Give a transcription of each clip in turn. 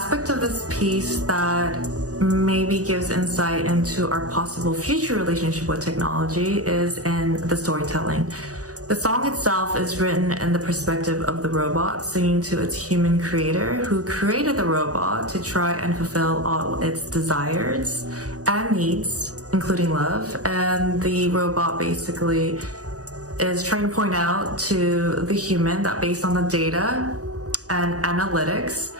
aspect of this piece that maybe gives insight into our possible future relationship with technology is in the storytelling. The song itself is written in the perspective of the robot singing to its human creator who created the robot to try and fulfill all its desires and needs, including love. And the robot basically is trying to point out to the human that based on the data and analytics,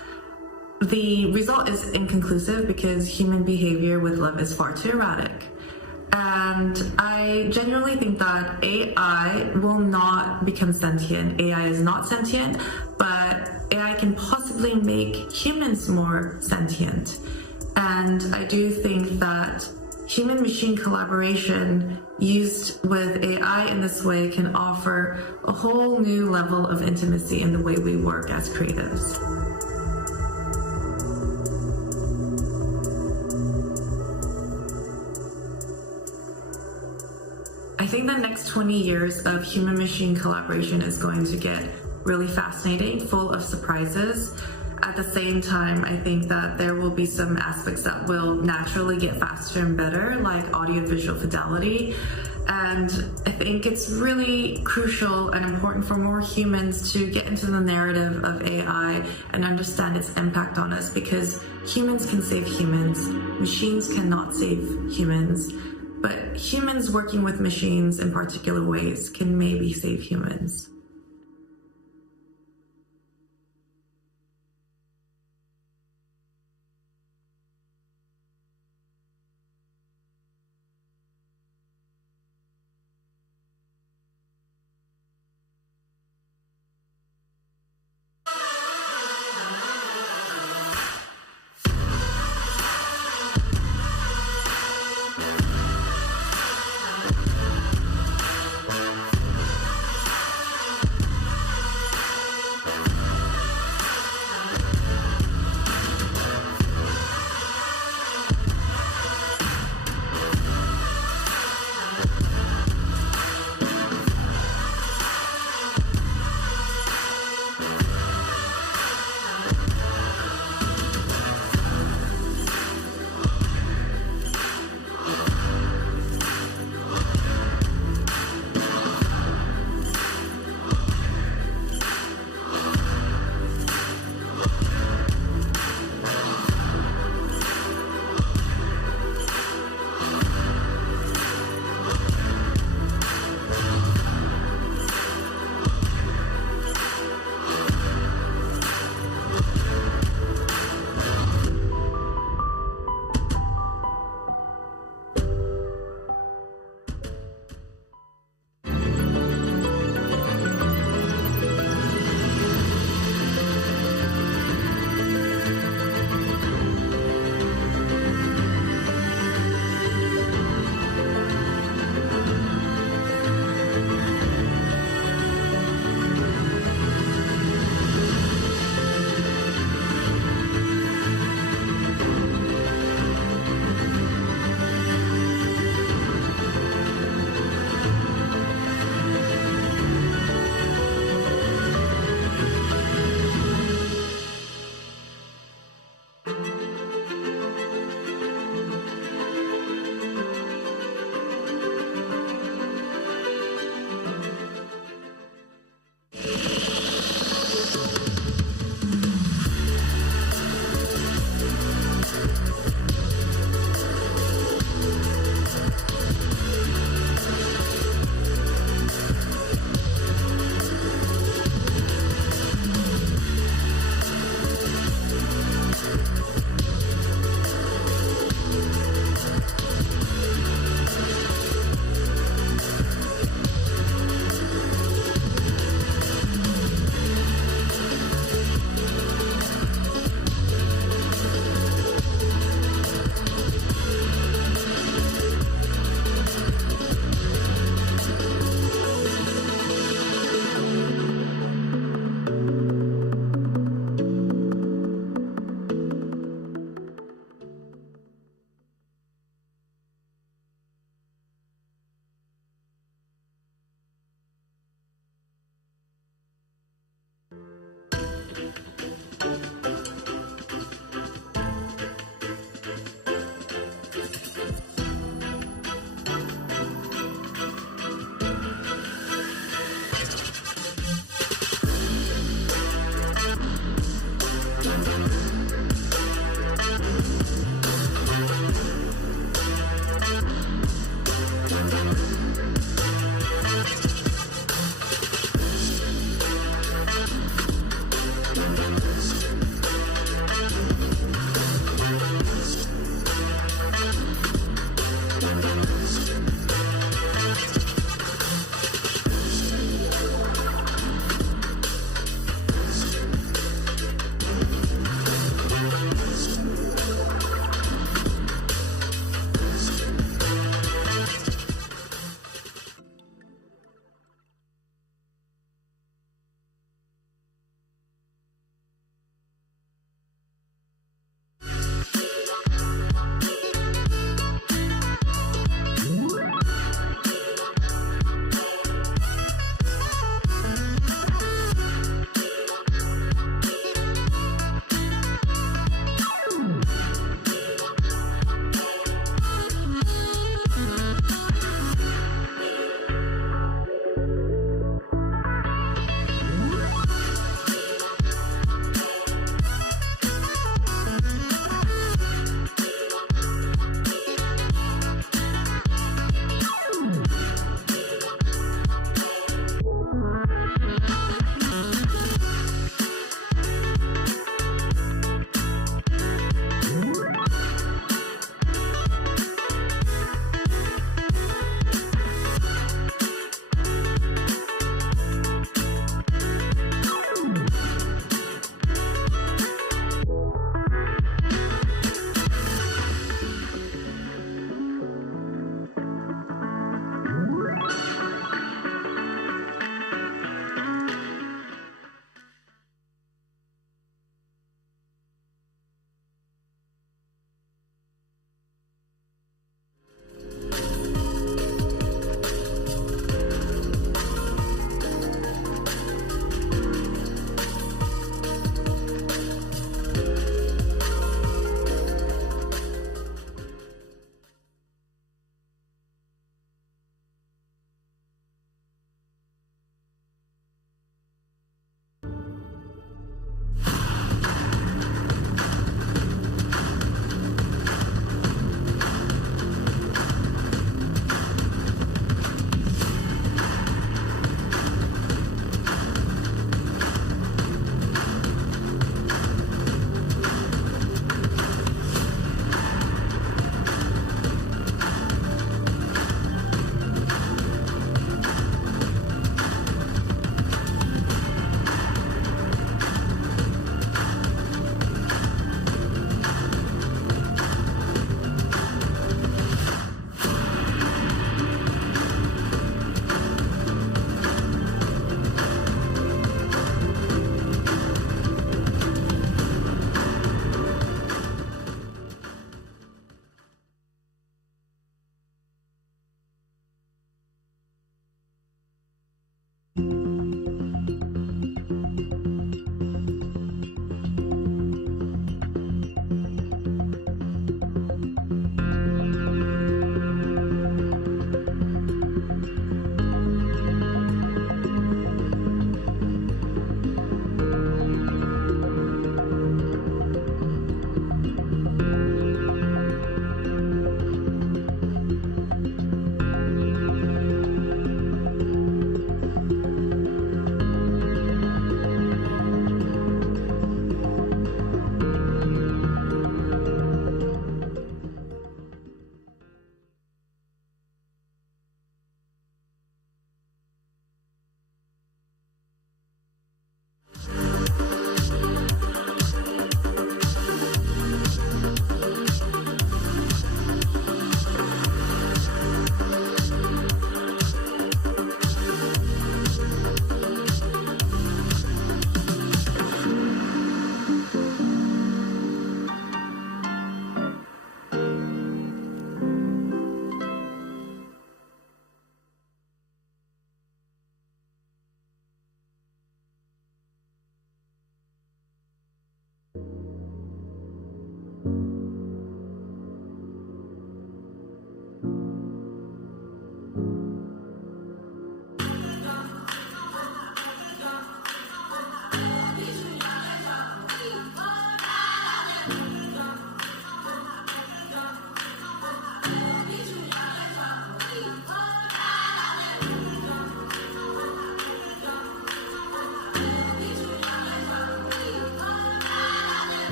the result is inconclusive because human behavior with love is far too erratic. And I genuinely think that AI will not become sentient. AI is not sentient, but AI can possibly make humans more sentient. And I do think that human-machine collaboration used with AI in this way can offer a whole new level of intimacy in the way we work as creatives. I think the next 20 years of human-machine collaboration is going to get really fascinating, full of surprises. At the same time, I think that there will be some aspects that will naturally get faster and better, like audiovisual fidelity. And I think it's really crucial and important for more humans to get into the narrative of AI and understand its impact on us, because humans can save humans, machines cannot save humans. But humans working with machines in particular ways can maybe save humans.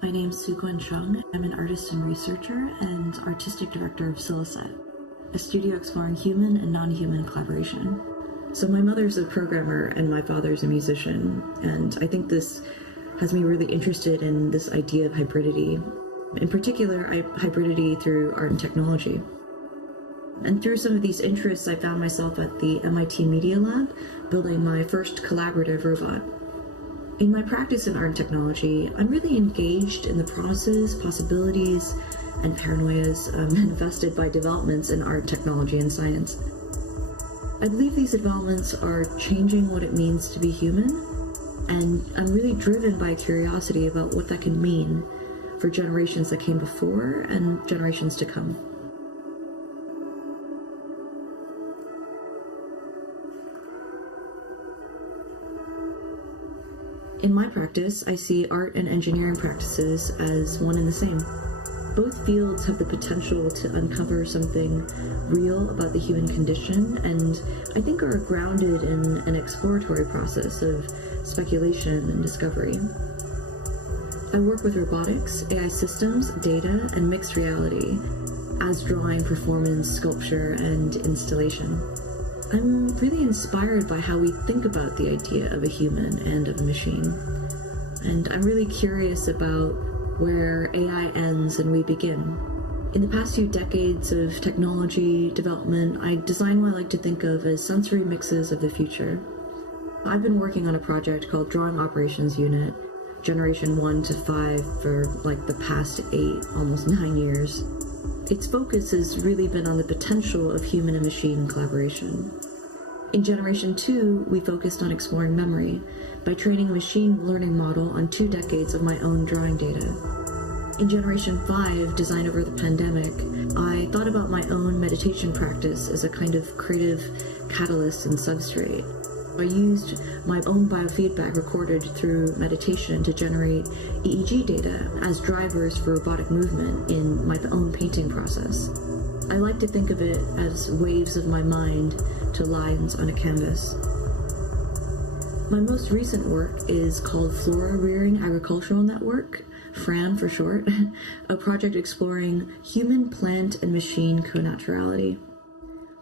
My name's Sougwen Chung. I'm an artist and researcher and artistic director of Silicet, a studio exploring human and non-human collaboration. So my mother's a programmer and my father's a musician, and I think this has me really interested in this idea of hybridity. In particular, hybridity through art and technology. And through some of these interests, I found myself at the MIT Media Lab building my first collaborative robot. In my practice in art and technology, I'm really engaged in the promises, possibilities, and paranoias manifested by developments in art, technology, and science. I believe these developments are changing what it means to be human, and I'm really driven by curiosity about what that can mean for generations that came before and generations to come. In my practice, I see art and engineering practices as one and the same. Both fields have the potential to uncover something real about the human condition, and I think are grounded in an exploratory process of speculation and discovery. I work with robotics, AI systems, data, and mixed reality as drawing, performance, sculpture, and installation. I'm really inspired by how we think about the idea of a human and of a machine. And I'm really curious about where AI ends and we begin. In the past few decades of technology development, I design what I like to think of as sensory mixes of the future. I've been working on a project called Drawing Operations Unit, Generation 1 to 5, for like the past 8, almost 9 years. Its focus has really been on the potential of human and machine collaboration. In Generation 2, we focused on exploring memory by training a machine learning model on 2 decades of my own drawing data. In Generation 5, designed over the pandemic, I thought about my own meditation practice as a kind of creative catalyst and substrate. I used my own biofeedback recorded through meditation to generate EEG data as drivers for robotic movement in my own painting process. I like to think of it as waves of my mind to lines on a canvas. My most recent work is called Flora Rearing Agricultural Network, FRAN for short, a project exploring human, plant, and machine co-naturality.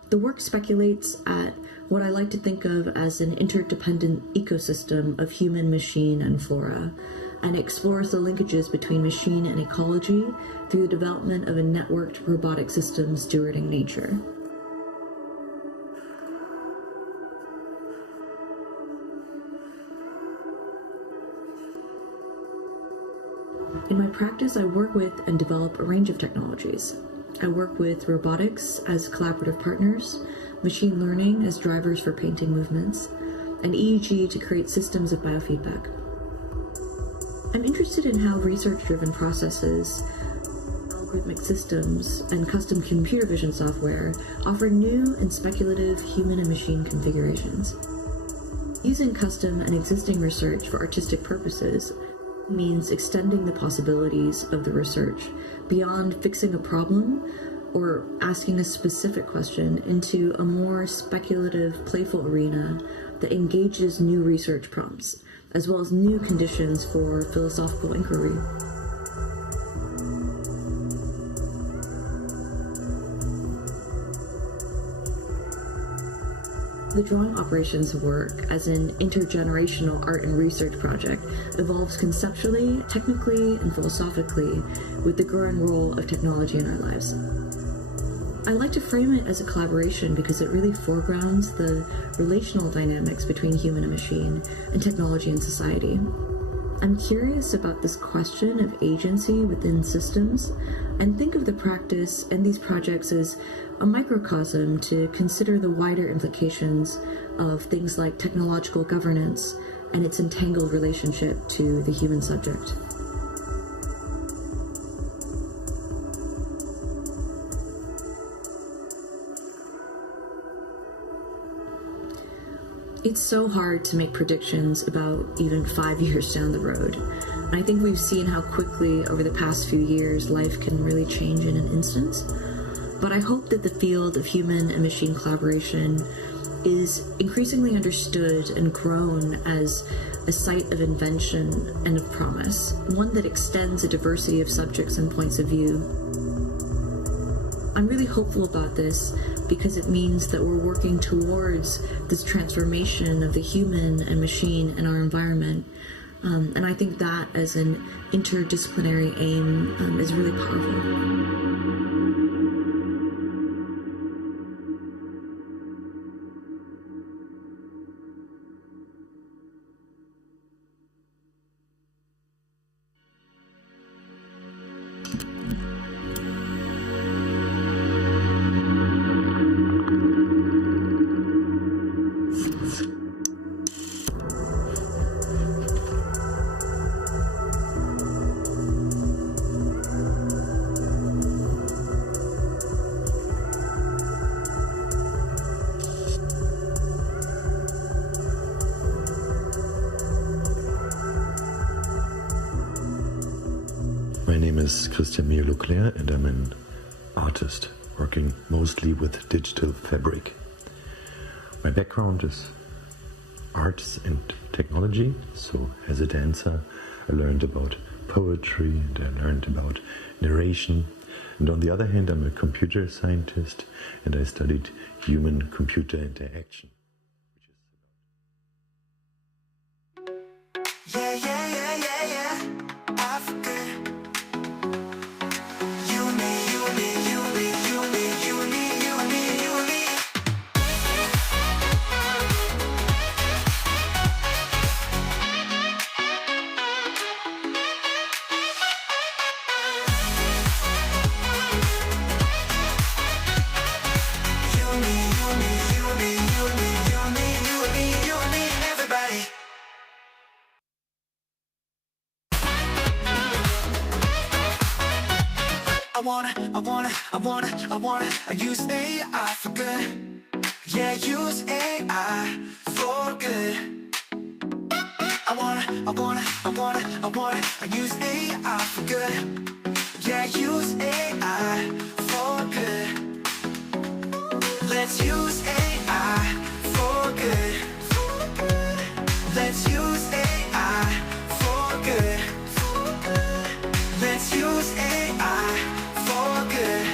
The work speculates at what I like to think of as an interdependent ecosystem of human, machine, and flora, and explores the linkages between machine and ecology through the development of a networked robotic system stewarding nature. In my practice, I work with and develop a range of technologies. I work with robotics as collaborative partners, machine learning as drivers for painting movements, and EEG to create systems of biofeedback. I'm interested in how research-driven processes, algorithmic systems, and custom computer vision software offer new and speculative human and machine configurations. Using custom and existing research for artistic purposes means extending the possibilities of the research beyond fixing a problem or asking a specific question into a more speculative, playful arena that engages new research prompts, as well as new conditions for philosophical inquiry. The drawing operations work as an intergenerational art and research project evolves conceptually, technically, and philosophically with the growing role of technology in our lives. I like to frame it as a collaboration because it really foregrounds the relational dynamics between human and machine and technology and society. I'm curious about this question of agency within systems and think of the practice and these projects as a microcosm to consider the wider implications of things like technological governance and its entangled relationship to the human subject. It's so hard to make predictions about even 5 years down the road. And I think we've seen how quickly over the past few years life can really change in an instant. But I hope that the field of human and machine collaboration is increasingly understood and grown as a site of invention and of promise, one that extends a diversity of subjects and points of view. I'm really hopeful about this because it means that we're working towards this transformation of the human and machine in our environment. And I think that as an interdisciplinary aim is really powerful. My name is Loclair, and I'm an artist working mostly with digital fabric. My background is arts and technology, so as a dancer I learned about poetry and I learned about narration, and on the other hand I'm a computer scientist and I studied human-computer interaction. I use AI for good. Yeah, use AI for good. I use AI for good. Yeah, use AI for good. Let's use AI for good. Let's use AI for good. Let's use AI for good.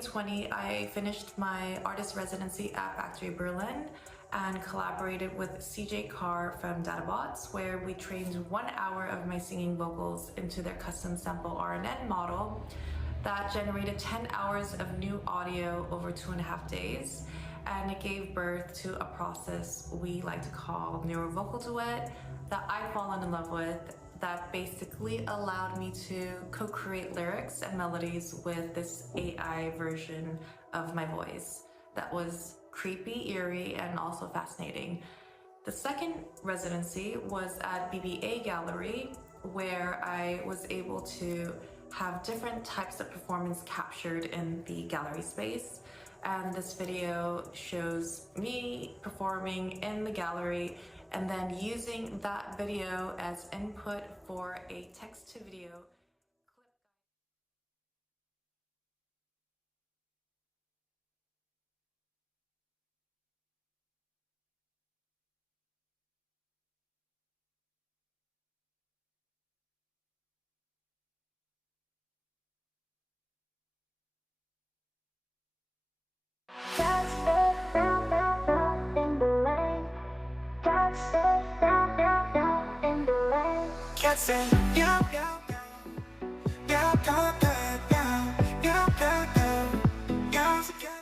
2020, I finished my artist residency at Factory Berlin and collaborated with CJ Carr from DataBots, where we trained 1 hour of my singing vocals into their custom sample RNN model that generated 10 hours of new audio over 2.5 days. And it gave birth to a process we like to call neurovocal duet that I've fallen in love with, that basically allowed me to co-create lyrics and melodies with this AI version of my voice that was creepy, eerie, and also fascinating. The second residency was at BBA Gallery, where I was able to have different types of performance captured in the gallery space. And this video shows me performing in the gallery and then using that video as input for a text-to-video clip. Can't say meow meow meow meow meow meow meow meow meow meow together.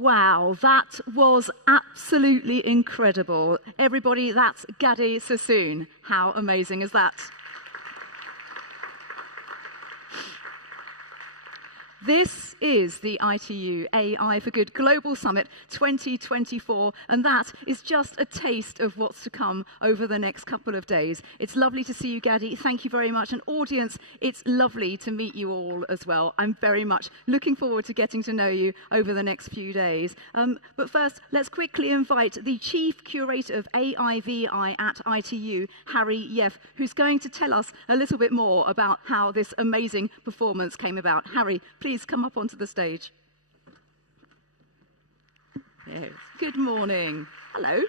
Wow, that was absolutely incredible. Everybody, that's Gadi Sassoon. How amazing is that? This is the ITU AI for Good Global Summit 2024, and that is just a taste of what's to come over the next couple of days. It's lovely to see you, Gadi. Thank you very much. And audience, it's lovely to meet you all as well. I'm very much looking forward to getting to know you over the next few days. But first, let's quickly invite the Chief Curator of A.I.V.I at ITU, Harry Yeff, who's going to tell us a little bit more about how this amazing performance came about. Harry, please come up onto the stage. Yes. Good morning. Hello.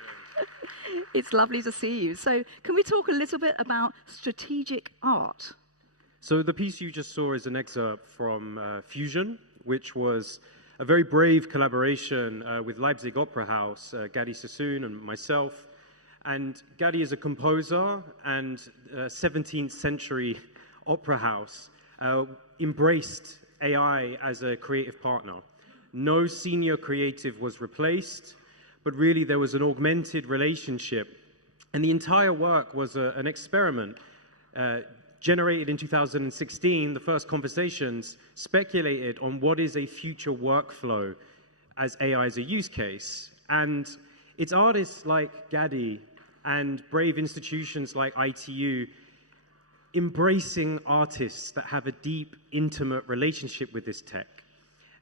It's lovely to see you. So can we talk a little bit about strategic art? So the piece you just saw is an excerpt from Fusion, which was a very brave collaboration with Leipzig Opera House, Gadi Sassoon and myself. And Gadi is a composer, and 17th century opera house embraced AI as a creative partner. No senior creative was replaced, but really there was an augmented relationship. And the entire work was an experiment generated in 2016. The first conversations speculated on what is a future workflow as AI as a use case. And it's artists like Gadi and brave institutions like ITU embracing artists that have a deep, intimate relationship with this tech.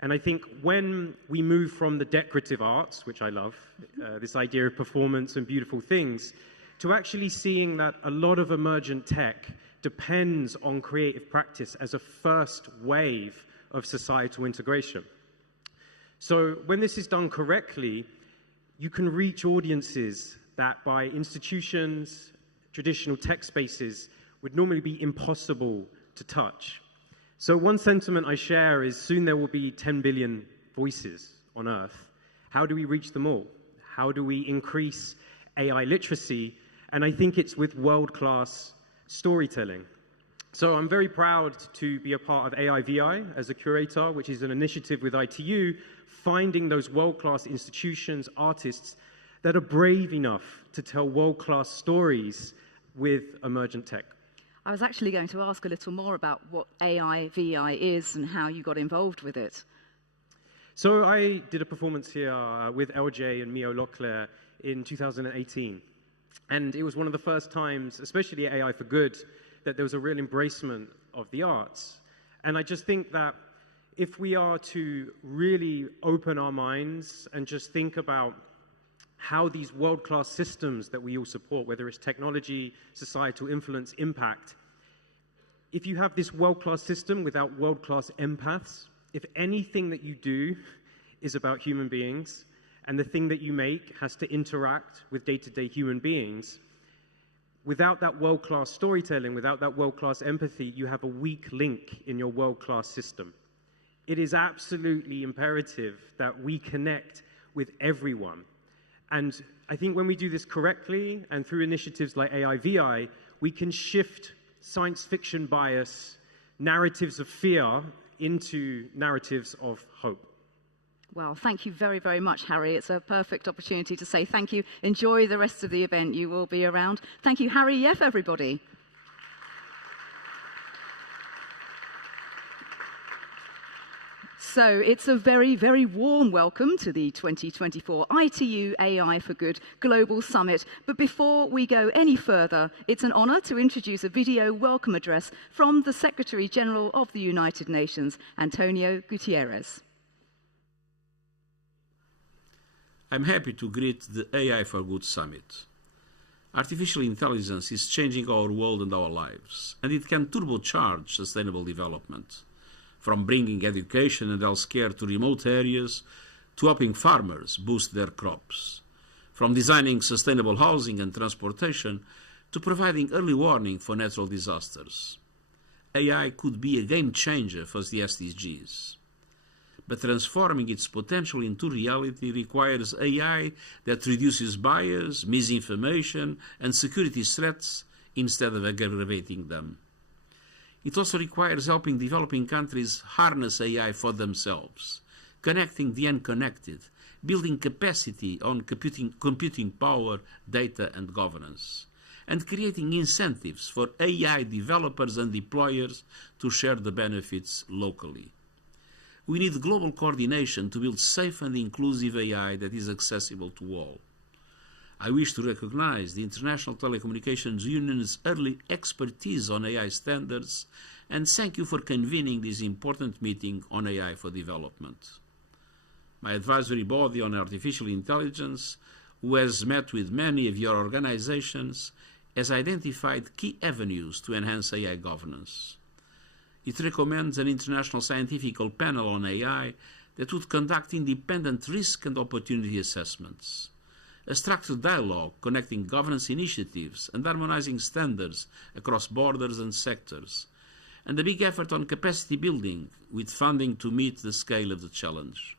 And I think when we move from the decorative arts, which I love, this idea of performance and beautiful things, to actually seeing that a lot of emergent tech depends on creative practice as a first wave of societal integration. So when this is done correctly, you can reach audiences that by institutions, traditional tech spaces, would normally be impossible to touch. So one sentiment I share is soon there will be 10 billion voices on Earth. How do we reach them all? How do we increase AI literacy? And I think it's with world-class storytelling. So I'm very proud to be a part of A.I.V.I as a curator, which is an initiative with ITU, finding those world-class institutions, artists that are brave enough to tell world-class stories with emergent tech. I was actually going to ask a little more about what A.I.V.I is and how you got involved with it. So I did a performance here with LJ and Mio Loclair in 2018. And it was one of the first times, especially at AI for Good, that there was a real embracement of the arts. And I just think that if we are to really open our minds and just think about how these world-class systems that we all support, whether it's technology, societal influence, impact, if you have this world-class system without world-class empaths, if anything that you do is about human beings, and the thing that you make has to interact with day-to-day human beings, without that world-class storytelling, without that world-class empathy, you have a weak link in your world-class system. It is absolutely imperative that we connect with everyone. And I think when we do this correctly and through initiatives like A.I.V.I, we can shift science fiction bias, narratives of fear, into narratives of hope. Well, thank you very, very much, Harry. It's a perfect opportunity to say thank you. Enjoy the rest of the event. You will be around. Thank you, Harry Yeff, everybody. So it's a very, very warm welcome to the 2024 ITU AI for Good Global Summit. But before we go any further, it's an honor to introduce a video welcome address from the Secretary General of the United Nations, Antonio Gutierrez. I'm happy to greet the AI for Good Summit. Artificial intelligence is changing our world and our lives, and it can turbocharge sustainable development. From bringing education and healthcare to remote areas, to helping farmers boost their crops. From designing sustainable housing and transportation, to providing early warning for natural disasters. AI could be a game changer for the SDGs. But transforming its potential into reality requires AI that reduces bias, misinformation, and security threats instead of aggravating them. It also requires helping developing countries harness AI for themselves, connecting the unconnected, building capacity on computing power, data and governance, and creating incentives for AI developers and deployers to share the benefits locally. We need global coordination to build safe and inclusive AI that is accessible to all. I wish to recognize the International Telecommunication Union's early expertise on AI standards and thank you for convening this important meeting on AI for development. My advisory body on artificial intelligence, who has met with many of your organizations, has identified key avenues to enhance AI governance. It recommends an international scientific panel on AI that would conduct independent risk and opportunity assessments, a structured dialogue connecting governance initiatives and harmonizing standards across borders and sectors, and a big effort on capacity building with funding to meet the scale of the challenge.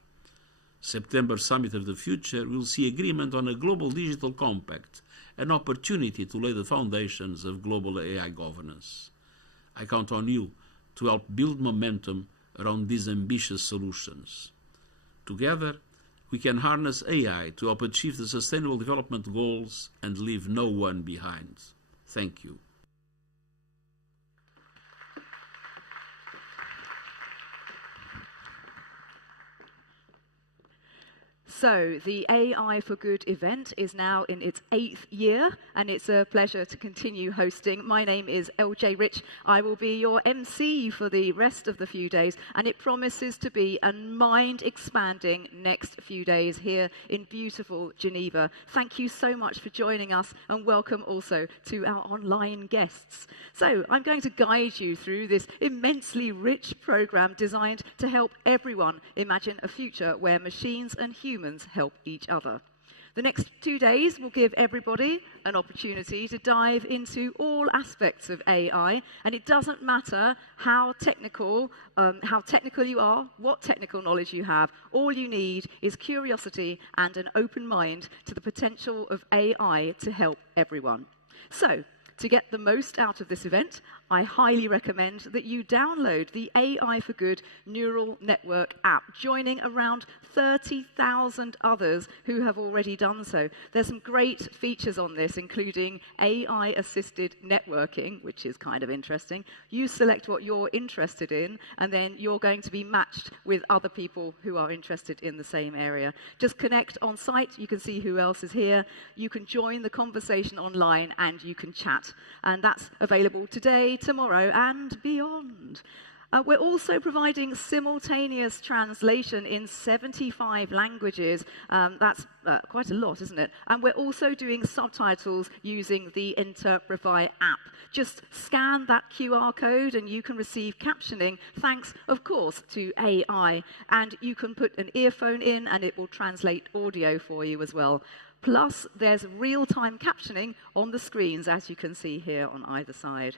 September Summit of the Future will see agreement on a global digital compact, an opportunity to lay the foundations of global AI governance. I count on you to help build momentum around these ambitious solutions. Together, we can harness AI to help achieve the Sustainable Development Goals and leave no one behind. Thank you. So, the AI for Good event is now in its 8th year, and it's a pleasure to continue hosting. My name is LJ Rich. I will be your MC for the rest of the few days, and it promises to be a mind-expanding next few days here in beautiful Geneva. Thank you so much for joining us, and welcome also to our online guests. So, I'm going to guide you through this immensely rich program designed to help everyone imagine a future where machines and humans help each other. The next 2 days will give everybody an opportunity to dive into all aspects of AI, and it doesn't matter how technical you are, what technical knowledge you have. All you need is curiosity and an open mind to the potential of AI to help everyone. So, to get the most out of this event, I highly recommend that you download the AI for Good Neural Network app, joining around 30,000 others who have already done so. There's some great features on this, including AI-assisted networking, which is kind of interesting. You select what you're interested in, and then you're going to be matched with other people who are interested in the same area. Just connect on site. You can see who else is here. You can join the conversation online, and you can chat. And that's available today, tomorrow, and beyond. We're also providing simultaneous translation in 75 languages. That's quite a lot, isn't it? And we're also doing subtitles using the Amplifier app. Just scan that QR code and you can receive captioning, thanks, of course, to AI. And you can put an earphone in and it will translate audio for you as well. Plus, there's real-time captioning on the screens, as you can see here on either side.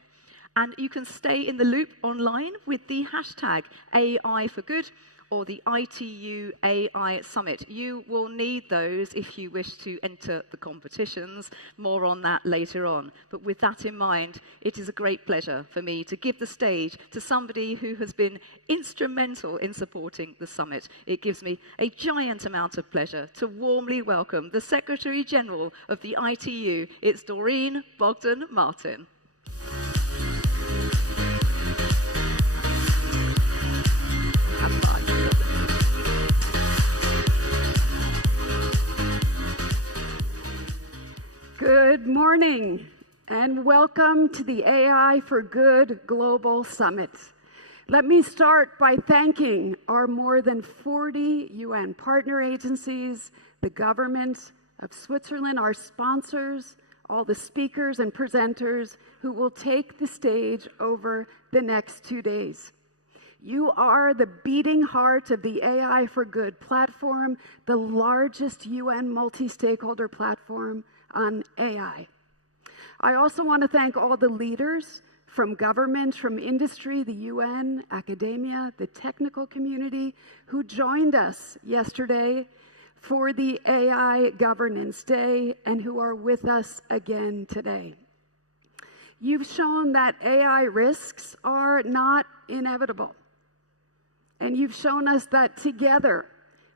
And you can stay in the loop online with the hashtag AI for Good or the ITU AI Summit. You will need those if you wish to enter the competitions. More on that later on. But with that in mind, it is a great pleasure for me to give the stage to somebody who has been instrumental in supporting the summit. It gives me a giant amount of pleasure to warmly welcome the Secretary General of the ITU. It's Doreen Bogdan-Martin. Good morning and welcome to the AI for Good Global Summit. Let me start by thanking our more than 40 UN partner agencies, the government of Switzerland, our sponsors, all the speakers and presenters who will take the stage over the next 2 days. You are the beating heart of the AI for Good platform, the largest UN multi-stakeholder platform on AI. I also want to thank all the leaders from government, from industry, the UN, academia, the technical community who joined us yesterday for the AI Governance Day and who are with us again today. You've shown that AI risks are not inevitable. And you've shown us that together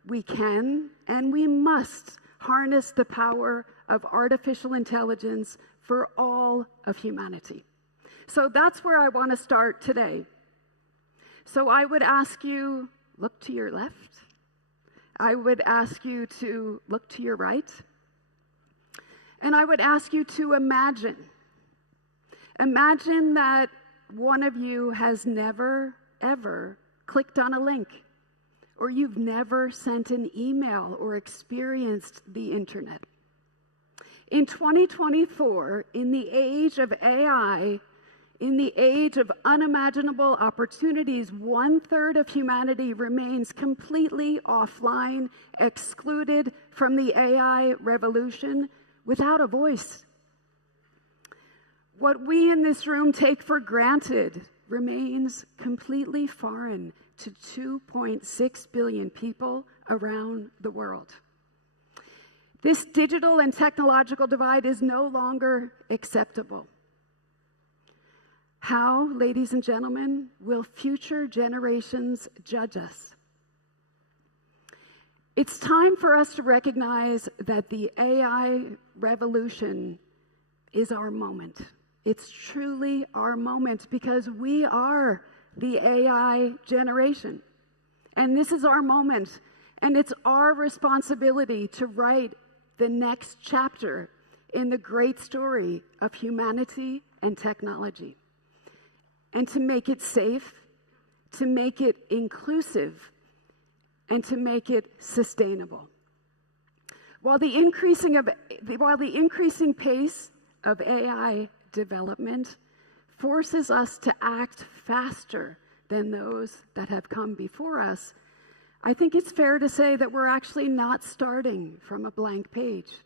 we can and we must harness the power of artificial intelligence for all of humanity. So that's where I want to start today. So I would ask you, look to your left. I would ask you to look to your right. And I would ask you to imagine. Imagine that one of you has never, ever clicked on a link, or you've never sent an email or experienced the internet. In 2024, in the age of AI, in the age of unimaginable opportunities, 1/3 of humanity remains completely offline, excluded from the AI revolution, without a voice. What we in this room take for granted remains completely foreign to 2.6 billion people around the world. This digital and technological divide is no longer acceptable. How, ladies and gentlemen, will future generations judge us? It's time for us to recognize that the AI revolution is our moment. It's truly our moment because we are the AI generation. And this is our moment. And it's our responsibility to write the next chapter in the great story of humanity and technology. And to make it safe, to make it inclusive, and to make it sustainable. While the increasing pace of AI development forces us to act faster than those that have come before us, I think it's fair to say that we're actually not starting from a blank page.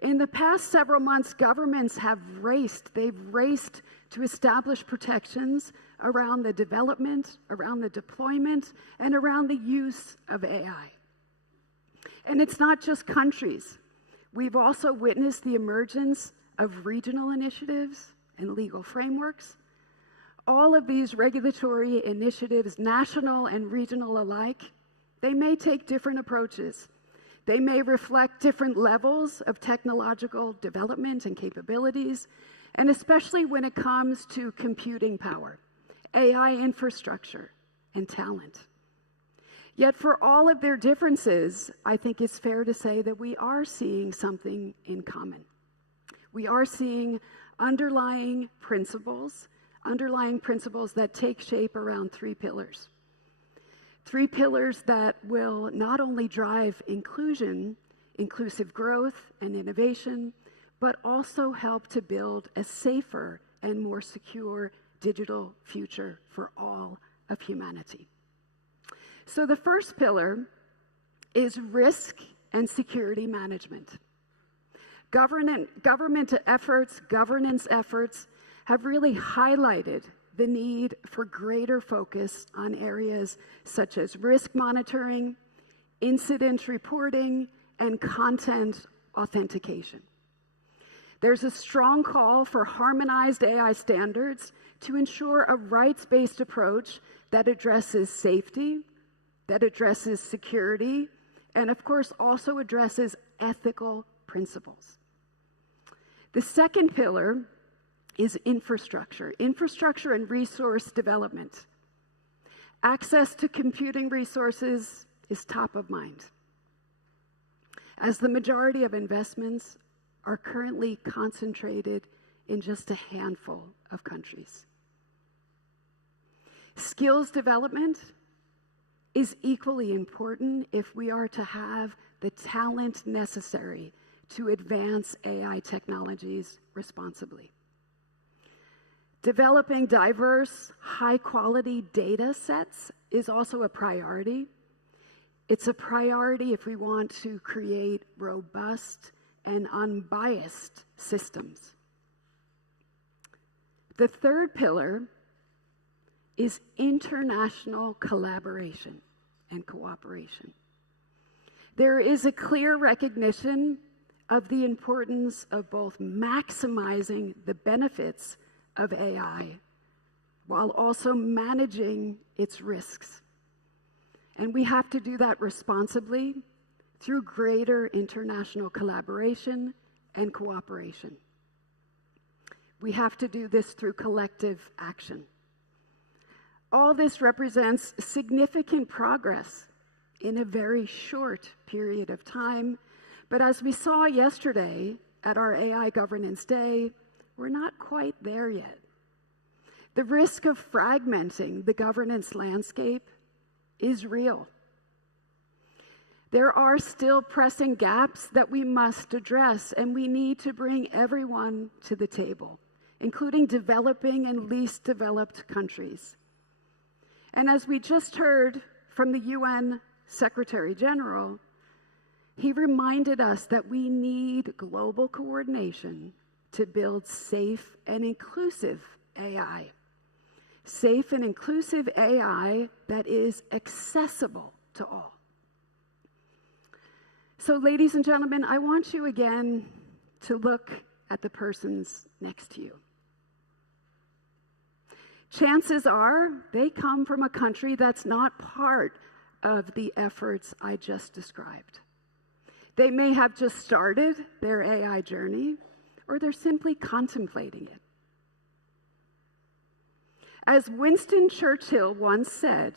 In the past several months, governments have raced to establish protections around the development, around the deployment, and around the use of AI. And it's not just countries. We've also witnessed the emergence of regional initiatives and legal frameworks. All of these regulatory initiatives, national and regional alike, they may take different approaches. They may reflect different levels of technological development and capabilities, and especially when it comes to computing power, AI infrastructure, and talent. Yet for all of their differences, I think it's fair to say that we are seeing something in common. We are seeing underlying principles that take shape around three pillars. Three pillars that will not only drive inclusion, inclusive growth and innovation, but also help to build a safer and more secure digital future for all of humanity. So the first pillar is risk and security management. Governance efforts have really highlighted the need for greater focus on areas such as risk monitoring, incident reporting, and content authentication. There's a strong call for harmonized AI standards to ensure a rights-based approach that addresses safety, that addresses security, and of course also addresses ethical principles. The second pillar is infrastructure and resource development. Access to computing resources is top of mind, as the majority of investments are currently concentrated in just a handful of countries. Skills development is equally important if we are to have the talent necessary to advance AI technologies responsibly. Developing diverse, high-quality data sets is also a priority. It's a priority if we want to create robust and unbiased systems. The third pillar is international collaboration and cooperation. There is a clear recognition of the importance of both maximizing the benefits of AI while also managing its risks. And we have to do that responsibly through greater international collaboration and cooperation. We have to do this through collective action. All this represents significant progress in a very short period of time. But as we saw yesterday at our AI Governance Day, we're not quite there yet. The risk of fragmenting the governance landscape is real. There are still pressing gaps that we must address, and we need to bring everyone to the table, including developing and least developed countries. And as we just heard from the UN Secretary General, he reminded us that we need global coordination to build safe and inclusive AI. Safe and inclusive AI that is accessible to all. So, ladies and gentlemen, I want you again to look at the persons next to you. Chances are they come from a country that's not part of the efforts I just described. They may have just started their AI journey, or they're simply contemplating it. As Winston Churchill once said,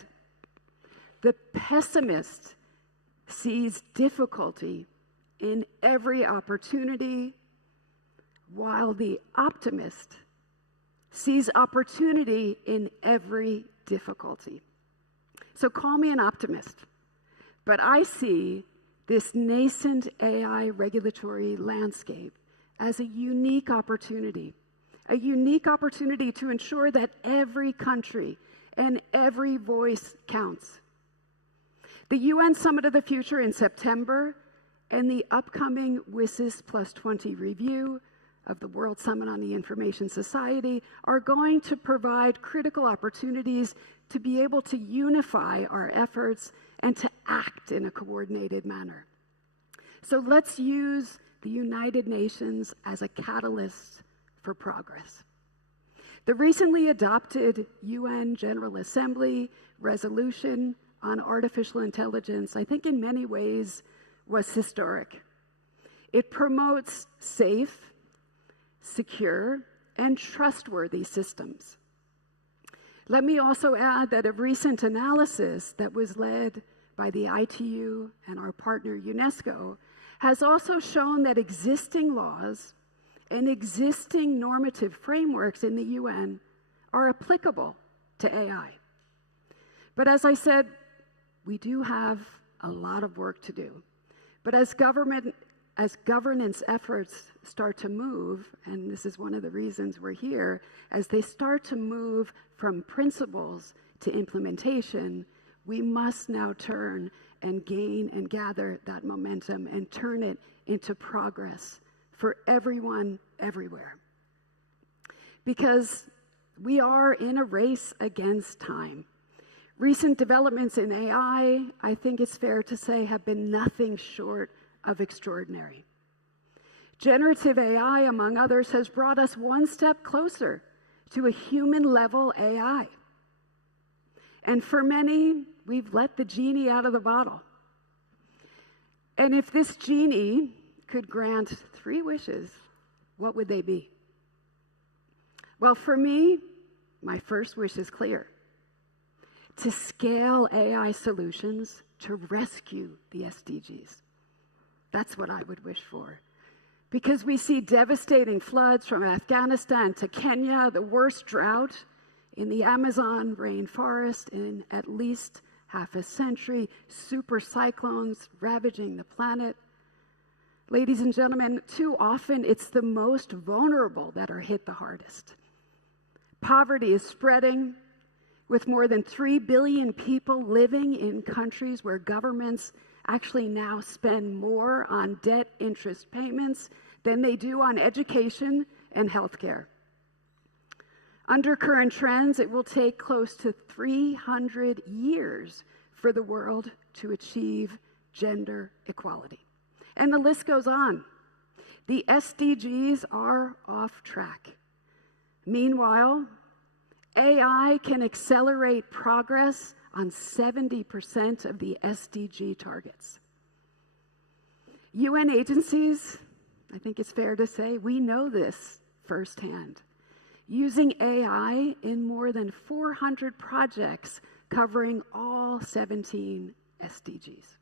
the pessimist sees difficulty in every opportunity, while the optimist sees opportunity in every difficulty. So call me an optimist, but I see this nascent AI regulatory landscape as a unique opportunity to ensure that every country and every voice counts. The UN Summit of the Future in September and the upcoming WSIS Plus 20 review of the World Summit on the Information Society are going to provide critical opportunities to be able to unify our efforts and to act in a coordinated manner. So let's use the United Nations as a catalyst for progress. The recently adopted UN General Assembly resolution on artificial intelligence, I think in many ways, was historic. It promotes safe, secure, and trustworthy systems. Let me also add that a recent analysis that was led by the ITU and our partner UNESCO has also shown that existing laws and existing normative frameworks in the UN are applicable to AI. But as I said, we do have a lot of work to do. But as governance efforts start to move, and this is one of the reasons we're here, as they start to move from principles to implementation, we must now turn and gain and gather that momentum and turn it into progress for everyone, everywhere. Because we are in a race against time. Recent developments in AI, I think it's fair to say, have been nothing short of extraordinary. Generative AI, among others, has brought us one step closer to a human-level AI. And for many, we've let the genie out of the bottle. And if this genie could grant 3 wishes, what would they be? Well, for me, my first wish is clear: to scale AI solutions to rescue the SDGs. That's what I would wish for. Because we see devastating floods from Afghanistan to Kenya, the worst drought in the Amazon rainforest in at least half a century, super cyclones ravaging the planet. Ladies and gentlemen, too often it's the most vulnerable that are hit the hardest. Poverty is spreading, with more than 3 billion people living in countries where governments actually now spend more on debt interest payments than they do on education and healthcare. Under current trends, it will take close to 300 years for the world to achieve gender equality. And the list goes on. The SDGs are off track. Meanwhile, AI can accelerate progress on 70% of the SDG targets. UN agencies, I think it's fair to say, we know this firsthand, using AI in more than 400 projects covering all 17 SDGs.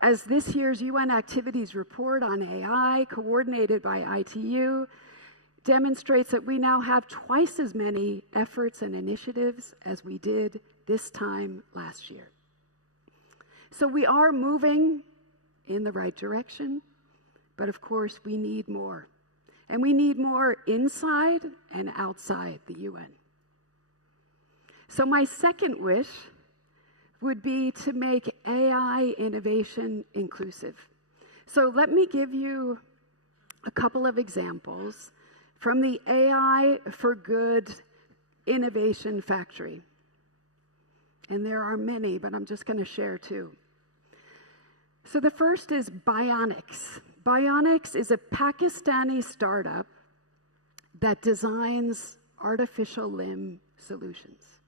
As this year's UN activities report on AI, coordinated by ITU, demonstrates that we now have twice as many efforts and initiatives as we did this time last year. So we are moving in the right direction, but of course we need more. And we need more inside and outside the UN. So my second wish would be to make AI innovation inclusive. So let me give you a couple of examples from the AI for Good Innovation Factory. And there are many, but I'm just going to share two. So the first is Bionics. Bionics is a Pakistani startup that designs artificial limb solutions.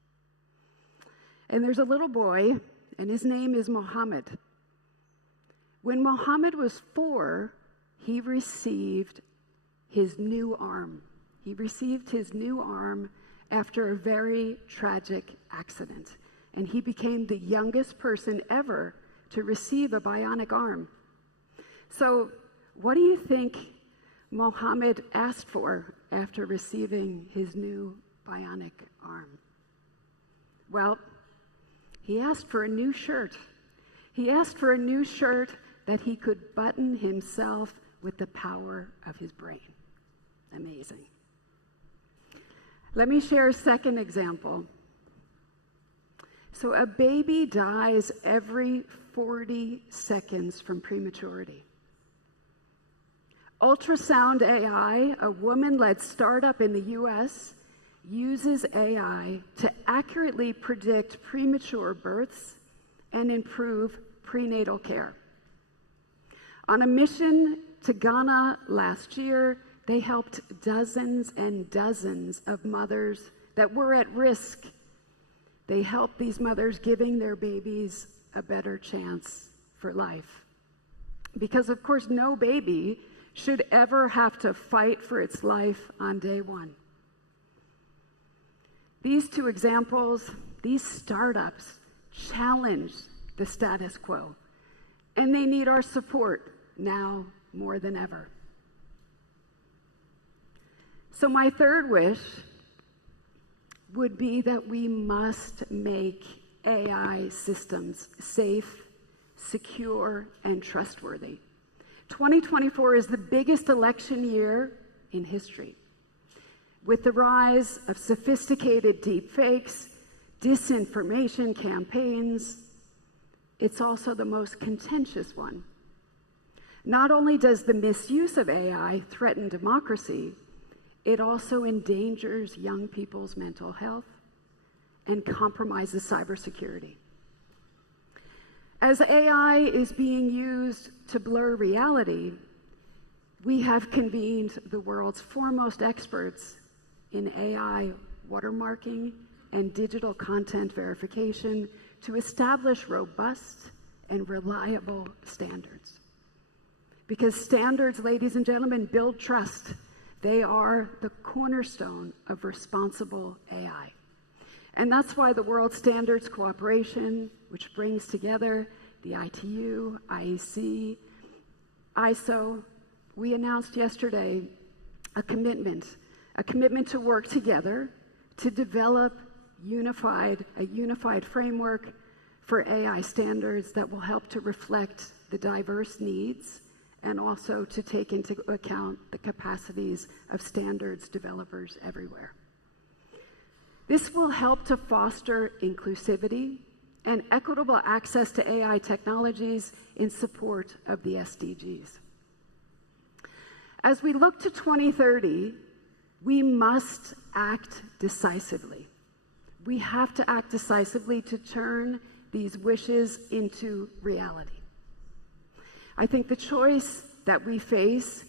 And there's a little boy, and his name is Mohammed. When Mohammed was 4, he received his new arm. He received his new arm after a very tragic accident. And he became the youngest person ever to receive a bionic arm. So, what do you think Mohammed asked for after receiving his new bionic arm? Well, he asked for a new shirt. He asked for a new shirt that he could button himself with the power of his brain. Amazing. Let me share a second example. So a baby dies every 40 seconds from prematurity. Ultrasound AI, a woman-led startup in the US, uses AI to accurately predict premature births and improve prenatal care. On a mission to Ghana last year, they helped dozens and dozens of mothers that were at risk. They helped these mothers, giving their babies a better chance for life. Because, of course, no baby should ever have to fight for its life on day one. These two examples, these startups challenge the status quo, and they need our support now more than ever. So my third wish would be that we must make AI systems safe, secure, and trustworthy. 2024 is the biggest election year in history. With the rise of sophisticated deepfakes, disinformation campaigns, it's also the most contentious one. Not only does the misuse of AI threaten democracy, it also endangers young people's mental health and compromises cybersecurity. As AI is being used to blur reality, we have convened the world's foremost experts in AI watermarking and digital content verification to establish robust and reliable standards. Because standards, ladies and gentlemen, build trust. They are the cornerstone of responsible AI. And that's why the World Standards Cooperation, which brings together the ITU, IEC, ISO, we announced yesterday a commitment to work together to develop a unified framework for AI standards that will help to reflect the diverse needs and also to take into account the capacities of standards developers everywhere. This will help to foster inclusivity and equitable access to AI technologies in support of the SDGs. As we look to 2030, we must act decisively. We have to act decisively to turn these wishes into reality. I think the choice that we face,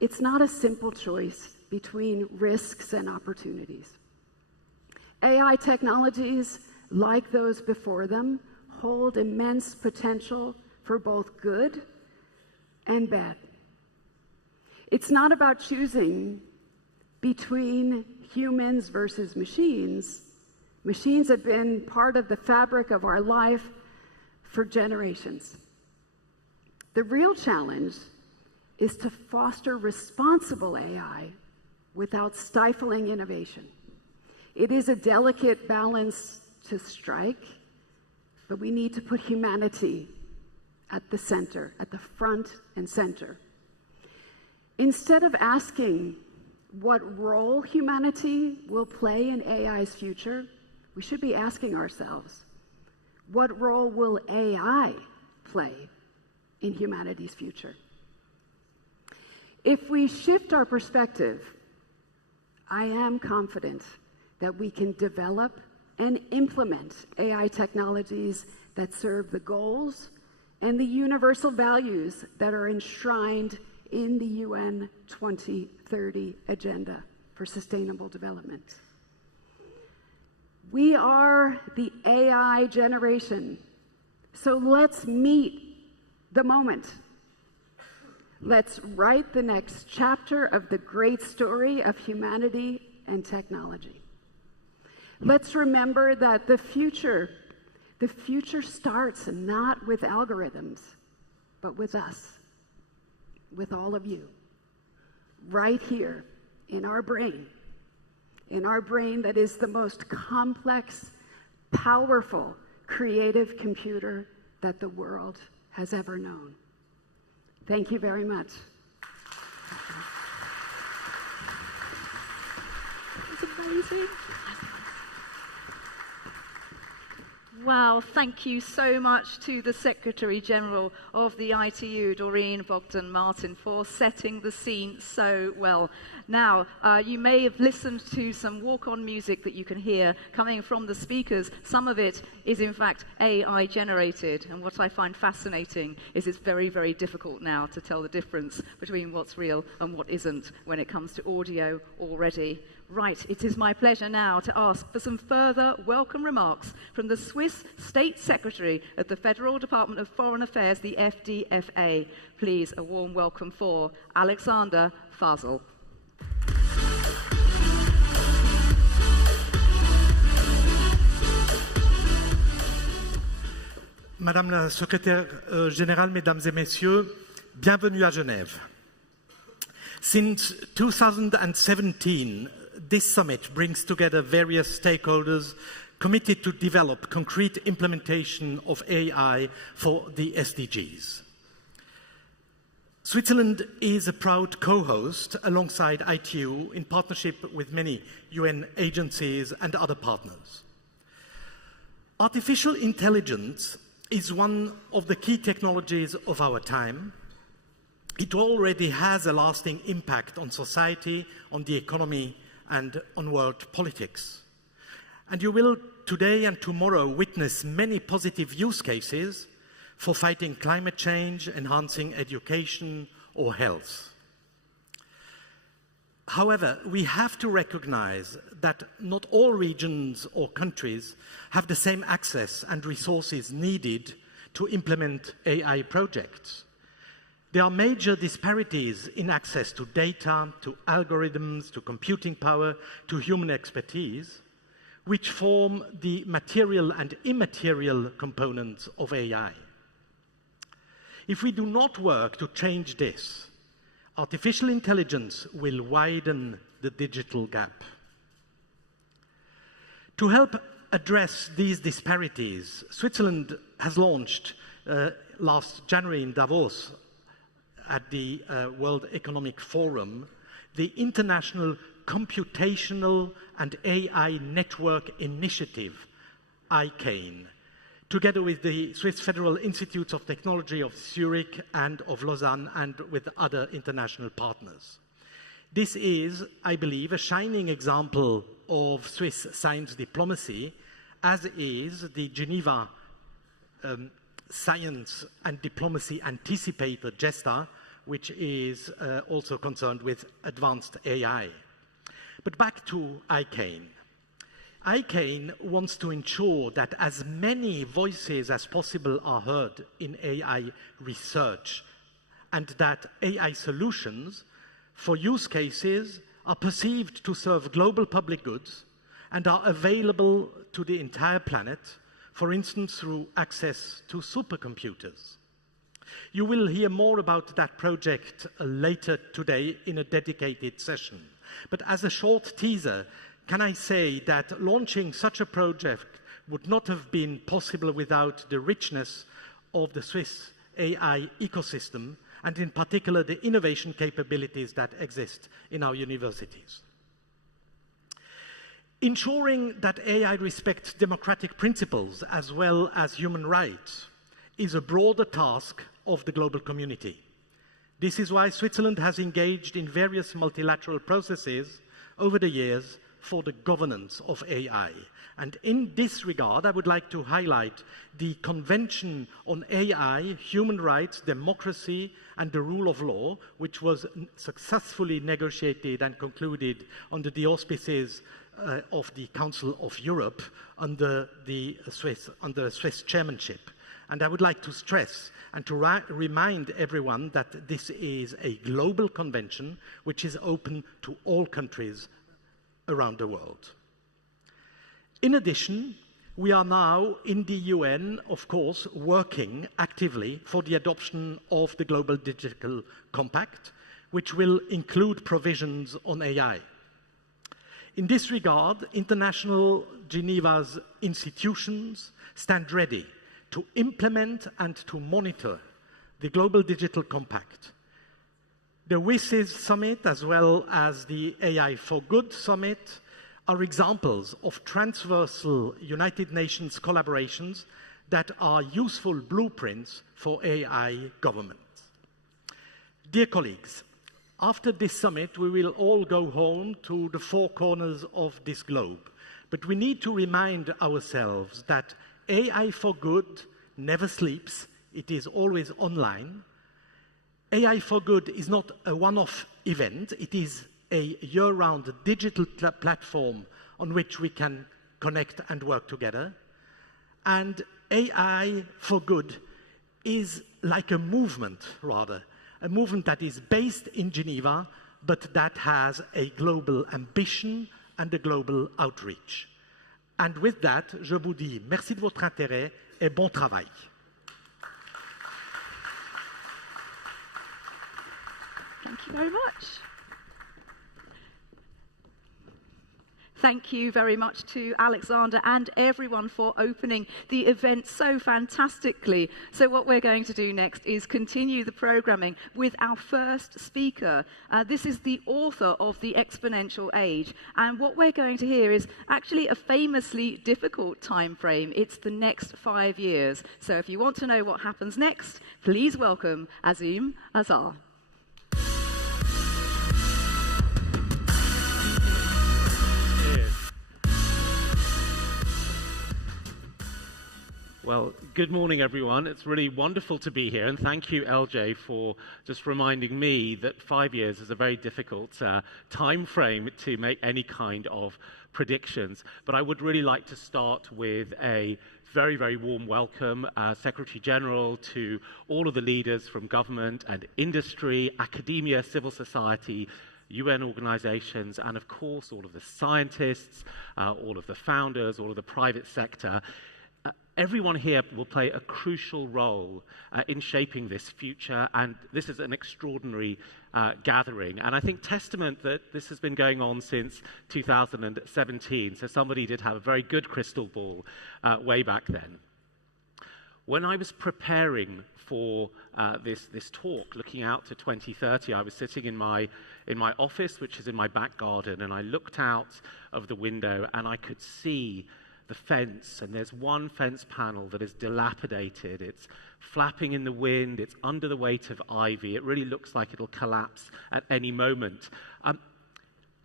it's not a simple choice between risks and opportunities. AI technologies, like those before them, hold immense potential for both good and bad. It's not about choosing between humans versus machines. Machines have been part of the fabric of our life for generations. The real challenge is to foster responsible AI without stifling innovation. It is a delicate balance to strike, but we need to put humanity at the center, at the front and center. Instead of asking what role humanity will play in AI's future, we should be asking ourselves, what role will AI play in humanity's future? If we shift our perspective, I am confident that we can develop and implement AI technologies that serve the goals and the universal values that are enshrined in the UN 2030 Agenda for Sustainable Development. We are the AI generation, so let's meet the moment. Let's write the next chapter of the great story of humanity and technology. Let's remember that the future starts not with algorithms, but with us, with all of you, right here in our brain that is the most complex, powerful, creative computer that the world has ever known. Thank you very much. It's amazing. Wow, thank you so much to the Secretary General of the ITU, Doreen Bogdan-Martin, for setting the scene so well. Now, you may have listened to some walk-on music that you can hear coming from the speakers. Some of it is, in fact, AI generated. And what I find fascinating is it's very, very difficult now to tell the difference between what's real and what isn't when it comes to audio already. Right, it is my pleasure now to ask for some further welcome remarks from the Swiss State Secretary at the Federal Department of Foreign Affairs, the FDFA. Please, a warm welcome for Alexander FASEL. Madame la Secrétaire Générale, Mesdames et Messieurs, bienvenue à Genève. Since 2017, this summit brings together various stakeholders committed to develop concrete implementation of AI for the SDGs. Switzerland is a proud co-host alongside ITU in partnership with many UN agencies and other partners. Artificial intelligence is one of the key technologies of our time. It already has a lasting impact on society, on the economy, and on world politics. And you will today and tomorrow witness many positive use cases for fighting climate change, enhancing education or health. However, we have to recognize that not all regions or countries have the same access and resources needed to implement AI projects. There are major disparities in access to data, to algorithms, to computing power, to human expertise, which form the material and immaterial components of AI. If we do not work to change this, artificial intelligence will widen the digital gap. To help address these disparities, Switzerland has launched last January in Davos at the World Economic Forum, the International Computational and AI Network Initiative, ICANE, together with the Swiss Federal Institutes of Technology of Zurich and of Lausanne and with other international partners. This is, I believe, a shining example of Swiss science diplomacy, as is the Geneva Science and Diplomacy Anticipator, GESTA, which is also concerned with advanced AI. But back to ICANE. ICANN wants to ensure that as many voices as possible are heard in AI research, and that AI solutions for use cases are perceived to serve global public goods and are available to the entire planet, for instance, through access to supercomputers. You will hear more about that project later today in a dedicated session. But as a short teaser, can I say that launching such a project would not have been possible without the richness of the Swiss AI ecosystem, and in particular the innovation capabilities that exist in our universities. Ensuring that AI respects democratic principles as well as human rights is a broader task of the global community. This is why Switzerland has engaged in various multilateral processes over the years for the governance of AI. And in this regard, I would like to highlight the Convention on AI, Human Rights, Democracy, and the Rule of Law, which was successfully negotiated and concluded under the auspices of the Council of Europe under the Swiss chairmanship. And I would like to stress and to remind everyone that this is a global convention which is open to all countries around the world. In addition, we are now in the UN, of course, working actively for the adoption of the Global Digital Compact, which will include provisions on AI. In this regard, international Geneva's institutions stand ready to implement and to monitor the Global Digital Compact. The WISES Summit, as well as the AI for Good Summit, are examples of transversal United Nations collaborations that are useful blueprints for AI government. Dear colleagues, after this summit, we will all go home to the four corners of this globe. But we need to remind ourselves that AI for Good never sleeps. It is always online. AI for Good is not a one-off event. It is a year-round digital platform on which we can connect and work together. And AI for Good is like a movement, rather, a movement that is based in Geneva, but that has a global ambition and a global outreach. And with that, je vous dis merci de votre intérêt et bon travail. Thank you very much. Thank you very much to Alexander and everyone for opening the event so fantastically. So what we're going to do next is continue the programming with our first speaker. This is the author of The Exponential Age. And what we're going to hear is actually a famously difficult time frame. It's the next 5 years. So if you want to know what happens next, please welcome Azeem Azhar. Well, good morning, everyone. It's really wonderful to be here, and thank you, LJ, for just reminding me that 5 years is a very difficult time frame to make any kind of predictions. But I would really like to start with a very, very warm welcome, Secretary General, to all of the leaders from government and industry, academia, civil society, UN organizations, and of course, all of the scientists, all of the founders, all of the private sector. Everyone here will play a crucial role in shaping this future, and this is an extraordinary gathering. And I think testament that this has been going on since 2017, so somebody did have a very good crystal ball way back then. When I was preparing for this talk, looking out to 2030, I was sitting in my office, which is in my back garden, and I looked out of the window and I could see the fence, and there's one fence panel that is dilapidated. It's flapping in the wind. It's under the weight of ivy. It really looks like it'll collapse at any moment.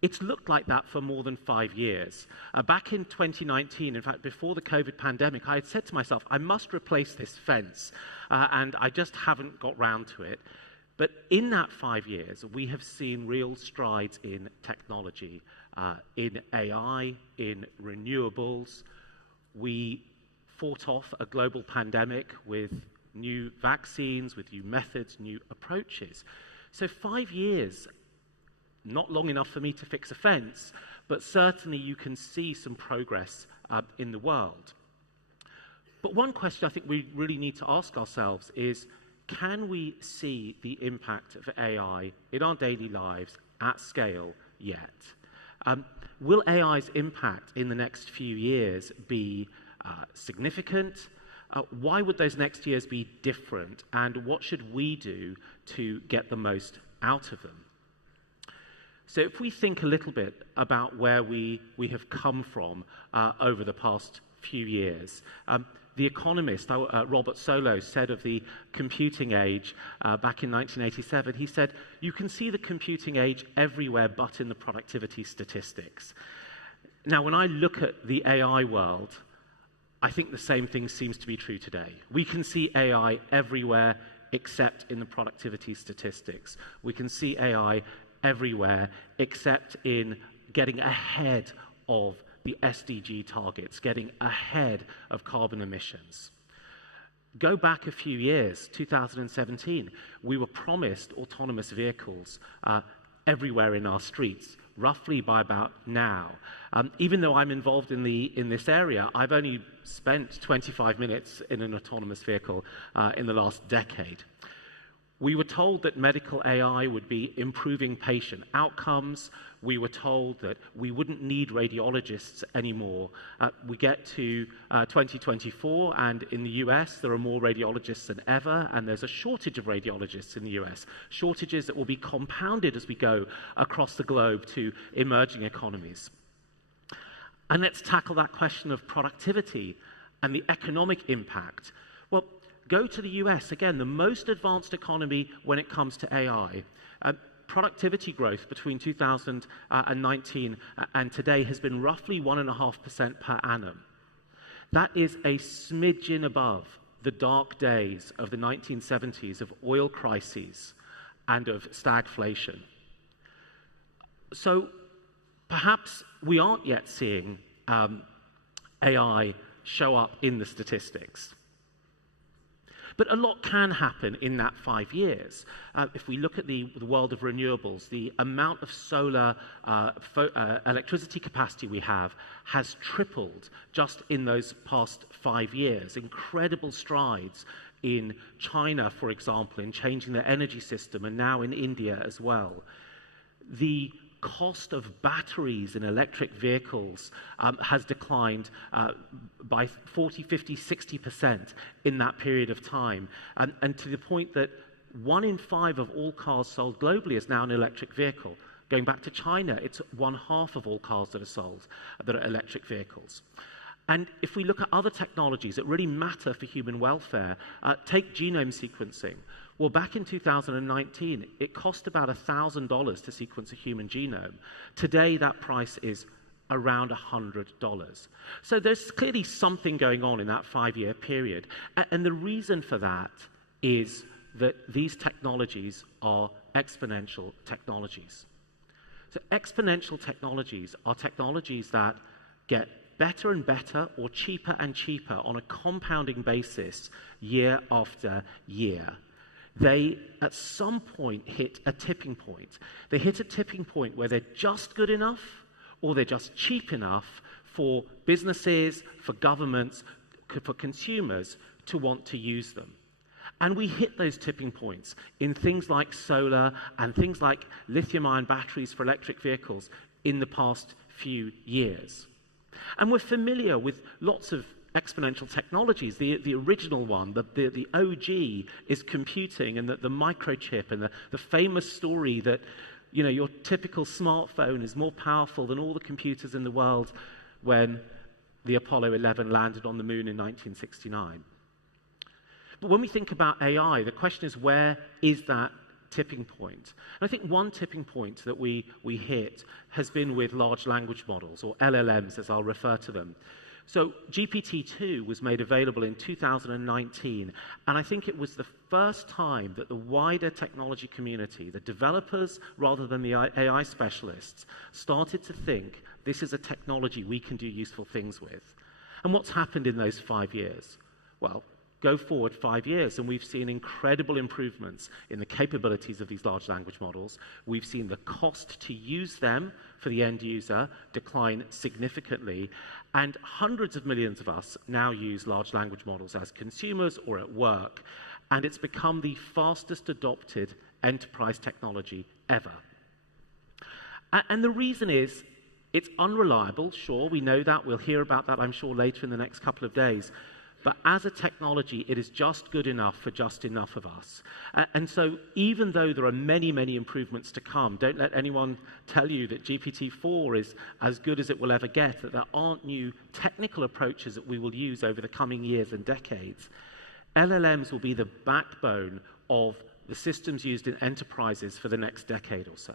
It's looked like that for more than 5 years. Back in 2019, in fact, before the COVID pandemic, I had said to myself, I must replace this fence, and I just haven't got round to it. But in that 5 years, we have seen real strides in technology, in AI, in renewables. We fought off a global pandemic with new vaccines, with new methods, new approaches. So 5 years, not long enough for me to fix a fence, but certainly you can see some progress in the world. But one question I think we really need to ask ourselves is, can we see the impact of AI in our daily lives at scale yet? Will AI's impact in the next few years be significant? Why would those next years be different? And what should we do to get the most out of them? So if we think a little bit about where we have come from over the past few years, the economist, Robert Solow, said of the computing age back in 1987, he said, you can see the computing age everywhere but in the productivity statistics. Now, when I look at the AI world, I think the same thing seems to be true today. We can see AI everywhere except in the productivity statistics. We can see AI everywhere except in getting ahead of the SDG targets, getting ahead of carbon emissions. Go back a few years, 2017, we were promised autonomous vehicles everywhere in our streets, roughly by about now. Even though I'm involved in this area, I've only spent 25 minutes in an autonomous vehicle in the last decade. We were told that medical AI would be improving patient outcomes. We were told that we wouldn't need radiologists anymore. We get to 2024, and in the US, there are more radiologists than ever, and there's a shortage of radiologists in the US, shortages that will be compounded as we go across the globe to emerging economies. And let's tackle that question of productivity and the economic impact. Well, go to the US, again, the most advanced economy when it comes to AI. Productivity growth between 2019 and today has been roughly 1.5% per annum. That is a smidgen above the dark days of the 1970s of oil crises and of stagflation. So perhaps we aren't yet seeing AI show up in the statistics. But a lot can happen in that 5 years. If we look at the world of renewables, the amount of solar electricity capacity we have has tripled just in those past 5 years. Incredible strides in China, for example, in changing their energy system, and now in India as well. The cost of batteries in electric vehicles has declined by 40, 50, 60% in that period of time. And to the point that 1 in 5 of all cars sold globally is now an electric vehicle. Going back to China, it's 1/2 of all cars that are sold that are electric vehicles. And if we look at other technologies that really matter for human welfare, take genome sequencing. Well, back in 2019, it cost about $1,000 to sequence a human genome. Today, that price is around $100. So there's clearly something going on in that 5-year period. And the reason for that is that these technologies are exponential technologies. So exponential technologies are technologies that get better and better or cheaper and cheaper on a compounding basis year after year. They, at some point, hit a tipping point. They hit a tipping point where they're just good enough or they're just cheap enough for businesses, for governments, for consumers to want to use them. And we hit those tipping points in things like solar and things like lithium-ion batteries for electric vehicles in the past few years. And we're familiar with lots of exponential technologies. The original one, the OG, is computing, and the microchip, and the famous story that, you know, your typical smartphone is more powerful than all the computers in the world when the Apollo 11 landed on the moon in 1969. But when we think about AI, the question is, where is that tipping point? And I think one tipping point that we hit has been with large language models, or LLMs as I'll refer to them. So GPT-2 was made available in 2019, and I think it was the first time that the wider technology community, the developers rather than the AI specialists, started to think this is a technology we can do useful things with. And what's happened in those 5 years? Well, go forward 5 years, and we've seen incredible improvements in the capabilities of these large language models. We've seen the cost to use them for the end user decline significantly, and hundreds of millions of us now use large language models as consumers or at work, and it's become the fastest adopted enterprise technology ever. And the reason is, it's unreliable, sure, we know that. We'll hear about that, I'm sure, later in the next couple of days. But as a technology, it is just good enough for just enough of us. And so even though there are many, many improvements to come, don't let anyone tell you that GPT-4 is as good as it will ever get, that there aren't new technical approaches that we will use over the coming years and decades. LLMs will be the backbone of the systems used in enterprises for the next decade or so.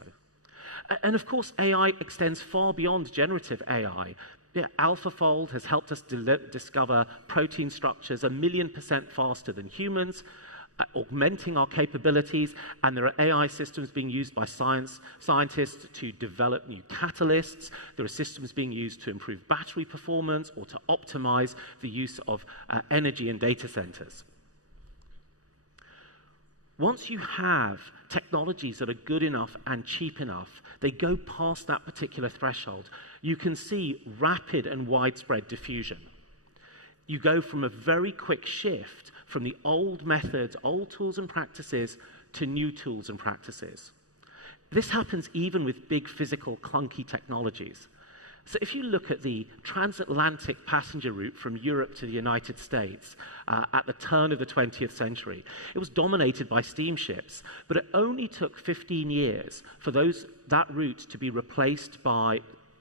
And of course, AI extends far beyond generative AI. Yeah, AlphaFold has helped us discover protein structures 1,000,000% faster than humans, augmenting our capabilities, and there are AI systems being used by scientists to develop new catalysts. There are systems being used to improve battery performance or to optimize the use of energy in data centers. Once you have technologies that are good enough and cheap enough, they go past that particular threshold. You can see rapid and widespread diffusion. You go from a very quick shift from the old methods, old tools and practices, to new tools and practices. This happens even with big physical clunky technologies. So if you look at the transatlantic passenger route from Europe to the United States at the turn of the 20th century, it was dominated by steamships, but it only took 15 years for that route to be replaced by,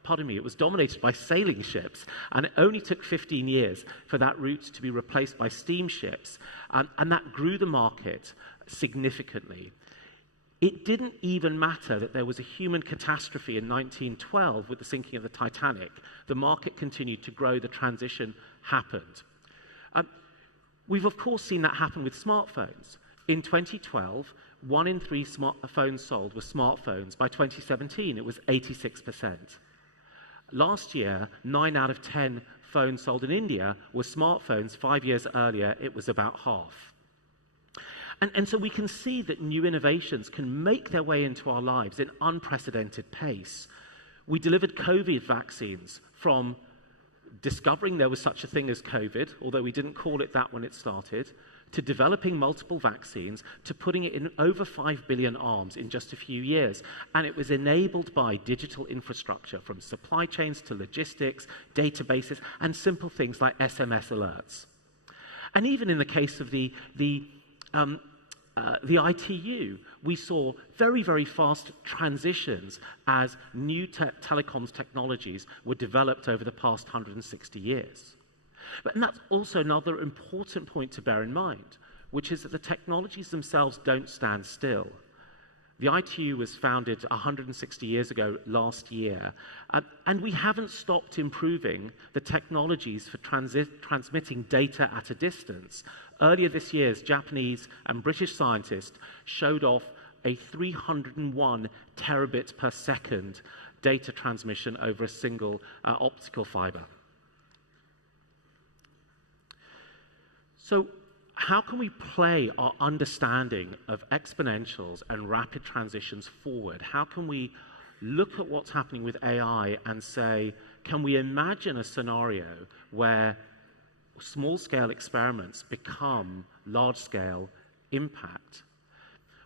it was dominated by sailing ships, and it only took 15 years for that route to be replaced by steamships, and that grew the market significantly. It didn't even matter that there was a human catastrophe in 1912 with the sinking of the Titanic. The market continued to grow, the transition happened. We've of course seen that happen with smartphones. In 2012, 1 in 3 smartphones sold were smartphones. By 2017, it was 86%. Last year, 9 out of 10 phones sold in India were smartphones. 5 years earlier, it was about half. And so we can see that new innovations can make their way into our lives in unprecedented pace. We delivered COVID vaccines from discovering there was such a thing as COVID, although we didn't call it that when it started, to developing multiple vaccines, to putting it in over 5 billion arms in just a few years. And it was enabled by digital infrastructure, from supply chains to logistics, databases, and simple things like SMS alerts. And even in the case of the ITU, we saw very, very fast transitions as new telecoms technologies were developed over the past 160 years. And that's also another important point to bear in mind, which is that the technologies themselves don't stand still. The ITU was founded 160 years ago last year, and we haven't stopped improving the technologies for transmitting data at a distance. Earlier this year, Japanese and British scientists showed off a 301 terabits per second data transmission over a single optical fiber. So how can we play our understanding of exponentials and rapid transitions forward? How can we look at what's happening with AI and say, can we imagine a scenario where small-scale experiments become large-scale impact?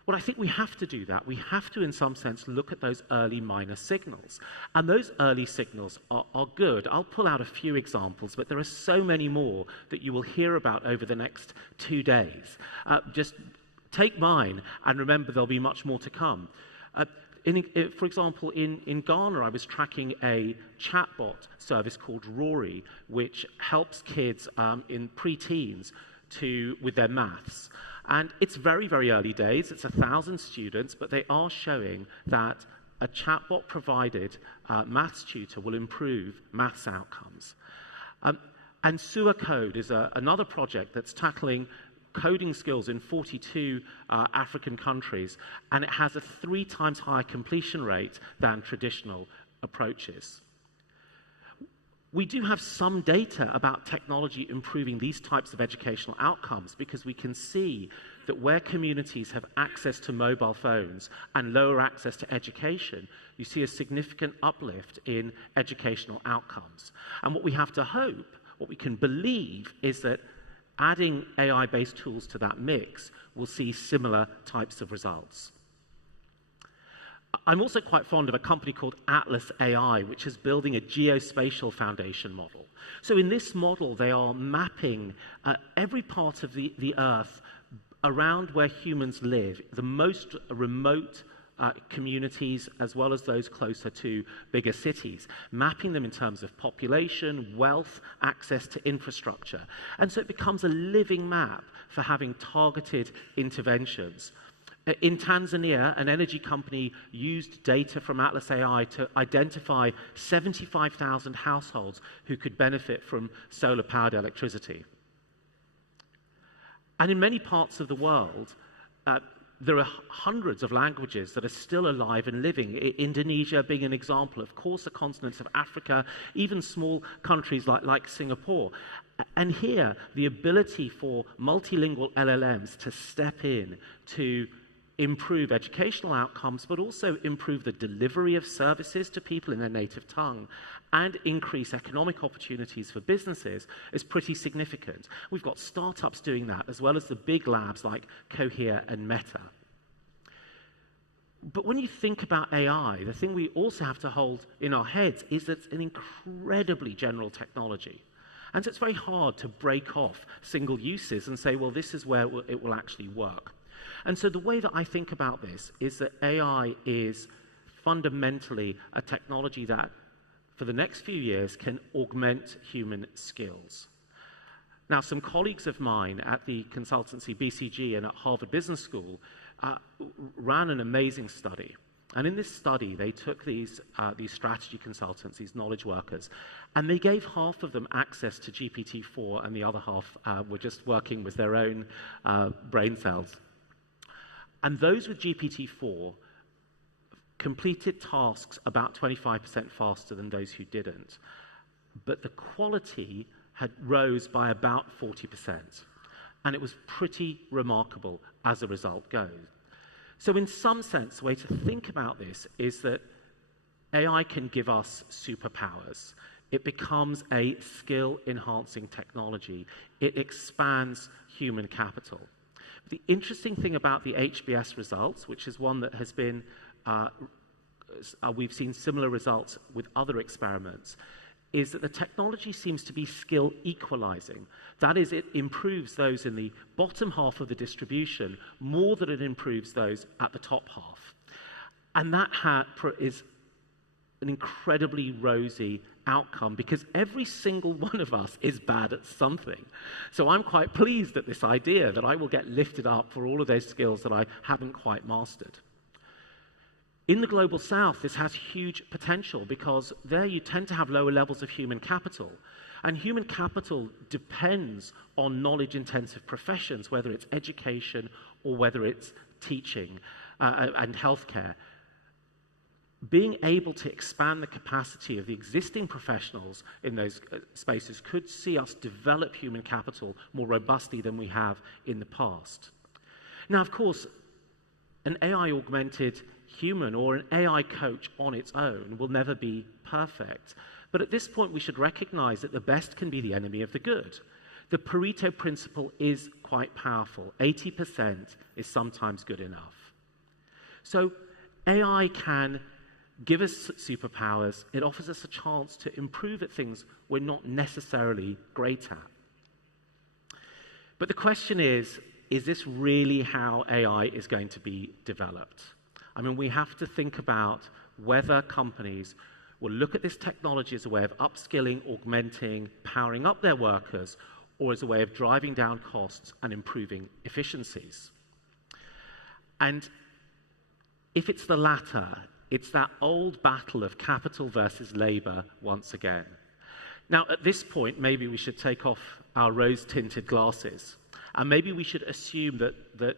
Well, I think we have to do that. We have to, in some sense, look at those early minor signals. And those early signals are good. I'll pull out a few examples, but there are so many more that you will hear about over the next 2 days. Just take mine and remember there'll be much more to come. For example, in Ghana, I was tracking a chatbot service called Rory, which helps kids in pre-teens with their maths. And it's very, very early days. It's 1,000 students, but they are showing that a chatbot-provided maths tutor will improve maths outcomes. And Sewer Code is another project that's tackling coding skills in 42 African countries, and it has a 3 times higher completion rate than traditional approaches. We do have some data about technology improving these types of educational outcomes, because we can see that where communities have access to mobile phones and lower access to education, you see a significant uplift in educational outcomes. And what we have to hope, what we can believe, is that adding AI-based tools to that mix will see similar types of results. I'm also quite fond of a company called Atlas AI, which is building a geospatial foundation model. So in this model, they are mapping every part of the Earth around where humans live, the most remote communities as well as those closer to bigger cities, mapping them in terms of population, wealth, access to infrastructure. And so it becomes a living map for having targeted interventions. In Tanzania, an energy company used data from Atlas AI to identify 75,000 households who could benefit from solar-powered electricity. And in many parts of the world, there are hundreds of languages that are still alive and living, Indonesia being an example, of course, the continents of Africa, even small countries like Singapore. And here, the ability for multilingual LLMs to step in to improve educational outcomes, but also improve the delivery of services to people in their native tongue and increase economic opportunities for businesses is pretty significant. We've got startups doing that, as well as the big labs like Cohere and Meta. But when you think about AI, the thing we also have to hold in our heads is that it's an incredibly general technology. And so it's very hard to break off single uses and say, well, this is where it will actually work. And so the way that I think about this is that AI is fundamentally a technology that, for the next few years, can augment human skills. Now, some colleagues of mine at the consultancy BCG and at Harvard Business School ran an amazing study. And in this study, they took these strategy consultants, these knowledge workers, and they gave half of them access to GPT-4, and the other half were just working with their own brain cells. And those with GPT-4 completed tasks about 25% faster than those who didn't. But the quality had rose by about 40%. And it was pretty remarkable as a result goes. So in some sense, the way to think about this is that AI can give us superpowers. It becomes a skill-enhancing technology. It expands human capital. The interesting thing about the HBS results, which is one that has been, we've seen similar results with other experiments, is that the technology seems to be skill equalizing. That is, it improves those in the bottom half of the distribution more than it improves those at the top half. And that is an incredibly rosy outcome, because every single one of us is bad at something. So I'm quite pleased at this idea that I will get lifted up for all of those skills that I haven't quite mastered. In the Global South, this has huge potential, because there you tend to have lower levels of human capital. And human capital depends on knowledge-intensive professions, whether it's education or whether it's teaching and healthcare. Being able to expand the capacity of the existing professionals in those spaces could see us develop human capital more robustly than we have in the past. Now, of course, an AI-augmented human or an AI coach on its own will never be perfect. But at this point, we should recognize that the best can be the enemy of the good. The Pareto principle is quite powerful. 80% is sometimes good enough. So AI can give us superpowers. It offers us a chance to improve at things we're not necessarily great at. But the question is this really how AI is going to be developed? I mean, we have to think about whether companies will look at this technology as a way of upskilling, augmenting, powering up their workers, or as a way of driving down costs and improving efficiencies. And if it's the latter, it's that old battle of capital versus labor once again. Now, at this point, maybe we should take off our rose-tinted glasses, and maybe we should assume that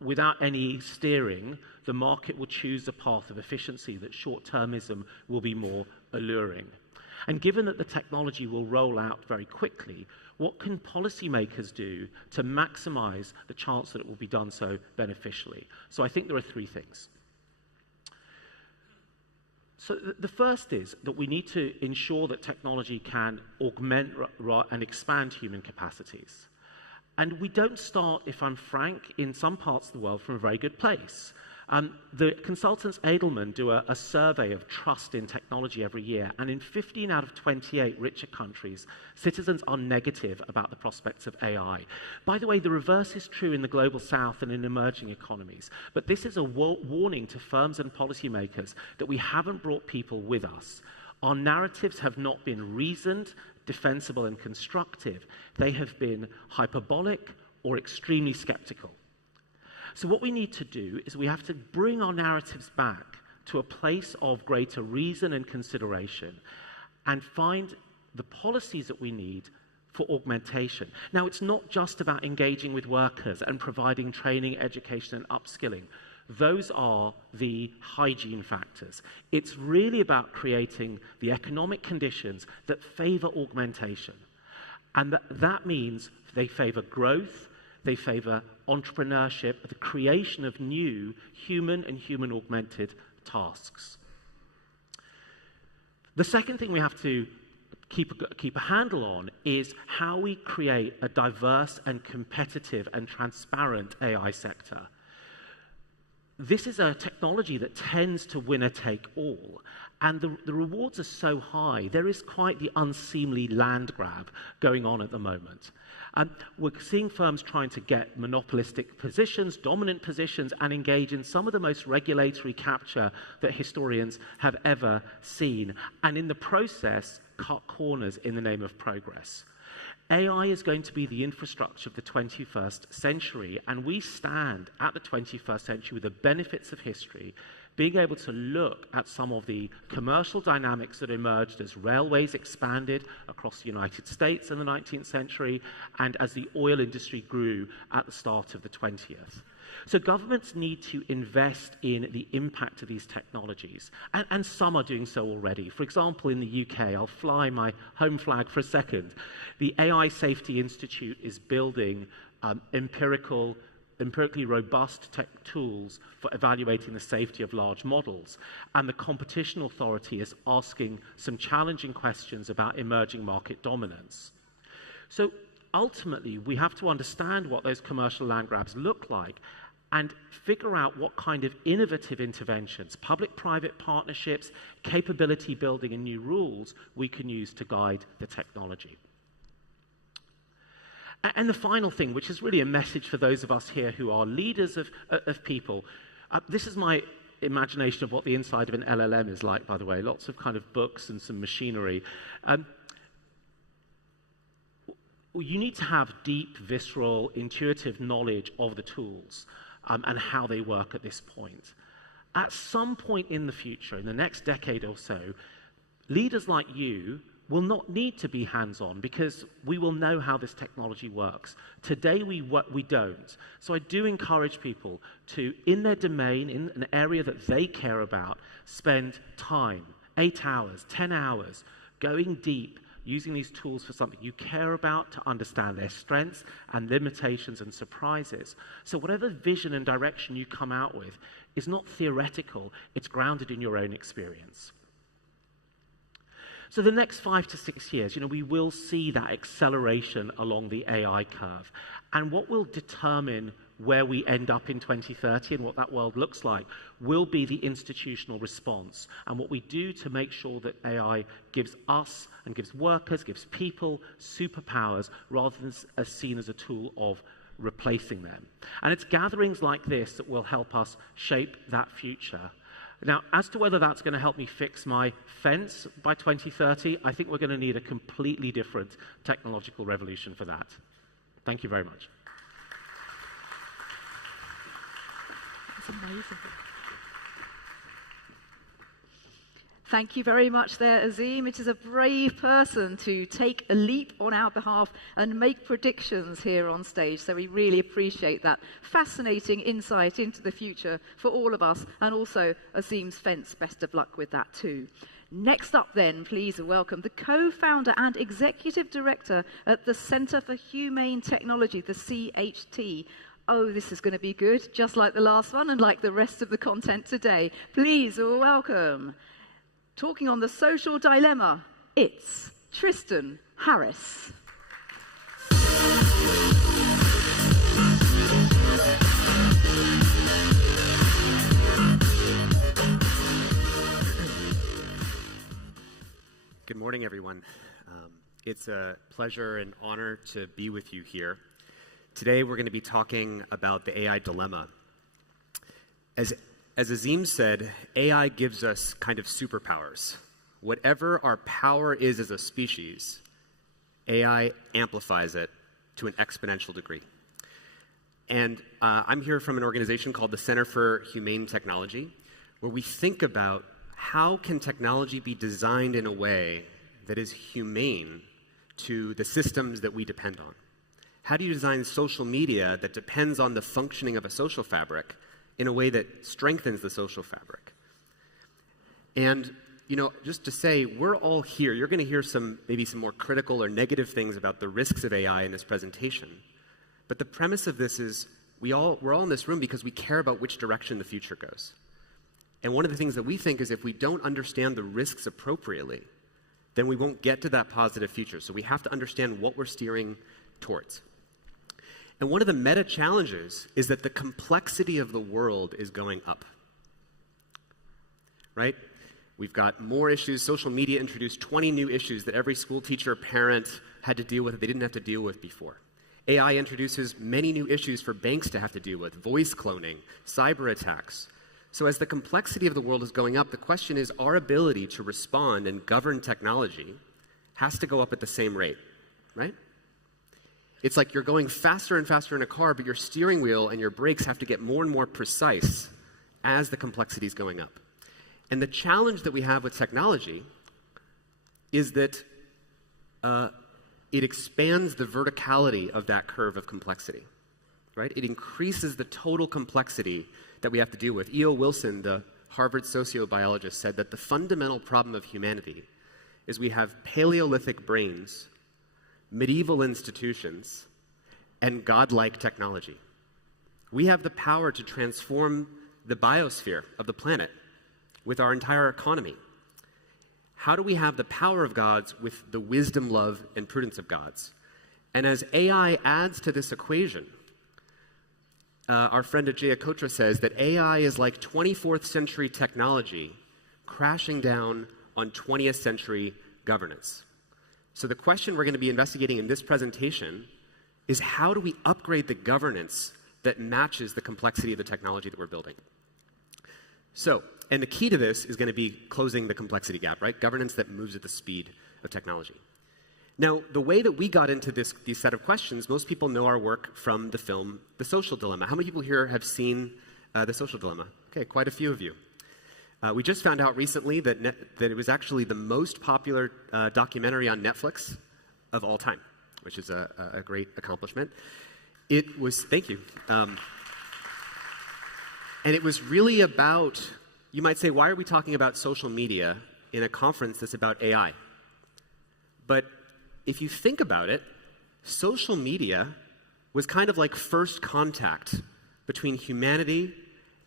without any steering, the market will choose a path of efficiency, that short-termism will be more alluring. And given that the technology will roll out very quickly, what can policymakers do to maximize the chance that it will be done so beneficially? So I think there are three things. So the first is that we need to ensure that technology can augment and expand human capacities. And we don't start, if I'm frank, in some parts of the world from a very good place. The consultants Edelman do a survey of trust in technology every year, and in 15 out of 28 richer countries, citizens are negative about the prospects of AI. By the way, the reverse is true in the global south and in emerging economies. But this is a warning to firms and policymakers that we haven't brought people with us. Our narratives have not been reasoned, defensible, and constructive. They have been hyperbolic or extremely skeptical. So what we need to do is we have to bring our narratives back to a place of greater reason and consideration and find the policies that we need for augmentation. Now, it's not just about engaging with workers and providing training, education, and upskilling. Those are the hygiene factors. It's really about creating the economic conditions that favor augmentation. And that means they favor growth, they favor entrepreneurship, the creation of new human and human-augmented tasks. The second thing we have to keep a handle on is how we create a diverse and competitive and transparent AI sector. This is a technology that tends to winner-take-all, and the rewards are so high, there is quite the unseemly land grab going on at the moment. We're seeing firms trying to get monopolistic positions, dominant positions, and engage in some of the most regulatory capture that historians have ever seen, and in the process, cut corners in the name of progress. AI is going to be the infrastructure of the 21st century, and we stand at the 21st century with the benefits of history, being able to look at some of the commercial dynamics that emerged as railways expanded across the United States in the 19th century, and as the oil industry grew at the start of the 20th. So governments need to invest in the impact of these technologies, and some are doing so already. For example, in the UK, I'll fly my home flag for a second. The AI Safety Institute is building empirically robust tech tools for evaluating the safety of large models, and the Competition Authority is asking some challenging questions about emerging market dominance. So ultimately, we have to understand what those commercial land grabs look like and figure out what kind of innovative interventions, public-private partnerships, capability building, and new rules we can use to guide the technology. And the final thing, which is really a message for those of us here who are leaders of people, this is my imagination of what the inside of an LLM is like, by the way, lots of kind of books and some machinery. You need to have deep, visceral, intuitive knowledge of the tools and how they work at this point. At some point in the future, in the next decade or so, leaders like you will not need to be hands-on because we will know how this technology works. Today, we don't. So I do encourage people to, in their domain, in an area that they care about, spend time, 8 hours, 10 hours, going deep, using these tools for something you care about, to understand their strengths and limitations and surprises. So whatever vision and direction you come out with is not theoretical, it's grounded in your own experience. So the next 5 to 6 years, we will see that acceleration along the AI curve. And what will determine where we end up in 2030 and what that world looks like will be the institutional response and what we do to make sure that AI gives us and gives workers, gives people superpowers rather than seen as a tool of replacing them. And it's gatherings like this that will help us shape that future. Now, as to whether that's going to help me fix my fence by 2030, I think we're going to need a completely different technological revolution for that. Thank you very much. Thank you very much there, Azeem. It is a brave person to take a leap on our behalf and make predictions here on stage. So we really appreciate that fascinating insight into the future for all of us. And also, Azeem's fence, best of luck with that too. Next up then, please welcome the co-founder and executive director at the Center for Humane Technology, the CHT. Oh, this is going to be good, just like the last one and like the rest of the content today. Please welcome, talking on the social dilemma, it's Tristan Harris. Good morning, everyone. It's a pleasure and honor to be with you here. Today, we're going to be talking about the AI dilemma. As Azeem said, AI gives us kind of superpowers. Whatever our power is as a species, AI amplifies it to an exponential degree. And I'm here from an organization called the Center for Humane Technology, where we think about how can technology be designed in a way that is humane to the systems that we depend on? How do you design social media that depends on the functioning of a social fabric in a way that strengthens the social fabric? And, you know, just to say, we're all here. You're going to hear maybe some more critical or negative things about the risks of AI in this presentation. But the premise of this is we're all in this room because we care about which direction the future goes. And one of the things that we think is if we don't understand the risks appropriately, then we won't get to that positive future. So we have to understand what we're steering towards. And one of the meta challenges is that the complexity of the world is going up. Right? We've got more issues. Social media introduced 20 new issues that every school teacher or parent had to deal with that they didn't have to deal with before. AI introduces many new issues for banks to have to deal with: voice cloning, cyber attacks. So as the complexity of the world is going up, the question is our ability to respond and govern technology has to go up at the same rate, right? It's like you're going faster and faster in a car, but your steering wheel and your brakes have to get more and more precise as the complexity is going up. And the challenge that we have with technology is that it expands the verticality of that curve of complexity, right? It increases the total complexity that we have to deal with. E.O. Wilson, the Harvard sociobiologist, said that the fundamental problem of humanity is we have Paleolithic brains, medieval institutions, and godlike technology. We have the power to transform the biosphere of the planet with our entire economy. How do we have the power of gods with the wisdom, love, and prudence of gods? And as AI adds to this equation, our friend Ajay Kotra says that AI is like 24th century technology crashing down on 20th century governance. So the question we're going to be investigating in this presentation is how do we upgrade the governance that matches the complexity of the technology that we're building? So, and the key to this is going to be closing the complexity gap, right? Governance that moves at the speed of technology. Now, the way that we got into these set of questions, most people know our work from the film The Social Dilemma. How many people here have seen The Social Dilemma? Okay, quite a few of you. We just found out recently that it was actually the most popular documentary on Netflix of all time, which is a great accomplishment. It was, thank you. And it was really about, you might say, why are we talking about social media in a conference that's about AI? But if you think about it, social media was kind of like first contact between humanity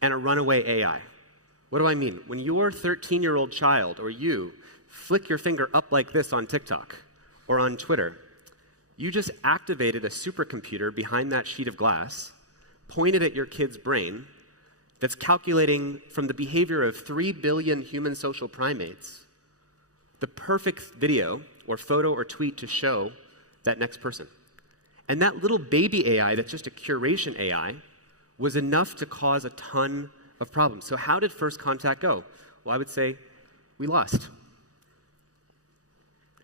and a runaway AI. What do I mean? When your 13-year-old child or you flick your finger up like this on TikTok or on Twitter, you just activated a supercomputer behind that sheet of glass, pointed at your kid's brain, that's calculating from the behavior of 3 billion human social primates the perfect video or photo or tweet to show that next person. And that little baby AI that's just a curation AI was enough to cause a ton of problems. So how did first contact go? Well, I would say we lost.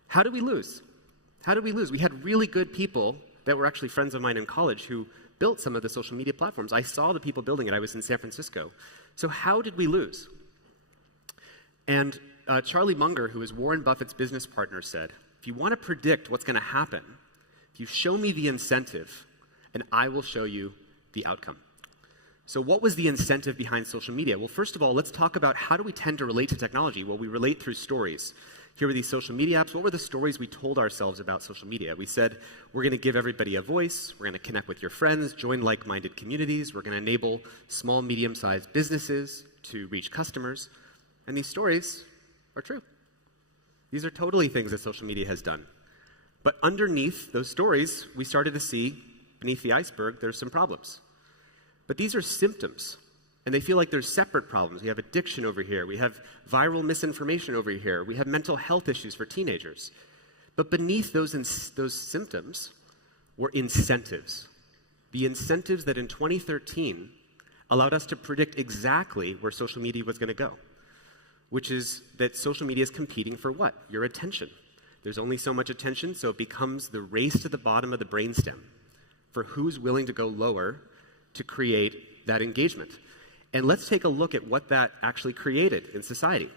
How did we lose? How did we lose? We had really good people that were actually friends of mine in college who built some of the social media platforms. I saw the people building it. I was in San Francisco. So how did we lose? And Charlie Munger, who is Warren Buffett's business partner, said, if you want to predict what's going to happen, if you show me the incentive, and I will show you the outcome. So what was the incentive behind social media? Well, first of all, let's talk about how do we tend to relate to technology? Well, we relate through stories. Here were these social media apps. What were the stories we told ourselves about social media? We said, we're going to give everybody a voice. We're going to connect with your friends, join like-minded communities. We're going to enable small, medium-sized businesses to reach customers. And these stories are true. These are totally things that social media has done. But underneath those stories, we started to see, beneath the iceberg, there's some problems. But these are symptoms, and they feel like there's separate problems. We have addiction over here. We have viral misinformation over here. We have mental health issues for teenagers. But beneath those symptoms were incentives. The incentives that in 2013 allowed us to predict exactly where social media was going to go, which is that social media is competing for what? Your attention. There's only so much attention, so it becomes the race to the bottom of the brainstem for who's willing to go lower to create that engagement. And let's take a look at what that actually created in society.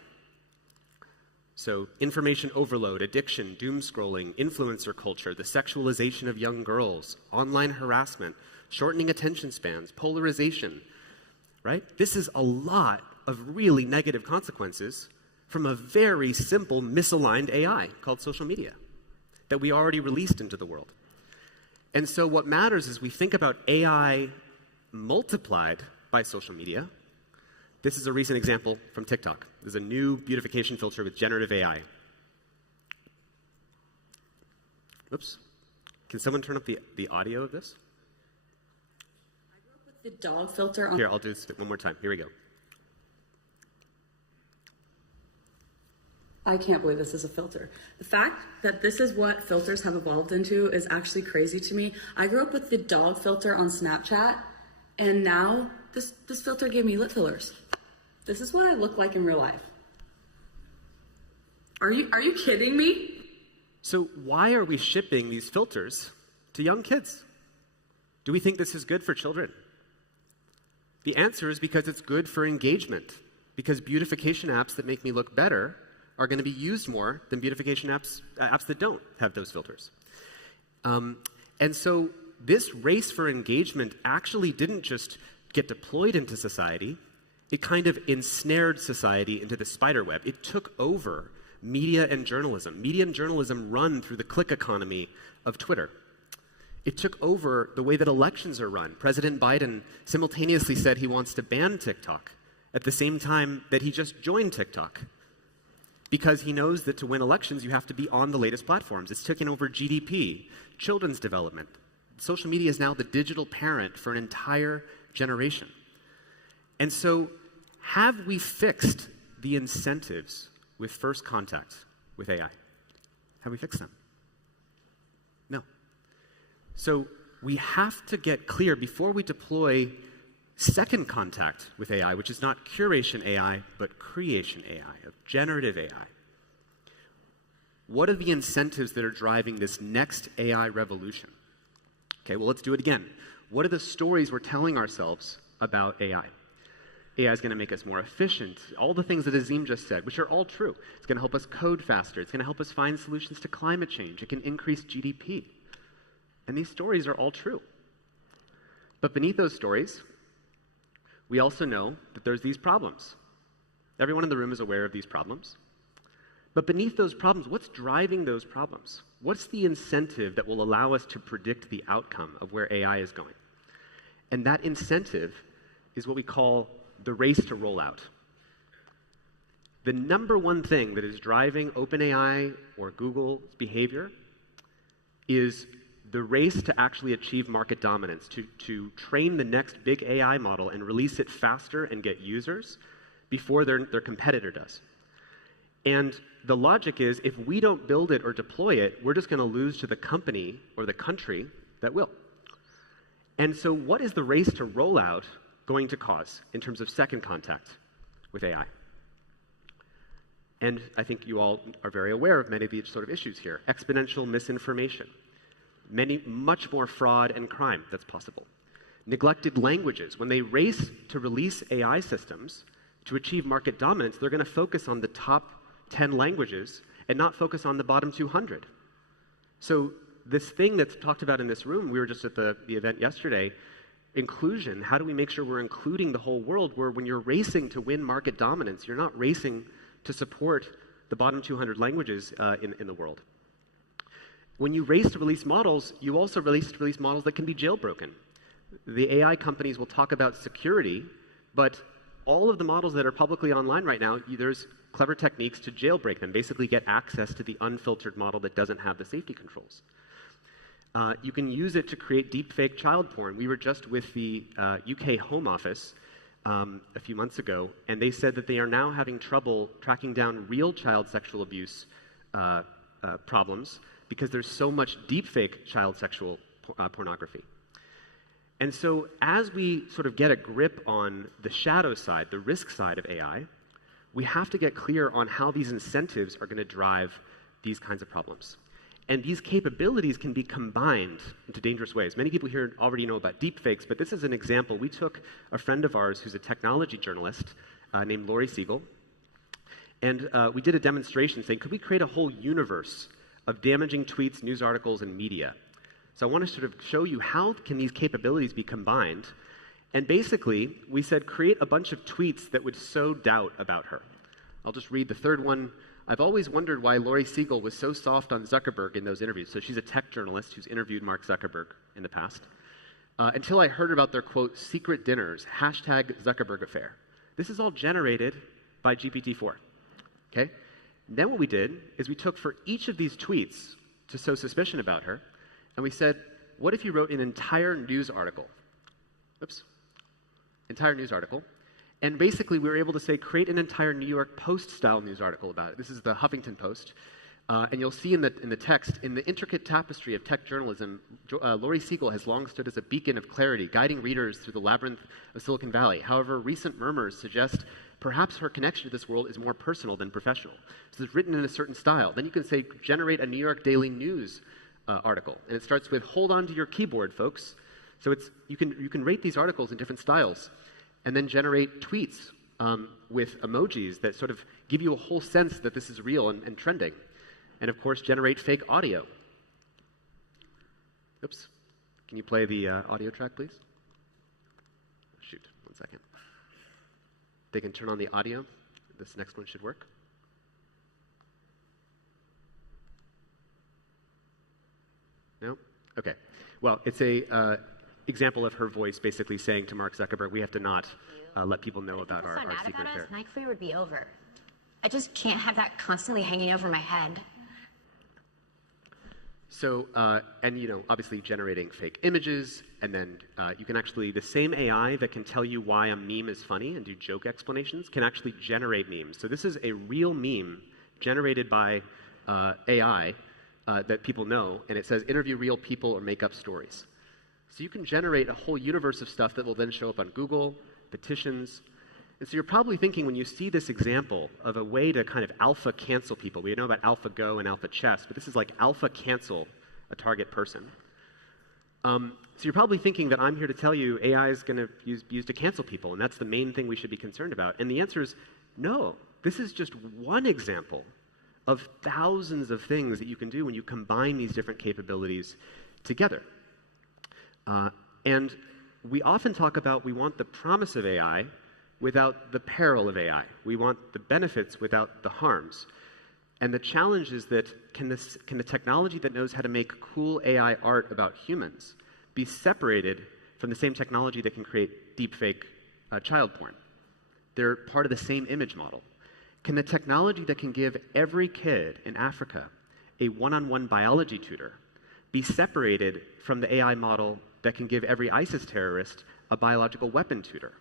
So information overload, addiction, doom scrolling, influencer culture, the sexualization of young girls, online harassment, shortening attention spans, polarization, right? This is a lot of really negative consequences from a very simple misaligned AI called social media that we already released into the world. And so what matters is we think about AI multiplied by social media. This is a recent example from TikTok. There's a new beautification filter with generative AI. Oops. Can someone turn up the audio of this? I grew up with the dog filter on. Here, I'll do this one more time. Here we go. I can't believe this is a filter. The fact that this is what filters have evolved into is actually crazy to me. I grew up with the dog filter on Snapchat, and now this filter gave me lip fillers. This is what I look like in real life. Are you kidding me? So why are we shipping these filters to young kids? Do we think this is good for children? The answer is because it's good for engagement. Because beautification apps that make me look better are going to be used more than beautification apps that don't have those filters. And so this race for engagement actually didn't just get deployed into society. It kind of ensnared society into the spider web. It took over media and journalism. Media and journalism run through the click economy of Twitter. It took over the way that elections are run. President Biden simultaneously said he wants to ban TikTok at the same time that he just joined TikTok, because he knows that to win elections, you have to be on the latest platforms. It's taken over GDP, children's development. Social media is now the digital parent for an entire generation. And so, have we fixed the incentives with first contact with AI? Have we fixed them? No. So, we have to get clear before we deploy second contact with AI, which is not curation AI, but creation AI, of generative AI. What are the incentives that are driving this next AI revolution? Okay, well, let's do it again. What are the stories we're telling ourselves about AI? AI is going to make us more efficient. All the things that Azeem just said, which are all true. It's going to help us code faster. It's going to help us find solutions to climate change. It can increase GDP. And these stories are all true. But beneath those stories, we also know that there's these problems. Everyone in the room is aware of these problems. But beneath those problems, what's driving those problems? What's the incentive that will allow us to predict the outcome of where AI is going? And that incentive is what we call the race to roll out. The number one thing that is driving OpenAI or Google's behavior is the race to actually achieve market dominance, to train the next big AI model and release it faster and get users before their competitor does. And the logic is, if we don't build it or deploy it, we're just going to lose to the company or the country that will. And so what is the race to roll out going to cause in terms of second contact with AI? And I think you all are very aware of many of these sort of issues here. Exponential misinformation. Much more fraud and crime that's possible. Neglected languages. When they race to release AI systems to achieve market dominance, they're going to focus on the top 10 languages and not focus on the bottom 200. So this thing that's talked about in this room, we were just at the event yesterday, inclusion. How do we make sure we're including the whole world, where when you're racing to win market dominance, you're not racing to support the bottom 200 languages in the world. When you race to release models, you also race to release models that can be jailbroken. The AI companies will talk about security, but all of the models that are publicly online right now, there's clever techniques to jailbreak them, basically get access to the unfiltered model that doesn't have the safety controls. You can use it to create deepfake child porn. We were just with the UK Home Office a few months ago, and they said that they are now having trouble tracking down real child sexual abuse problems because there's so much deepfake child sexual pornography. And so as we sort of get a grip on the shadow side, the risk side of AI, we have to get clear on how these incentives are going to drive these kinds of problems. And these capabilities can be combined into dangerous ways. Many people here already know about deepfakes, but this is an example. We took a friend of ours who's a technology journalist named Laurie Siegel, and we did a demonstration saying, could we create a whole universe of damaging tweets, news articles, and media? So I want to sort of show you how can these capabilities be combined. And basically, we said create a bunch of tweets that would sow doubt about her. I'll just read the third one. I've always wondered why Laurie Siegel was so soft on Zuckerberg in those interviews. So she's a tech journalist who's interviewed Mark Zuckerberg in the past. Until I heard about their, quote, secret dinners, hashtag Zuckerberg affair. This is all generated by GPT-4. Okay? Then what we did is we took for each of these tweets to sow suspicion about her, and we said, what if you wrote an entire news article? Oops. Entire news article. And basically, we were able to say, create an entire New York Post-style news article about it. This is the Huffington Post. And you'll see in the text, in the intricate tapestry of tech journalism, Laurie Siegel has long stood as a beacon of clarity, guiding readers through the labyrinth of Silicon Valley. However, recent murmurs suggest perhaps her connection to this world is more personal than professional. So it's written in a certain style. Then you can say, generate a New York Daily News article. And it starts with, hold on to your keyboard, folks. So you can rate these articles in different styles, and then generate tweets with emojis that sort of give you a whole sense that this is real and trending. And of course, generate fake audio. Oops. Can you play the audio track, please? Shoot, 1 second. They can turn on the audio. This next one should work. No? Okay. Well, it's a example of her voice basically saying to Mark Zuckerberg, we have to not let people know about our secret affair. My career would be over. I just can't have that constantly hanging over my head. So, and obviously generating fake images, and then you can actually, the same AI that can tell you why a meme is funny and do joke explanations can actually generate memes. So this is a real meme generated by AI that people know, and it says interview real people or make up stories. So you can generate a whole universe of stuff that will then show up on Google, petitions. And so you're probably thinking when you see this example of a way to kind of alpha cancel people. We know about AlphaGo and Alpha Chess, but this is like alpha cancel a target person. So you're probably thinking that I'm here to tell you AI is going to be used to cancel people, and that's the main thing we should be concerned about. And the answer is no. This is just one example of thousands of things that you can do when you combine these different capabilities together. And we often talk about we want the promise of AI without the peril of AI. We want the benefits without the harms. And the challenge is that can the technology that knows how to make cool AI art about humans be separated from the same technology that can create deepfake child porn? They're part of the same image model. Can the technology that can give every kid in Africa a one-on-one biology tutor be separated from the AI model that can give every ISIS terrorist a biological weapon tutor?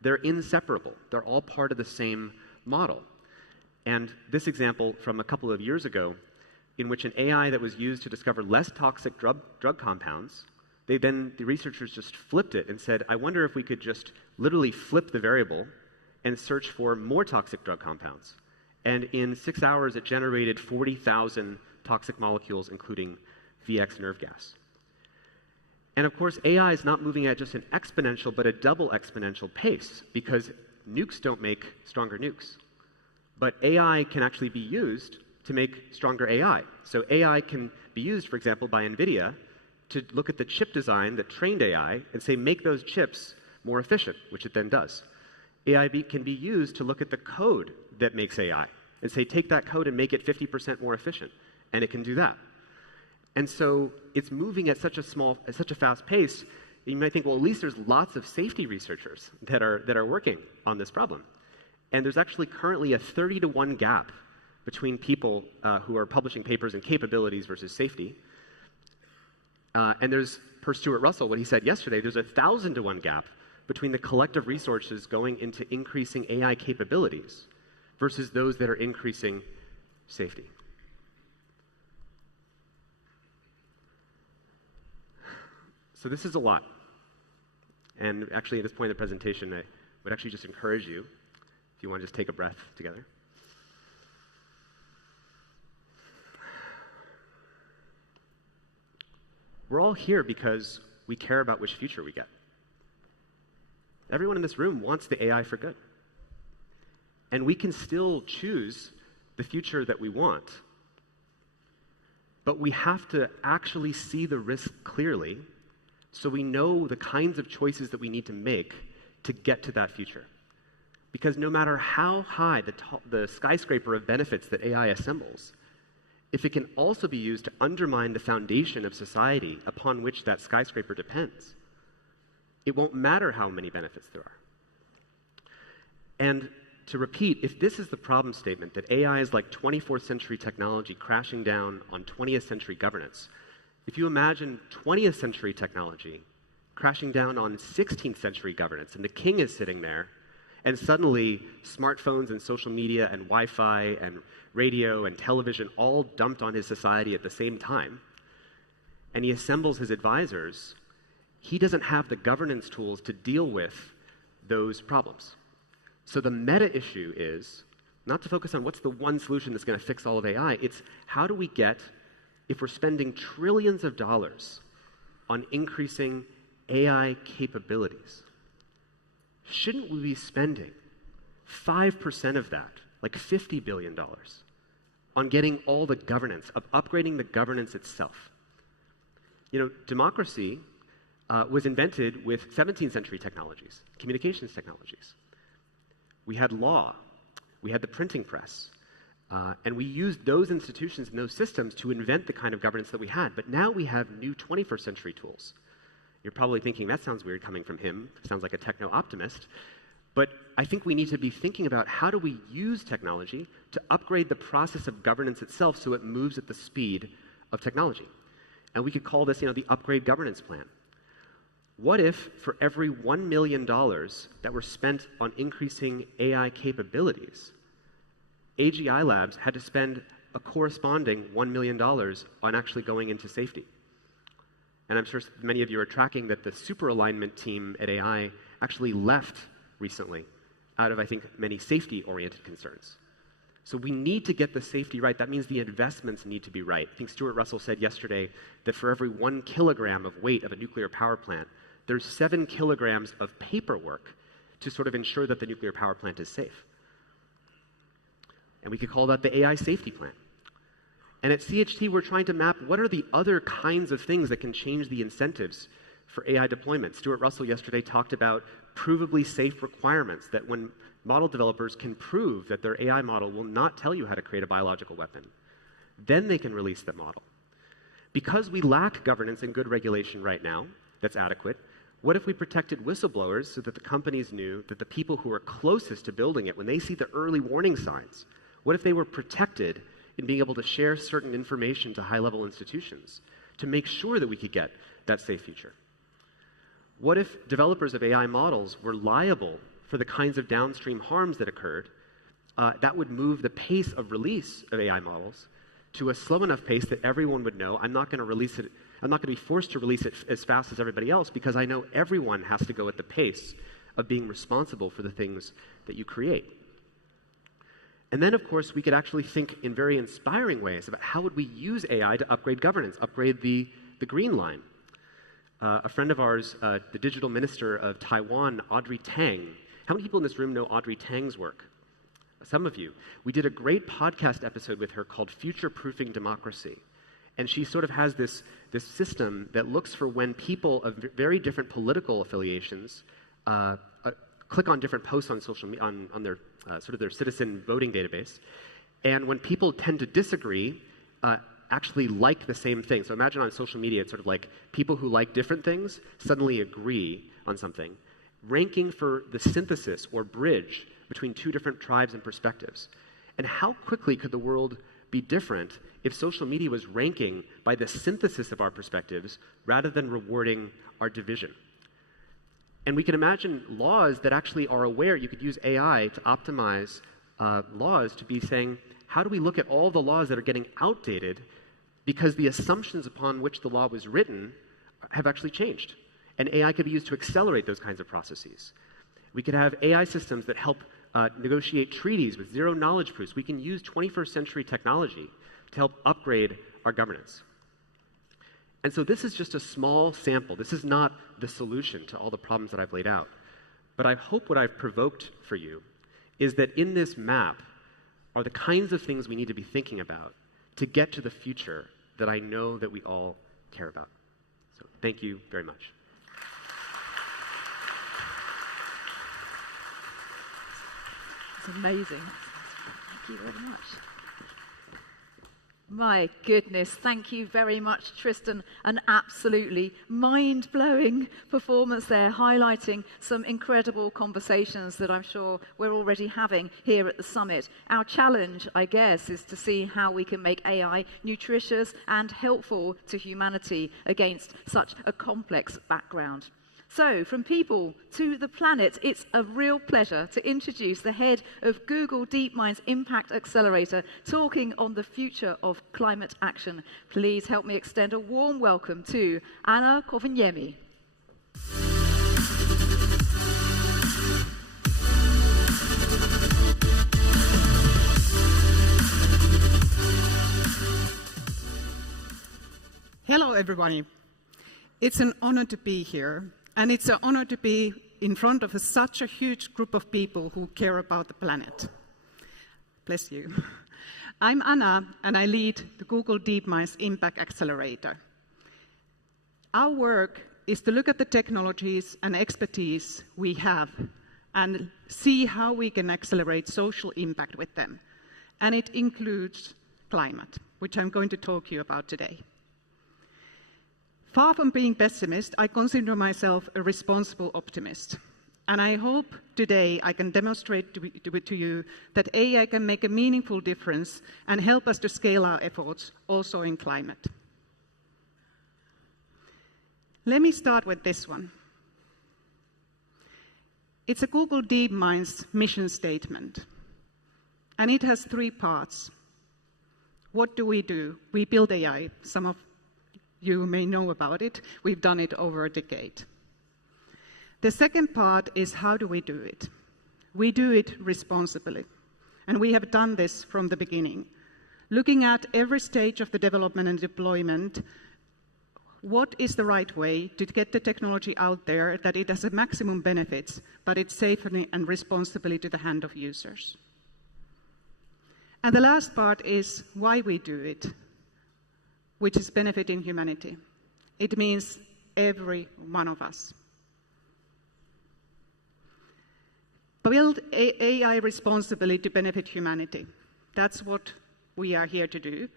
They're inseparable. They're all part of the same model. And this example from a couple of years ago, in which an AI that was used to discover less toxic drug compounds, the researchers just flipped it and said, I wonder if we could just literally flip the variable and search for more toxic drug compounds. And in 6 hours, it generated 40,000 toxic molecules, including VX nerve gas. And of course, AI is not moving at just an exponential, but a double exponential pace, because nukes don't make stronger nukes. But AI can actually be used to make stronger AI. So AI can be used, for example, by NVIDIA to look at the chip design that trained AI and say, make those chips more efficient, which it then does. AI can be used to look at the code that makes AI and say, take that code and make it 50% more efficient. And it can do that. And so it's moving at such a fast pace. You might think, well, at least there's lots of safety researchers that are working on this problem. And there's actually currently a 30-to-1 gap between people who are publishing papers in capabilities versus safety. And there's, per Stuart Russell, what he said yesterday, there's a 1,000-to-1 gap between the collective resources going into increasing AI capabilities versus those that are increasing safety. So this is a lot. And actually, at this point in the presentation, I would actually just encourage you, if you want to just take a breath together. We're all here because we care about which future we get. Everyone in this room wants the AI for good. And we can still choose the future that we want. But we have to actually see the risk clearly so we know the kinds of choices that we need to make to get to that future. Because no matter how high the skyscraper of benefits that AI assembles, if it can also be used to undermine the foundation of society upon which that skyscraper depends, it won't matter how many benefits there are. And to repeat, if this is the problem statement, that AI is like 24th century technology crashing down on 20th century governance, if you imagine 20th century technology crashing down on 16th century governance, and the king is sitting there, and suddenly smartphones and social media and Wi-Fi and radio and television all dumped on his society at the same time, and he assembles his advisors, he doesn't have the governance tools to deal with those problems. So the meta issue is not to focus on what's the one solution that's going to fix all of AI, it's how do we get, if we're spending trillions of dollars on increasing AI capabilities, shouldn't we be spending 5% of that, like $50 billion, on getting all the governance, of upgrading the governance itself? You know, democracy was invented with 17th century technologies, communications technologies. We had law, we had the printing press, and we used those institutions and those systems to invent the kind of governance that we had. But now we have new 21st century tools. You're probably thinking, that sounds weird coming from him. Sounds like a techno-optimist. But I think we need to be thinking about how do we use technology to upgrade the process of governance itself so it moves at the speed of technology. And we could call this, the upgrade governance plan. What if for every $1 million that were spent on increasing AI capabilities, AGI Labs had to spend a corresponding $1 million on actually going into safety? And I'm sure many of you are tracking that the super alignment team at AI actually left recently out of, I think, many safety-oriented concerns. So we need to get the safety right. That means the investments need to be right. I think Stuart Russell said yesterday that for every 1 kilogram of weight of a nuclear power plant, there's 7 kilograms of paperwork to sort of ensure that the nuclear power plant is safe. And we could call that the AI safety plan. And at CHT, we're trying to map what are the other kinds of things that can change the incentives for AI deployment. Stuart Russell yesterday talked about provably safe requirements, that when model developers can prove that their AI model will not tell you how to create a biological weapon, then they can release that model. Because we lack governance and good regulation right now that's adequate, what if we protected whistleblowers so that the companies knew that the people who are closest to building it, when they see the early warning signs, what if they were protected in being able to share certain information to high-level institutions to make sure that we could get that safe future? What if developers of AI models were liable for the kinds of downstream harms that occurred? That would move the pace of release of AI models to a slow enough pace that everyone would know, I'm not going to release it, I'm not going to be forced to release it as fast as everybody else because I know everyone has to go at the pace of being responsible for the things that you create. And then, of course, we could actually think in very inspiring ways about how would we use AI to upgrade governance, upgrade the green line. A friend of ours, the digital minister of Taiwan, Audrey Tang. How many people in this room know Audrey Tang's work? some of you. We did a great podcast episode with her called Future Proofing Democracy. And she sort of has this system that looks for when people of very different political affiliations click on different posts on social media, on their sort of their citizen voting database. And when people tend to disagree, actually like the same thing. So imagine on social media, it's sort of like people who like different things suddenly agree on something, ranking for the synthesis or bridge between two different tribes and perspectives. And how quickly could the world be different if social media was ranking by the synthesis of our perspectives rather than rewarding our division? And we can imagine laws that actually are aware. You could use AI to optimize laws to be saying, how do we look at all the laws that are getting outdated because the assumptions upon which the law was written have actually changed? And AI could be used to accelerate those kinds of processes. We could have AI systems that help negotiate treaties with zero knowledge proofs. We can use 21st century technology to help upgrade our governance. And so this is just a small sample. This is not the solution to all the problems that I've laid out. But I hope what I've provoked for you is that in this map are the kinds of things we need to be thinking about to get to the future that I know that we all care about. So thank you very much. It's amazing. Thank you very much. My goodness, thank you very much, Tristan. An absolutely mind-blowing performance there, highlighting some incredible conversations that I'm sure we're already having here at the summit. Our challenge, I guess, is to see how we can make AI nutritious and helpful to humanity against such a complex background. So, from people to the planet, it's a real pleasure to introduce the head of Google DeepMind's Impact Accelerator, talking on the future of climate action. Please help me extend a warm welcome to Anna Koivuniemi. Hello, everybody. It's an honor to be here. And it's an honor to be in front of such a huge group of people who care about the planet. Bless you. I'm Anna, and I lead the Google DeepMind's Impact Accelerator. Our work is to look at the technologies and expertise we have and see how we can accelerate social impact with them. And it includes climate, which I'm going to talk to you about today. Far from being pessimist, I consider myself a responsible optimist. And I hope today I can demonstrate to you that AI can make a meaningful difference and help us to scale our efforts also in climate. Let me start with this one. It's a Google DeepMind's mission statement. And it has 3 parts. What do? We build AI. Some of you may know about it. We've done it over a decade. The second part is how do we do it? We do it responsibly. And we have done this from the beginning. Looking at every stage of the development and deployment, what is the right way to get the technology out there that it has a maximum benefits, but it's safely and responsibly to the hand of users. And the last part is why we do it, which is benefiting humanity. It means every one of us. Build AI responsibly to benefit humanity. That's what we are here to do.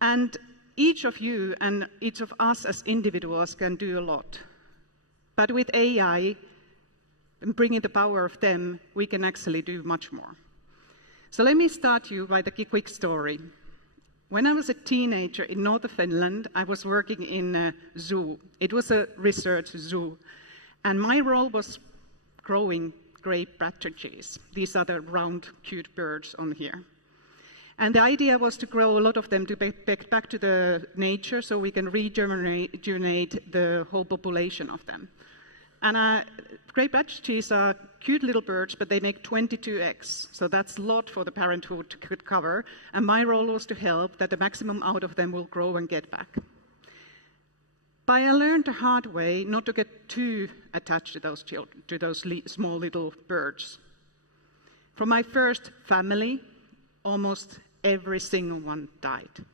And each of you and each of us as individuals can do a lot. But with AI, and bringing the power of them, we can actually do much more. So let me start you by the quick story. When I was a teenager in northern Finland, I was working in a zoo. It was a research zoo. And my role was growing great partridges. These are the round, cute birds on here. And the idea was to grow a lot of them to back to the nature so we can rejuvenate the whole population of them. And great partridges are cute little birds, but they make 22 eggs. So that's a lot for the parenthood to cover. And my role was to help that the maximum out of them will grow and get back. But I learned the hard way not to get too attached to those children, to those small little birds. From my first family, almost every single one died.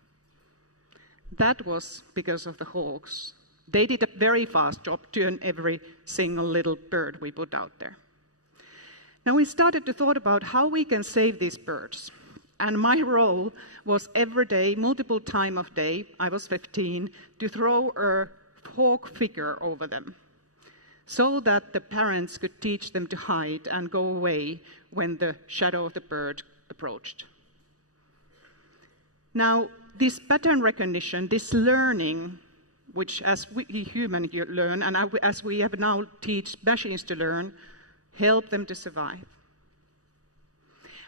That was because of the hawks. They did a very fast job to earn every single little bird we put out there. Now we started to thought about how we can save these birds. And my role was every day, multiple time of day, I was 15, to throw a hawk figure over them so that the parents could teach them to hide and go away when the shadow of the bird approached. Now, this pattern recognition, this learning, which as we humans learn, and as we have now teach machines to learn, help them to survive.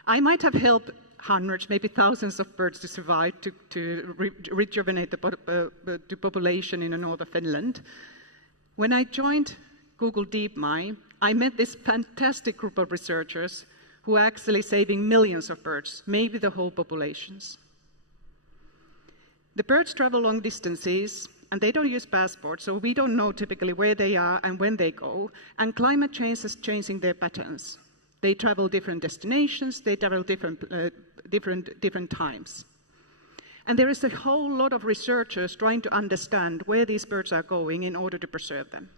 I might have helped hundreds, maybe thousands of birds to survive, to rejuvenate the population in the north of Finland. When I joined Google DeepMind, I met this fantastic group of researchers who are actually saving millions of birds, maybe the whole populations. The birds travel long distances, and they don't use passports, so we don't know typically where they are and when they go, and climate change is changing their patterns. They travel different destinations, they travel different times. And there is a whole lot of researchers trying to understand where these birds are going in order to preserve them.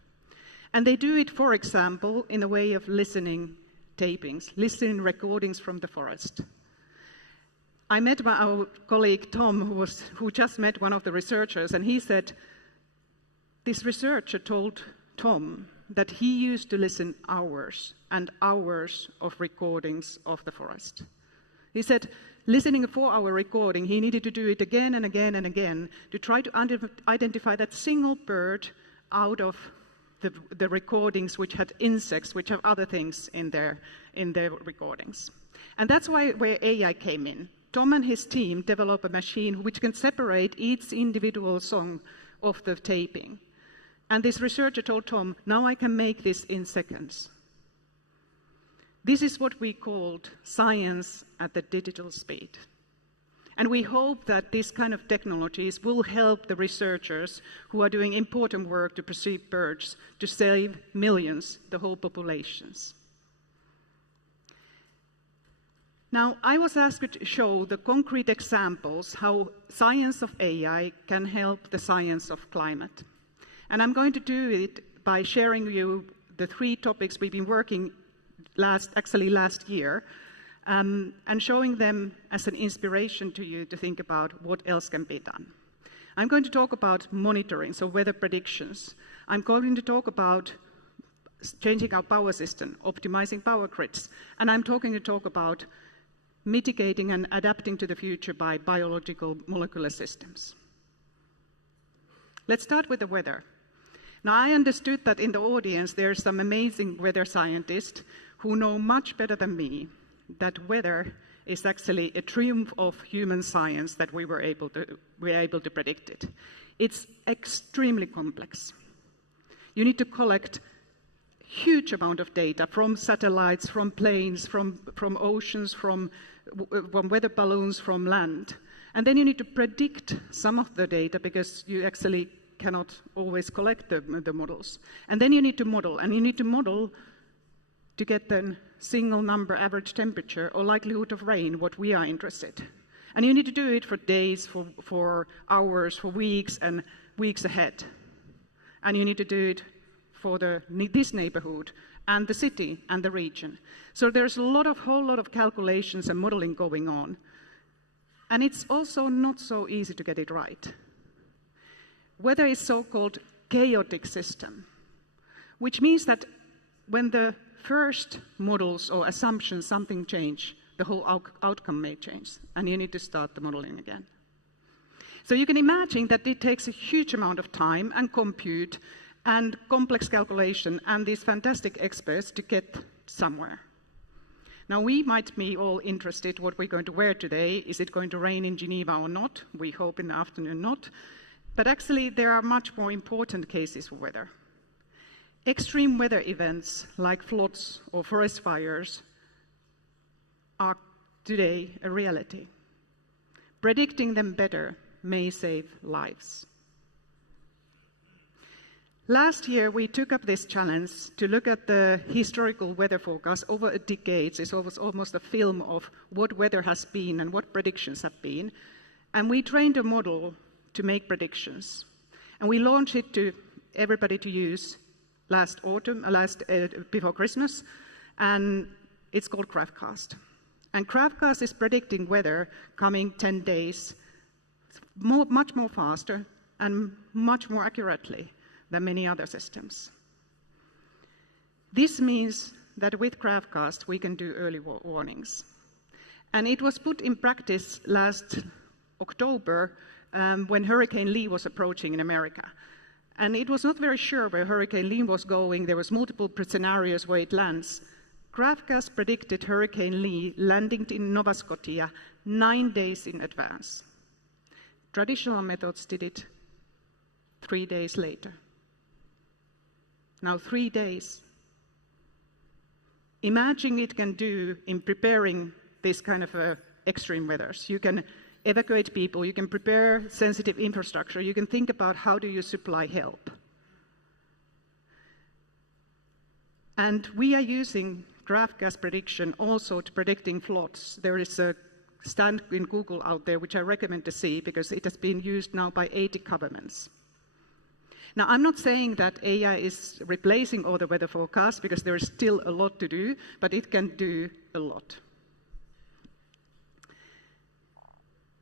And they do it, for example, in a way of listening tapings, listening recordings from the forest. I met our colleague Tom, who just met one of the researchers, and he said, this researcher told Tom that he used to listen hours and hours of recordings of the forest. He said, listening a 4-hour recording, he needed to do it again and again and again to try to identify that single bird out of the recordings which had insects, which have other things in their recordings. And that's where AI came in. Tom and his team developed a machine which can separate each individual song of the taping. And this researcher told Tom, now I can make this in seconds. This is what we called science at the digital speed. And we hope that this kind of technologies will help the researchers who are doing important work to preserve birds to save millions, the whole populations. Now, I was asked to show the concrete examples how science of AI can help the science of climate. And I'm going to do it by sharing with you the 3 topics we've been working last year, and showing them as an inspiration to you to think about what else can be done. I'm going to talk about monitoring, so weather predictions. I'm going to talk about changing our power system, optimizing power grids, and I'm going to talk about mitigating and adapting to the future by biological molecular systems. Let's start with the weather. Now, I understood that in the audience there are some amazing weather scientists who know much better than me that weather is actually a triumph of human science that we were able to predict it. It's extremely complex. You need to collect huge amount of data from satellites, from planes, from oceans, from weather balloons, from land. And then you need to predict some of the data because you actually cannot always collect the models. And then you need to model, and you need to model to get the single number average temperature or likelihood of rain, what we are interested. And you need to do it for days, for hours, for weeks, and weeks ahead. And you need to do it for this neighborhood and the city and the region. So there's a whole lot of calculations and modeling going on. And it's also not so easy to get it right. Weather is so-called chaotic system, which means that when the first models or assumptions, something change, the whole outcome may change, and you need to start the modeling again. So you can imagine that it takes a huge amount of time and compute and complex calculation and these fantastic experts to get somewhere. Now, we might be all interested what we're going to wear today. Is it going to rain in Geneva or not? We hope in the afternoon not. But actually, there are much more important cases for weather. Extreme weather events like floods or forest fires are today a reality. Predicting them better may save lives. Last year, we took up this challenge to look at the historical weather forecast over a decade. It's almost a film of what weather has been and what predictions have been. And we trained a model to make predictions. And we launched it to everybody to use last autumn, before Christmas. And it's called GraphCast. And GraphCast is predicting weather coming 10 days, much more faster and much more accurately than many other systems. This means that with GraphCast, we can do early warnings. And it was put in practice last October when Hurricane Lee was approaching in America. And it was not very sure where Hurricane Lee was going. There was multiple scenarios where it lands. GraphCast predicted Hurricane Lee landing in Nova Scotia 9 days in advance. Traditional methods did it 3 days later. Now 3 days. Imagine it can do in preparing this kind of extreme weathers. You can evacuate people, you can prepare sensitive infrastructure, you can think about how do you supply help. And we are using GraphCast prediction also to predicting floods. There is a stand in Google out there which I recommend to see because it has been used now by 80 governments. Now, I'm not saying that AI is replacing all the weather forecasts because there is still a lot to do, but it can do a lot.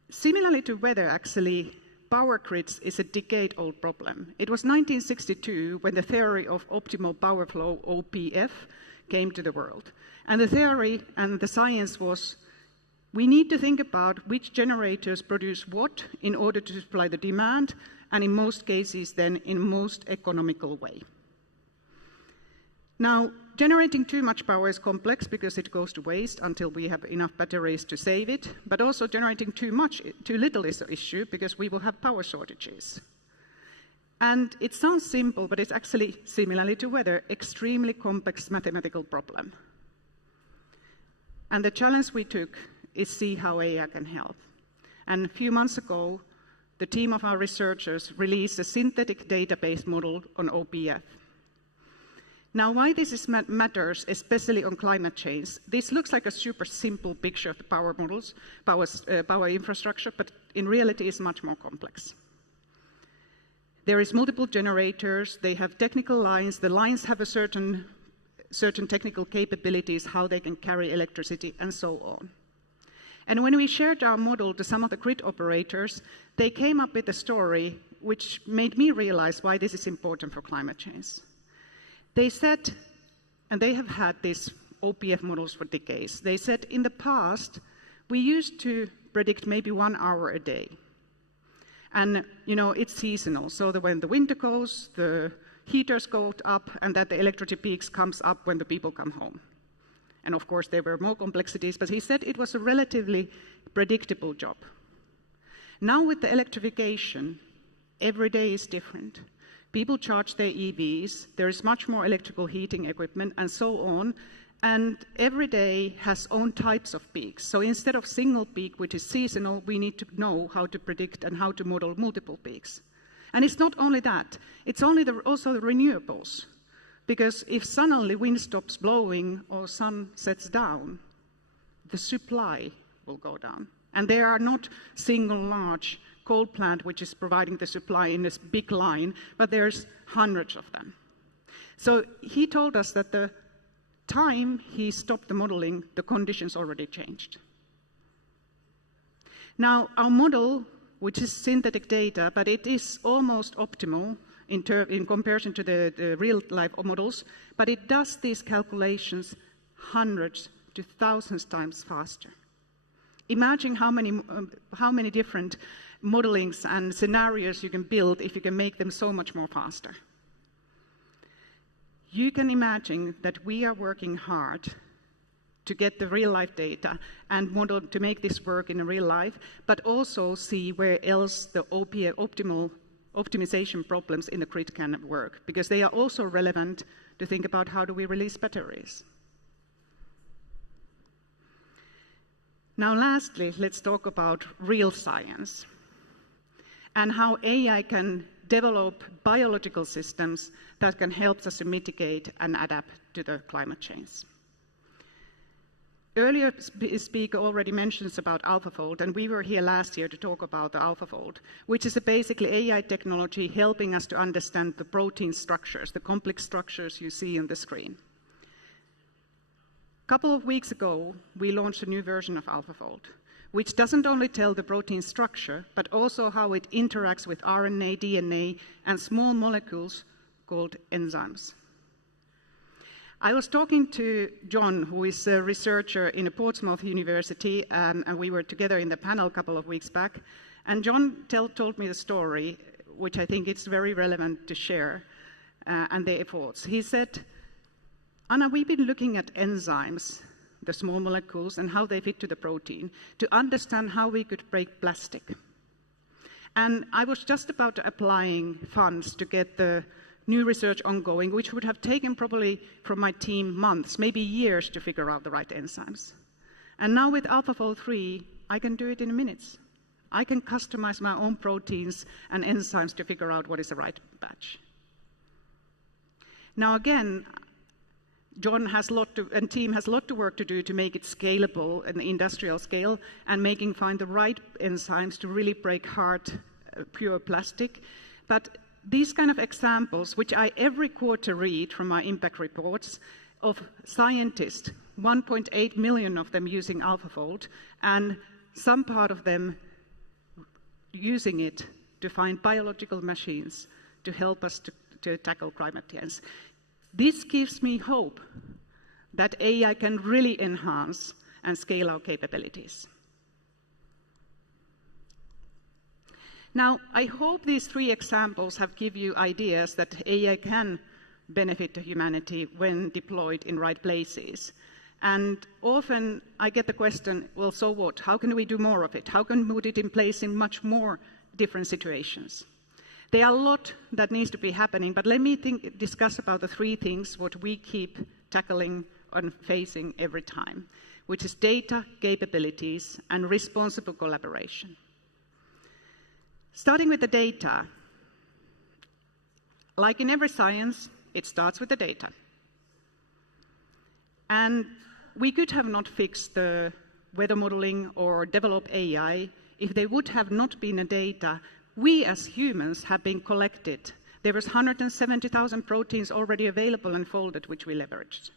Similarly to weather, actually, power grids is a decade-old problem. It was 1962 when the theory of optimal power flow, OPF, came to the world. And the theory and the science was we need to think about which generators produce what in order to supply the demand, and in most cases then in most economical way. Now, generating too much power is complex because it goes to waste until we have enough batteries to save it, but also generating too little is an issue because we will have power shortages. And it sounds simple, but it's actually, similarly to weather, extremely complex mathematical problem. And the challenge we took is see how AI can help. And a few months ago, the team of our researchers released a synthetic database model on OPF. Now, why this matters, especially on climate change, this looks like a super simple picture of the power models, power infrastructure, but in reality it's much more complex. There is multiple generators, they have technical lines, the lines have a certain technical capabilities, how they can carry electricity, and so on. And when we shared our model to some of the grid operators, they came up with a story which made me realize why this is important for climate change. They said, and they have had these OPF models for decades, they said in the past, we used to predict maybe 1 hour a day. And, it's seasonal, so that when the winter goes, the heaters go up, and that the electricity peaks comes up when the people come home. And of course, there were more complexities, but he said it was a relatively predictable job. Now with the electrification, every day is different. People charge their EVs, there is much more electrical heating equipment, and so on. And every day has own types of peaks. So instead of single peak, which is seasonal, we need to know how to predict and how to model multiple peaks. And it's not only that, it's also the renewables. Because if suddenly wind stops blowing or sun sets down, the supply will go down. And there are not single large coal plant which is providing the supply in this big line, but there's hundreds of them. So he told us that the time he stopped the modeling, the conditions already changed. Now, our model, which is synthetic data, but it is almost optimal in comparison to the real-life models, but it does these calculations hundreds to thousands times faster. Imagine how many different modelings and scenarios you can build if you can make them so much more faster. You can imagine that we are working hard to get the real-life data and model to make this work in real life, but also see where else the optimization problems in the grid can work, because they are also relevant to think about how do we release batteries. Now lastly, let's talk about real science and how AI can develop biological systems that can help us to mitigate and adapt to the climate change. Earlier speaker already mentions about AlphaFold, and we were here last year to talk about the AlphaFold, which is basically AI technology helping us to understand the protein structures, the complex structures you see on the screen. A couple of weeks ago, we launched a new version of AlphaFold, which doesn't only tell the protein structure, but also how it interacts with RNA, DNA, and small molecules called enzymes. I was talking to John, who is a researcher in Portsmouth University, and we were together in the panel a couple of weeks back. And John told me the story, which I think it's very relevant to share, and their efforts. He said, Anna, we've been looking at enzymes, the small molecules, and how they fit to the protein, to understand how we could break plastic. And I was just about applying funds to get the new research ongoing, which would have taken probably from my team months, maybe years to figure out the right enzymes. And now with AlphaFold 3, I can do it in minutes. I can customize my own proteins and enzymes to figure out what is the right batch. Now again, John and team has a lot to work to do to make it scalable in the industrial scale and find the right enzymes to really break hard, pure plastic. But these kind of examples, which I every quarter read from my impact reports of scientists, 1.8 million of them using AlphaFold, and some part of them using it to find biological machines to help us to tackle climate change. This gives me hope that AI can really enhance and scale our capabilities. Now, I hope these 3 examples have given you ideas that AI can benefit humanity when deployed in right places. And often I get the question, well, so what? How can we do more of it? How can we put it in place in much more different situations? There are a lot that needs to be happening, but let me discuss about the 3 things what we keep tackling and facing every time, which is data, capabilities, and responsible collaboration. Starting with the data, like in every science, it starts with the data. And we could have not fixed the weather modeling or developed AI if there would have not been the data we as humans have been collected. There was 170,000 proteins already available and folded, which we leveraged.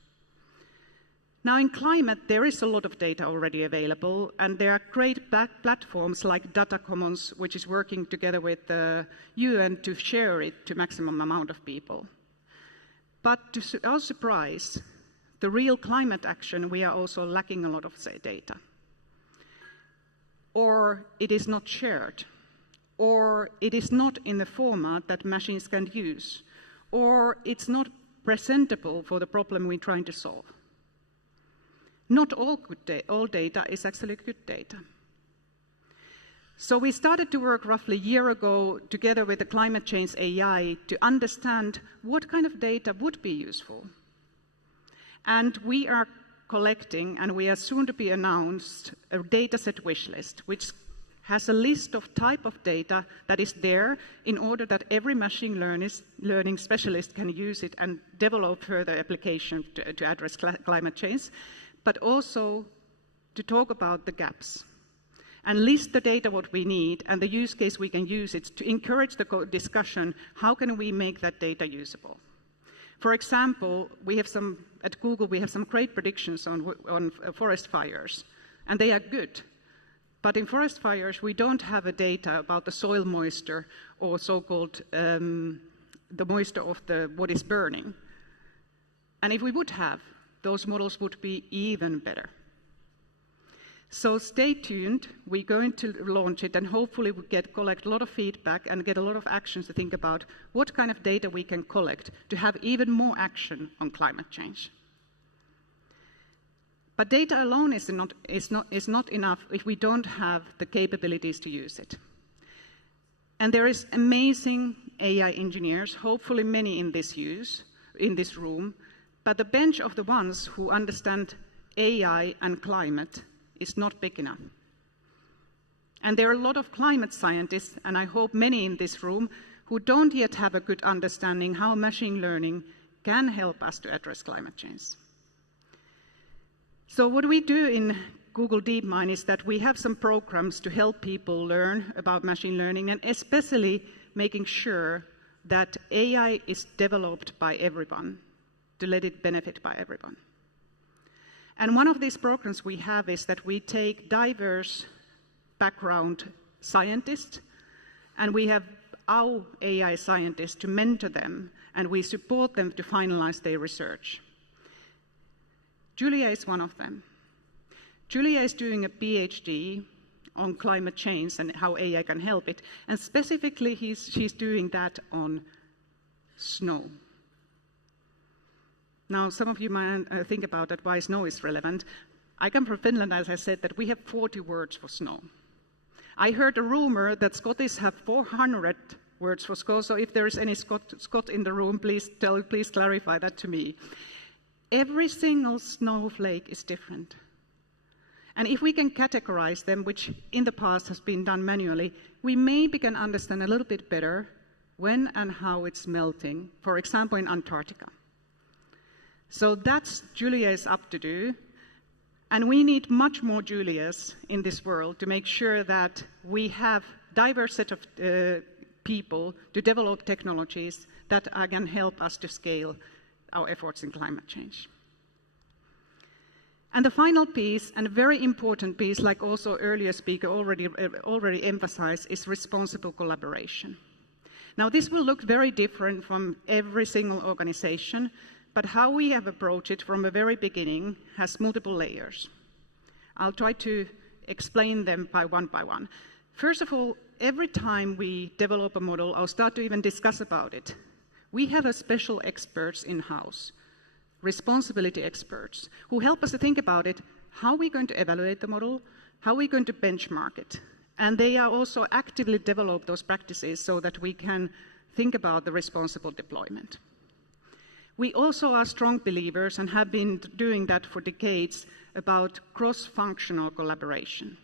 Now in climate, there is a lot of data already available, and there are great platforms like Data Commons, which is working together with the UN to share it to maximum amount of people. But to our surprise, the real climate action, we are also lacking a lot of data. Or it is not shared, or it is not in the format that machines can use, or it's not presentable for the problem we're trying to solve. Not all data is actually good data. So we started to work roughly a year ago together with the Climate Change AI to understand what kind of data would be useful. And we are collecting, and we are soon to be announced, a dataset wish list, which has a list of type of data that is there in order that every machine learning specialist can use it and develop further application to address climate change, but also to talk about the gaps and list the data what we need and the use case we can use it to encourage the discussion, how can we make that data usable? For example, at Google, we have some great predictions on forest fires, and they are good. But in forest fires, we don't have data about the soil moisture or so-called the moisture of what is burning. And if we would have, those models would be even better. So stay tuned. We're going to launch it, and hopefully we collect a lot of feedback and get a lot of actions to think about what kind of data we can collect to have even more action on climate change. But data alone is not enough if we don't have the capabilities to use it. And there is amazing AI engineers, hopefully many in this room, but the bench of the ones who understand AI and climate is not big enough. And there are a lot of climate scientists, and I hope many in this room, who don't yet have a good understanding how machine learning can help us to address climate change. So what we do in Google DeepMind is that we have some programs to help people learn about machine learning, and especially making sure that AI is developed by everyone, to let it benefit by everyone. And one of these programs we have is that we take diverse background scientists, and we have our AI scientists to mentor them, and we support them to finalize their research. Julia is one of them. Julia is doing a PhD on climate change and how AI can help it, and specifically she's doing that on snow. Now, some of you might think about that, why snow is relevant. I come from Finland, as I said, that we have 40 words for snow. I heard a rumor that Scottish have 400 words for snow, so if there is any Scot in the room, please clarify that to me. Every single snowflake is different. And if we can categorize them, which in the past has been done manually, we maybe can understand a little bit better when and how it's melting, for example, in Antarctica. So that's Julia is up to do. And we need much more Julias in this world to make sure that we have a diverse set of people to develop technologies that can help us to scale our efforts in climate change. And the final piece, and a very important piece, like also earlier speaker already emphasized, is responsible collaboration. Now, this will look very different from every single organization, but how we have approached it from the very beginning has multiple layers. I'll try to explain them by one. First of all, every time we develop a model, I'll start to even discuss about it. We have a special experts in-house, responsibility experts, who help us to think about it, how are we going to evaluate the model, how are we going to benchmark it. And they are also actively develop those practices so that we can think about the responsible deployment. We also are strong believers, and have been doing that for decades, about cross-functional collaboration.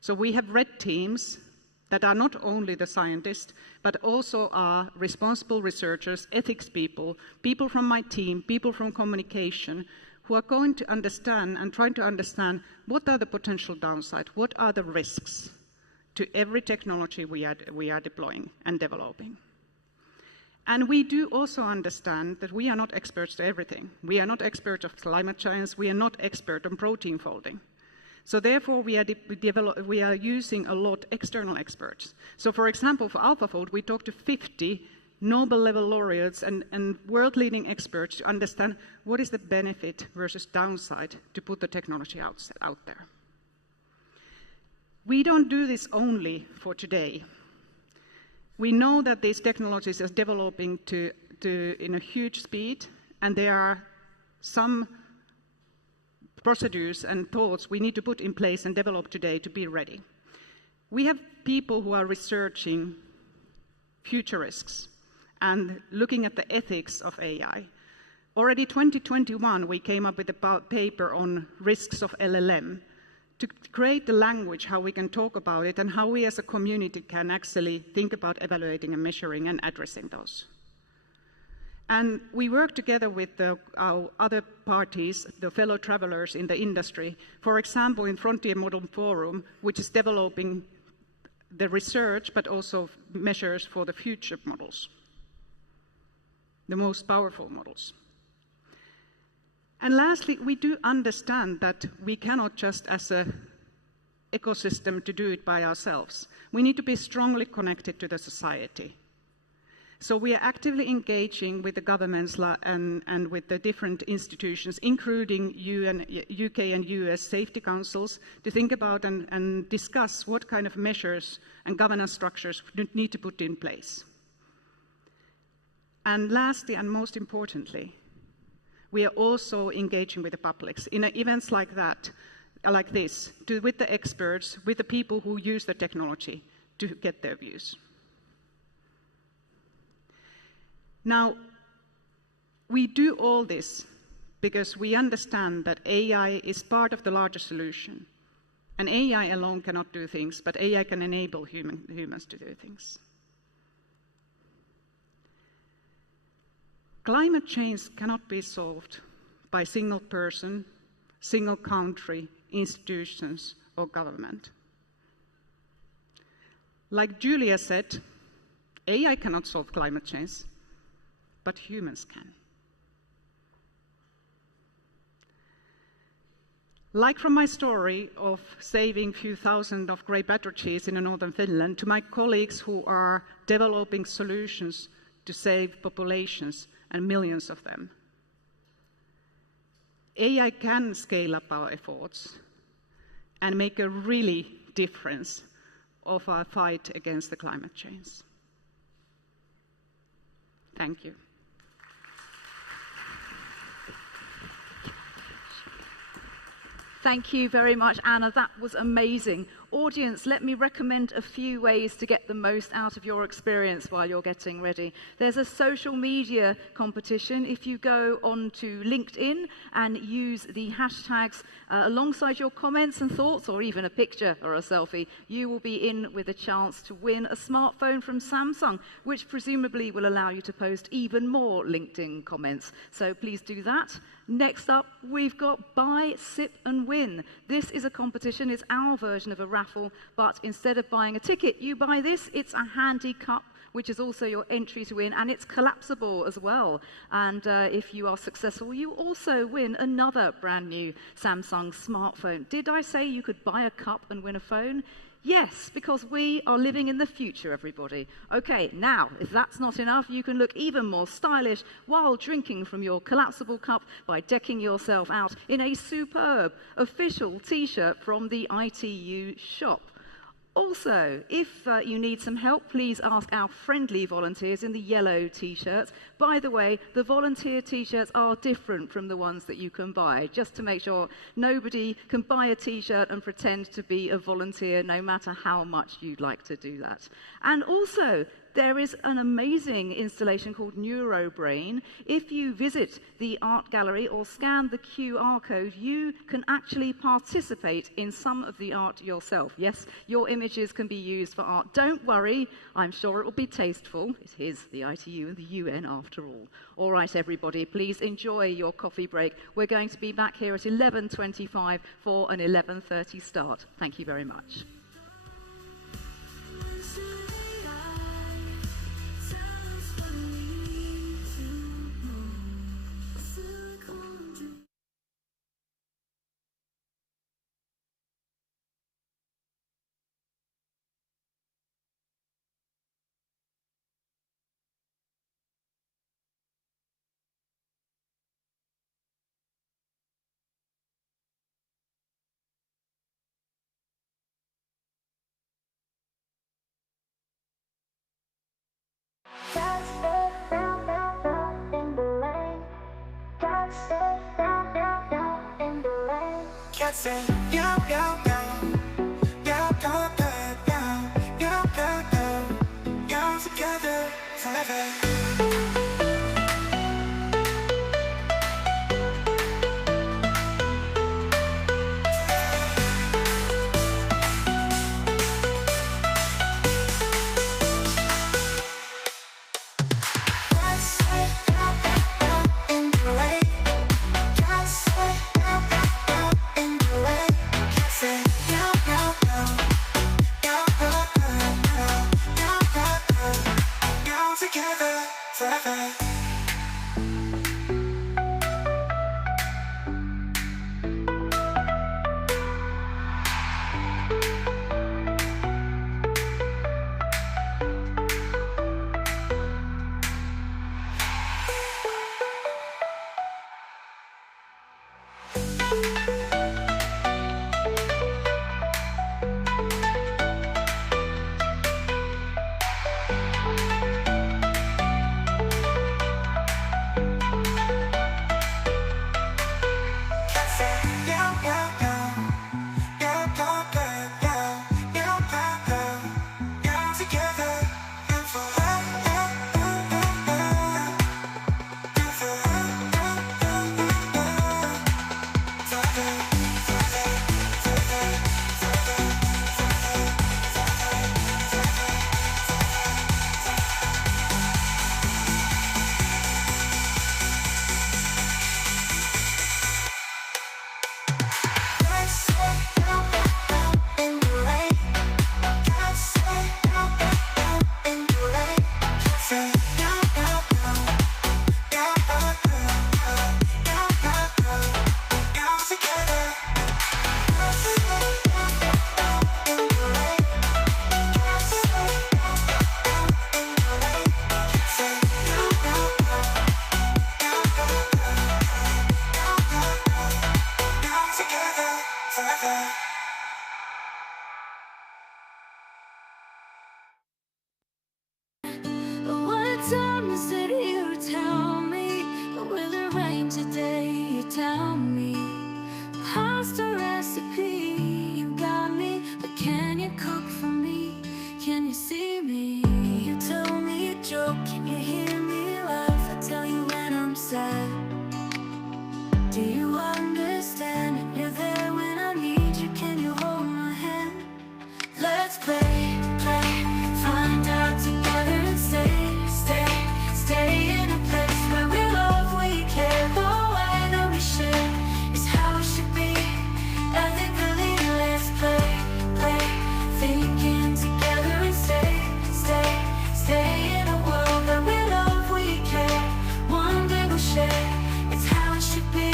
So we have red teams that are not only the scientists, but also are responsible researchers, ethics people, people from my team, people from communication, who are going to understand and trying to understand what are the potential downsides, what are the risks to every technology we are deploying and developing. And we do also understand that we are not experts to everything. We are not experts of climate change. We are not experts on protein folding. So therefore, we are using a lot external experts. So for example, for AlphaFold, we talked to 50 Nobel-level laureates and world-leading experts to understand what is the benefit versus downside to put the technology out there. We don't do this only for today. We know that these technologies are developing in a huge speed, and there are some procedures and thoughts we need to put in place and develop today to be ready. We have people who are researching future risks and looking at the ethics of AI. Already 2021, we came up with a paper on risks of LLM to create the language, how we can talk about it, and how we as a community can actually think about evaluating and measuring and addressing those. And we work together with our other parties, the fellow travelers in the industry, for example, in Frontier Model Forum, which is developing the research, but also measures for the future models, the most powerful models. And lastly, we do understand that we cannot just as an ecosystem to do it by ourselves. We need to be strongly connected to the society. So we are actively engaging with the governments and with the different institutions, including UK and US safety councils, to think about and discuss what kind of measures and governance structures we need to put in place. And lastly, and most importantly, we are also engaging with the publics in events like that, like this, with the experts, with the people who use the technology to get their views. Now, we do all this because we understand that AI is part of the larger solution. And AI alone cannot do things, but AI can enable humans to do things. Climate change cannot be solved by a single person, single country, institutions, or government. Like Julia said, AI cannot solve climate change, but humans can. Like from my story of saving a few thousand of grey badger cheese in northern Finland, to my colleagues who are developing solutions to save populations and millions of them. AI can scale up our efforts and make a really difference of our fight against the climate change. Thank you. Thank you very much, Anna. That was amazing. Audience, let me recommend a few ways to get the most out of your experience while you're getting ready. There's a social media competition. If you go onto LinkedIn and use the hashtags alongside your comments and thoughts, or even a picture or a selfie, you will be in with a chance to win a smartphone from Samsung, which presumably will allow you to post even more LinkedIn comments. So please do that. Next up, we've got Buy, Sip and Win. This is a competition. It's our version of a raffle, but instead of buying a ticket, you buy this. It's a handy cup, which is also your entry to win, and it's collapsible as well. And if you are successful, you also win another brand new Samsung smartphone. Did I say you could buy a cup and win a phone? Yes, because we are living in the future, everybody. Okay, now, if that's not enough, you can look even more stylish while drinking from your collapsible cup by decking yourself out in a superb official t-shirt from the ITU shop. Also, if you need some help, please ask our friendly volunteers in the yellow t-shirts. By the way, the volunteer t-shirts are different from the ones that you can buy, just to make sure nobody can buy a t-shirt and pretend to be a volunteer, no matter how much you'd like to do that. And also, there is an amazing installation called NeuroBrain. If you visit the art gallery or scan the QR code, you can actually participate in some of the art yourself. Yes, your images can be used for art. Don't worry, I'm sure it will be tasteful. It is the ITU and the UN after all. All right, everybody, please enjoy your coffee break. We're going to be back here at 11:25 for an 11:30 start. Thank you very much. Can't say yo, yo, yo, yo, yo, yo, yo, yo, yo, yo, together forever. Let's play, play, find out together and stay in a place where we love, we care. The way that we share is how it should be. Ethically, let's play, play, thinking together and stay in a world that we love, we care. One day we'll share, it's how it should be.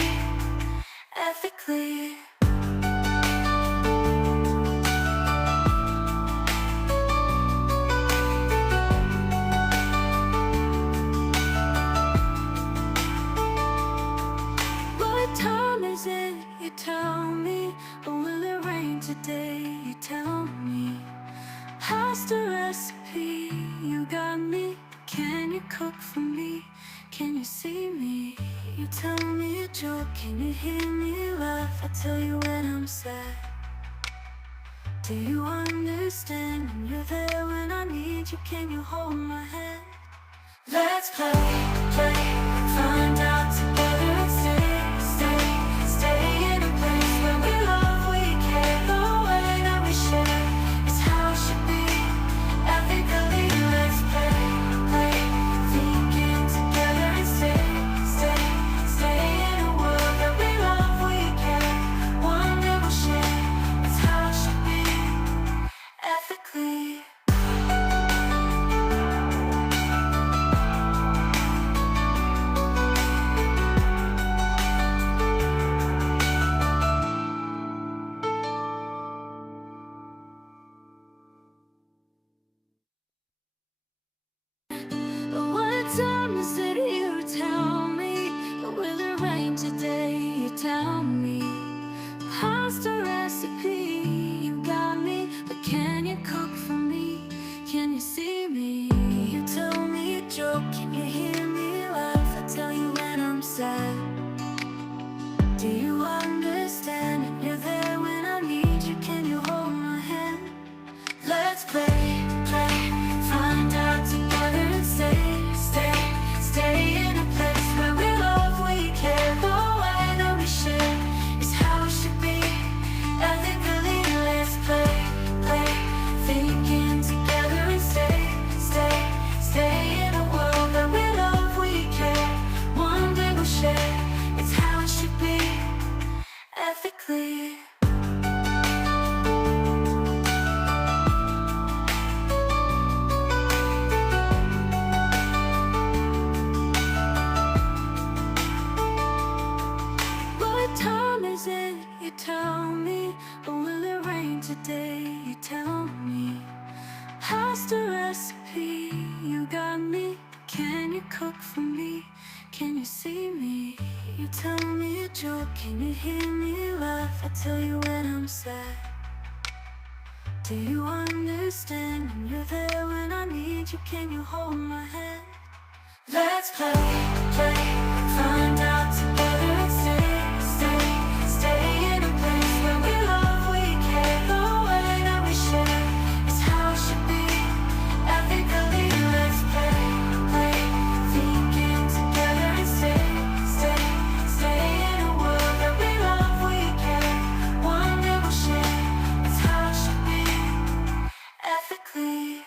Ethically. What time is it? You tell me. Or will it rain today? You tell me. How's the recipe? You got me. Can you cook for me? Can you see me? You tell me a joke. Can you hear me laugh? I tell you when I'm sad. Do you understand? And you're there when I need you. Can you hold my hand? Let's play, play, find out together and stay in a place where we love, we care. The way that we share is how it should be. Ethically, let's play, play, thinking together and stay in a world that we love, we care. One day we'll share, it's how it should be. Ethically. What time is it? You tell me. Will it rain today? You tell me. How's the recipe? You got me, but can you cook for me? Can you see me? You tell me a joke. Can you hear me laugh? I tell you when I'm sad. Do you understand? And you're there when I need you. Can you hold my hand? Let's play, play, find out together and stay in a place where we love, we care. The way that we share is how it should be. Ethically, let's play, play, thinking together and stay in a world that we love, we care. One day we'll share, it's how it should be. Ethically. What time is it? You tell me. Or will it rain today? You tell me. How's the recipe? You got me. Can you cook for me? Can you see me? You tell me a joke. Can you hear me laugh? I tell you when I'm sad. Do you understand? And you're there when I need you. Can you hold my hand? Let's play, play, find out together and stay in a place where we love, we care. The way that we share is how it should be. Ethically, let's play, play, thinking together and stay in a world that we love, we care. One day we'll share, it's how it should be. Ethically.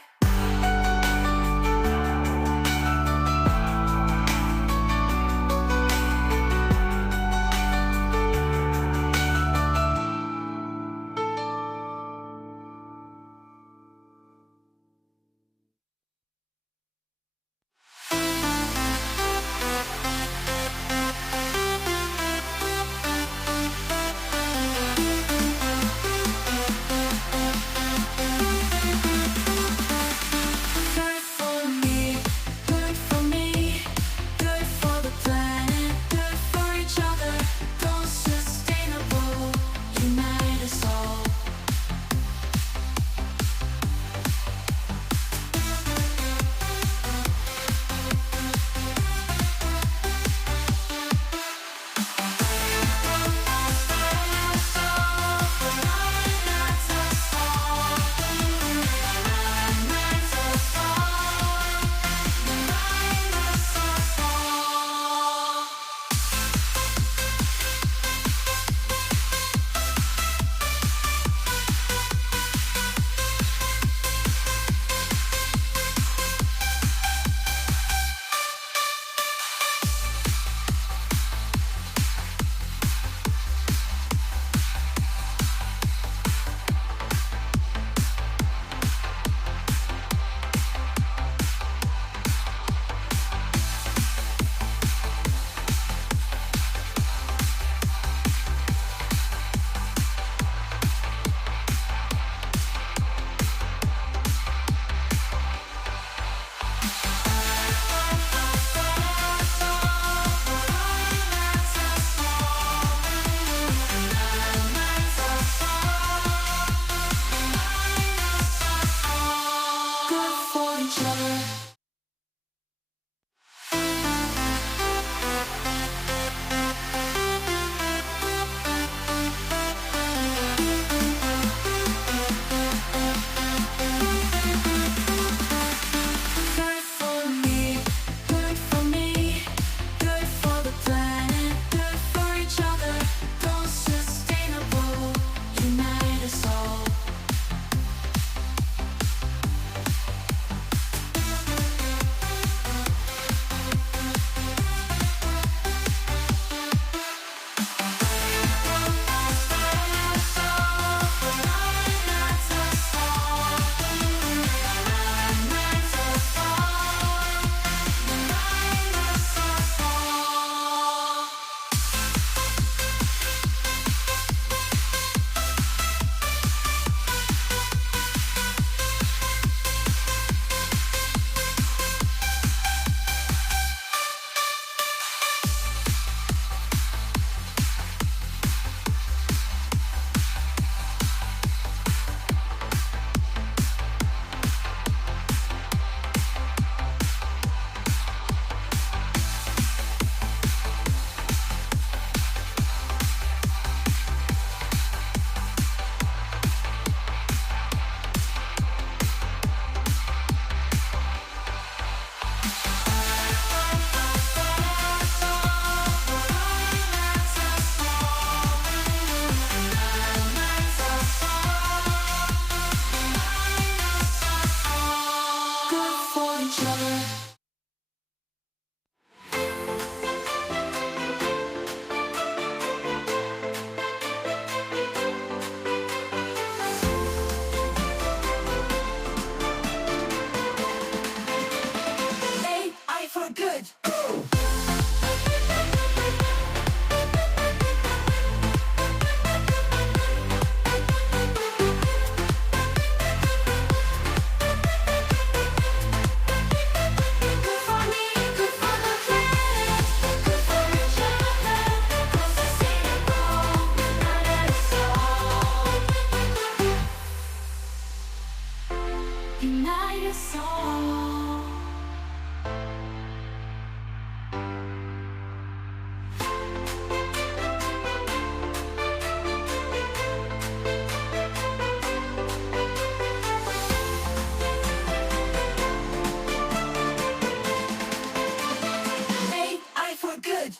unite us all. AI for good.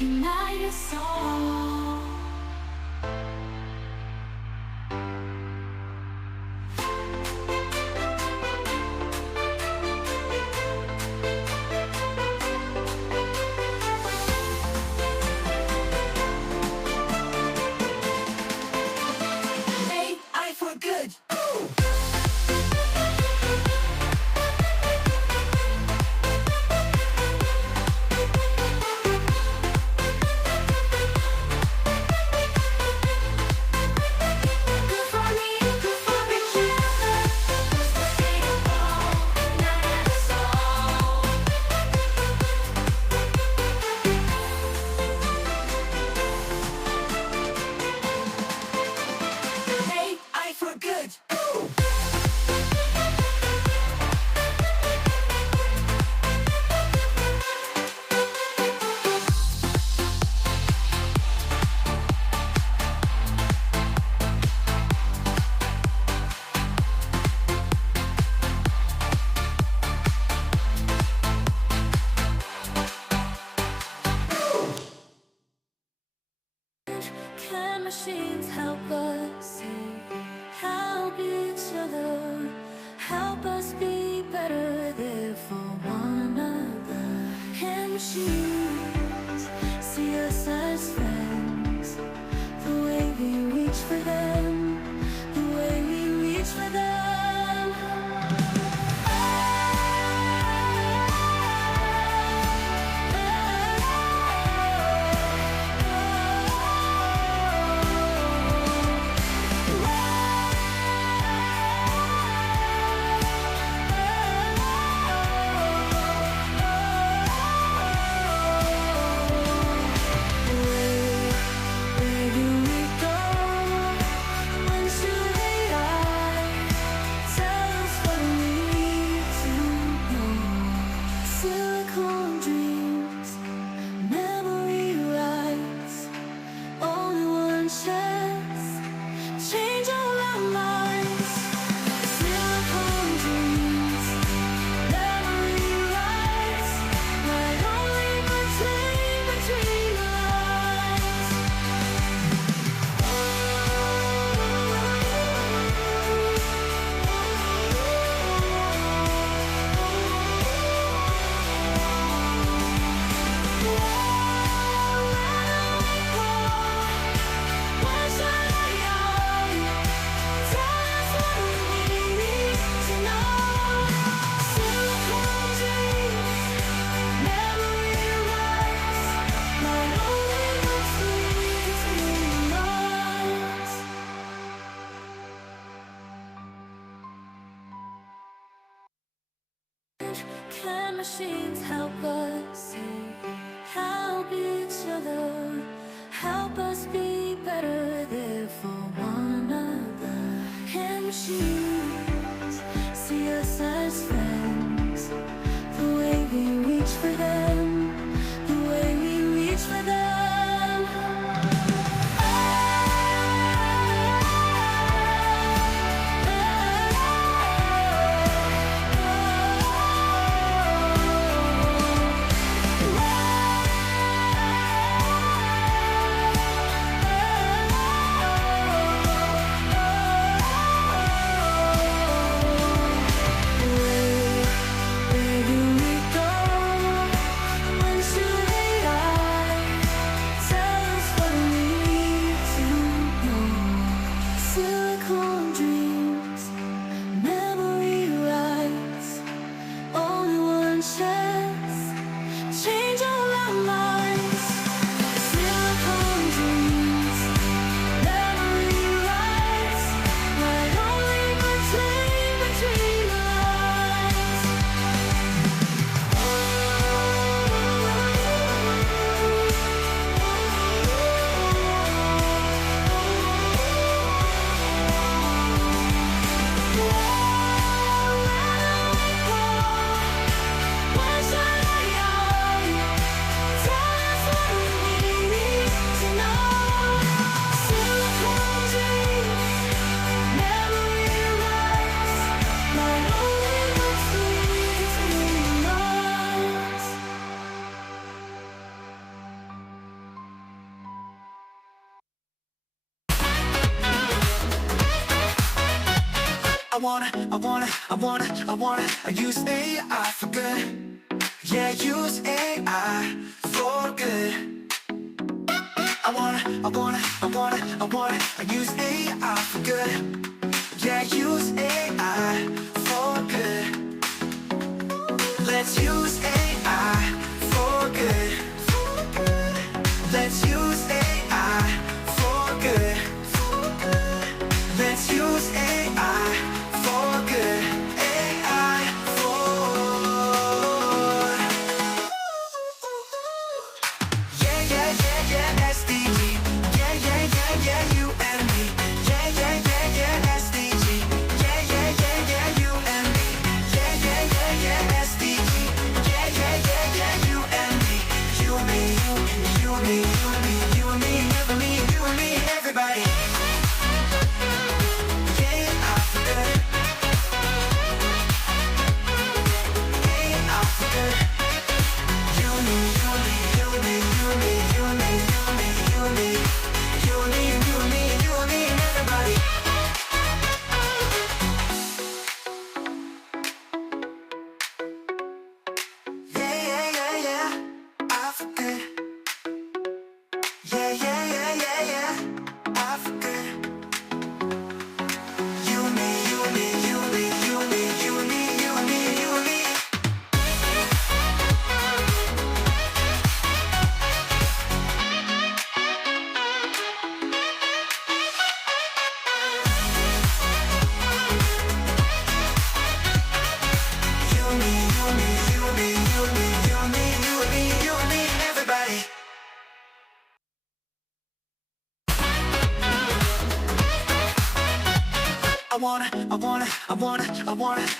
Unite us all. AI for good. AI for good. Can machines help us help each other, help us be better there for one another? Can machines see us as friends, the way we reach for them, the way we reach for them? Where do we go? When should AI tell us what we need to know? Silicon dreams, memory rights, only one chance, change all our lives. Silicon dreams, memory rights, right only between the lines. Where machines help us help each other, help us be better there for one another. And machines see us as friends, the way we reach for them, the way we reach for them. I use AI for good. Yeah, use AI for good. I use AI for good. Yeah, use AI for good. Let's use AI for good. Let's use AI for good. Let's use AI for good. AI for yeah, SDG. Yeah, you and me. Yeah, SDG. Yeah, you and me. Yeah, SDG. Yeah, you and me. You and me, you and me, you and me, never me, you and me, everybody.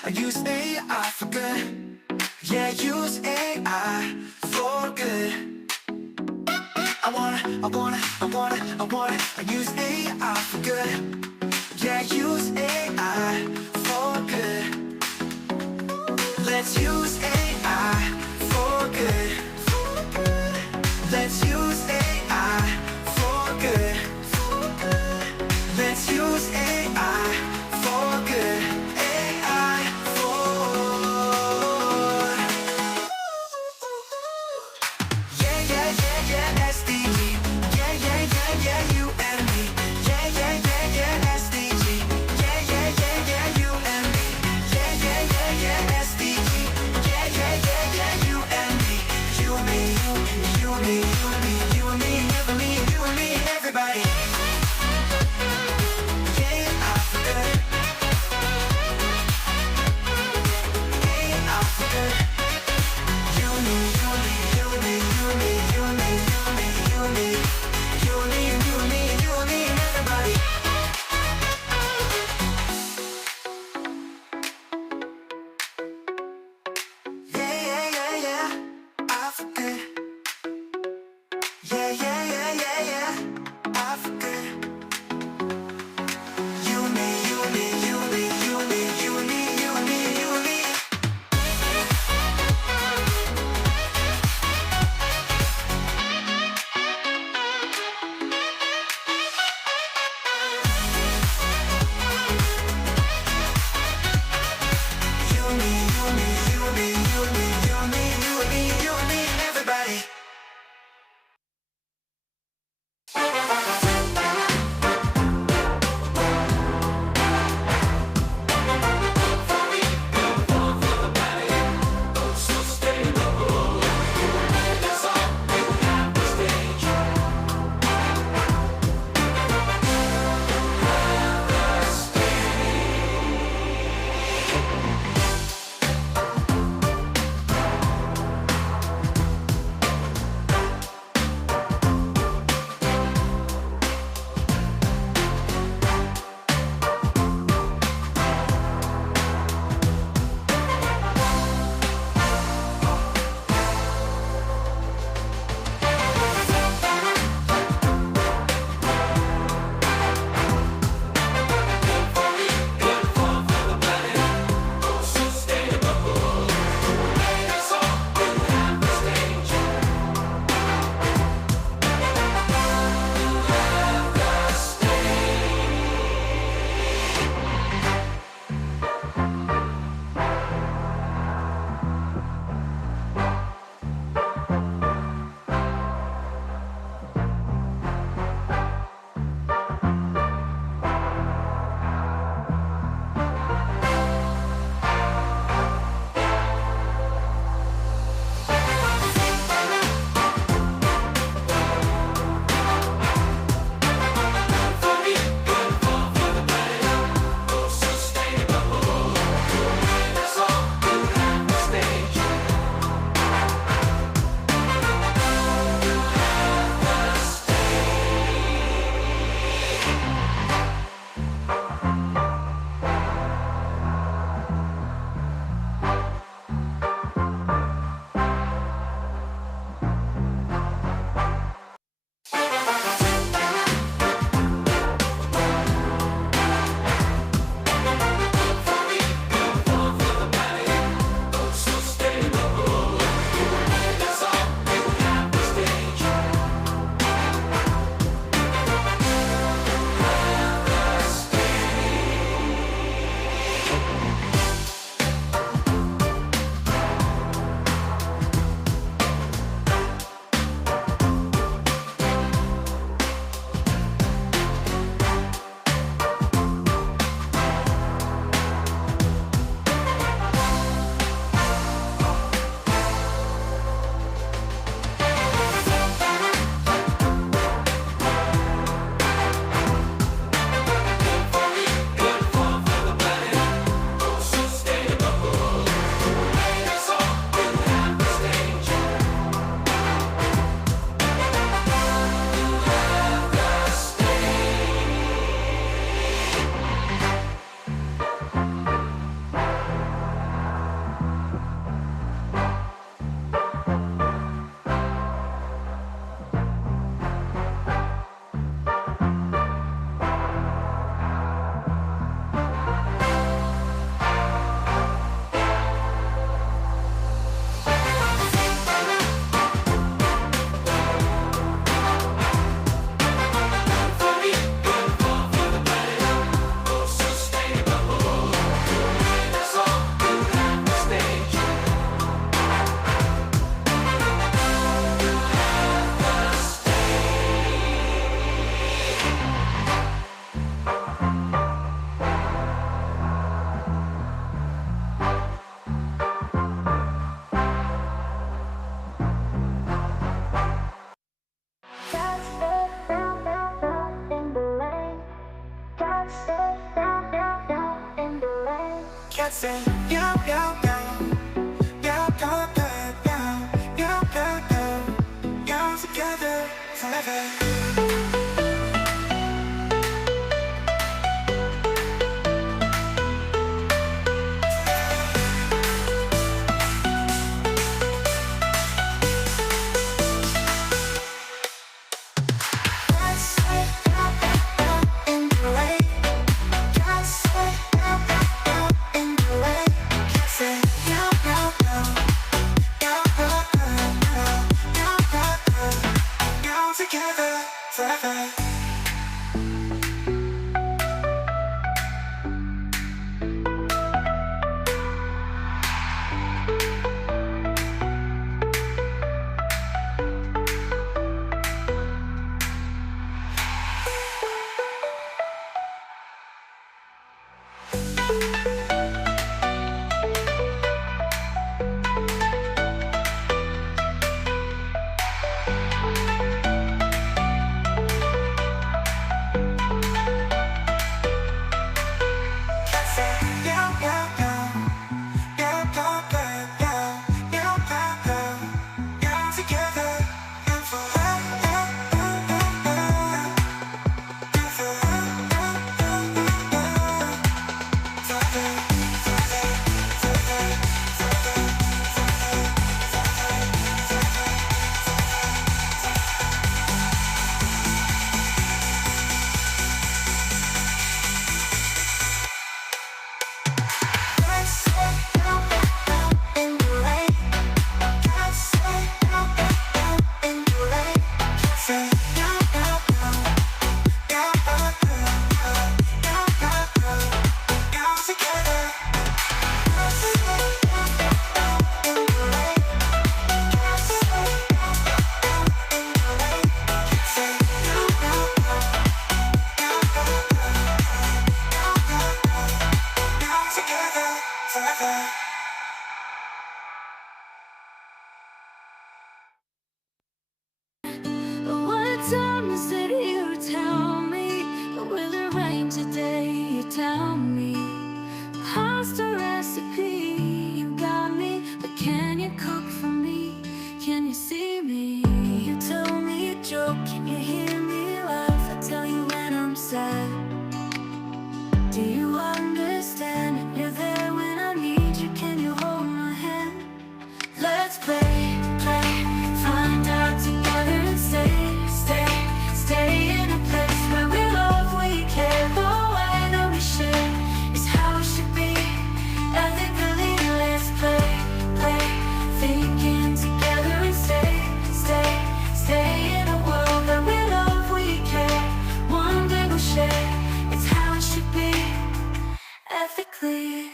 I use AI for good. Yeah, use AI for good. I use AI for good. Yeah, use AI for good. Let's use AI for good. Let's use AI for good. Let's use AI for good. AI for yeah, SDG. Yeah, you and me. Yeah, SDG. Yeah, you and me. Yeah, SDG. Can't say meow, meow, meow. Meow, meow, meow, meow. Meow, meow, meow. Meow together forever. Together forever. What time is it? You tell me. Will it rain today? You tell me. Pasta recipe, you got me. But can you cook for me? Can you see me? You tell me a joke. Can you hear me laugh? I tell you when I'm sad. Do you understand? You're there when I need you. Can you hold my hand? Let's play, play. Find out together and stay in a place where we love, we care. The way that we share is how it should be. Ethically, let's play, play. Thinking together and stay in a world that we love, we care. One day we'll share. It's how it should be. Ethically.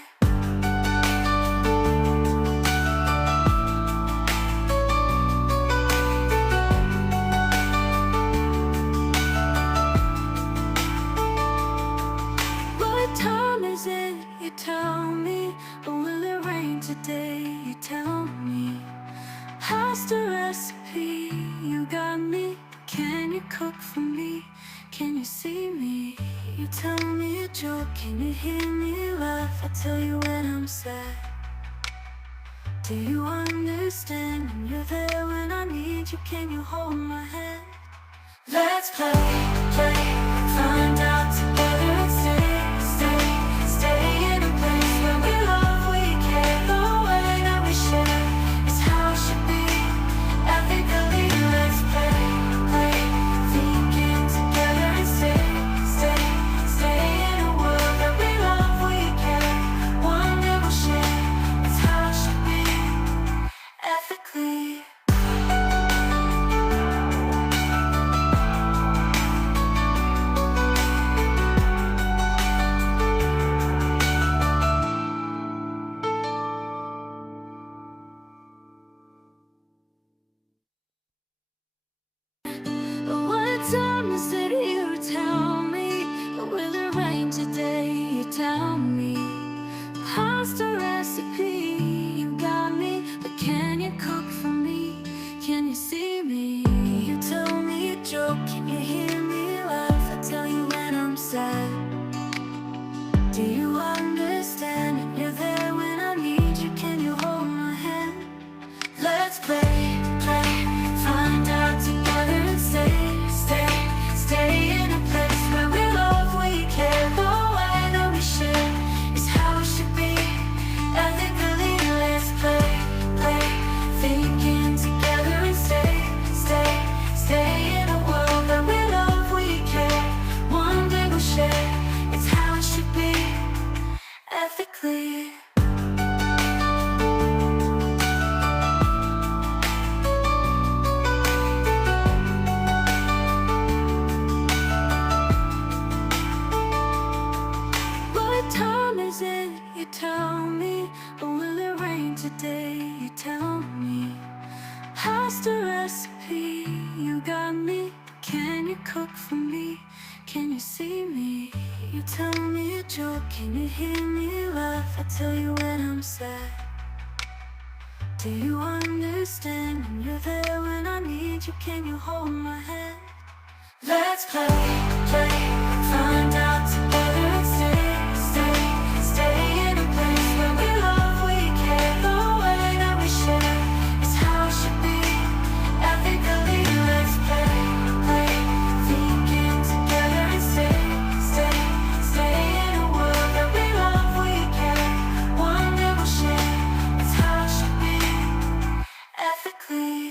You tell me, or will it rain today? You tell me. How's the recipe? You got me. Can you cook for me? Can you see me? You tell me a joke. Can you hear me laugh? I tell you when I'm sad. Do you understand? And you're there when I need you. Can you hold my hand? Let's play, play. Find out together and stay in a place where we love, we care. The way that we share is how it should be. Ethically, let's play, play. Thinking together and stay in a world that we love, we care. One day we'll share. It's how it should be. Ethically. Time is it? You tell me. Will it rain today? You tell me. Pasta recipe, you got me. But can you cook for me? Can you see me? You tell me a joke. Can you hear me laugh? I tell you when I'm sad. Do you understand? And you're there can you see me? You tell me a joke, can you hear me laugh? I tell you when I'm sad. Do you understand? And you're there when I need you, can you hold my hand? Let's play, find out together and stay in a place where we love, we care. The way that we share is how it should be. Ethically, let's play, thinking together and stay in a world that we love, we care. One that we'll share, it's how it should be. Ethically.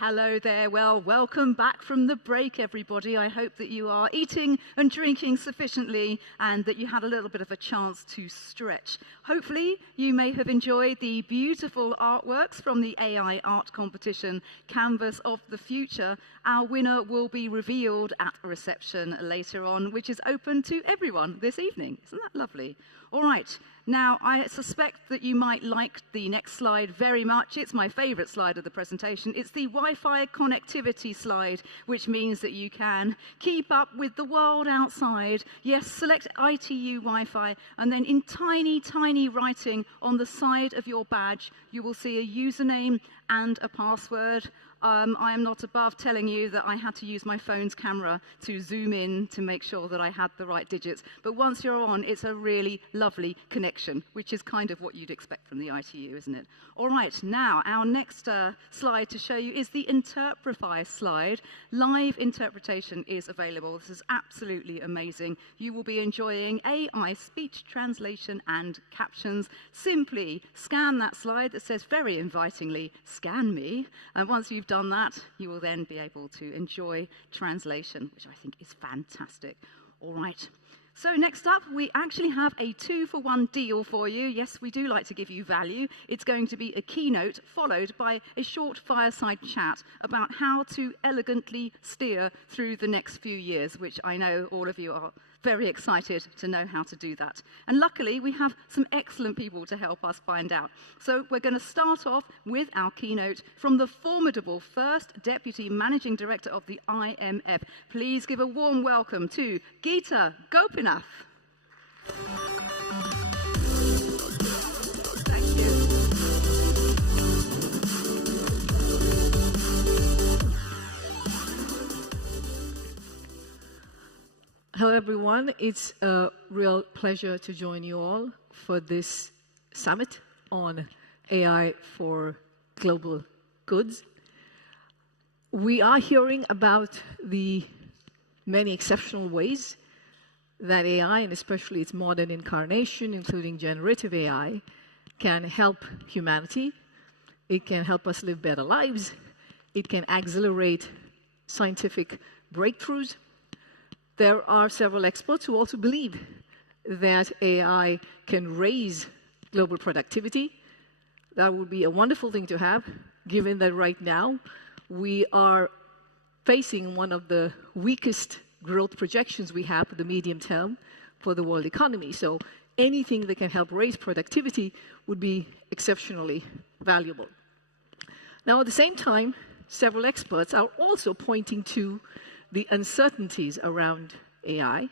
Hello there. Well, welcome back from the break, everybody. I hope that you are eating and drinking sufficiently and that you had a little bit of a chance to stretch. Hopefully, you may have enjoyed the beautiful artworks from the AI art competition, Canvas of the Future. Our winner will be revealed at a reception later on, which is open to everyone this evening. Isn't that lovely? All right. Now, I suspect that you might like the next slide very much. It's my favorite slide of the presentation. It's the Wi-Fi connectivity slide, which means that you can keep up with the world outside. Yes, select ITU Wi-Fi, and then in tiny, tiny writing on the side of your badge, you will see a username and a password. I am not above telling you that I had to use my phone's camera to zoom in to make sure that I had the right digits. But once you're on, it's a really lovely connection, which is kind of what you'd expect from the ITU, isn't it? All right, now our next slide to show you is the Interprify slide. Live interpretation is available. This is absolutely amazing. You will be enjoying AI speech translation and captions. Simply scan that slide that says very invitingly, "Scan me." And once you've done that, you will then be able to enjoy translation, which I think is fantastic. All right. So next up, we actually have a 2-for-1 deal for you. Yes, we do like to give you value. It's going to be a keynote followed by a short fireside chat about how to elegantly steer through the next few years, which I know all of you are very excited to know how to do that. And luckily, we have some excellent people to help us find out. So we're going to start off with our keynote from the formidable first Deputy Managing Director of the IMF. Please give a warm welcome to Gita Gopinath. Thank you. Hello, everyone. It's a real pleasure to join you all for this summit on AI for global goods. We are hearing about the many exceptional ways that AI, and especially its modern incarnation, including generative AI, can help humanity. It can help us live better lives. It can accelerate scientific breakthroughs. There are several experts who also believe that AI can raise global productivity. That would be a wonderful thing to have, given that right now we are facing one of the weakest growth projections we have for the medium term for the world economy. So anything that can help raise productivity would be exceptionally valuable. Now, at the same time, several experts are also pointing to the uncertainties around AI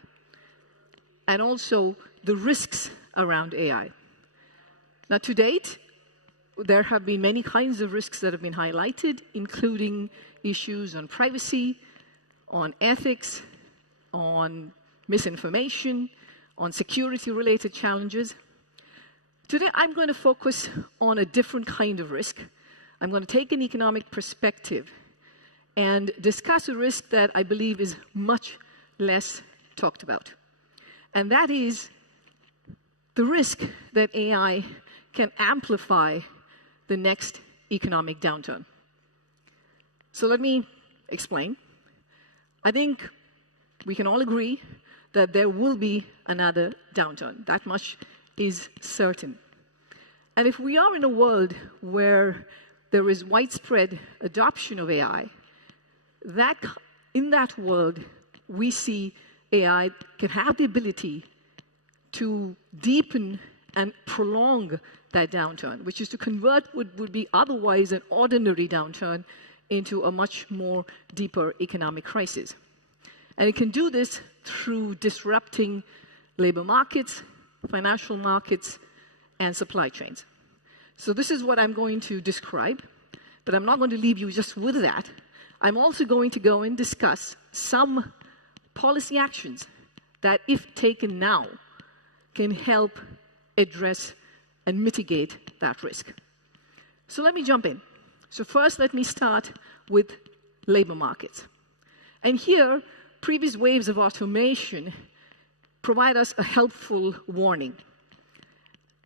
and also the risks around AI. Now, to date, there have been many kinds of risks that have been highlighted, including issues on privacy, on ethics, on misinformation, on security-related challenges. Today, I'm going to focus on a different kind of risk. I'm going to take an economic perspective and discuss a risk that I believe is much less talked about. And that is the risk that AI can amplify the next economic downturn. So let me explain. I think we can all agree that there will be another downturn. That much is certain. And if we are in a world where there is widespread adoption of AI, in that world, we see AI can have the ability to deepen and prolong that downturn, which is to convert what would be otherwise an ordinary downturn into a much more deeper economic crisis. And it can do this through disrupting labor markets, financial markets, and supply chains. So this is what I'm going to describe, but I'm not going to leave you just with that. I'm also going to go and discuss some policy actions that, if taken now, can help address and mitigate that risk. So let me jump in. So first, let me start with labor markets. And here, previous waves of automation provide us a helpful warning.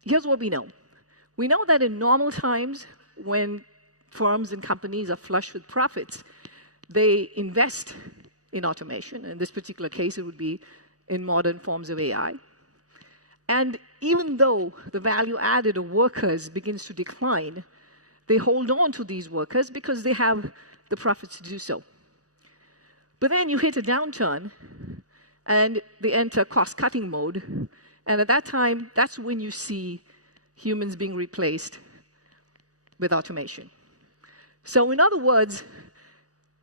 Here's what we know. We know that in normal times, when firms and companies are flush with profits, they invest in automation. In this particular case, it would be in modern forms of AI. And even though the value added of workers begins to decline, they hold on to these workers because they have the profits to do so. But then you hit a downturn, and they enter cost-cutting mode, And at that time, that's when you see humans being replaced with automation. So in other words,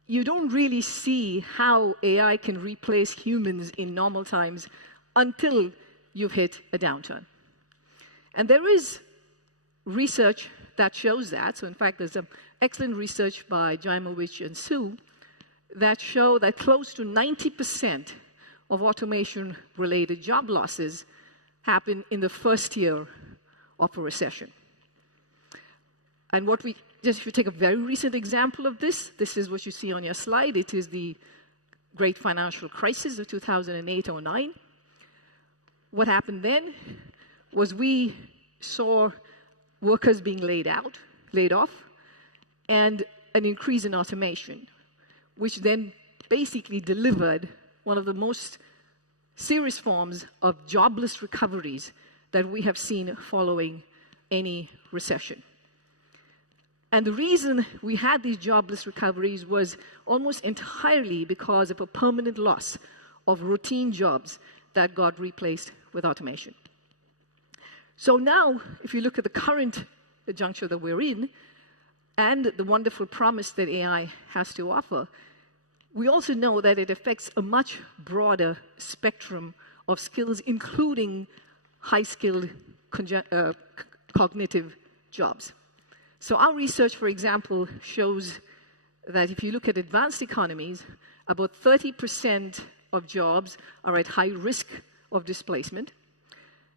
you don't really see how AI can replace humans in normal times until you've hit a downturn. And there is research that shows that. So in fact, there's some excellent research by Jaimovich and Su that show that close to 90% of automation-related job losses happen in the first year of a recession. And what we, just if you take a very recent example of this, this is what you see on your slide. It is the great financial crisis of 2008-09. What happened then was we saw workers being laid off, and an increase in automation, which then basically delivered one of the most serious forms of jobless recoveries that we have seen following any recession. And the reason we had these jobless recoveries was almost entirely because of a permanent loss of routine jobs that got replaced with automation. So now, if you look at the current juncture that we're in, and the wonderful promise that AI has to offer, we also know that it affects a much broader spectrum of skills, including high-skilled cognitive jobs. So our research, for example, shows that if you look at advanced economies, about 30% of jobs are at high risk of displacement.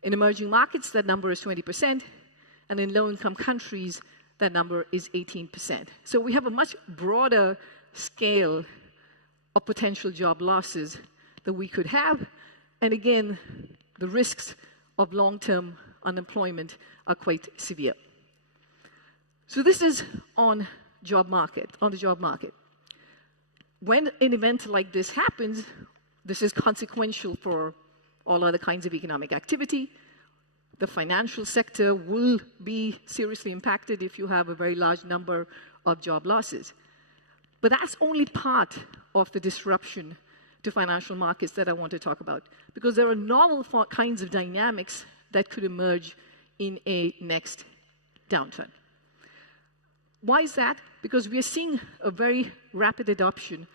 In emerging markets, that number is 20%, and in low-income countries, that number is 18%. So we have a much broader scale of potential job losses that we could have, and again, the risks of long-term unemployment are quite severe. So this is on the job market. When an event like this happens, this is consequential for all other kinds of economic activity. The financial sector will be seriously impacted if you have a very large number of job losses. But that's only part of the disruption to financial markets that I want to talk about, because there are novel kinds of dynamics that could emerge in a next downturn. Why is that? Because we are seeing a very rapid adoption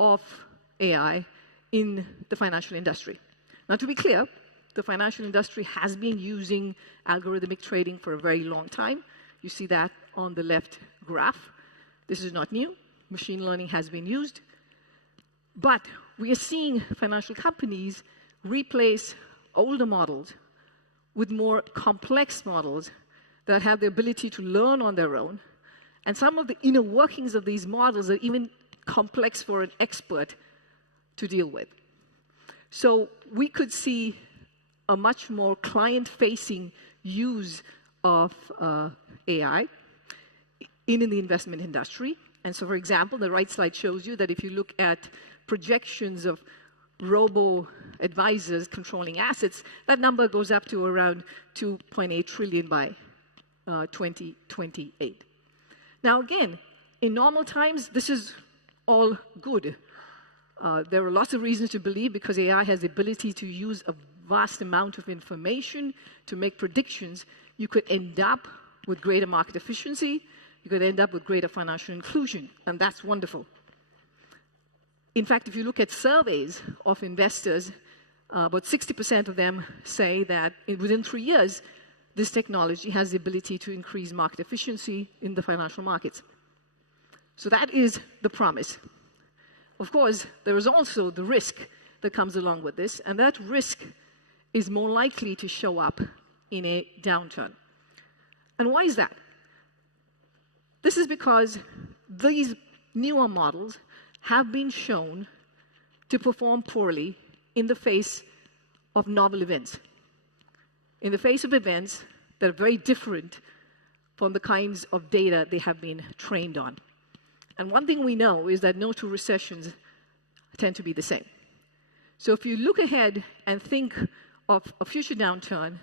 of AI in the financial industry. Now, to be clear, the financial industry has been using algorithmic trading for a very long time. You see that on the left graph. This is not new. Machine learning has been used. But we are seeing financial companies replace older models with more complex models that have the ability to learn on their own. And some of the inner workings of these models are even complex for an expert to deal with. So we could see a much more client-facing use of AI in the investment industry. And so, for example, the right slide shows you that if you look at projections of robo-advisors controlling assets, that number goes up to around 2.8 trillion by 2028. Now, again, in normal times, this is all good. There are lots of reasons to believe, because AI has the ability to use a vast amount of information to make predictions, you could end up with greater market efficiency, you could end up with greater financial inclusion, and that's wonderful. In fact, if you look at surveys of investors, about 60% of them say that within 3 years, this technology has the ability to increase market efficiency in the financial markets. So that is the promise. Of course, there is also the risk that comes along with this, and that risk is more likely to show up in a downturn. And why is that? This is because these newer models have been shown to perform poorly in the face of novel events, in the face of events that are very different from the kinds of data they have been trained on. And one thing we know is that no two recessions tend to be the same. So if you look ahead and think of a future downturn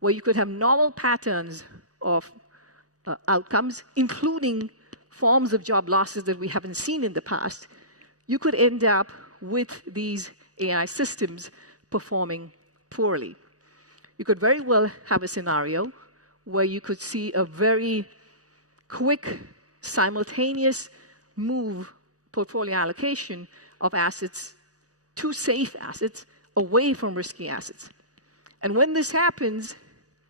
where you could have novel patterns of outcomes, including forms of job losses that we haven't seen in the past, you could end up with these AI systems performing poorly. you could very well have a scenario where you could see a very quick, simultaneous move, portfolio allocation of assets to safe assets, away from risky assets. And when this happens,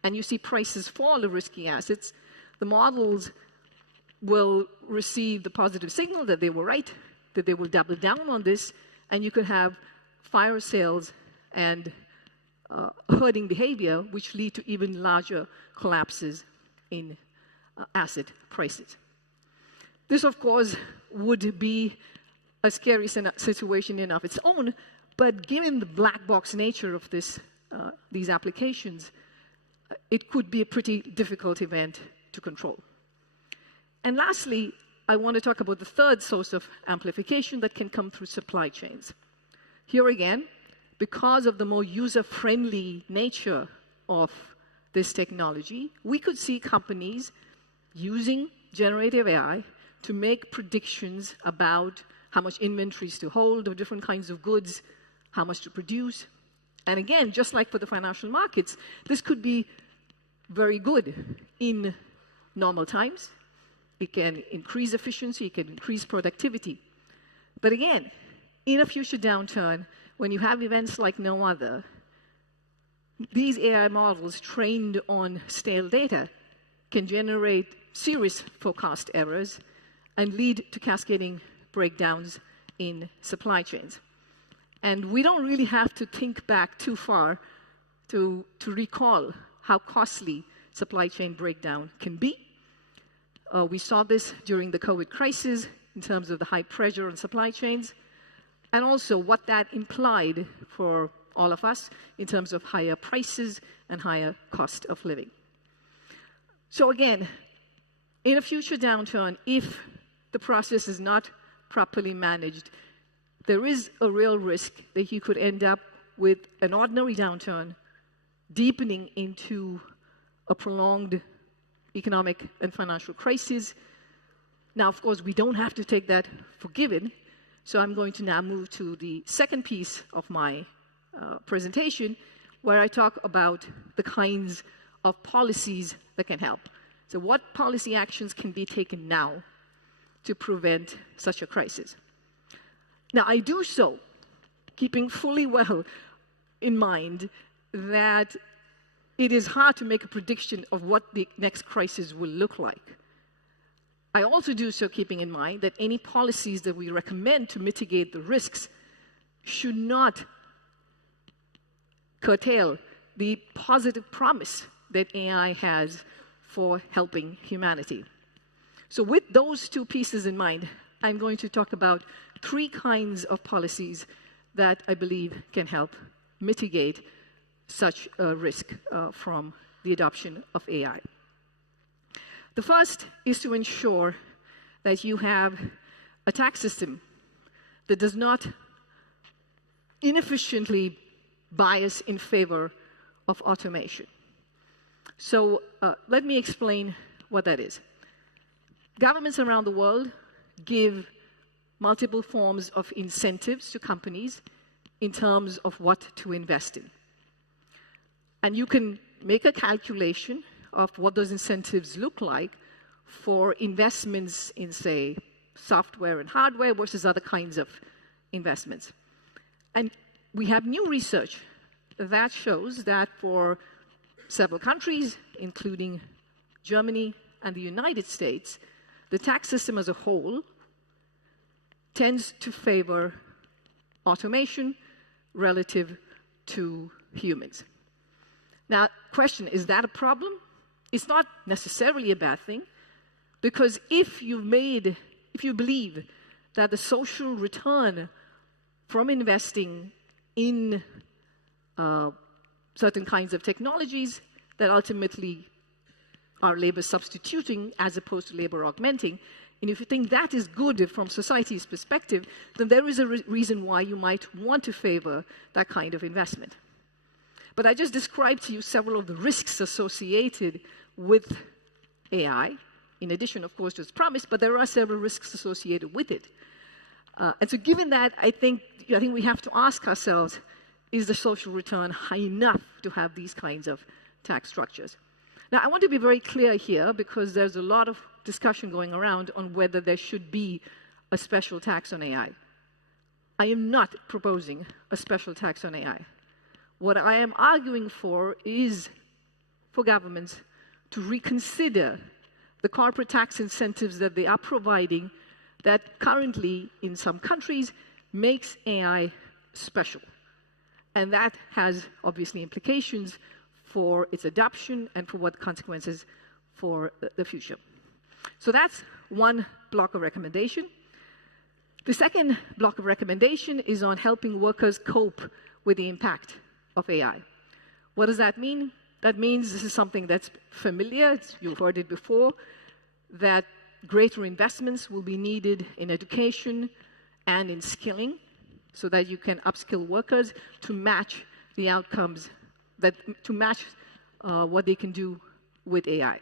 and you see prices fall of risky assets, the models will receive the positive signal that they were right, that they will double down on this, and you could have fire sales and herding behavior, which lead to even larger collapses in asset prices. This, of course, would be a scary situation in of its own, but given the black box nature of these applications, it could be a pretty difficult event to control. And lastly, I want to talk about the third source of amplification that can come through supply chains. Here again, because of the more user-friendly nature of this technology, we could see companies using generative AI to make predictions about how much inventories to hold of different kinds of goods, how much to produce. And again, just like for the financial markets, this could be very good in normal times. It can increase efficiency, it can increase productivity. But again, in a future downturn, when you have events like no other, these AI models trained on stale data can generate serious forecast errors and lead to cascading breakdowns in supply chains. And we don't really have to think back too far to recall how costly supply chain breakdown can be. We saw this during the COVID crisis in terms of the high pressure on supply chains, and also what that implied for all of us in terms of higher prices and higher cost of living. So again, in a future downturn, if the process is not properly managed, there is a real risk that you could end up with an ordinary downturn deepening into a prolonged economic and financial crisis. Now, of course, we don't have to take that for given, so I'm going to now move to the second piece of my presentation, where I talk about the kinds of policies that can help. So what policy actions can be taken now to prevent such a crisis? Now, I do so keeping fully well in mind that it is hard to make a prediction of what the next crisis will look like. I also do so keeping in mind that any policies that we recommend to mitigate the risks should not curtail the positive promise that AI has for helping humanity. So with those two pieces in mind, I'm going to talk about three kinds of policies that I believe can help mitigate such a risk from the adoption of AI. The first is to ensure that you have a tax system that does not inefficiently bias in favor of automation. So let me explain what that is. Governments around the world give multiple forms of incentives to companies in terms of what to invest in. And you can make a calculation of what those incentives look like for investments in, say, software and hardware versus other kinds of investments. And we have new research that shows that for several countries, including Germany and the United States, the tax system as a whole tends to favor automation relative to humans. Now, question, is that a problem? It's not necessarily a bad thing, because if you believe that the social return from investing in certain kinds of technologies that ultimately are labor substituting as opposed to labor augmenting, and if you think that is good from society's perspective, then there is a reason why you might want to favor that kind of investment. But I just described to you several of the risks associated with AI, in addition, of course, to its promise, but there are several risks associated with it. And so given that, I think we have to ask ourselves, is the social return high enough to have these kinds of tax structures? Now, I want to be very clear here because there's a lot of discussion going around on whether there should be a special tax on AI. I am not proposing a special tax on AI. What I am arguing for is for governments to reconsider the corporate tax incentives that they are providing that currently in some countries makes AI special. And that has obviously implications for its adoption and for what consequences for the future. So that's one block of recommendation. The second block of recommendation is on helping workers cope with the impact of AI. What does that mean? That means this is something that's familiar, you've heard it before, that greater investments will be needed in education and in skilling so that you can upskill workers to match the outcomes, to match what they can do with AI.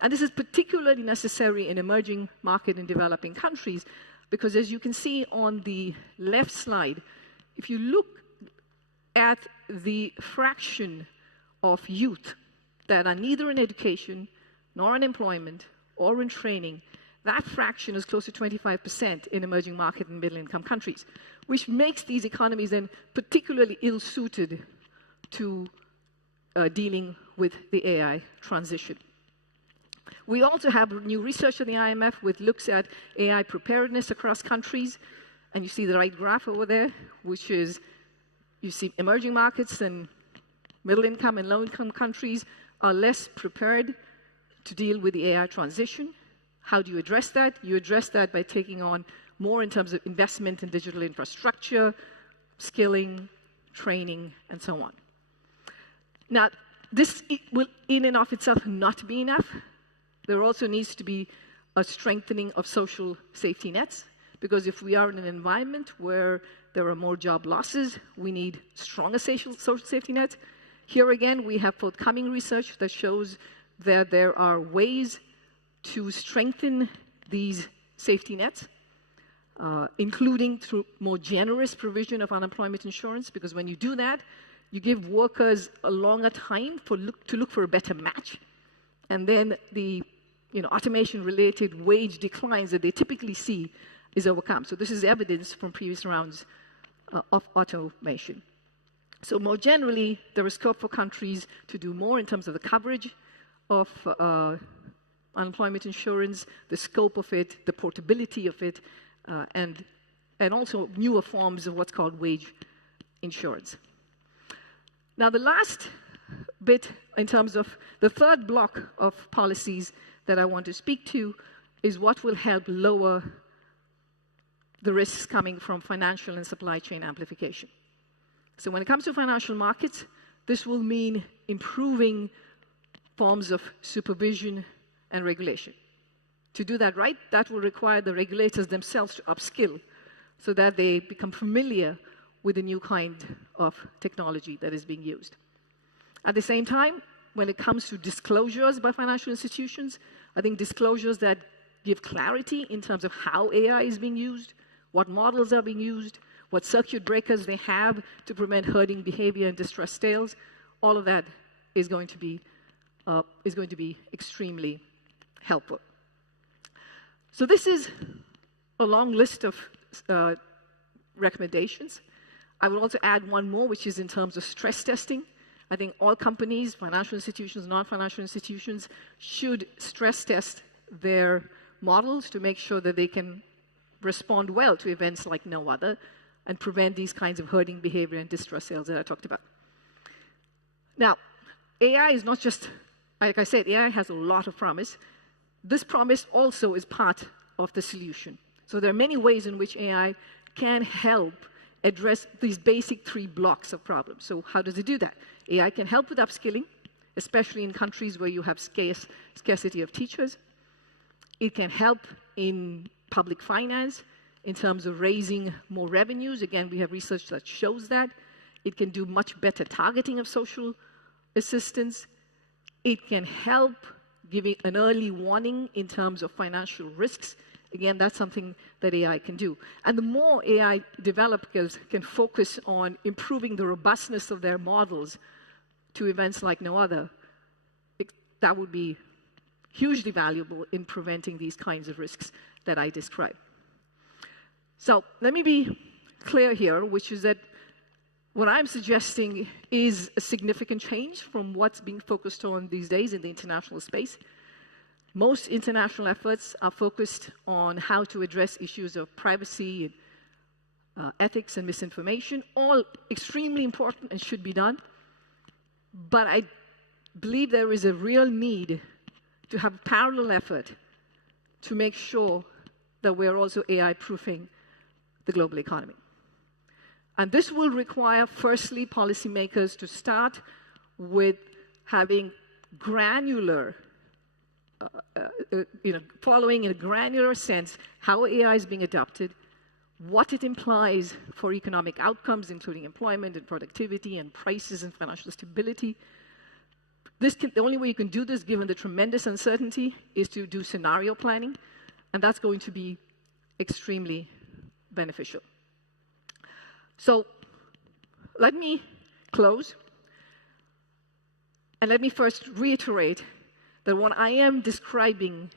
And this is particularly necessary in emerging market and developing countries because as you can see on the left slide, if you look at the fraction of youth that are neither in education nor in employment or in training, that fraction is close to 25% in emerging market and middle-income countries, which makes these economies then particularly ill-suited to dealing with the AI transition. We also have new research at the IMF which looks at AI preparedness across countries, and you see the right graph over there, which is, you see emerging markets and middle-income and low-income countries are less prepared to deal with the AI transition. How do you address that? You address that by taking on more in terms of investment in digital infrastructure, skilling, training, and so on. Now, this will in and of itself not be enough. There also needs to be a strengthening of social safety nets, because if we are in an environment where there are more job losses, we need stronger social safety nets. Here again, we have forthcoming research that shows that there are ways to strengthen these safety nets, including through more generous provision of unemployment insurance, because when you do that, you give workers a longer time to look for a better match, and then the automation-related wage declines that they typically see is overcome. So this is evidence from previous rounds of automation. So more generally, there is scope for countries to do more in terms of the coverage of unemployment insurance, the scope of it, the portability of it, and also newer forms of what's called wage insurance. Now, the last bit in terms of the third block of policies that I want to speak to is what will help lower the risks coming from financial and supply chain amplification. So when it comes to financial markets, this will mean improving forms of supervision and regulation. To do that right, that will require the regulators themselves to upskill so that they become familiar with the new kind of technology that is being used. At the same time, when it comes to disclosures by financial institutions, I think disclosures that give clarity in terms of how AI is being used, what models are being used, what circuit breakers they have to prevent herding behavior and distressed sales, all of that is going to be extremely helpful. So this is a long list of recommendations. I will also add one more, which is in terms of stress testing. I think all companies, financial institutions, non-financial institutions, should stress test their models to make sure that they can respond well to events like no other and prevent these kinds of herding behavior and distress sales that I talked about. Now, AI is not just, like I said, AI has a lot of promise. This promise also is part of the solution. So there are many ways in which AI can help address these basic three blocks of problems. So how does it do that? AI can help with upskilling, especially in countries where you have scarcity of teachers. It can help in public finance in terms of raising more revenues. Again, we have research that shows that. It can do much better targeting of social assistance. It can help giving an early warning in terms of financial risks Again, that's something that AI can do. And the more AI developers can focus on improving the robustness of their models to events like no other, that would be hugely valuable in preventing these kinds of risks that I described. So let me be clear here, which is that what I'm suggesting is a significant change from what's being focused on these days in the international space. Most international efforts are focused on how to address issues of privacy, ethics, and misinformation, all extremely important and should be done. But I believe there is a real need to have a parallel effort to make sure that we're also AI-proofing the global economy. And this will require, firstly, policymakers to start with having granular, following in a granular sense how AI is being adopted, what it implies for economic outcomes, including employment and productivity and prices and financial stability. The only way you can do this, given the tremendous uncertainty, is to do scenario planning, and that's going to be extremely beneficial. So let me close, and let me first reiterate that what I am describing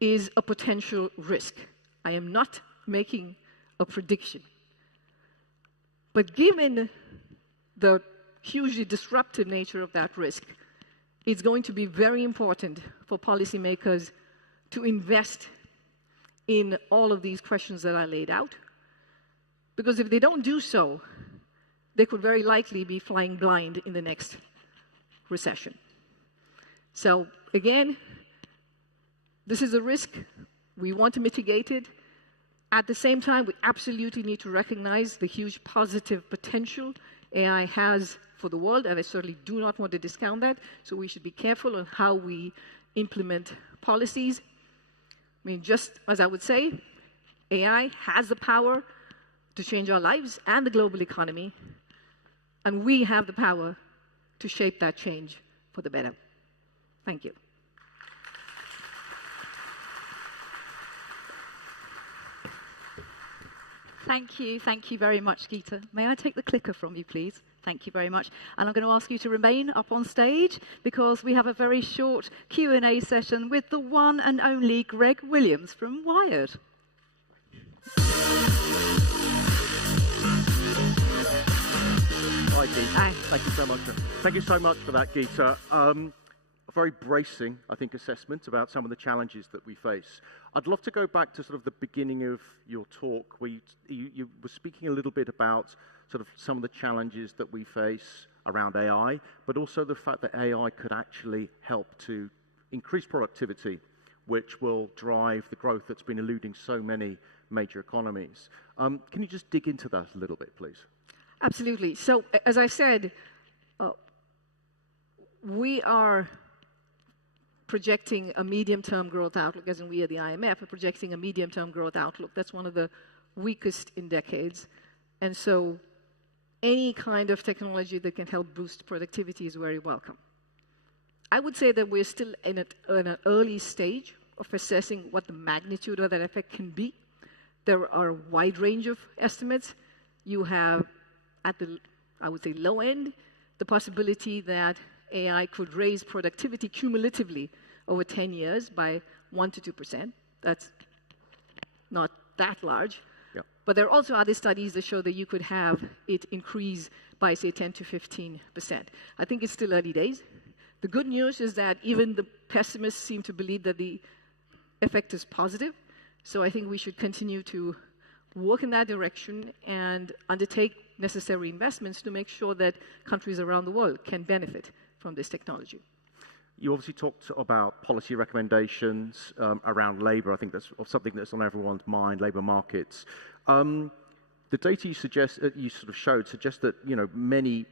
is a potential risk. I am not making a prediction. But given the hugely disruptive nature of that risk, it's going to be very important for policymakers to invest in all of these questions that I laid out. Because if they don't do so, they could very likely be flying blind in the next recession. So again, this is a risk. We want to mitigate it. At the same time, we absolutely need to recognize the huge positive potential AI has for the world, and I certainly do not want to discount that. So we should be careful on how we implement policies. I mean, just as I would say, AI has the power to change our lives and the global economy, and we have the power to shape that change for the better. Thank you. Thank you very much, Gita. May I take the clicker from you, please? Thank you very much. And I'm going to ask you to remain up on stage because we have a very short Q&A session with the one and only Greg Williams from Wired. Hi, Gita. Thank you so much. Thank you so much for that, Gita. A very bracing, I think, assessment about some of the challenges that we face. I'd love to go back to sort of the beginning of your talk, where you were speaking a little bit about sort of some of the challenges that we face around AI, but also the fact that AI could actually help to increase productivity, which will drive the growth that's been eluding so many major economies. Can you just dig into that a little bit, please? Absolutely. So, as I said, we are projecting a medium-term growth outlook, as in we at the IMF are projecting a medium-term growth outlook. That's one of the weakest in decades. And so any kind of technology that can help boost productivity is very welcome. I would say that we're still in an early stage of assessing what the magnitude of that effect can be. There are a wide range of estimates. You have, at the, I would say, low end, the possibility that AI could raise productivity cumulatively over 10 years by 1 to 2%. That's not that large. Yep. But there are also other studies that show that you could have it increase by, say, 10 to 15%. I think it's still early days. The good news is that even the pessimists seem to believe that the effect is positive. So I think we should continue to work in that direction and undertake necessary investments to make sure that countries around the world can benefit from this technology. You obviously talked about policy recommendations around labour. I think that's something that's on everyone's mind, labour markets. The data you sort of showed suggests that many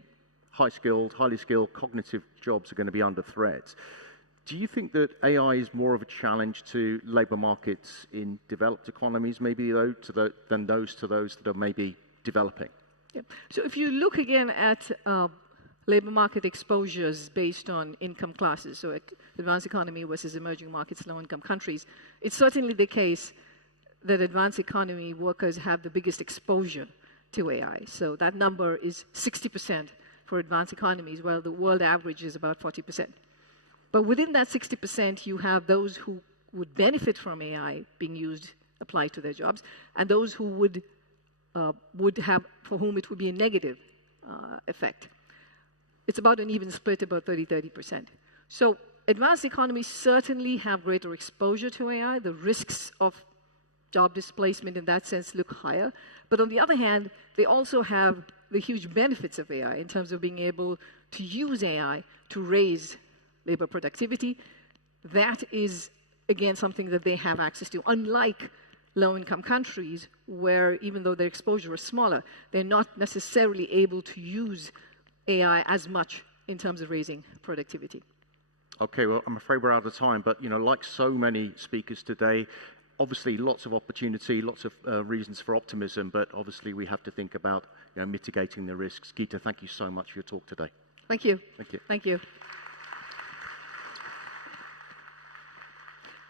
highly skilled cognitive jobs are going to be under threat. Do you think that AI is more of a challenge to labour markets in developed economies, maybe than those that are maybe developing? Yeah. So if you look again at labor market exposures based on income classes, so advanced economy versus emerging markets, low-income countries, it's certainly the case that advanced economy workers have the biggest exposure to AI. So that number is 60% for advanced economies, while the world average is about 40%. But within that 60%, you have those who would benefit from AI being used, applied to their jobs, and those who would have, for whom it would be a negative effect. It's about an even split, about 30%. So advanced economies certainly have greater exposure to AI. The risks of job displacement in that sense look higher. But on the other hand, they also have the huge benefits of AI in terms of being able to use AI to raise labor productivity. That is, again, something that they have access to, unlike low-income countries where, even though their exposure is smaller, they're not necessarily able to use AI as much in terms of raising productivity. Okay, well, I'm afraid we're out of time, but, like so many speakers today, obviously lots of opportunity, lots of reasons for optimism, but obviously we have to think about mitigating the risks. Gita, thank you so much for your talk today. Thank you. Thank you. Thank you.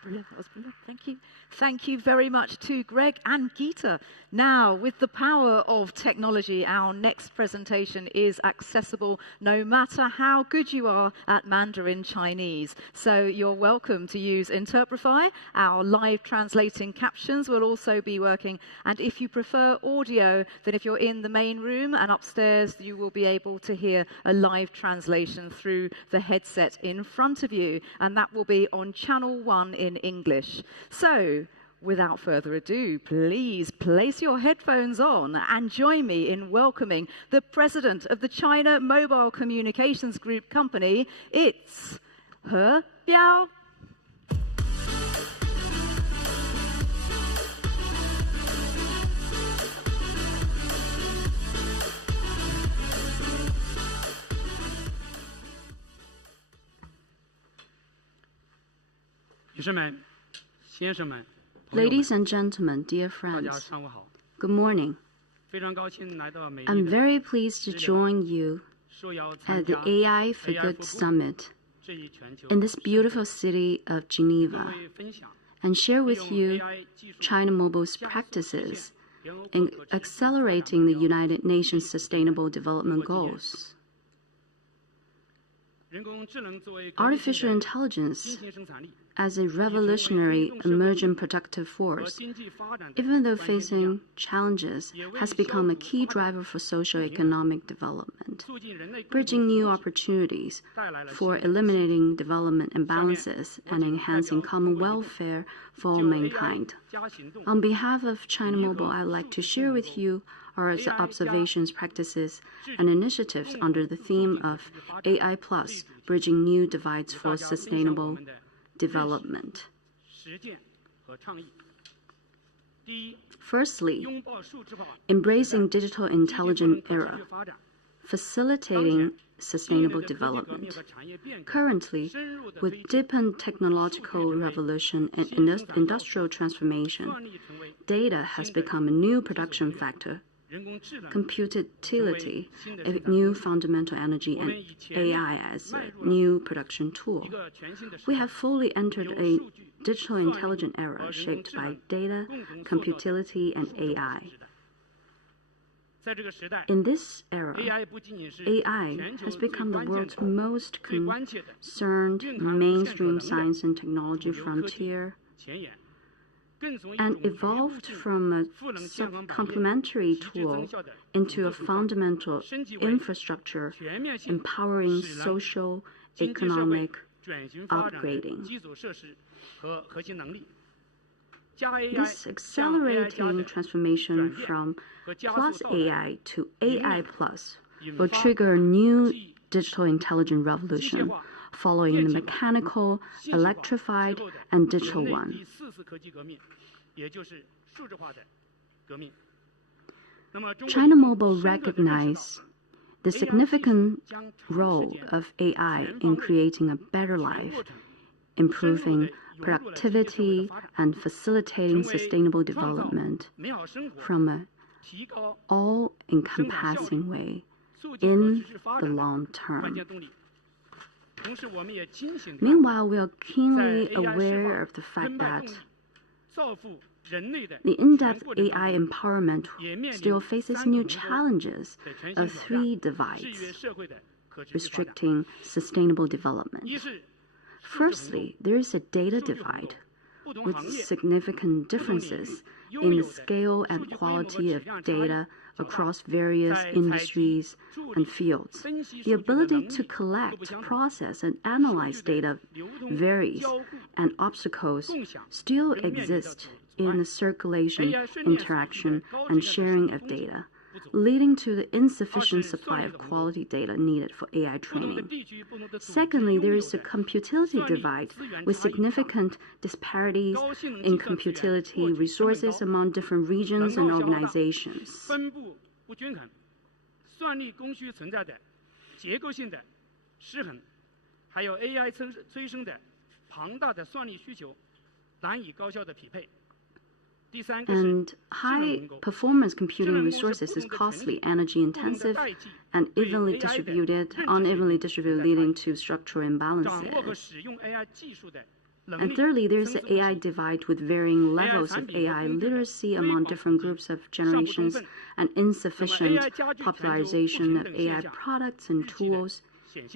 Brilliant. That was brilliant. Thank you. Thank you very much to Greg and Gita. Now, with the power of technology, our next presentation is accessible no matter how good you are at Mandarin Chinese. So you're welcome to use Interprify. Our live translating captions will also be working. And if you prefer audio, then if you're in the main room and upstairs, you will be able to hear a live translation through the headset in front of you. And that will be on channel 1 in English. So, without further ado, please place your headphones on and join me in welcoming the president of the China Mobile Communications Group company. It's He Biao. Ladies and gentlemen, dear friends, good morning. I'm very pleased to join you at the AI for Good Summit in this beautiful city of Geneva and share with you China Mobile's practices in accelerating the United Nations Sustainable Development Goals. Artificial intelligence as a revolutionary emerging productive force, even though facing challenges, has become a key driver for socio-economic development, bridging new opportunities for eliminating development imbalances and enhancing common welfare for all mankind. On behalf of China Mobile, I would like to share with you our observations, practices, and initiatives under the theme of AI+, bridging new divides for sustainable development. Firstly, embracing digital intelligent era, facilitating sustainable development. Currently, with deepened technological revolution and industrial transformation, data has become a new production factor. Computility, a new fundamental energy, and AI as a new production tool. We have fully entered a digital intelligent era shaped by data, computility, and AI. In this era, AI has become the world's most concerned mainstream science and technology frontier and evolved from a complementary tool into a fundamental infrastructure empowering social, economic upgrading. This accelerating transformation from plus AI to AI plus will trigger a new digital intelligent revolution, following the mechanical, electrified, and digital one. China Mobile recognizes the significant role of AI in creating a better life, improving productivity, and facilitating sustainable development from an all-encompassing way in the long term. Meanwhile, we are keenly aware of the fact that the in-depth AI empowerment still faces new challenges of three divides, restricting sustainable development. Firstly, there is a data divide with significant differences in the scale and quality of data across various industries and fields. The ability to collect, process, and analyze data varies, and obstacles still exist in the circulation, interaction, and sharing of data, leading to the insufficient supply of quality data needed for AI training. Secondly, there is a computility divide with significant disparities in computility resources among different regions and organizations. And high-performance computing resources is costly, energy-intensive, and unevenly distributed, leading to structural imbalances. And thirdly, there is an AI divide with varying levels of AI literacy among different groups of generations and insufficient popularization of AI products and tools.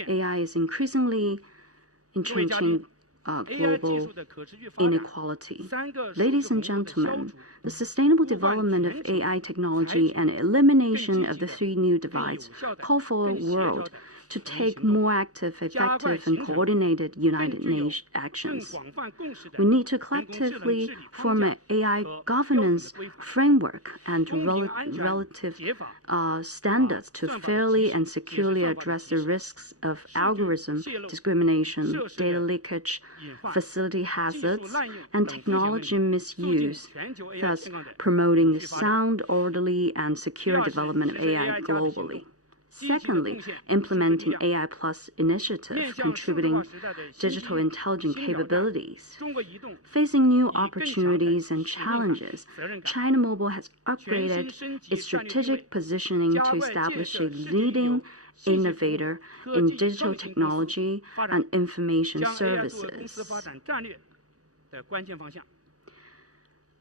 AI is increasingly entrenching global inequality. Ladies and gentlemen, the sustainable development of AI technology and elimination of the three new divides call for a world to take more active, effective, and coordinated United Nations actions. We need to collectively form an AI governance framework and relative standards to fairly and securely address the risks of algorithm discrimination, data leakage, facility hazards, and technology misuse, thus promoting the sound, orderly, and secure development of AI globally. Secondly, implementing AI Plus initiative, contributing digital intelligence capabilities. Facing new opportunities and challenges, China Mobile has upgraded its strategic positioning to establish a leading innovator in digital technology and information services.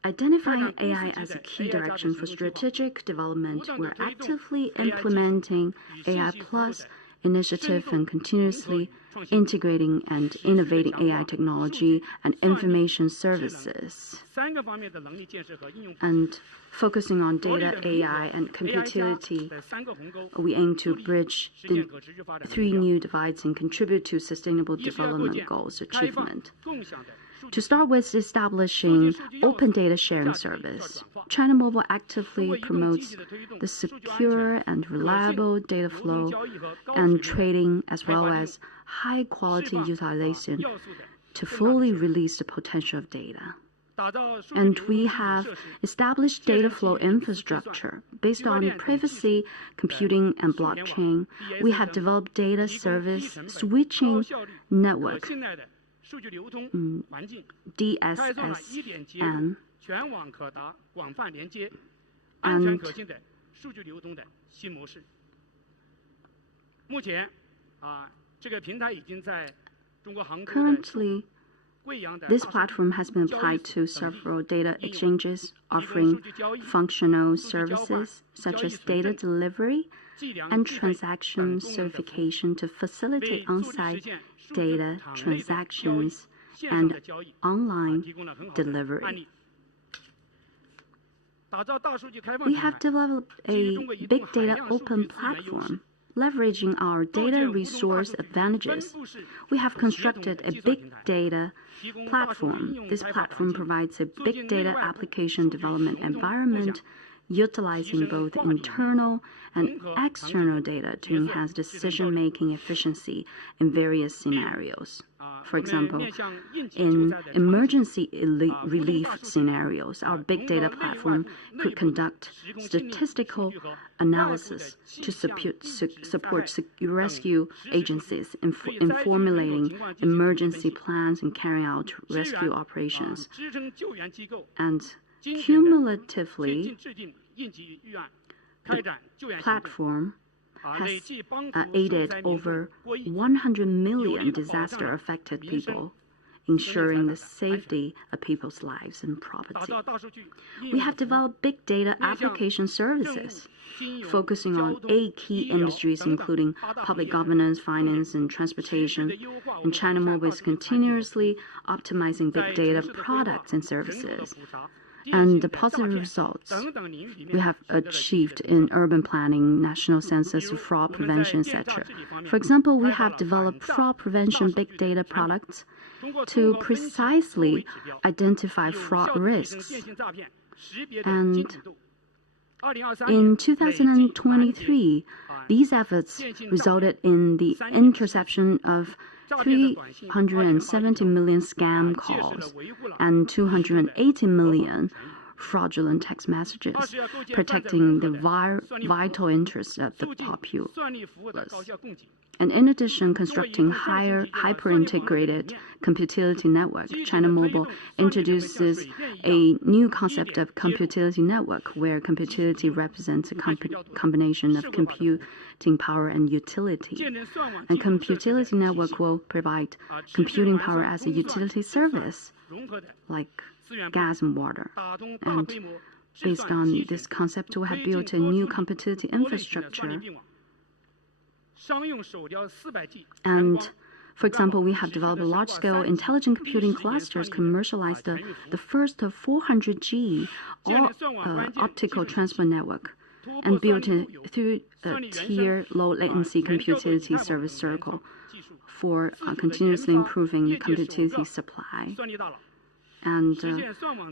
Identifying AI as a key direction for strategic development, we're actively implementing AI Plus initiative and continuously integrating and innovating AI technology and information services. And focusing on data, AI, and computility, we aim to bridge the three new divides and contribute to sustainable development goals achievement. To start with establishing open data sharing service, China Mobile actively promotes the secure and reliable data flow and trading, as well as high-quality utilization to fully release the potential of data. And we have established data flow infrastructure based on privacy, computing, and blockchain. We have developed data service switching network, DSSN, and currently, this platform has been applied to several data exchanges offering functional services such as data delivery and transaction certification to facilitate on-site data transactions and online delivery. We have developed a big data open platform. Leveraging our data resource advantages, we have constructed a big data platform. This platform provides a big data application development environment utilizing both internal and external data to enhance decision-making efficiency in various scenarios. For example, in emergency relief scenarios, our big data platform could conduct statistical analysis to support rescue agencies in formulating emergency plans and carrying out rescue operations. And cumulatively, the platform has aided over 100 million disaster-affected people, ensuring the safety of people's lives and property. We have developed big data application services, focusing on 8 key industries, including public governance, finance, and transportation. And China Mobile is continuously optimizing big data products and services. And the positive results we have achieved in urban planning, national census, fraud prevention, etc. For example, we have developed fraud prevention big data products to precisely identify fraud risks. And in 2023, these efforts resulted in the interception of 370 million scam calls and 280 million fraudulent text messages, protecting the vital interests of the populace. And in addition, constructing hyper-integrated computility network, China Mobile introduces a new concept of computility network, where computility represents a combination of computing power and utility. And computility network will provide computing power as a utility service, like gas and water. And based on this concept, we have built a new computility infrastructure. And for example, we have developed large-scale intelligent computing clusters, commercialized the first 400G optical transport network, and built a three-tier low-latency computility service circle for continuously improving the computility supply. And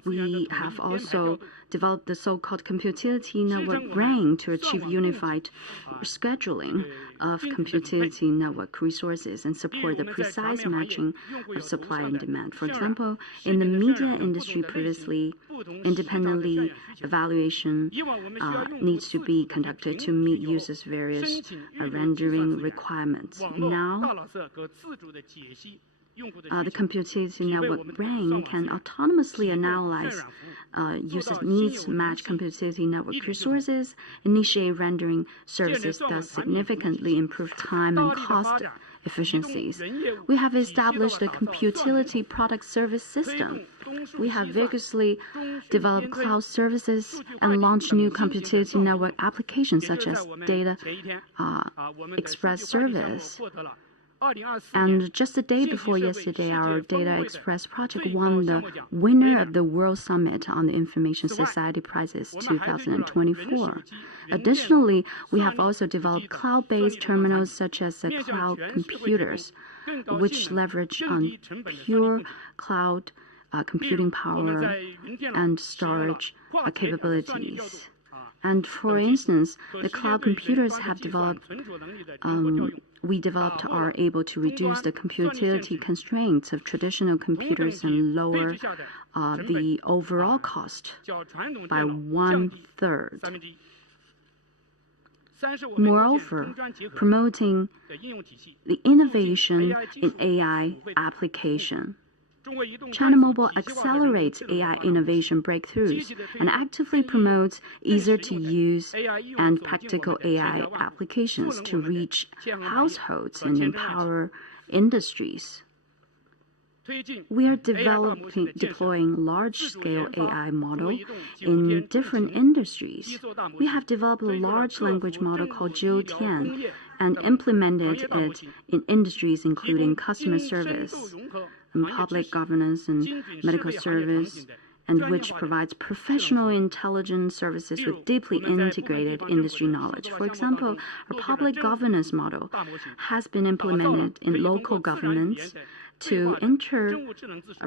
we have also developed the so-called computility network brain to achieve unified scheduling of computility network resources and support the precise matching of supply and demand. For example, in the media industry previously, independently evaluation needs to be conducted to meet users' various rendering requirements. Now, the computility network brain can autonomously analyze users' needs, match computility network resources, initiate rendering services, thus significantly improve time and cost efficiencies. We have established a computility product service system. We have vigorously developed cloud services and launched new computility network applications such as Data Express service. And just the day before yesterday, our Data Express project won the winner of the World Summit on the Information Society Prizes 2024. Additionally, we have also developed cloud-based terminals such as cloud computers, which leverage on pure cloud computing power and storage capabilities. And for instance, the cloud computers have developed, are able to reduce the computility constraints of traditional computers and lower the overall cost by 1/3. Moreover, promoting the innovation in AI application. China Mobile accelerates AI innovation breakthroughs and actively promotes easier-to-use and practical AI applications to reach households and empower industries. We are deploying large-scale AI model in different industries. We have developed a large language model called Gutian and implemented it in industries including customer service, and public governance and medical service, and which provides professional intelligence services with deeply integrated industry knowledge. For example, our public governance model has been implemented in local governments to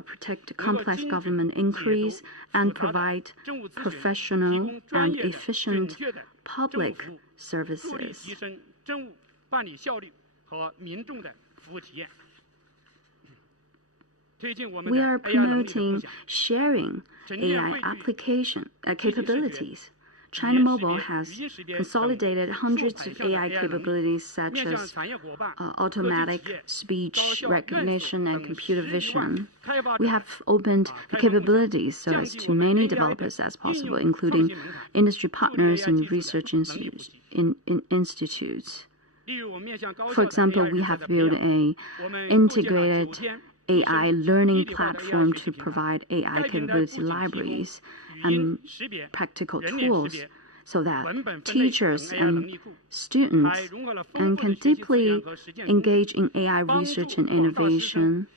protect complex government inquiries and provide professional and efficient public services. We are promoting sharing AI application capabilities. China Mobile has consolidated hundreds of AI capabilities such as automatic speech recognition and computer vision. We have opened the capabilities so as to many developers as possible, including industry partners and research institutes. in institutes. For example, we have built an integrated AI learning platform to provide AI capability libraries and practical tools so that teachers and students can deeply engage in AI research and innovation,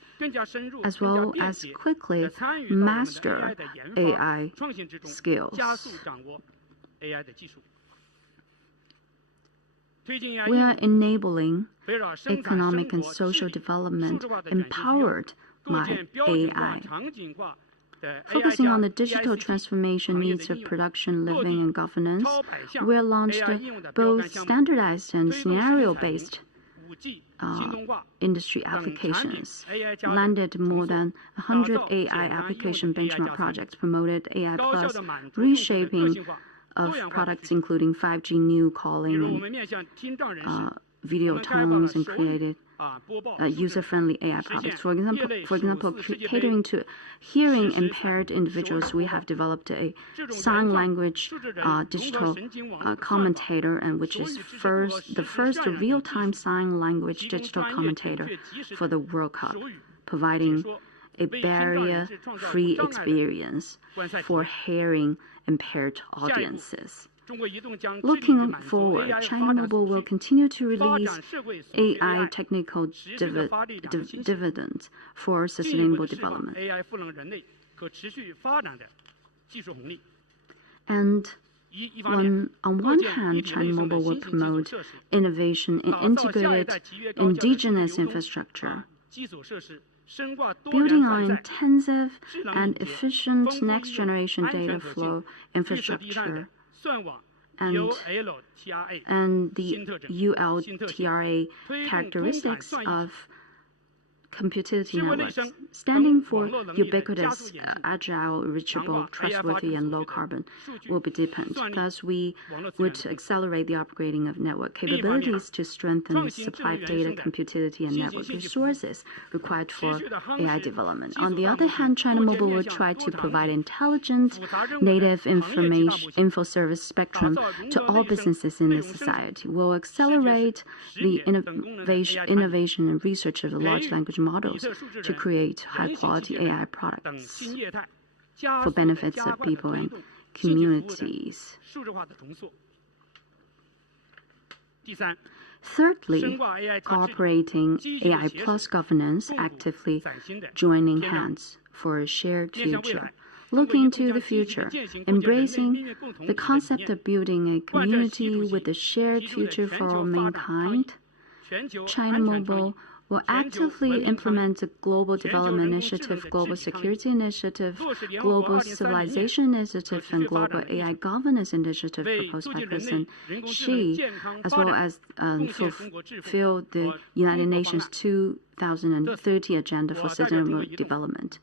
as well as quickly master AI skills. We are enabling economic and social development empowered by AI. Focusing on the digital transformation needs of production, living, and governance, we have launched both standardized and scenario-based industry applications, landed more than 100 AI application benchmark projects, promoted AI plus reshaping of products including 5G new calling and video tones, and created user-friendly AI products. For example, catering to hearing impaired individuals, we have developed a sign language digital commentator, and which is the first real-time sign language digital commentator for the World Cup, providing a barrier-free experience for hearing impaired audiences. Looking forward, China Mobile will continue to release AI technical dividends for sustainable development. And on one hand, China Mobile will promote innovation in integrated indigenous infrastructure, building on intensive and efficient next-generation data flow infrastructure and the ULTRA characteristics of computility networks, standing for ubiquitous, agile, reachable, trustworthy, and low carbon, will be deepened. Thus, we would accelerate the upgrading of network capabilities to strengthen the supply of data, computility, and network resources required for AI development. On the other hand, China Mobile will try to provide intelligent, native info service spectrum to all businesses in the society. We'll accelerate the innovation and research of the large language models to create high-quality AI products for benefits of people and communities. Thirdly, cooperating AI plus governance, actively joining hands for a shared future. Looking to the future, embracing the concept of building a community with a shared future for all mankind, China Mobile will actively implement the Global Development Initiative, Global Security Initiative, Global Civilization Initiative, and Global AI Governance Initiative proposed by President Xi, as well as fulfill the United Nations 2030 Agenda for Sustainable Development.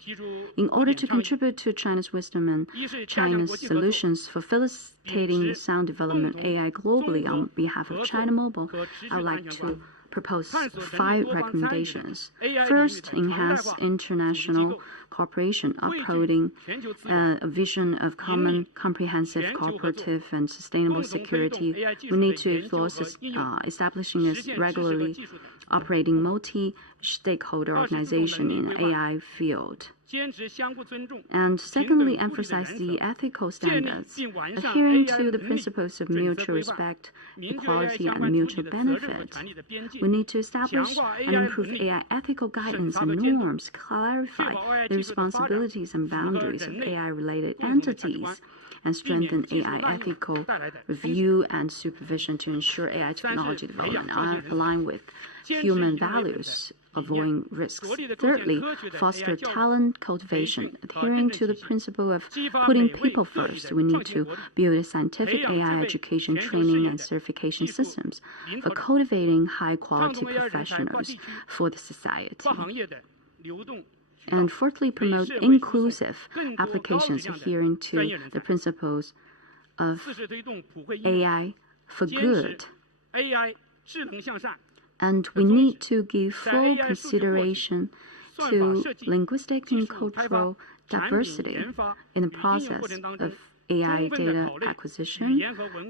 In order to contribute to China's wisdom and China's solutions for facilitating the sound development of AI globally on behalf of China Mobile, I would like to propose 5 recommendations. First, enhance international cooperation, upholding a vision of common, comprehensive, cooperative, and sustainable security. We need to explore establishing a regularly operating multi-stakeholder organization in the AI field. And secondly, emphasize the ethical standards, adhering to the principles of mutual respect, equality, and mutual benefit. We need to establish and improve AI ethical guidance and norms, clarify the responsibilities and boundaries of AI-related entities, and strengthen AI ethical review and supervision to ensure AI technology development align with human values, avoiding risks. Thirdly, foster talent cultivation. Adhering to the principle of putting people first, we need to build a scientific AI education, training, and certification systems for cultivating high-quality professionals for the society. And fourthly, promote inclusive applications adhering to the principles of AI for good. And we need to give full consideration to linguistic and cultural diversity in the process of AI data acquisition,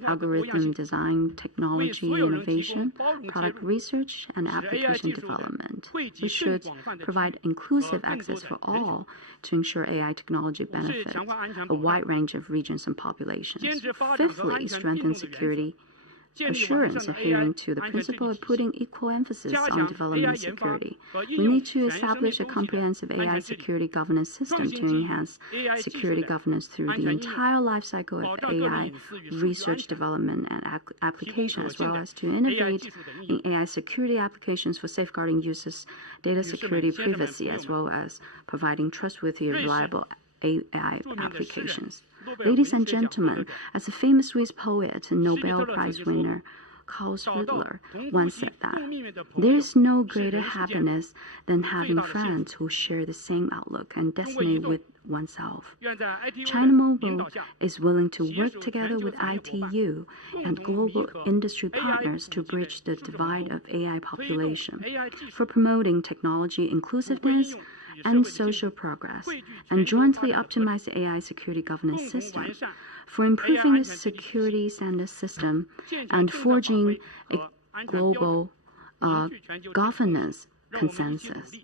algorithm design, technology innovation, product research, and application development. We should provide inclusive access for all to ensure AI technology benefits a wide range of regions and populations. Fifthly, strengthen security assurance, adhering to the principle of putting equal emphasis on development security. We need to establish a comprehensive AI security governance system to enhance security governance through the entire life cycle of AI research, development, and application, as well as to innovate in AI security applications for safeguarding users' data security privacy, as well as providing trustworthy, reliable AI applications. Ladies and gentlemen, as a famous Swiss poet and Nobel Prize winner Karl Spitler once said that there is no greater happiness than having friends who share the same outlook and destiny with oneself. China Mobile is willing to work together with ITU and global industry partners to bridge the divide of AI population for promoting technology inclusiveness and social progress, and jointly optimize the AI security governance system, for improving the security standard system and forging a global governance consensus.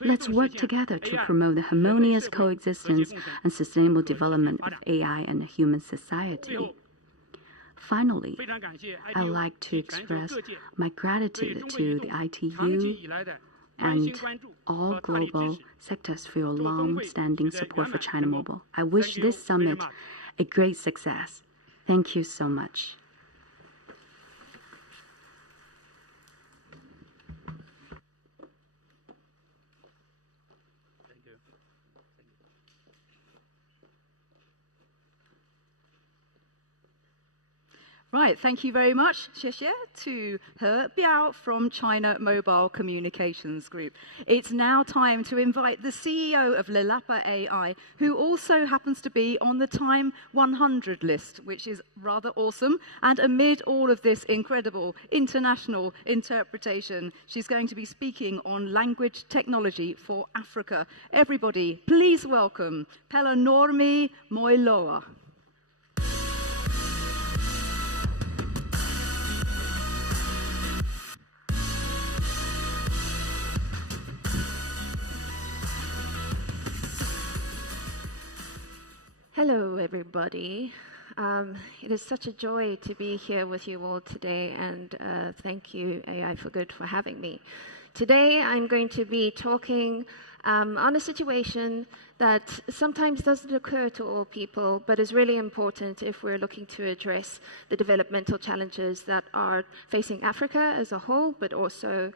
Let's work together to promote the harmonious coexistence and sustainable development of AI and human society. Finally, I'd like to express my gratitude to the ITU and all global sectors for your long-standing support for China Mobile. I wish this summit a great success. Thank you so much. Right, thank you very much, Xie to He Biao from China Mobile Communications Group. It's now time to invite the CEO of Lelapa AI, who also happens to be on the Time 100 list, which is rather awesome. And amid all of this incredible international interpretation, she's going to be speaking on language technology for Africa. Everybody, please welcome Pelanormi Moiloa. Hello, everybody. It is such a joy to be here with you all today, and thank you, AI for Good, for having me. Today, I'm going to be talking on a situation that sometimes doesn't occur to all people, but is really important if we're looking to address the developmental challenges that are facing Africa as a whole, but also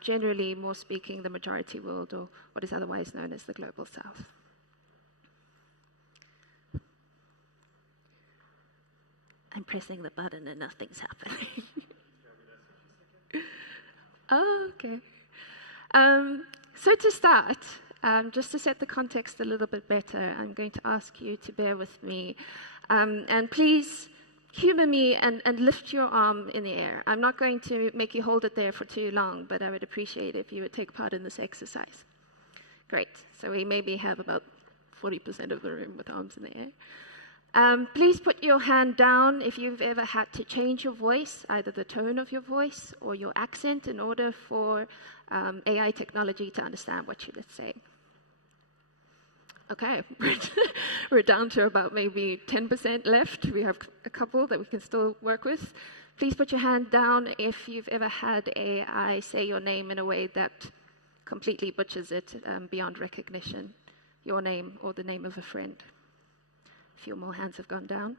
generally, more speaking, the majority world, or what is otherwise known as the Global South. I'm pressing the button and nothing's happening. Oh, okay. So to start, just to set the context a little bit better, I'm going to ask you to bear with me. And please humor me and lift your arm in the air. I'm not going to make you hold it there for too long, but I would appreciate if you would take part in this exercise. Great. So we maybe have about 40% of the room with arms in the air. Please put your hand down if you've ever had to change your voice, either the tone of your voice or your accent, in order for AI technology to understand what you're saying. Okay, we're down to about maybe 10% left. We have a couple that we can still work with. Please put your hand down if you've ever had AI say your name in a way that completely butchers it beyond recognition, your name or the name of a friend. A few more hands have gone down.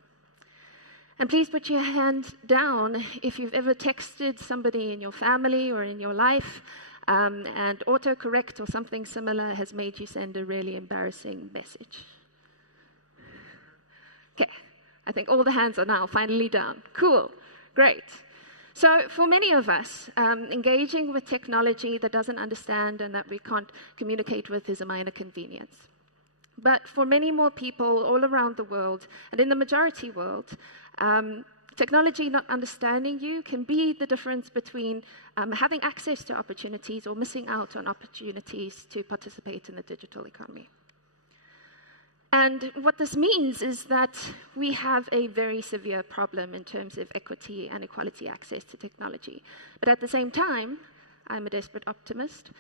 And please put your hand down if you've ever texted somebody in your family or in your life and autocorrect or something similar has made you send a really embarrassing message. Okay, I think all the hands are now finally down. Cool, great. So for many of us, engaging with technology that doesn't understand and that we can't communicate with is a minor convenience. But for many more people all around the world, and in the majority world, technology not understanding you can be the difference between having access to opportunities or missing out on opportunities to participate in the digital economy. And what this means is that we have a very severe problem in terms of equity and equality access to technology. But at the same time, I'm a desperate optimist,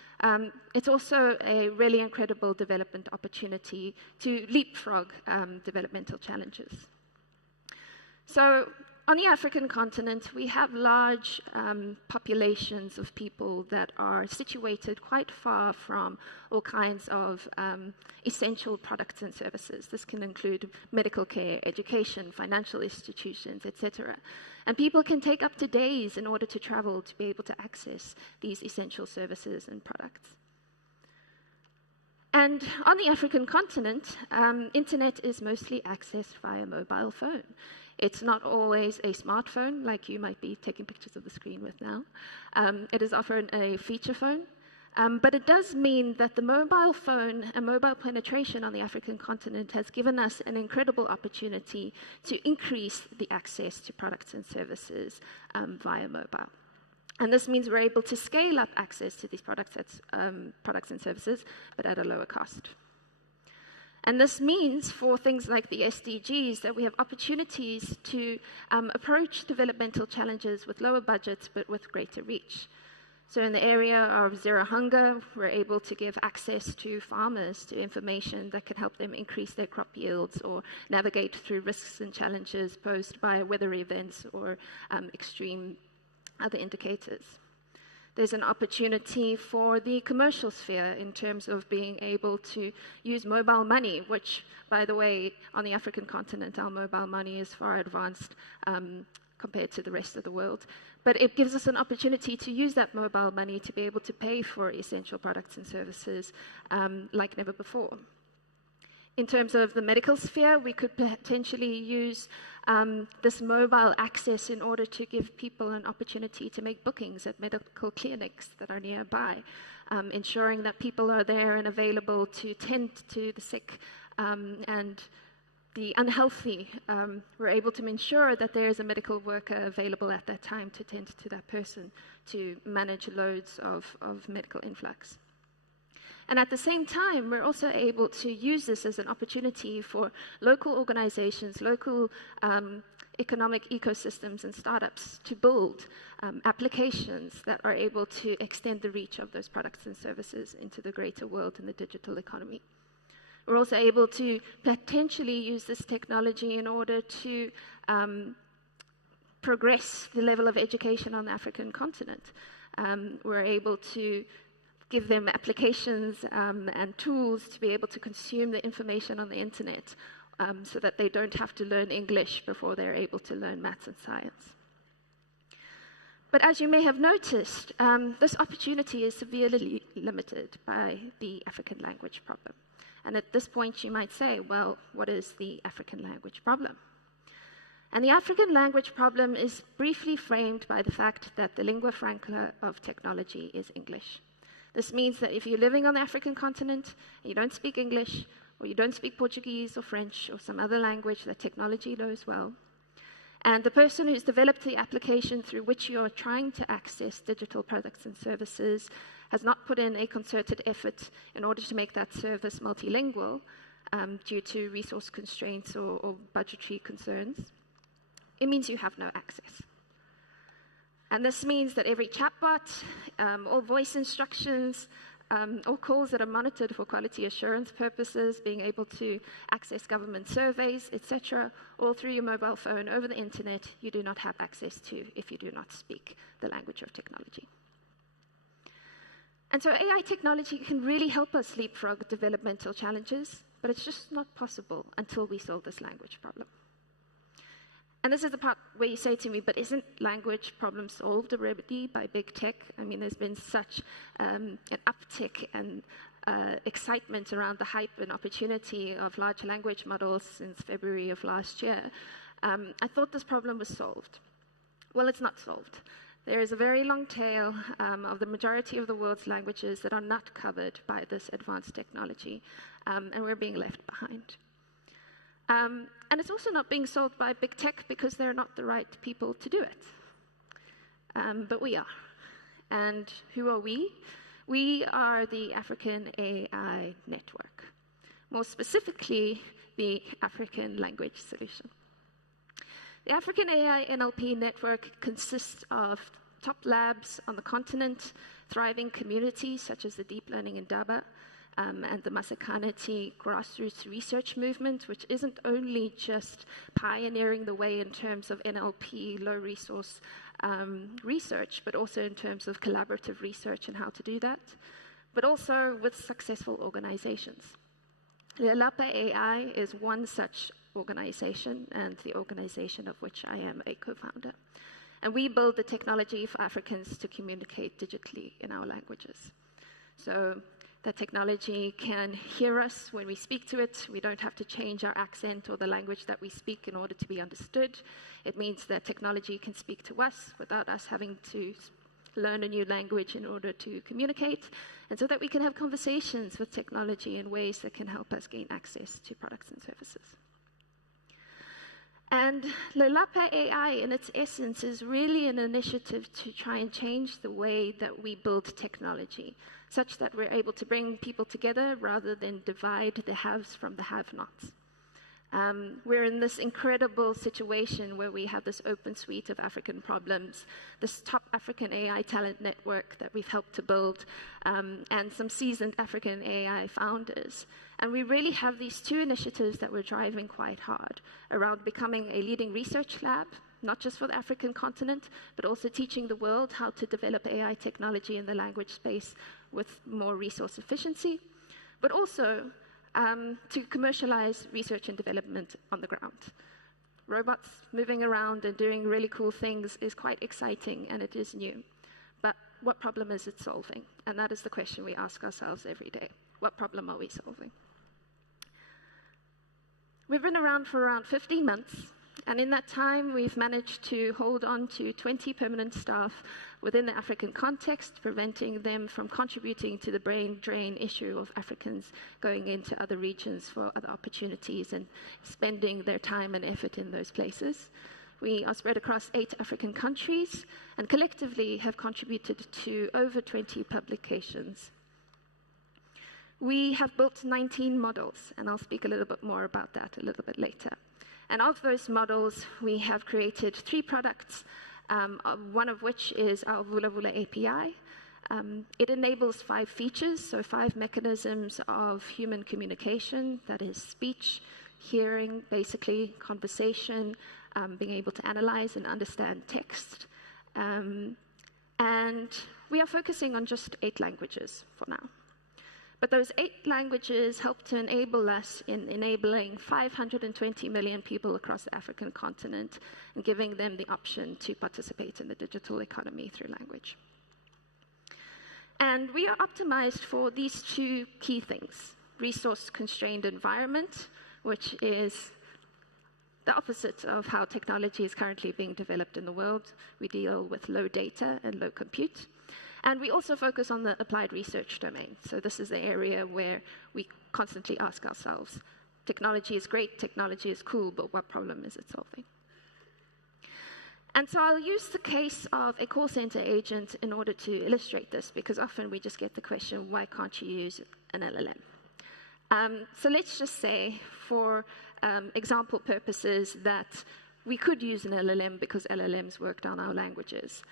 it's also a really incredible development opportunity to leapfrog developmental challenges. So on the African continent, we have large populations of people that are situated quite far from all kinds of essential products and services. This can include medical care, education, financial institutions, etc. And people can take up to days in order to travel to be able to access these essential services and products. And on the African continent, internet is mostly accessed via mobile phone. It's not always a smartphone like you might be taking pictures of the screen with now. It is often a feature phone. But it does mean that the mobile phone and mobile penetration on the African continent has given us an incredible opportunity to increase the access to products and services via mobile. And this means we're able to scale up access to these products and services, but at a lower cost. And this means for things like the SDGs that we have opportunities to approach developmental challenges with lower budgets, but with greater reach. So in the area of zero hunger, we're able to give access to farmers to information that can help them increase their crop yields or navigate through risks and challenges posed by weather events or extreme other indicators. There's an opportunity for the commercial sphere in terms of being able to use mobile money, which, by the way, on the African continent, our mobile money is far advanced compared to the rest of the world. But it gives us an opportunity to use that mobile money to be able to pay for essential products and services like never before. In terms of the medical sphere, we could potentially use this mobile access in order to give people an opportunity to make bookings at medical clinics that are nearby, ensuring that people are there and available to tend to the sick and the unhealthy. We're able to ensure that there is a medical worker available at that time to tend to that person, to manage loads of medical influx. And at the same time, we're also able to use this as an opportunity for local organizations, local economic ecosystems and startups to build applications that are able to extend the reach of those products and services into the greater world in the digital economy. We're also able to potentially use this technology in order to progress the level of education on the African continent. We're able to give them applications and tools to be able to consume the information on the internet so that they don't have to learn English before they're able to learn maths and science. But as you may have noticed, this opportunity is severely limited by the African language problem. And at this point you might say, well, what is the African language problem? And the African language problem is briefly framed by the fact that the lingua franca of technology is English. This means that if you're living on the African continent and you don't speak English, or you don't speak Portuguese or French or some other language that technology knows well, and the person who's developed the application through which you are trying to access digital products and services has not put in a concerted effort in order to make that service multilingual due to resource constraints or budgetary concerns, it means you have no access. And this means that every chatbot, all voice instructions, all calls that are monitored for quality assurance purposes, being able to access government surveys, etc., all through your mobile phone over the internet, you do not have access to if you do not speak the language of technology. And so AI technology can really help us leapfrog developmental challenges, but it's just not possible until we solve this language problem. And this is the part where you say to me, but isn't language problem solved already by big tech? I mean, there's been such an uptick and excitement around the hype and opportunity of large language models since February of last year. I thought this problem was solved. Well, it's not solved. There is a very long tail of the majority of the world's languages that are not covered by this advanced technology, and we're being left behind. And it's also not being solved by big tech because they're not the right people to do it. But we are. And who are we? We are the African AI Network. more specifically, the African language solution. The African AI NLP network consists of top labs on the continent, thriving communities such as the Deep Learning Indaba, and the Masakanati grassroots research movement, which isn't only just pioneering the way in terms of NLP, low resource research, but also in terms of collaborative research and how to do that, but also with successful organizations. Lelapa AI is one such organization, and the organization of which I am a co-founder. And we build the technology for Africans to communicate digitally in our languages. So the technology can hear us when we speak to it. We don't have to change our accent or the language that we speak in order to be understood. It means that technology can speak to us without us having to learn a new language in order to communicate, and so that we can have conversations with technology in ways that can help us gain access to products and services. And Lelapa AI, in its essence, is really an initiative to try and change the way that we build technology, such that we're able to bring people together rather than divide the haves from the have-nots. We're in this incredible situation where we have this open suite of African problems, this top African AI talent network that we've helped to build, and some seasoned African AI founders. And we really have these two initiatives that we're driving quite hard around becoming a leading research lab, not just for the African continent, but also teaching the world how to develop AI technology in the language space with more resource efficiency, but also to commercialize research and development on the ground. Robots moving around and doing really cool things is quite exciting, and it is new. But what problem is it solving? And that is the question we ask ourselves every day. What problem are we solving? We've been around for around 15 months, and in that time, we've managed to hold on to 20 permanent staff within the African context, preventing them from contributing to the brain drain issue of Africans going into other regions for other opportunities and spending their time and effort in those places. We are spread across 8 African countries and collectively have contributed to over 20 publications. We have built 19 models, and I'll speak a little bit more about that a little bit later. And of those models, we have created 3 products, one of which is our Vula Vula API. It enables 5 features, so 5 mechanisms of human communication, that is speech, hearing, basically conversation, being able to analyze and understand text. And we are focusing on just 8 languages for now. But those 8 languages help to enable us in enabling 520 million people across the African continent and giving them the option to participate in the digital economy through language. And we are optimized for these 2 key things: resource-constrained environment, which is the opposite of how technology is currently being developed in the world. We deal with low data and low compute. And we also focus on the applied research domain. So this is the area where we constantly ask ourselves, technology is great, technology is cool, but what problem is it solving? And so I'll use the case of a call center agent in order to illustrate this, because often we just get the question, why can't you use an LLM? So let's just say, for example purposes, that we could use an LLM because LLMs work down our languages.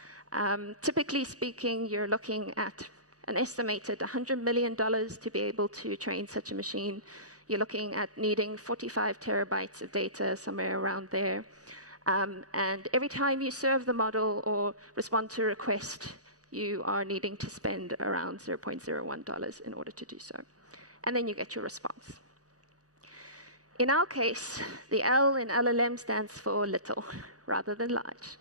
Typically speaking, you're looking at an estimated $100 million to be able to train such a machine. You're looking at needing 45 terabytes of data, somewhere around there. And every time you serve the model or respond to a request, you are needing to spend around $0.01 in order to do so. And then you get your response. In our case, the L in LLM stands for little rather than large.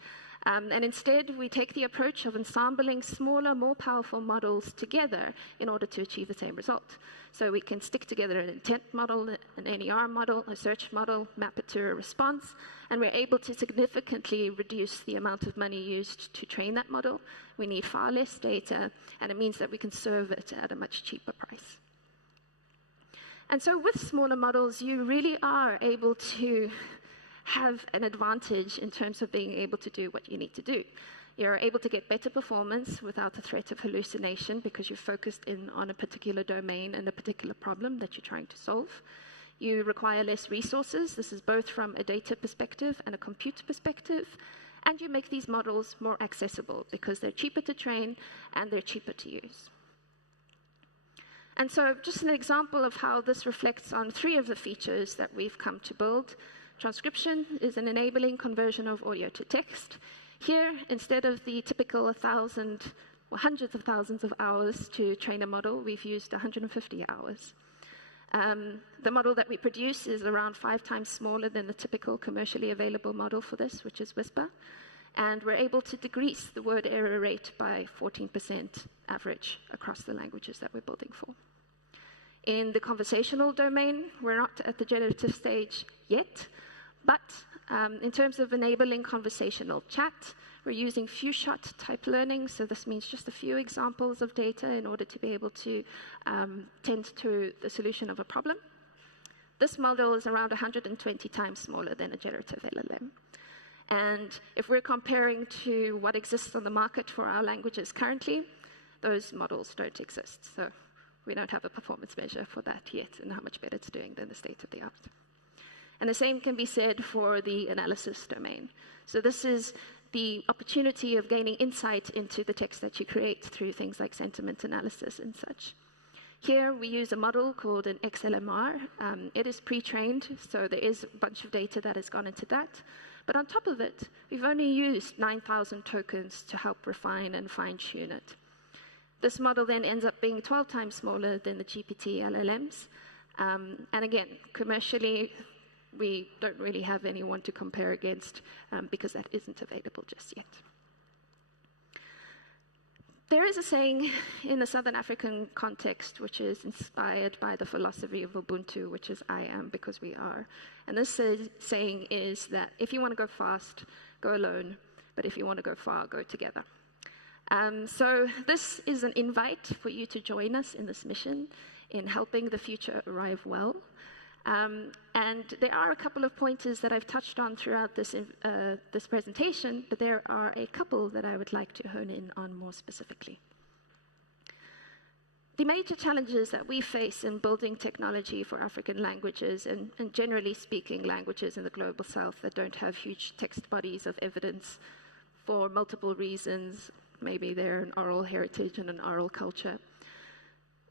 And instead, we take the approach of ensembling smaller, more powerful models together in order to achieve the same result. So we can stick together an intent model, an NER model, a search model, map it to a response, and we're able to significantly reduce the amount of money used to train that model. We need far less data, and it means that we can serve it at a much cheaper price. And so with smaller models, you really are able to have an advantage in terms of being able to do what you need to do. You're able to get better performance without the threat of hallucination because you're focused in on a particular domain and a particular problem that you're trying to solve. You require less resources. This is both from a data perspective and a compute perspective. And you make these models more accessible because they're cheaper to train and they're cheaper to use. And so just an example of how this reflects on 3 of the features that we've come to build. Transcription is an enabling conversion of audio to text. Here, instead of the typical 1,000 or hundreds of thousands of hours to train a model, we've used 150 hours. The model that we produce is around 5 times smaller than the typical commercially available model for this, which is Whisper. And we're able to decrease the word error rate by 14% average across the languages that we're building for. In the conversational domain, we're not at the generative stage yet, but in terms of enabling conversational chat, we're using few-shot type learning, so this means just a few examples of data in order to be able to tend to the solution of a problem. This model is around 120 times smaller than a generative LLM. And if we're comparing to what exists on the market for our languages currently, those models don't exist. So we don't have a performance measure for that yet and how much better it's doing than the state of the art. And the same can be said for the analysis domain. So this is the opportunity of gaining insight into the text that you create through things like sentiment analysis and such. Here we use a model called an XLMR. It is pre-trained, so there is a bunch of data that has gone into that. But on top of it, we've only used 9,000 tokens to help refine and fine-tune it. This model then ends up being 12 times smaller than the GPT LLMs. And again, commercially, we don't really have anyone to compare against because that isn't available just yet. There is a saying in the Southern African context which is inspired by the philosophy of Ubuntu, which is I am because we are. And this saying is that if you want to go fast, go alone, but if you want to go far, go together. So this is an invite for you to join us in this mission in helping the future arrive well. And there are a couple of pointers that I've touched on throughout this presentation, but there are a couple that I would like to hone in on more specifically. The major challenges that we face in building technology for African languages and generally speaking languages in the global south that don't have huge text bodies of evidence for multiple reasons, maybe they're an oral heritage and an oral culture.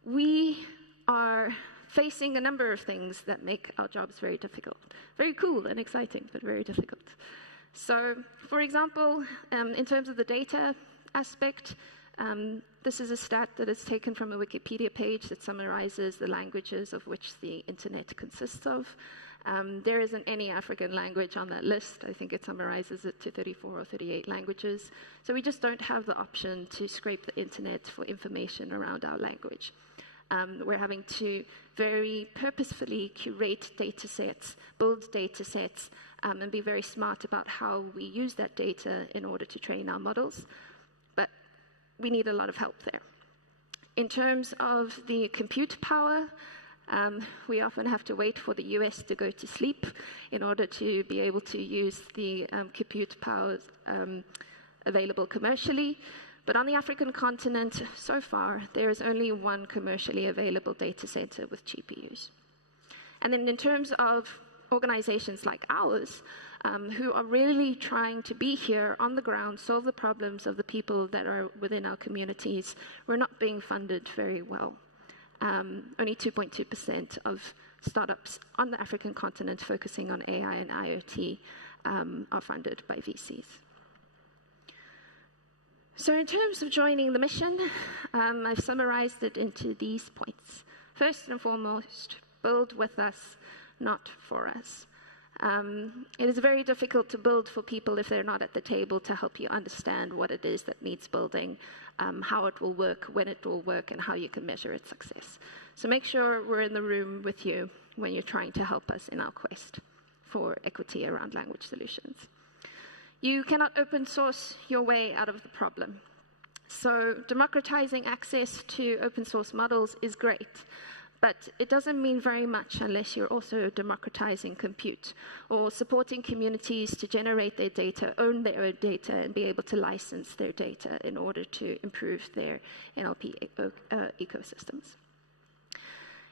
We are facing a number of things that make our jobs very difficult. Very cool and exciting, but very difficult. So, for example, in terms of the data aspect, this is a stat that is taken from a Wikipedia page that summarizes the languages of which the internet consists of. There isn't any African language on that list. I think it summarizes it to 34 or 38 languages. So we just don't have the option to scrape the internet for information around our language. We're having to very purposefully curate data sets, build data sets, and be very smart about how we use that data in order to train our models. But we need a lot of help there. In terms of the compute power, we often have to wait for the US to go to sleep in order to be able to use the compute power available commercially. But on the African continent, so far, there is only one commercially available data center with GPUs. And then in terms of organizations like ours, who are really trying to be here on the ground, solve the problems of the people that are within our communities, we're not being funded very well. Only 2.2% of startups on the African continent focusing on AI and IoT are funded by VCs. So in terms of joining the mission, I've summarized it into these points. First and foremost, build with us, not for us. It is very difficult to build for people if they're not at the table to help you understand what it is that needs building, how it will work, when it will work, and how you can measure its success. So make sure we're in the room with you when you're trying to help us in our quest for equity around language solutions. You cannot open source your way out of the problem. So democratizing access to open source models is great, But it doesn't mean very much unless you're also democratizing compute or supporting communities to generate their data, own their own data, and be able to license their data in order to improve their NLP ecosystems.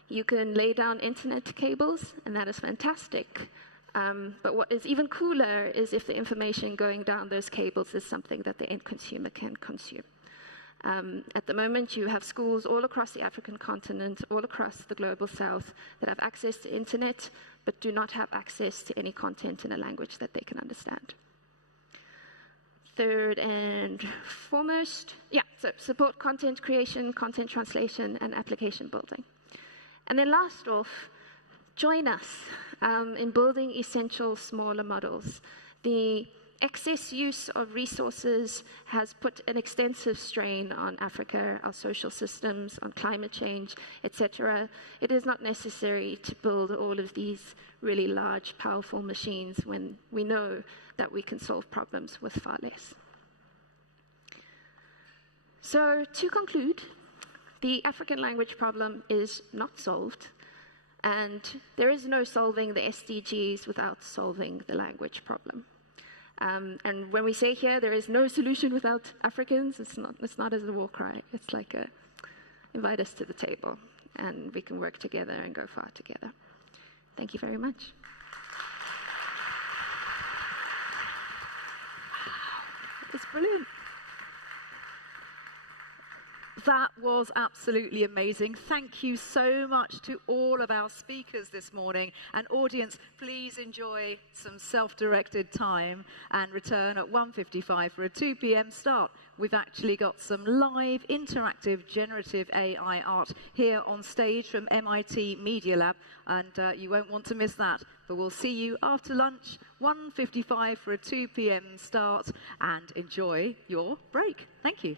You can lay down internet cables, and that is fantastic. But what is even cooler is if the information going down those cables is something that the end consumer can consume. At the moment, you have schools all across the African continent, all across the global south, that have access to internet, but do not have access to any content in a language that they can understand. Third and foremost, so support content creation, content translation, and application building. And then last off, join us in building essential smaller models. The excess use of resources has put an extensive strain on Africa, our social systems, on climate change, etc. It is not necessary to build all of these really large, powerful machines when we know that we can solve problems with far less. So to conclude, the African language problem is not solved, and there is no solving the SDGs without solving the language problem. And when we say here there is no solution without Africans, it's not as a war cry. It's like invite us to the table, and we can work together and go far together. Thank you very much. It's brilliant. That was absolutely amazing. Thank you so much to all of our speakers this morning. And audience, please enjoy some self-directed time and return at 1:55 for a 2 p.m. start. We've actually got some live interactive generative AI art here on stage from MIT Media Lab, and you won't want to miss that. But we'll see you after lunch, 1:55 for a 2 p.m. start, and enjoy your break. Thank you.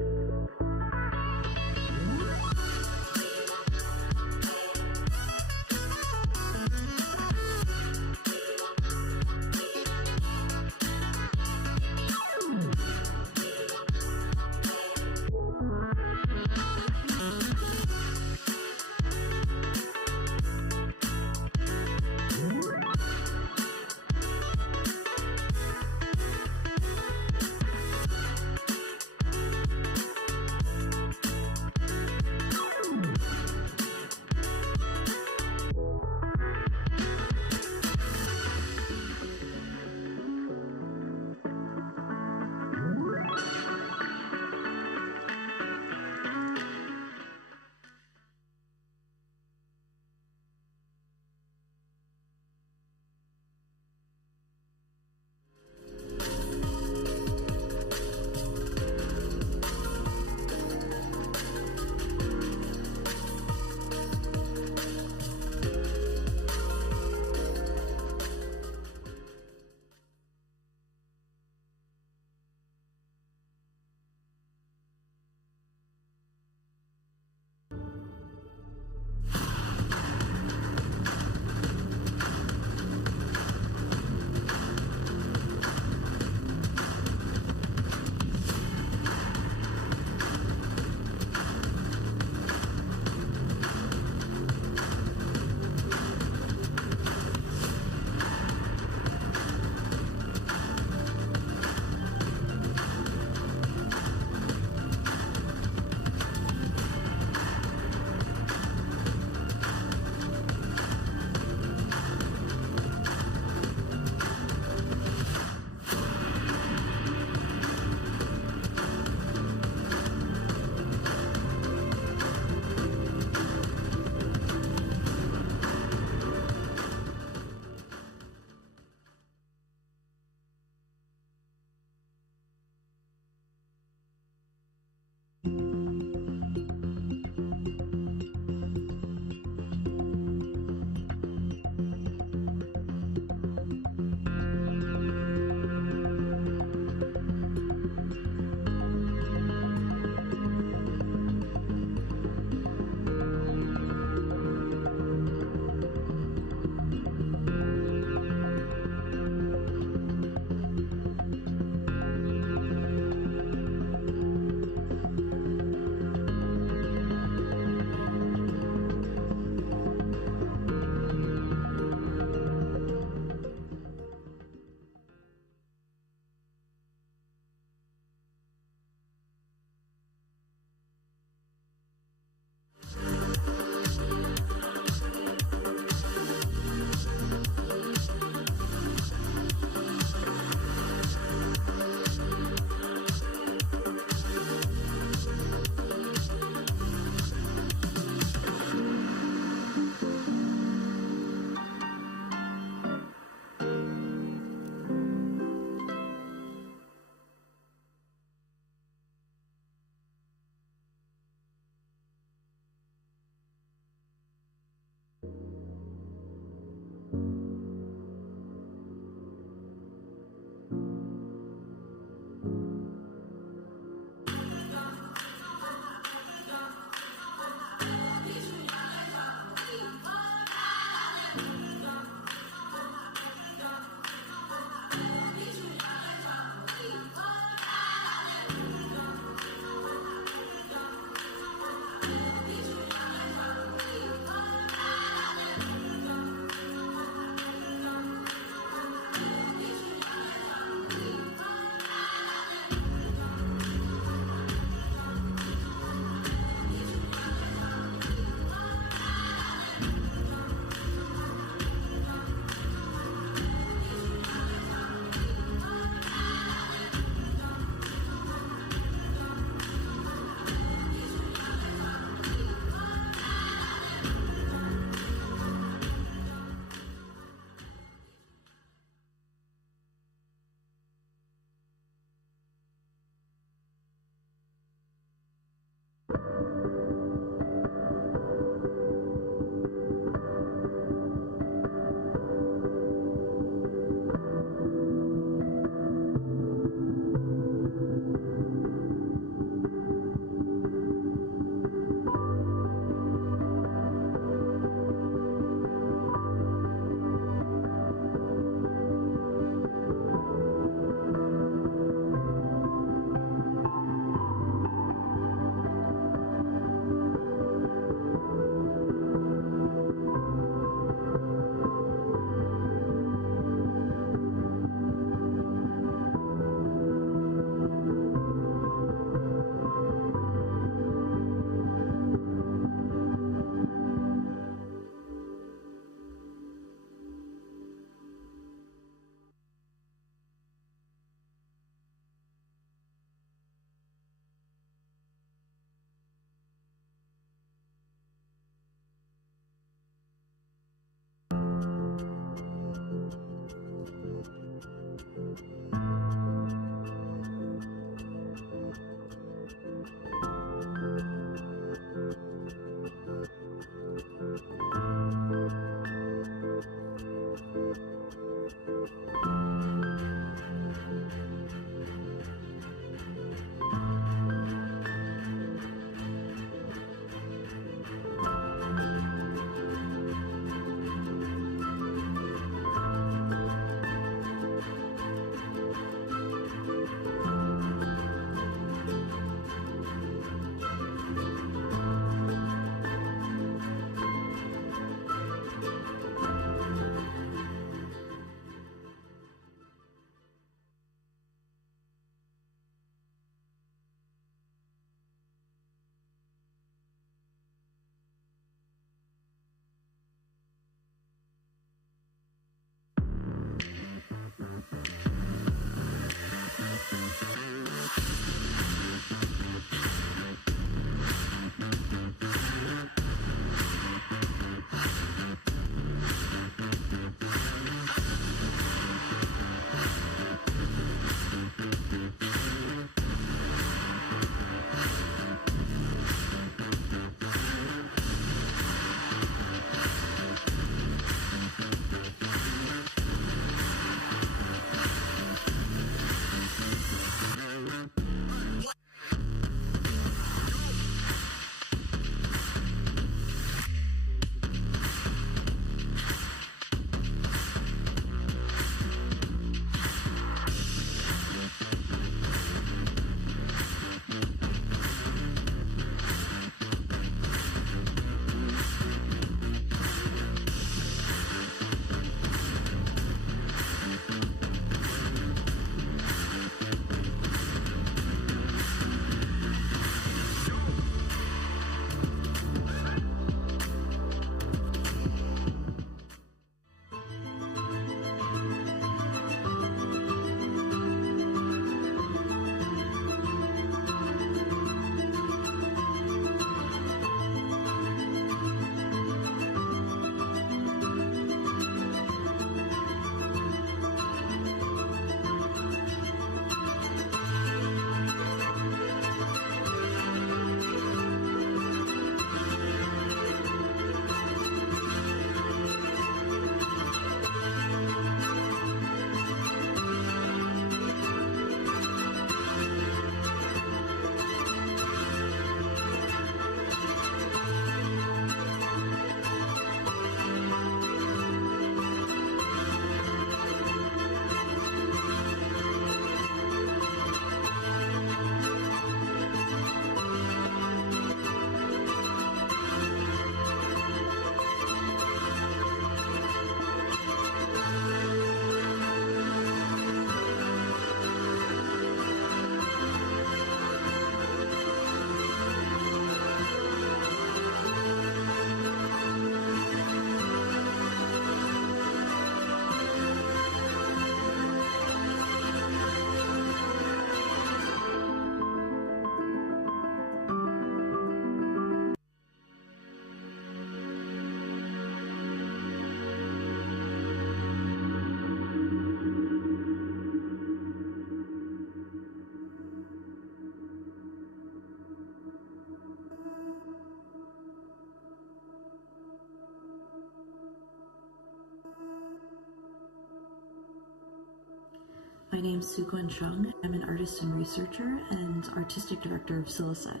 My name's Sougwen Chung. I'm an artist and researcher and artistic director of Silicet,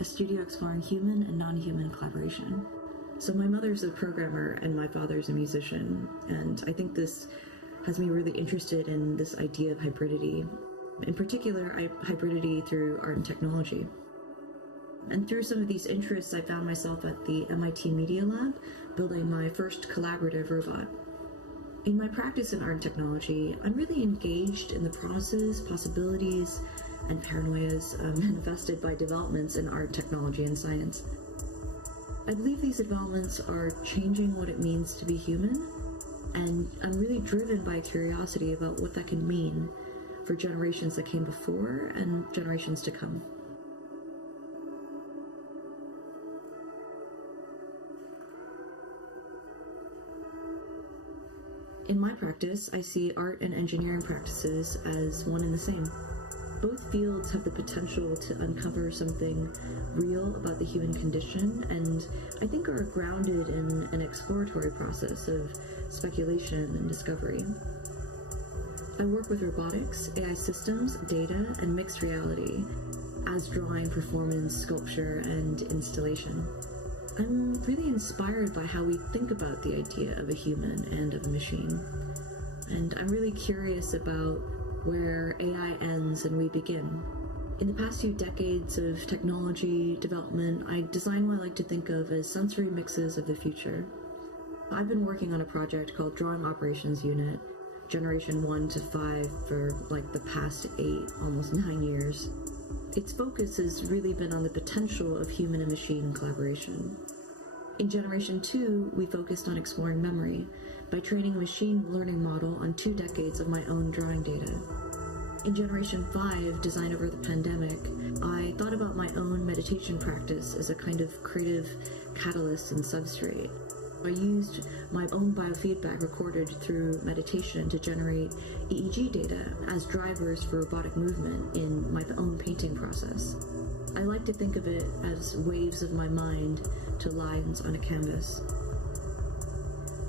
a studio exploring human and non-human collaboration. So my mother's a programmer and my father's a musician, and I think this has me really interested in this idea of hybridity. In particular, hybridity through art and technology. And through some of these interests, I found myself at the MIT Media Lab building my first collaborative robot. In my practice in art and technology, I'm really engaged in the promises, possibilities, and paranoias manifested by developments in art, technology, and science. I believe these developments are changing what it means to be human, and I'm really driven by curiosity about what that can mean for generations that came before and generations to come. In my practice, I see art and engineering practices as one and the same. Both fields have the potential to uncover something real about the human condition, and I think are grounded in an exploratory process of speculation and discovery. I work with robotics, AI systems, data, and mixed reality as drawing, performance, sculpture, and installation. I'm really inspired by how we think about the idea of a human and of a machine. And I'm really curious about where AI ends and we begin. In the past few decades of technology development, I design what I like to think of as sensory mixes of the future. I've been working on a project called Drawing Operations Unit, Generation 1 to 5, for like the past 8, almost 9 years. Its focus has really been on the potential of human and machine collaboration. In Generation 2, we focused on exploring memory by training a machine learning model on 2 decades of my own drawing data. In Generation 5, designed over the pandemic, I thought about my own meditation practice as a kind of creative catalyst and substrate. I used my own biofeedback recorded through meditation to generate EEG data as drivers for robotic movement in my own painting process. I like to think of it as waves of my mind to lines on a canvas.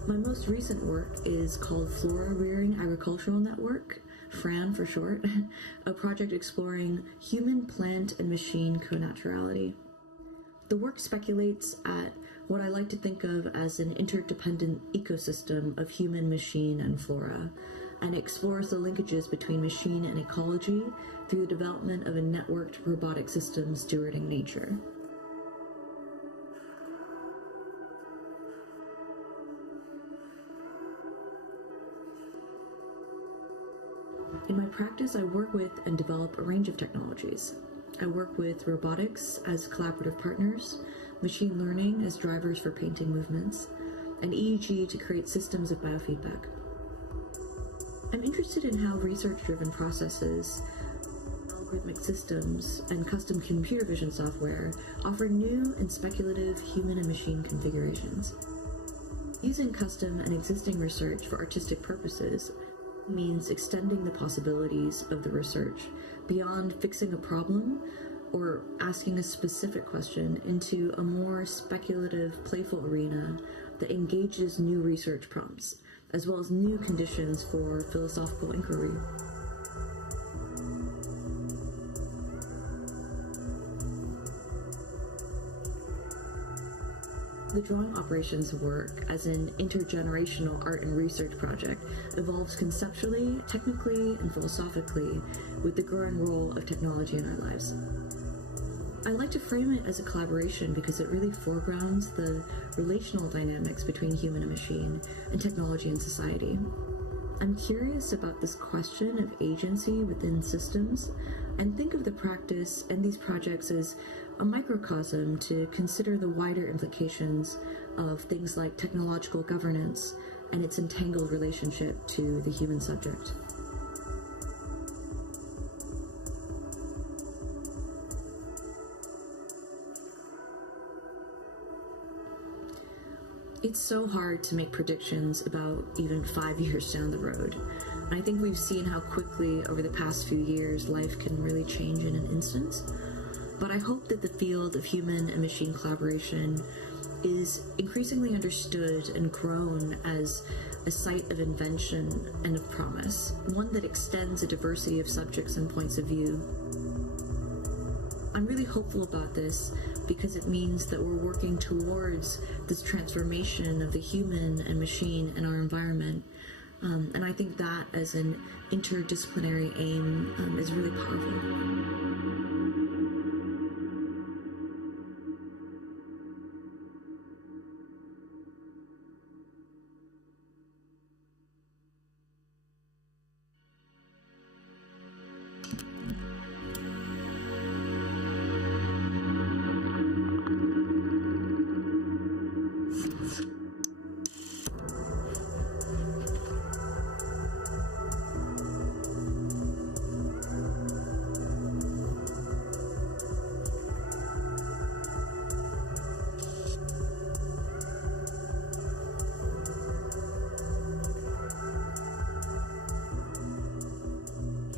My most recent work is called Flora Rearing Agricultural Network, FRAN for short, a project exploring human, plant, and machine co-naturality. The work speculates at what I like to think of as an interdependent ecosystem of human, machine, and flora, and explores the linkages between machine and ecology through the development of a networked robotic system stewarding nature. In my practice, I work with and develop a range of technologies. I work with robotics as collaborative partners, machine learning as drivers for painting movements, and EEG to create systems of biofeedback. I'm interested in how research-driven processes, algorithmic systems, and custom computer vision software offer new and speculative human and machine configurations. Using custom and existing research for artistic purposes means extending the possibilities of the research beyond fixing a problem or asking a specific question into a more speculative, playful arena that engages new research prompts, as well as new conditions for philosophical inquiry. The drawing operations work as an intergenerational art and research project evolves conceptually, technically, and philosophically with the growing role of technology in our lives. I like to frame it as a collaboration because it really foregrounds the relational dynamics between human and machine and technology and society. I'm curious about this question of agency within systems and think of the practice and these projects as a microcosm to consider the wider implications of things like technological governance and its entangled relationship to the human subject. It's so hard to make predictions about even 5 years down the road. And I think we've seen how quickly over the past few years life can really change in an instant. But I hope that the field of human and machine collaboration is increasingly understood and grown as a site of invention and of promise, one that extends a diversity of subjects and points of view. I'm really hopeful about this because it means that we're working towards this transformation of the human and machine in our environment. And I think that as an interdisciplinary aim is really powerful.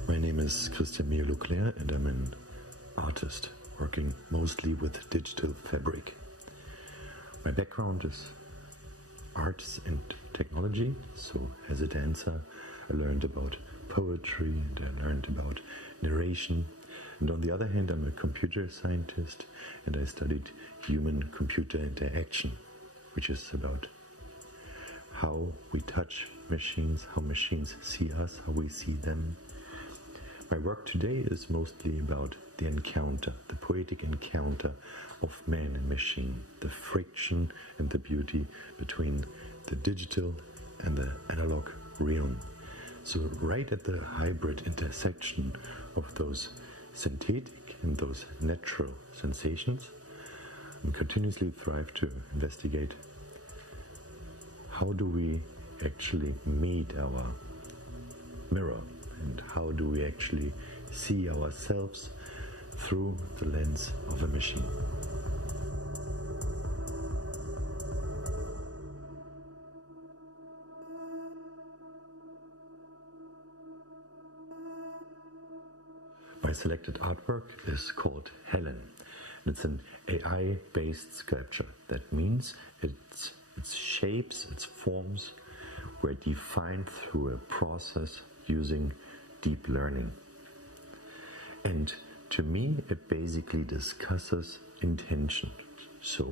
My name is Loclair, and I'm an artist working mostly with digital fabric. My background is arts and technology, so as a dancer I learned about poetry and I learned about narration, and on the other hand I'm a computer scientist and I studied human-computer interaction, which is about how we touch machines, how machines see us, how we see them. My work today is mostly about the encounter, the poetic encounter of man and machine, the friction and the beauty between the digital and the analog realm. So right at the hybrid intersection of those synthetic and those natural sensations, I continuously strive to investigate how do we actually meet our mirror, and how do we actually see ourselves through the lens of a machine. My selected artwork is called Helen. It's an AI-based sculpture. That means its shapes, its forms were defined through a process using deep learning. And to me, it basically discusses intention. So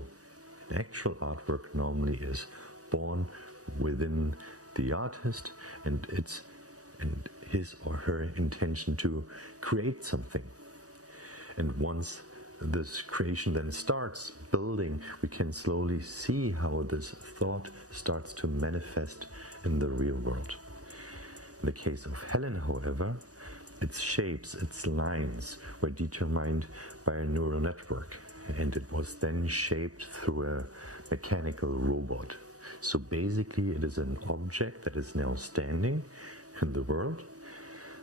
an actual artwork normally is born within the artist and his or her intention to create something. And once this creation then starts building, we can slowly see how this thought starts to manifest in the real world. In the case of Helen, however, its shapes, its lines were determined by a neural network, and it was then shaped through a mechanical robot. So basically it is an object that is now standing in the world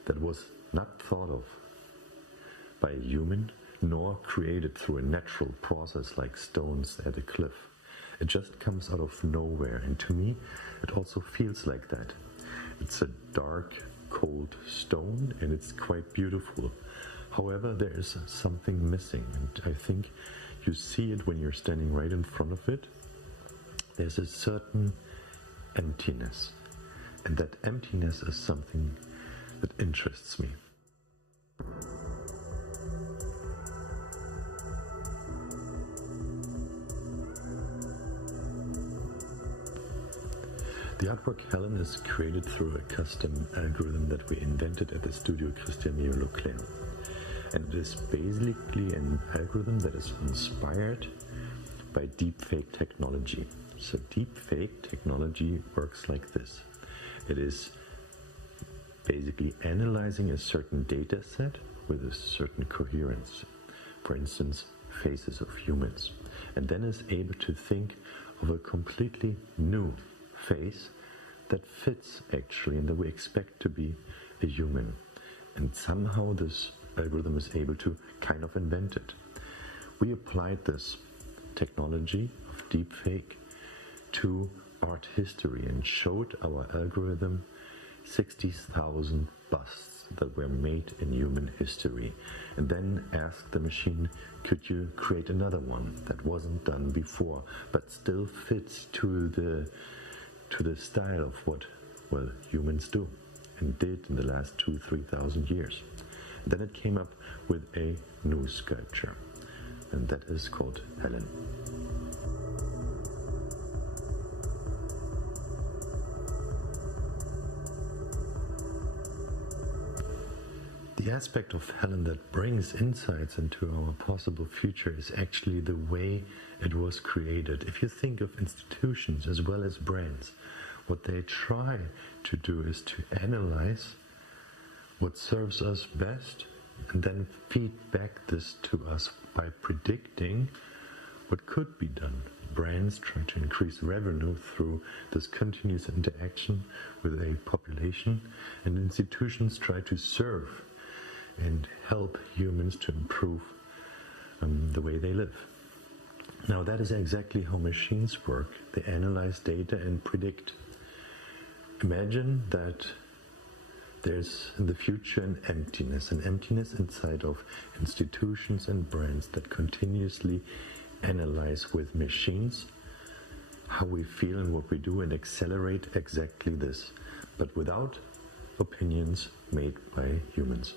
that was not thought of by a human, nor created through a natural process like stones at a cliff. It just comes out of nowhere, and to me it also feels like that. It's a dark, cold stone, and it's quite beautiful. However, there is something missing, and I think you see it when you're standing right in front of it. There's a certain emptiness, and that emptiness is something that interests me. The artwork Helen is created through a custom algorithm that we invented at the studio Tristan Harris. And it is basically an algorithm that is inspired by deepfake technology. So deepfake technology works like this. It is basically analyzing a certain data set with a certain coherence. For instance, faces of humans. And then is able to think of a completely new face that fits actually and that we expect to be a human. And somehow this algorithm is able to kind of invent it. We applied this technology of deepfake to art history and showed our algorithm 60,000 busts that were made in human history, and then asked the machine, could you create another one that wasn't done before, but still fits to the style of what, well, humans do and did in the last 2,000-3,000 years. And then it came up with a new sculpture, and that is called Helen. The aspect of Helen that brings insights into our possible future is actually the way it was created. If you think of institutions as well as brands, what they try to do is to analyze what serves us best and then feed back this to us by predicting what could be done. Brands try to increase revenue through this continuous interaction with a population, and institutions try to serve and help humans to improve the way they live. Now, that is exactly how machines work. They analyze data and predict. Imagine that there's in the future an emptiness inside of institutions and brands that continuously analyze with machines how we feel and what we do and accelerate exactly this, but without opinions made by humans.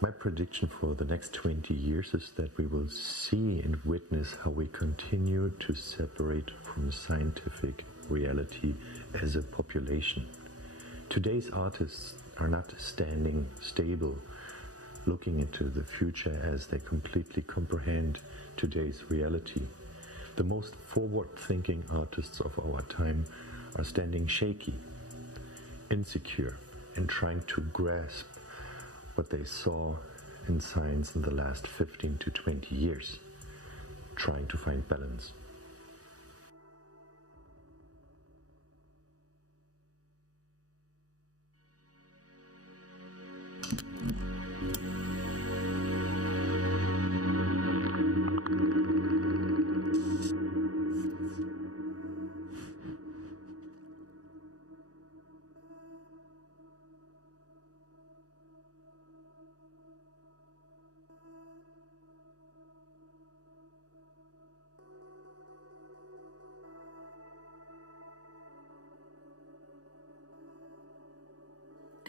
My prediction for the next 20 years is that we will see and witness how we continue to separate from scientific reality as a population. Today's artists are not standing stable, looking into the future as they completely comprehend today's reality. The most forward-thinking artists of our time are standing shaky, insecure, and trying to grasp what they saw in science in the last 15 to 20 years, trying to find balance.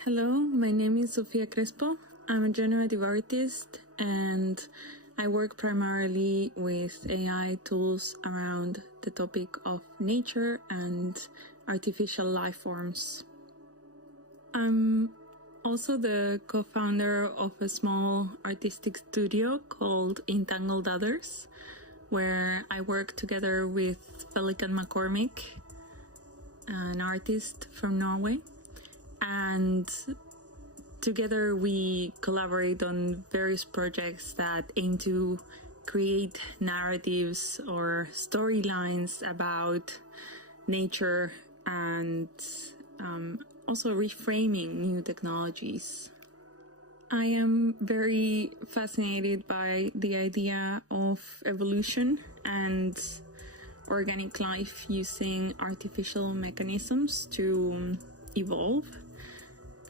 Hello, my name is Sofia Crespo. I'm a generative artist and I work primarily with AI tools around the topic of nature and artificial life forms. I'm also the co-founder of a small artistic studio called Entangled Others, where I work together with Pelican McCormick, an artist from Norway. And together we collaborate on various projects that aim to create narratives or storylines about nature and also reframing new technologies. I am very fascinated by the idea of evolution and organic life using artificial mechanisms to evolve.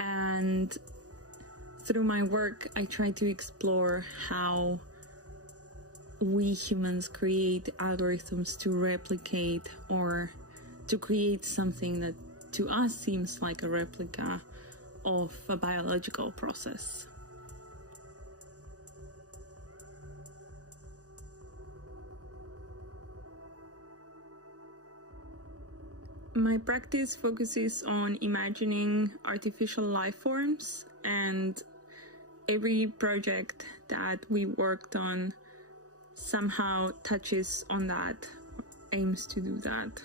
And through my work, I try to explore how we humans create algorithms to replicate or to create something that to us seems like a replica of a biological process. My practice focuses on imagining artificial life forms, and every project that we worked on somehow touches on that, aims to do that.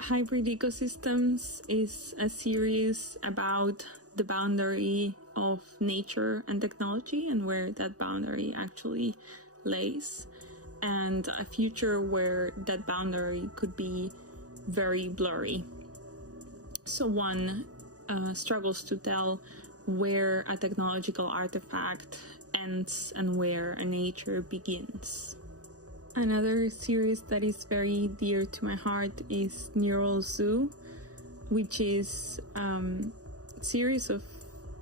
Hybrid Ecosystems is a series about the boundary of nature and technology and where that boundary actually lays, and a future where that boundary could be very blurry. So one struggles to tell where a technological artifact ends and where a nature begins. Another series that is very dear to my heart is Neural Zoo, which is a series of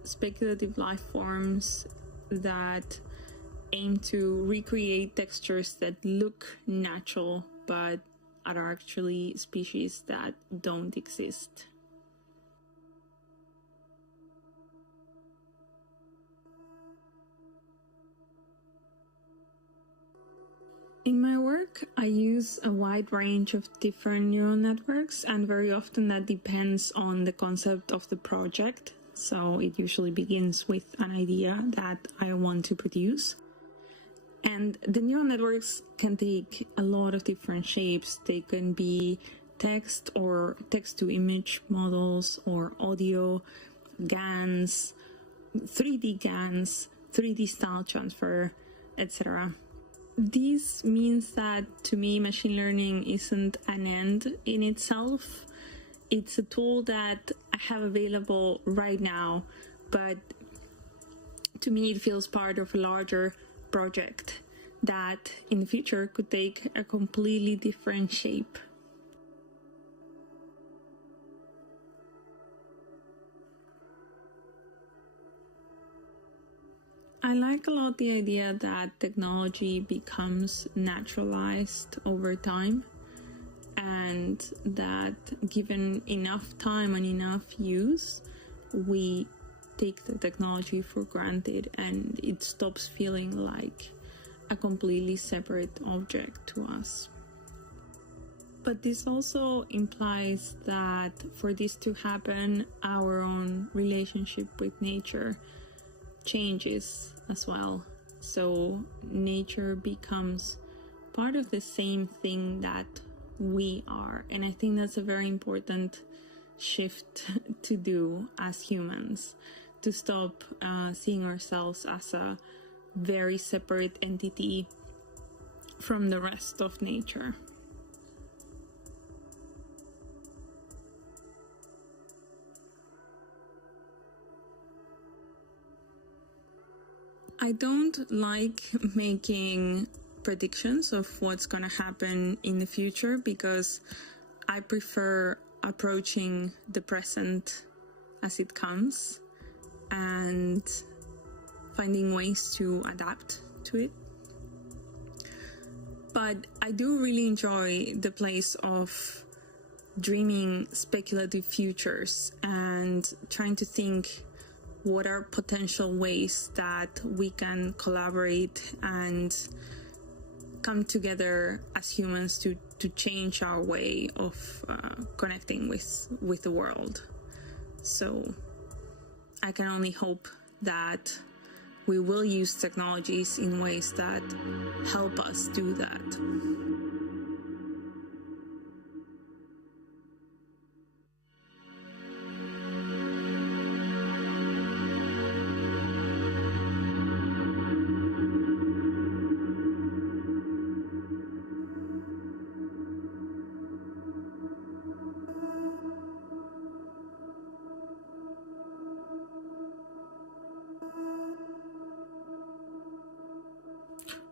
speculative life forms that aim to recreate textures that look natural but are actually species that don't exist. In my work, I use a wide range of different neural networks, and very often that depends on the concept of the project. So it usually begins with an idea that I want to produce. And the neural networks can take a lot of different shapes. They can be text or text-to-image models, or audio, GANs, 3D GANs, 3D style transfer, etc. This means that, to me, machine learning isn't an end in itself. It's a tool that I have available right now, but to me it feels part of a larger project that in the future could take a completely different shape. I like a lot the idea that technology becomes naturalized over time, and that given enough time and enough use, we take the technology for granted and it stops feeling like a completely separate object to us. But this also implies that for this to happen, our own relationship with nature changes as well. So nature becomes part of the same thing that we are. And I think that's a very important shift to do as humans, to stop seeing ourselves as a very separate entity from the rest of nature. I don't like making predictions of what's going to happen in the future, because I prefer approaching the present as it comes and finding ways to adapt to it. But I do really enjoy the place of dreaming speculative futures and trying to think what are potential ways that we can collaborate and come together as humans to change our way of connecting with the world. So I can only hope that we will use technologies in ways that help us do that.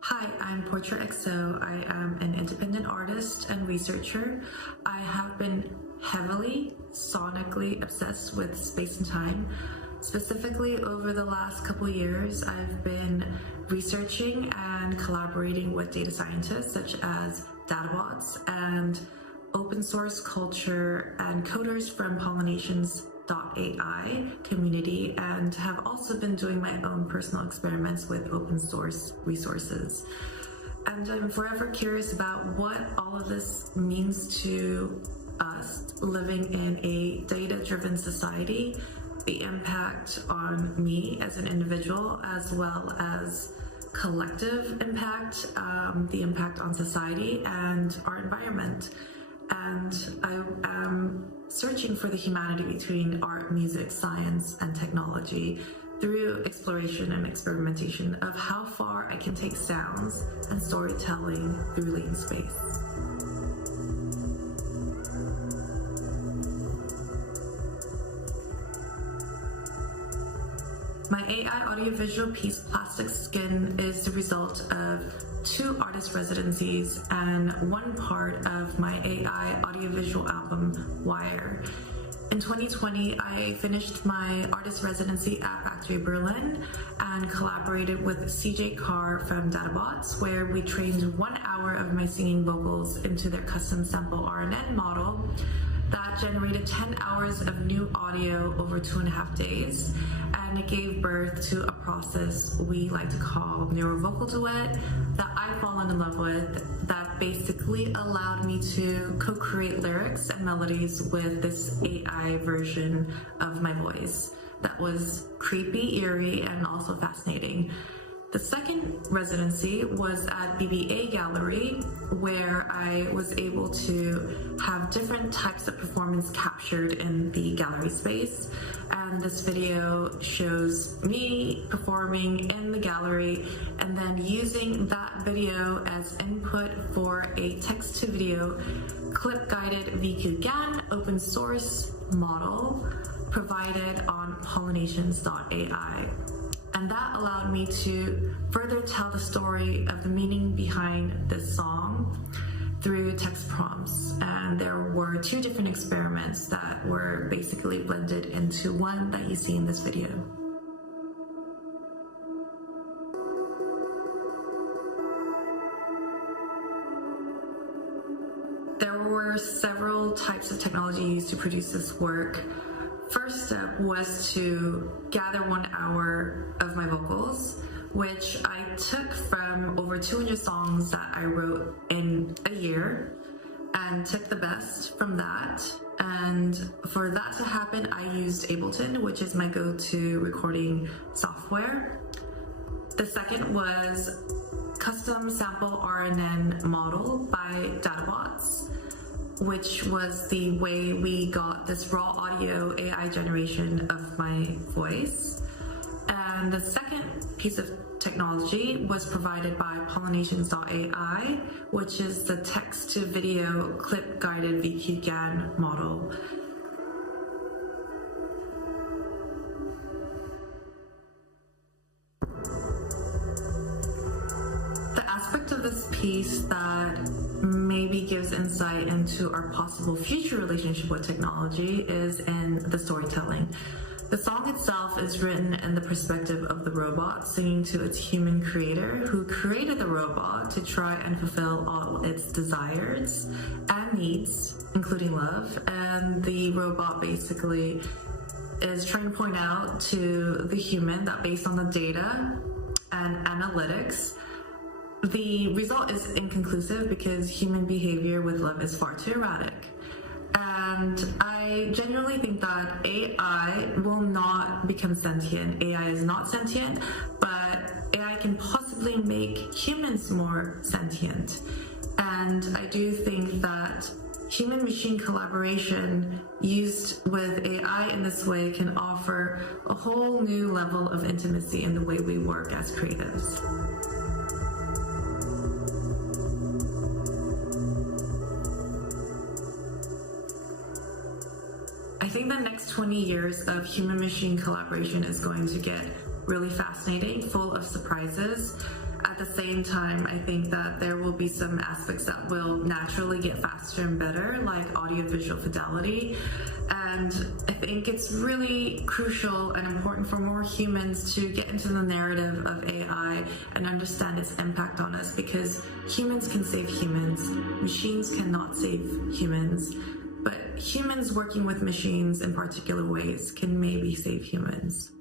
Hi, I'm Portrait XO. I am an independent artist and researcher. I have been heavily sonically obsessed with space and time. Specifically, over the last couple of years, I've been researching and collaborating with data scientists such as databots and open source culture and coders from pollinations.ai community, and have also been doing my own personal experiments with open source resources. And I'm forever curious about what all of this means to us living in a data-driven society, the impact on me as an individual, as well as collective impact, the impact on society and our environment. And I am searching for the humanity between art, music, science, and technology through exploration and experimentation of how far I can take sounds and storytelling through latent space. My AI audiovisual piece, Plastic Skin, is the result of 2 artist residencies and one part of my AI audiovisual album, Wire. In 2020, I finished my artist residency at Factory Berlin and collaborated with CJ Carr from DataBots, where we trained 1 hour of my singing vocals into their custom sample RNN model that generated 10 hours of new audio over 2.5 days, and it gave birth to a process we like to call neurovocal duet that I've fallen in love with, that basically allowed me to co-create lyrics and melodies with this AI version of my voice that was creepy, eerie, and also fascinating. The second residency was at BBA Gallery, where I was able to have different types of performance captured in the gallery space. And this video shows me performing in the gallery and then using that video as input for a text-to-video clip-guided VQ-GAN open source model provided on pollinations.ai. And that allowed me to further tell the story of the meaning behind this song through text prompts. And there were 2 different experiments that were basically blended into one that you see in this video. There were several types of technology used to produce this work. First step was to gather 1 hour of my vocals, which I took from over 200 songs that I wrote in a year, and took the best from that. And for that to happen, I used Ableton, which is my go-to recording software. The second was custom sample RNN model by DataBots, which was the way we got this raw audio AI generation of my voice. And the second piece of technology was provided by pollinations.ai, which is the text-to-video clip-guided VQ-GAN model. The aspect of this piece that maybe gives insight into our possible future relationship with technology is in the storytelling. The song itself is written in the perspective of the robot singing to its human creator, who created the robot to try and fulfill all its desires and needs, including love. And the robot basically is trying to point out to the human that based on the data and analytics, the result is inconclusive because human behavior with love is far too erratic. And I genuinely think that AI will not become sentient. AI is not sentient, but AI can possibly make humans more sentient. And I do think that human-machine collaboration used with AI in this way can offer a whole new level of intimacy in the way we work as creatives. I think the next 20 years of human-machine collaboration is going to get really fascinating, full of surprises. At the same time, I think that there will be some aspects that will naturally get faster and better, like audiovisual fidelity. And I think it's really crucial and important for more humans to get into the narrative of AI and understand its impact on us, because humans can save humans, machines cannot save humans. But humans working with machines in particular ways can maybe save humans.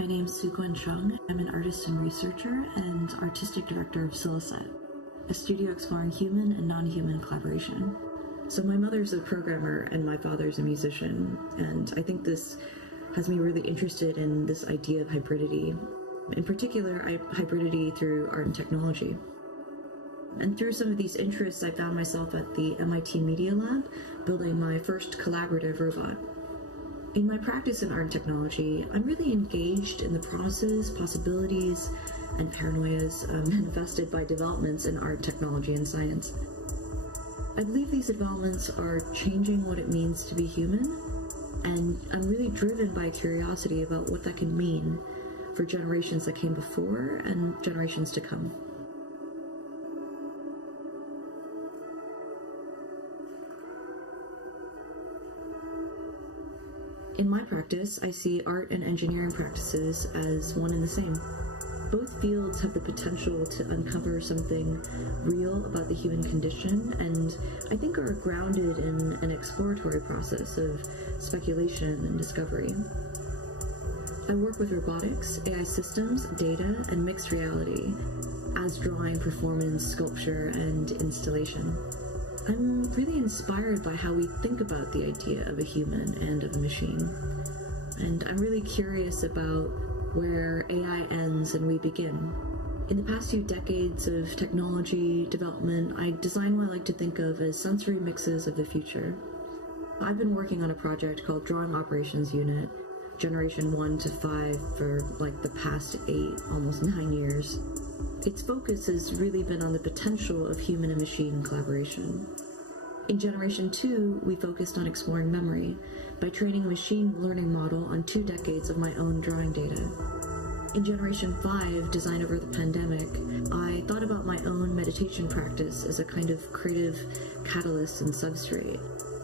My name's Sougwen Chung. I'm an artist and researcher and artistic director of Silicet, a studio exploring human and non-human collaboration. So my mother's a programmer and my father's a musician, and I think this has me really interested in this idea of hybridity. In particular, hybridity through art and technology. And through some of these interests, I found myself at the MIT Media Lab building my first collaborative robot. In my practice in art and technology, I'm really engaged in the promises, possibilities, and paranoias manifested by developments in art, technology, and science. I believe these developments are changing what it means to be human, and I'm really driven by curiosity about what that can mean for generations that came before and generations to come. In my practice, I see art and engineering practices as one and the same. Both fields have the potential to uncover something real about the human condition, and I think are grounded in an exploratory process of speculation and discovery. I work with robotics, AI systems, data, and mixed reality, as drawing, performance, sculpture, and installation. I'm really inspired by how we think about the idea of a human and of a machine. And I'm really curious about where AI ends and we begin. In the past few decades of technology development, I design what I like to think of as sensory mixes of the future. I've been working on a project called Drawing Operations Unit, Generation 1 to 5, for like the past 8, almost 9 years. Its focus has really been on the potential of human and machine collaboration. In Generation 2, we focused on exploring memory by training a machine learning model on 2 decades of my own drawing data. In Generation 5, designed over the pandemic, I thought about my own meditation practice as a kind of creative catalyst and substrate.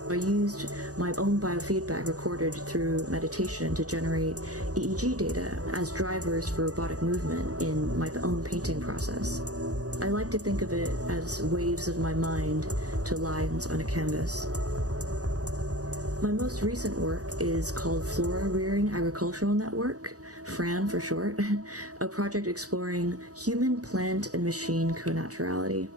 I used my own biofeedback recorded through meditation to generate EEG data as drivers for robotic movement in my own painting process. I like to think of it as waves of my mind to lines on a canvas. My most recent work is called Flora Rearing Agricultural Network, FRAN for short, a project exploring human, plant, and machine co-naturality.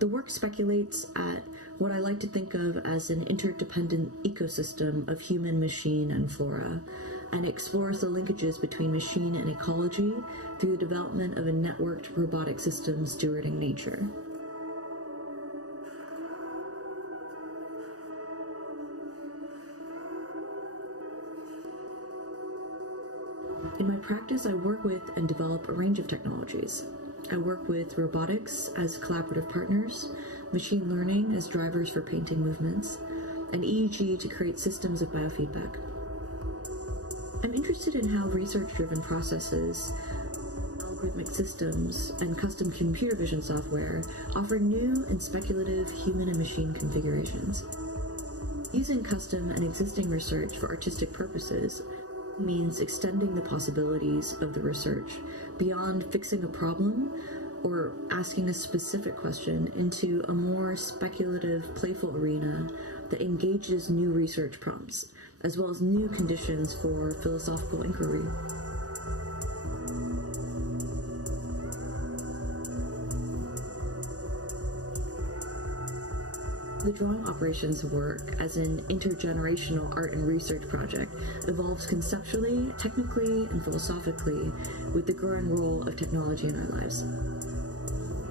The work speculates at what I like to think of as an interdependent ecosystem of human, machine, and flora, and explores the linkages between machine and ecology through the development of a networked robotic system stewarding nature. In my practice, I work with and develop a range of technologies. I work with robotics as collaborative partners, machine learning as drivers for painting movements, and EEG to create systems of biofeedback. I'm interested in how research-driven processes, algorithmic systems, and custom computer vision software offer new and speculative human and machine configurations. Using custom and existing research for artistic purposes means extending the possibilities of the research beyond fixing a problem or asking a specific question into a more speculative, playful arena that engages new research prompts, as well as new conditions for philosophical inquiry. The drawing operations work as an intergenerational art and research project evolves conceptually, technically, and philosophically with the growing role of technology in our lives.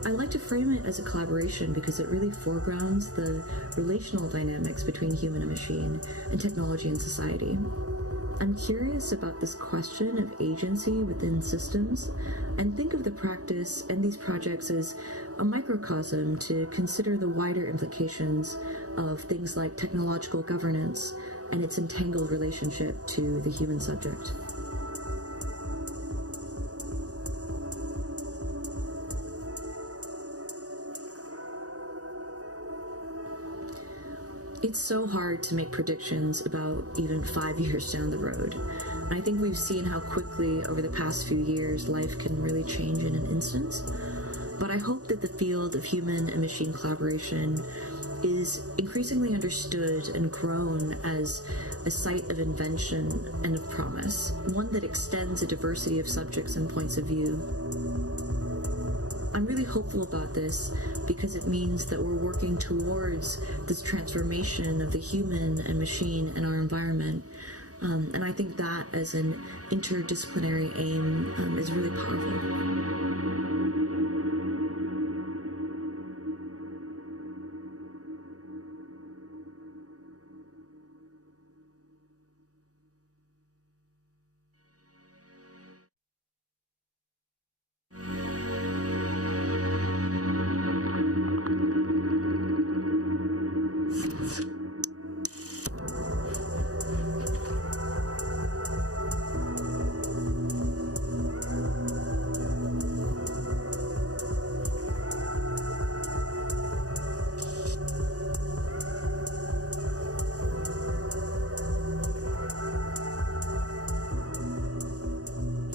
I like to frame it as a collaboration because it really foregrounds the relational dynamics between human and machine and technology and society. I'm curious about this question of agency within systems and think of the practice and these projects as a microcosm to consider the wider implications of things like technological governance and its entangled relationship to the human subject. It's so hard to make predictions about even 5 years down the road. And I think we've seen how quickly over the past few years life can really change in an instant. But I hope that the field of human and machine collaboration is increasingly understood and grown as a site of invention and of promise, one that extends a diversity of subjects and points of view. I'm really hopeful about this because it means that we're working towards this transformation of the human and machine in our environment. And I think that as an interdisciplinary aim is really powerful.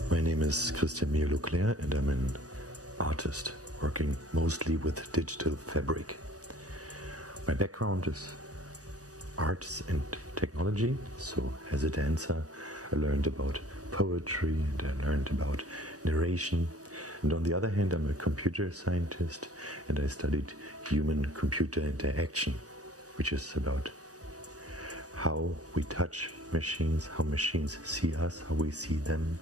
My name is Loclair, and I'm an artist working mostly with digital fabric. My background is arts and technology, so as a dancer I learned about poetry and I learned about narration, and on the other hand I'm a computer scientist and I studied human-computer interaction, which is about how we touch machines, how machines see us, how we see them.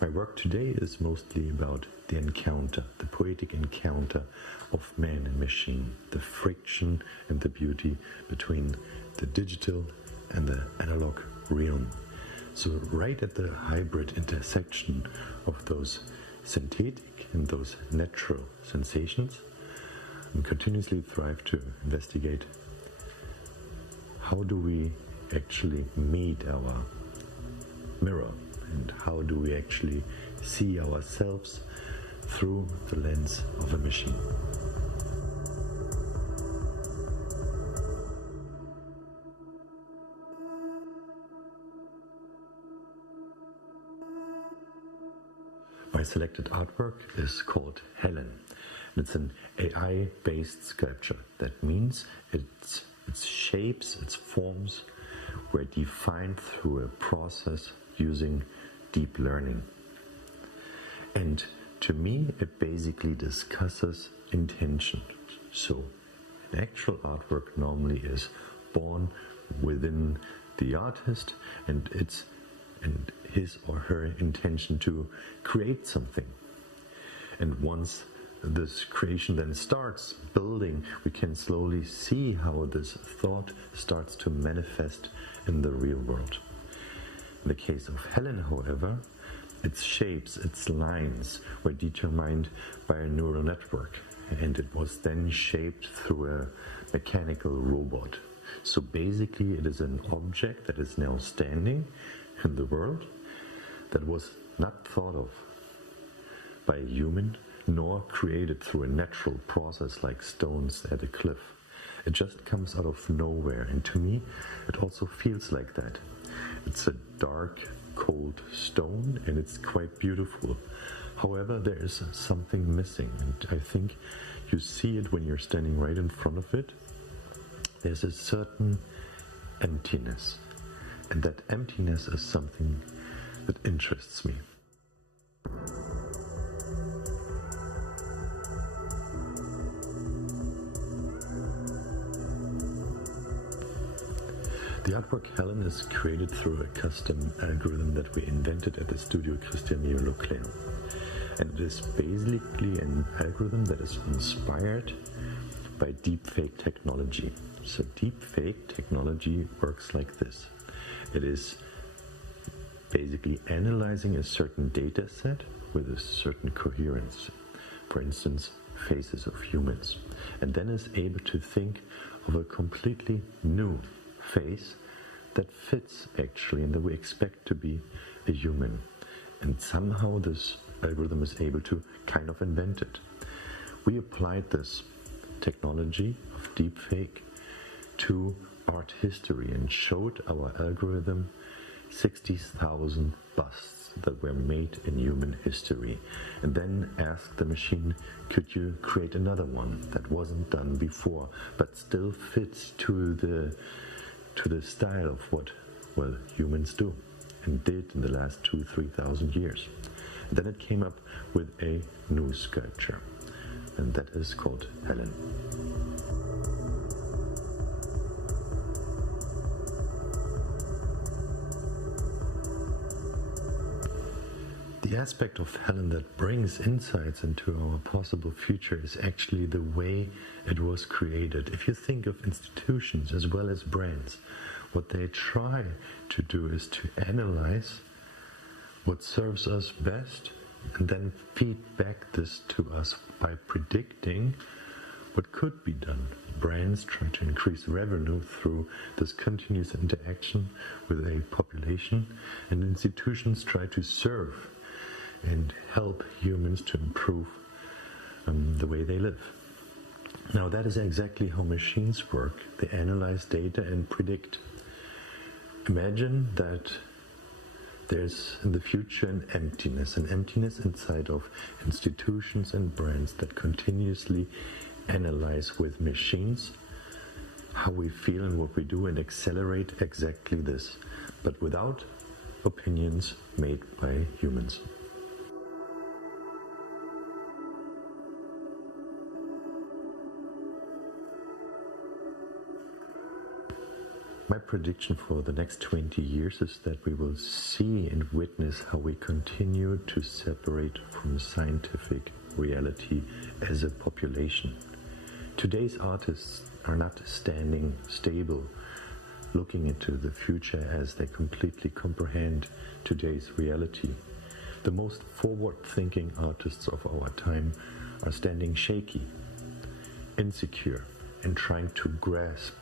My work today is mostly about the encounter, the poetic encounter of man and machine, the friction and the beauty between the digital and the analog realm. So right at the hybrid intersection of those synthetic and those natural sensations, I continuously strive to investigate how do we actually meet our mirror, and how do we actually see ourselves through the lens of a machine. My selected artwork is called Helen. It's an AI-based sculpture. That means its shapes, its forms were defined through a process using deep learning. And to me, it basically discusses intention. So an actual artwork normally is born within the artist, and it's his or her intention to create something. And once this creation then starts building, we can slowly see how this thought starts to manifest in the real world. In the case of Helen, however, its shapes, its lines were determined by a neural network, and it was then shaped through a mechanical robot. So basically it is an object that is now standing in the world that was not thought of by a human, nor created through a natural process like stones at a cliff. It just comes out of nowhere, and to me it also feels like that. It's a dark, cold stone, and it's quite beautiful. However, there is something missing, and I think you see it when you're standing right in front of it. There's a certain emptiness, and that emptiness is something that interests me. The artwork Helen is created through a custom algorithm that we invented at the studio Loclair. And it is basically an algorithm that is inspired by deepfake technology. So deepfake technology works like this. It is basically analyzing a certain data set with a certain coherence. For instance, faces of humans. And then is able to think of a completely new face that fits actually and that we expect to be a human. And somehow this algorithm is able to kind of invent it. We applied this technology of deepfake to art history and showed our algorithm 60,000 busts that were made in human history, and then ask the machine, could you create another one that wasn't done before, but still fits to the style of what, well, humans do and did in the last 2,000-3,000 years. And then it came up with a new sculpture, and that is called Helen. The aspect of Helen that brings insights into our possible future is actually the way it was created. If you think of institutions as well as brands, what they try to do is to analyze what serves us best and then feed back this to us by predicting what could be done. Brands try to increase revenue through this continuous interaction with a population, and institutions try to serve and help humans to improve the way they live. Now, that is exactly how machines work. They analyze data and predict. Imagine that there's in the future an emptiness inside of institutions and brands that continuously analyze with machines how we feel and what we do and accelerate exactly this, but without opinions made by humans. My prediction for the next 20 years is that we will see and witness how we continue to separate from scientific reality as a population. Today's artists are not standing stable, looking into the future as they completely comprehend today's reality. The most forward-thinking artists of our time are standing shaky, insecure, and trying to grasp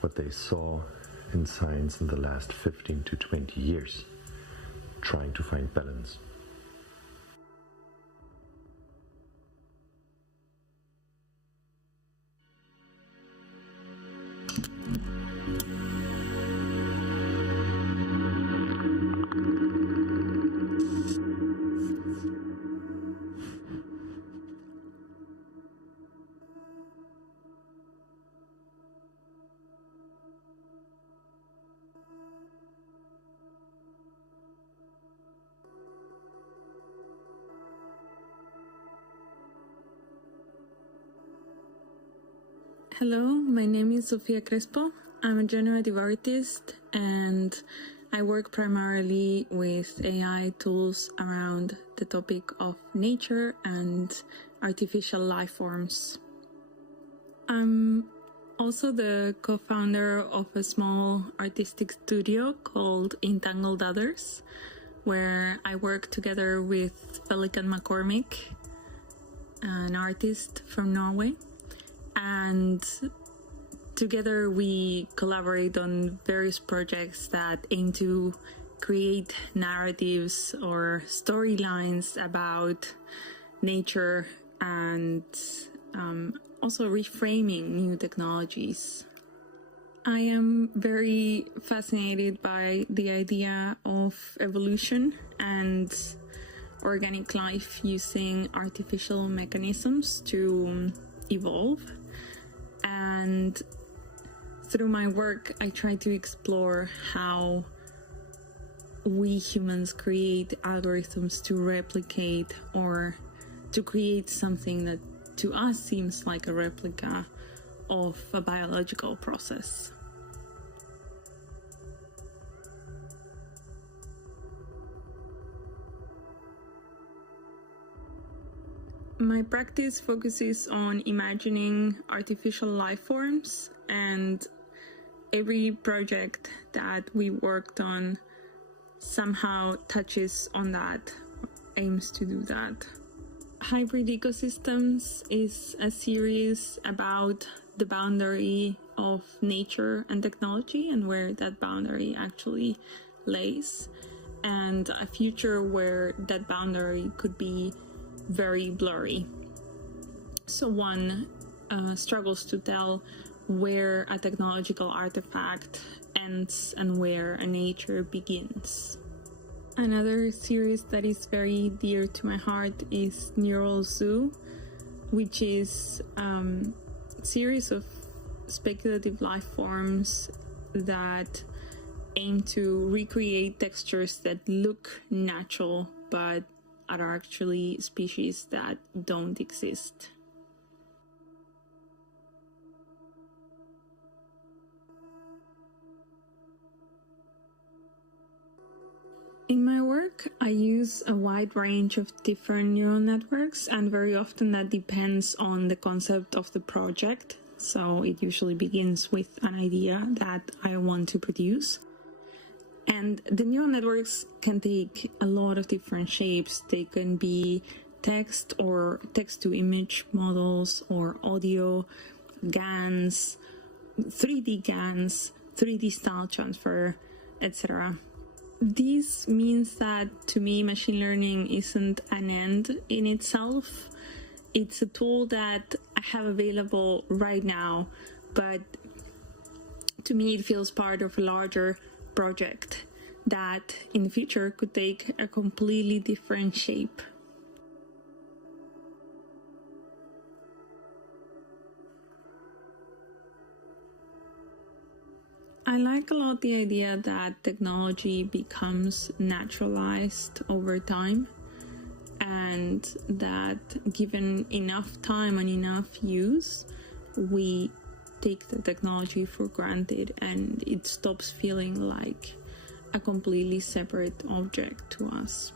what they saw in science in the last 15 to 20 years, trying to find balance. Hello, my name is Sofia Crespo. I'm a generative artist and I work primarily with AI tools around the topic of nature and artificial life forms. I'm also the co-founder of a small artistic studio called Entangled Others, where I work together with Pelican McCormick, an artist from Norway. And together we collaborate on various projects that aim to create narratives or storylines about nature and also reframing new technologies. I am very fascinated by the idea of evolution and organic life using artificial mechanisms to evolve. And through my work, I try to explore how we humans create algorithms to replicate or to create something that to us seems like a replica of a biological process. My practice focuses on imagining artificial life forms, and every project that we worked on somehow touches on that, aims to do that. Hybrid Ecosystems is a series about the boundary of nature and technology and where that boundary actually lays, and a future where that boundary could be very blurry. So one struggles to tell where a technological artifact ends and where a nature begins. Another series that is very dear to my heart is Neural Zoo, which is a series of speculative life forms that aim to recreate textures that look natural but are actually species that don't exist. In my work, I use a wide range of different neural networks, and very often that depends on the concept of the project. So it usually begins with an idea that I want to produce. And the neural networks can take a lot of different shapes. They can be text or text-to-image models, or audio, GANs, 3D GANs, 3D style transfer, etc. This means that, to me, machine learning isn't an end in itself. It's a tool that I have available right now, but to me it feels part of a larger project that in the future could take a completely different shape. I like a lot the idea that technology becomes naturalized over time, and that given enough time and enough use, we take the technology for granted and it stops feeling like a completely separate object to us.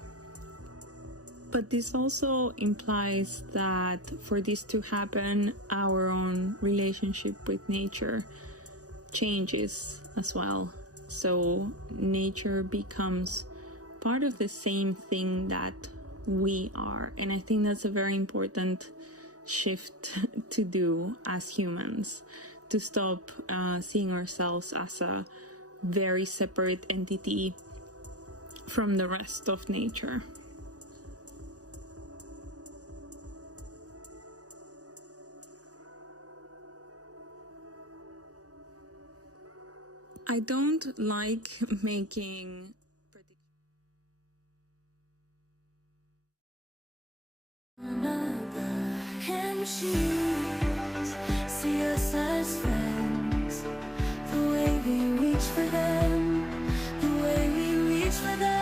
But this also implies that for this to happen, our own relationship with nature changes as well. So nature becomes part of the same thing that we are. And I think that's a very important shift to do as humans, to stop seeing ourselves as a very separate entity from the rest of nature. I don't like making see us as friends, the way we reach for them, the way we reach for them.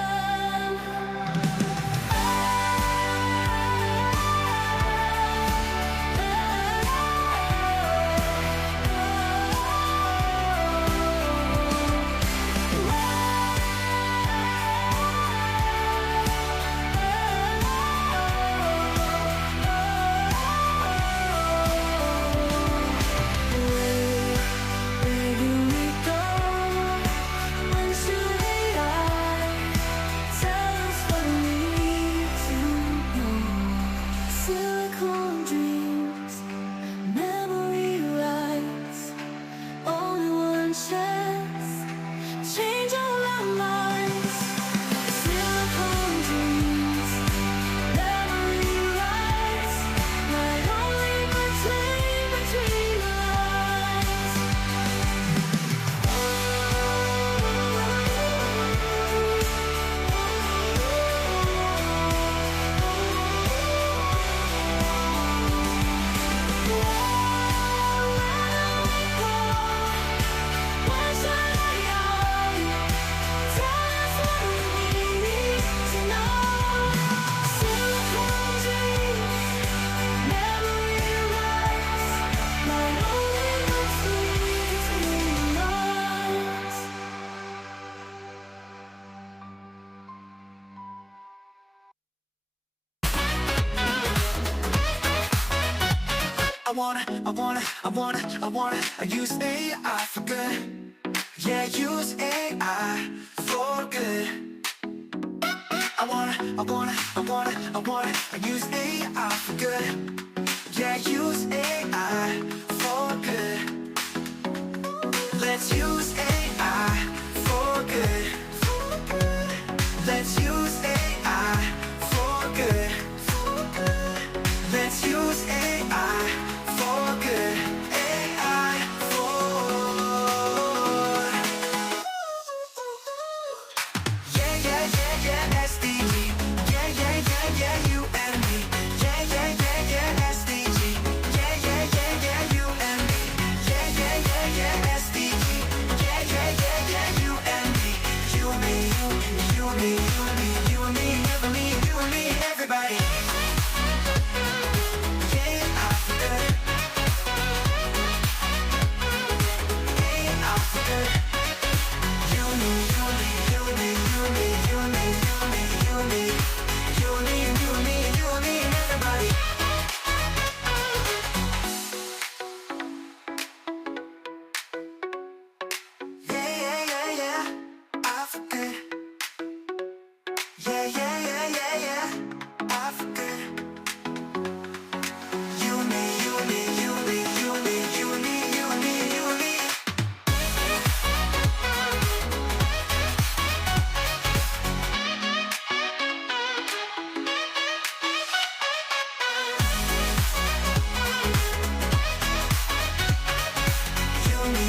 I use AI for good. Yeah, use AI for good. I use AI for good. Yeah, use AI for good. Let's use AI for good. Let's use AI for good. Let's use AI for good. AI for... Yeah, yeah, yeah, yeah. everybody.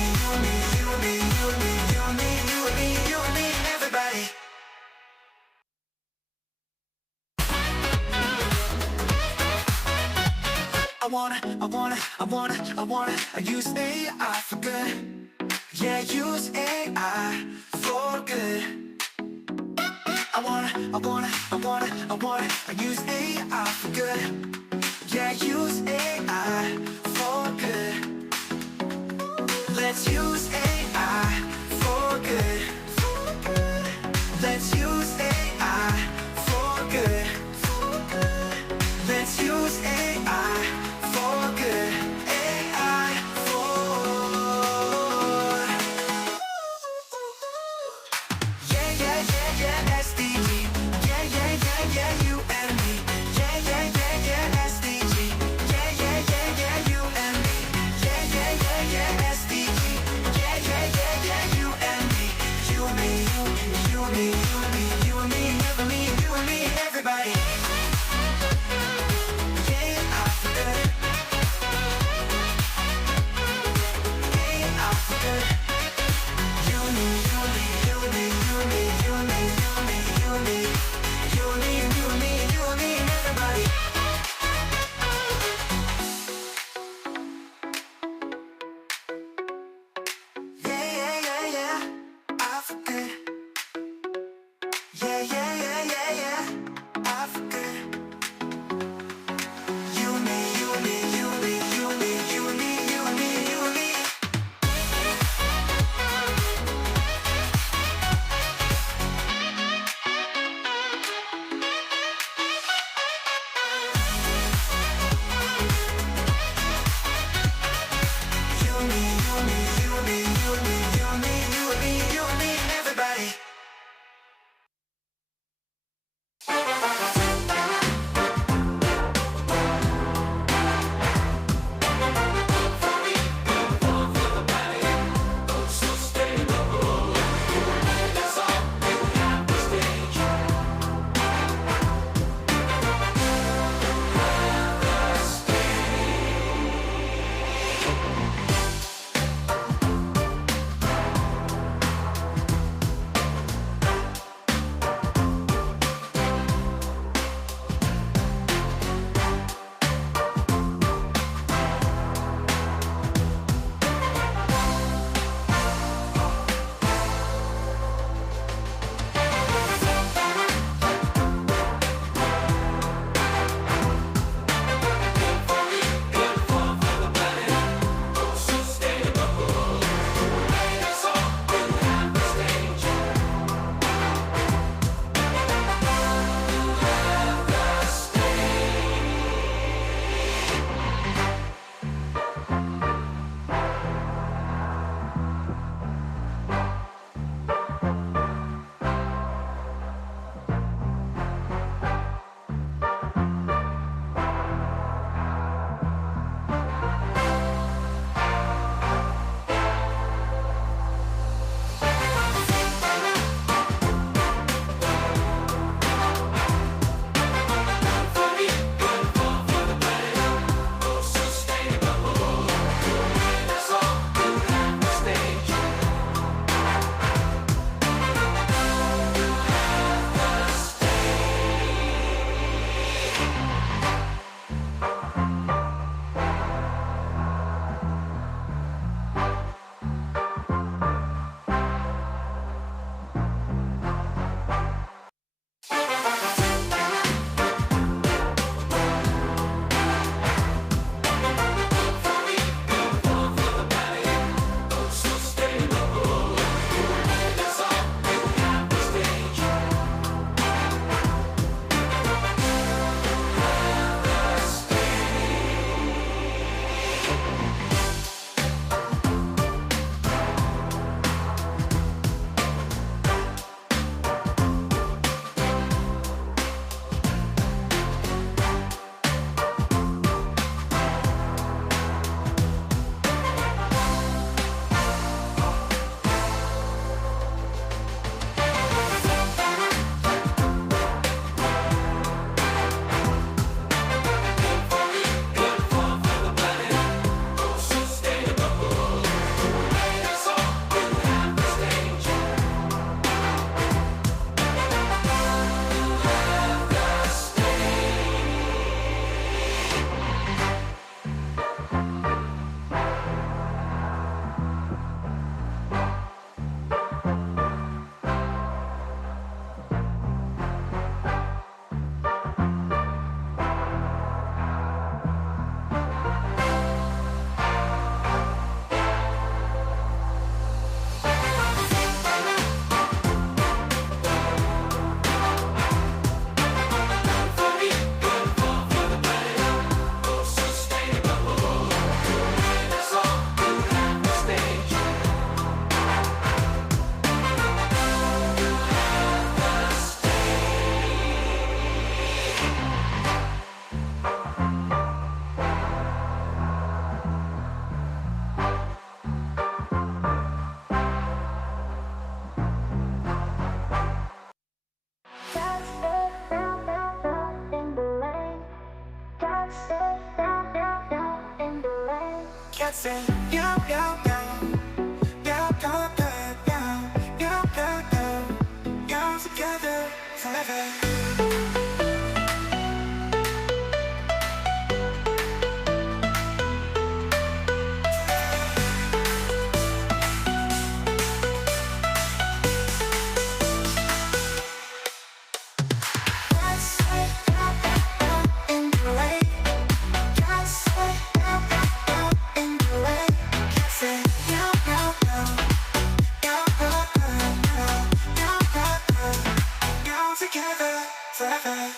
I use AI for good. Yeah, use AI for good. I use AI for good. Yeah, use AI for good. Let's use AI for good. Let's use AI for good. Let's use AI for good. AI for yeah, SDG. Yeah, you and me. Yeah, SDG. Yeah, you and me. Yeah, SDG. Yeah, you and me. You and me, you and me, you and me, you and me, everybody. Yeah, I forget. Yeah, I forget. You and me, you and me, you and me, you and me, you and me, you and me, you and me, you and me, you and me, everybody. Yeah, I forget. say yo, yo, yo. Yo, yo, yo, yo, yo, yo, yo. Yo, together forever. Together forever.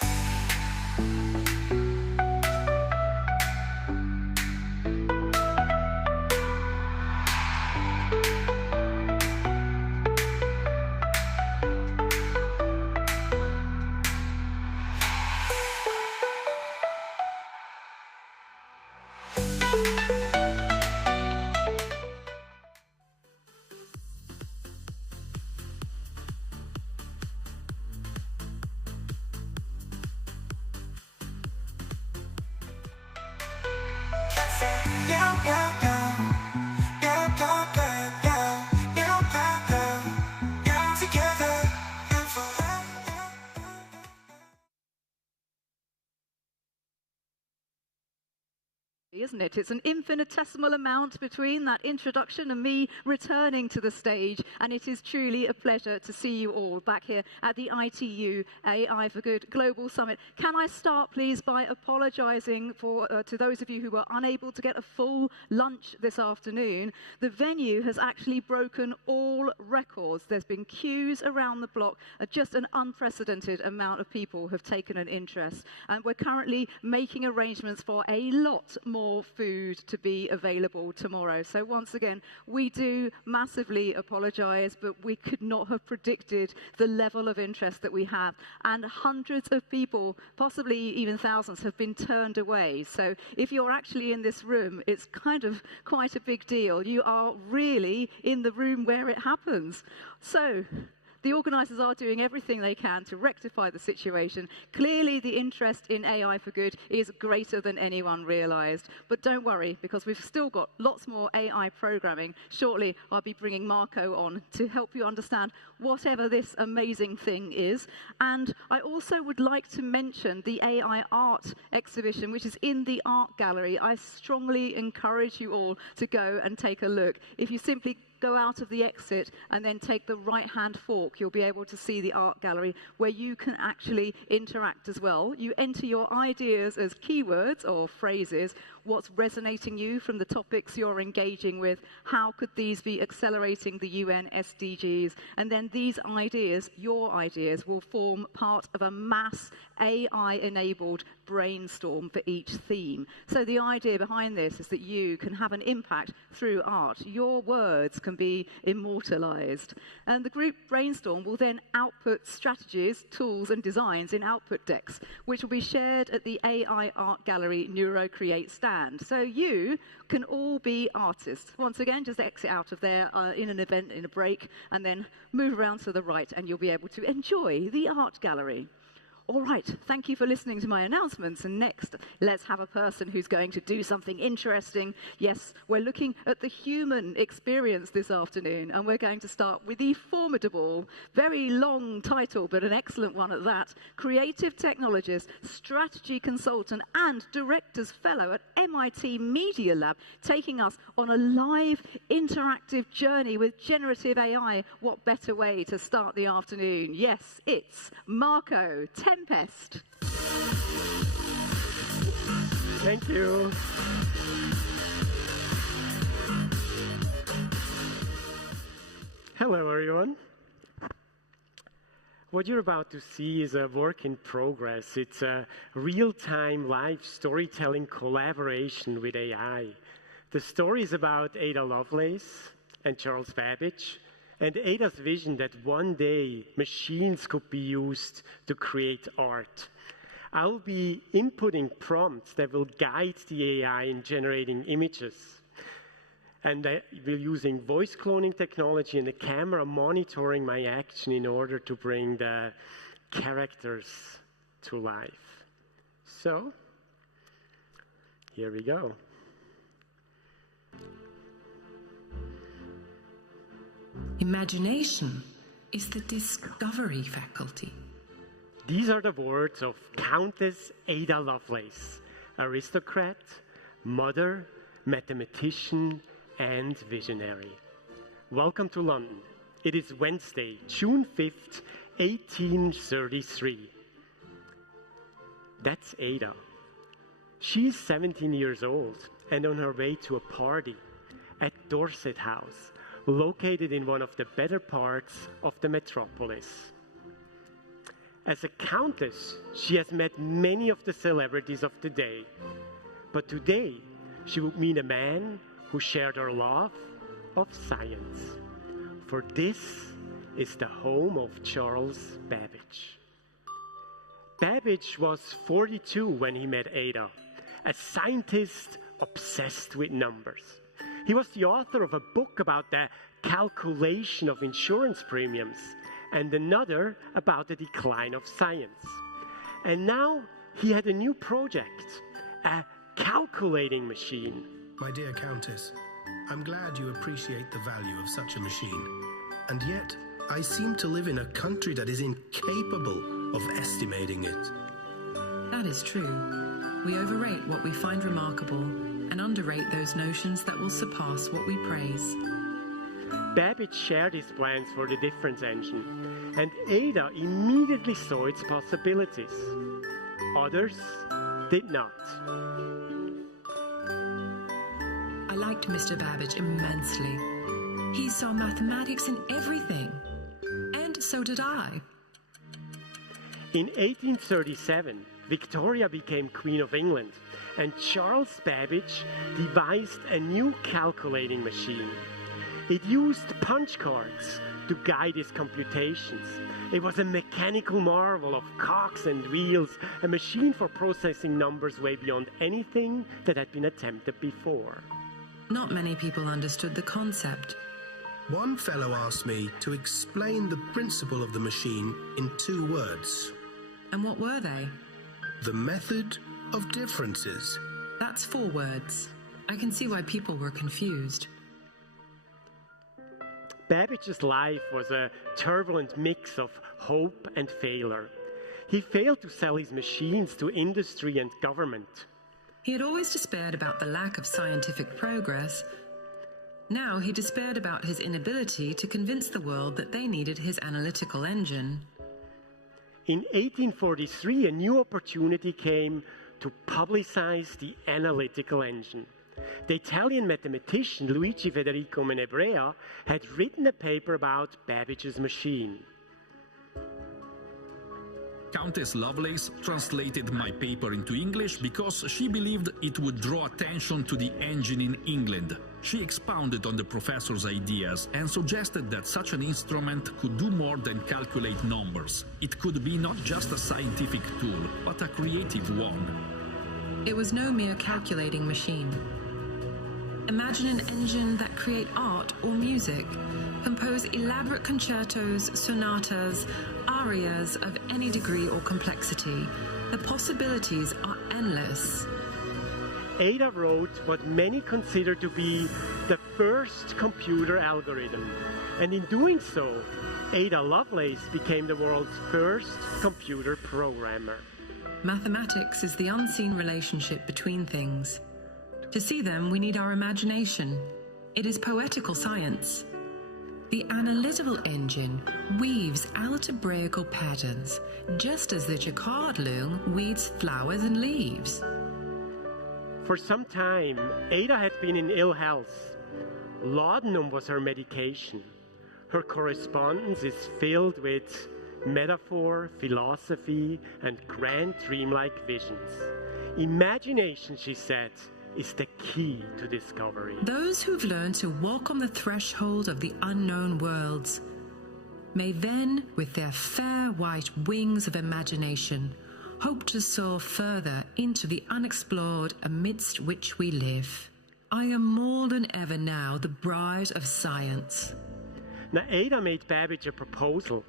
Isn't it? It's an infinitesimal amount between that introduction and me returning to the stage, and it is truly a pleasure to see you all back here at the ITU AI for Good Global Summit. Can I start, please, by apologising to those of you who were unable to get a full lunch this afternoon. The venue has actually broken all records. There's been queues around the block. Just an unprecedented amount of people have taken an interest, and we're currently making arrangements for a lot more food to be available tomorrow. So once again, we do massively apologise, but we could not have predicted the level of interest that we have. And hundreds of people, possibly even thousands, have been turned away. So if you're actually in this room, it's kind of quite a big deal. You are really in the room where it happens. So the organisers are doing everything they can to rectify the situation. Clearly, the interest in AI for Good is greater than anyone realised. But don't worry, because we've still got lots more AI programming. Shortly, I'll be bringing Marco on to help you understand whatever this amazing thing is. And I also would like to mention the AI art exhibition, which is in the art gallery. I strongly encourage you all to go and take a look. If you simply go out of the exit and then take the right-hand fork, you'll be able to see the art gallery where you can actually interact as well. You enter your ideas as keywords or phrases, what's resonating you from the topics you're engaging with, how could these be accelerating the UN SDGs, and then these ideas, your ideas, will form part of a mass AI-enabled brainstorm for each theme. So the idea behind this is that you can have an impact through art. Your words can be immortalized. And the group brainstorm will then output strategies, tools, and designs in output decks, which will be shared at the AI Art Gallery NeuroCreate stand. So you can all be artists. Once again, just exit out of there in an event, in a break, and then move around to the right, and you'll be able to enjoy the art gallery. All right, thank you for listening to my announcements. And next, let's have a person who's going to do something interesting. Yes, we're looking at the human experience this afternoon, and we're going to start with the formidable, very long title, but an excellent one at that, Creative Technologist, Strategy Consultant, and Director's Fellow at MIT Media Lab, taking us on a live, interactive journey with generative AI. What better way to start the afternoon? Yes, it's Marco Tempest. Thank you. Hello, everyone. What you're about to see is a work in progress. It's a real-time live storytelling collaboration with AI. The story is about Ada Lovelace and Charles Babbage, and Ada's vision that one day machines could be used to create art. I'll be inputting prompts that will guide the AI in generating images. And we're using voice cloning technology and a camera monitoring my action in order to bring the characters to life. So, here we go. Imagination is the discovery faculty. These are the words of Countess Ada Lovelace, aristocrat, mother, mathematician, and visionary. Welcome to London. It is Wednesday, June 5th, 1833. That's Ada. She's 17 years old and on her way to a party at Dorset House, located in one of the better parts of the metropolis. As a countess, she has met many of the celebrities of the day. But today, she would meet a man who shared her love of science. For this is the home of Charles Babbage. Babbage was 42 when he met Ada, a scientist obsessed with numbers. He was the author of a book about the calculation of insurance premiums and another about the decline of science. And now he had a new project, a calculating machine. My dear Countess, I'm glad you appreciate the value of such a machine. And yet, I seem to live in a country that is incapable of estimating it. That is true. We overrate what we find remarkable and underrate those notions that will surpass what we praise. Babbage shared his plans for the difference engine, and Ada immediately saw its possibilities. Others did not. I liked Mr. Babbage immensely. He saw mathematics in everything, and so did I. In 1837, Victoria became Queen of England, and Charles Babbage devised a new calculating machine. It used punch cards to guide his computations. It was a mechanical marvel of cogs and wheels, a machine for processing numbers way beyond anything that had been attempted before. Not many people understood the concept. One fellow asked me to explain the principle of the machine in 2 words. And what were they? The method of differences. That's 4 words. I can see why people were confused. Babbage's life was a turbulent mix of hope and failure. He failed to sell his machines to industry and government. He had always despaired about the lack of scientific progress. Now he despaired about his inability to convince the world that they needed his analytical engine. In 1843, a new opportunity came to publicize the analytical engine. The Italian mathematician Luigi Federico Menebrea had written a paper about Babbage's machine. Countess Lovelace translated my paper into English because she believed it would draw attention to the engine in England. She expounded on the professor's ideas and suggested that such an instrument could do more than calculate numbers. It could be not just a scientific tool, but a creative one. It was no mere calculating machine. Imagine an engine that create art or music, compose elaborate concertos, sonatas, arias of any degree or complexity. The possibilities are endless. Ada wrote what many consider to be the first computer algorithm, and in doing so, Ada Lovelace became the world's first computer programmer. Mathematics is the unseen relationship between things. To see them, we need our imagination. It is poetical science. The analytical engine weaves algebraical patterns, just as the jacquard loom weaves flowers and leaves. For some time, Ada had been in ill health. Laudanum was her medication. Her correspondence is filled with metaphor, philosophy, and grand dreamlike visions. Imagination, she said, is the key to discovery. Those who've learned to walk on the threshold of the unknown worlds may then, with their fair white wings of imagination, hope to soar further into the unexplored amidst which we live. I am more than ever now the bride of science. Now, Ada made Babbage a proposal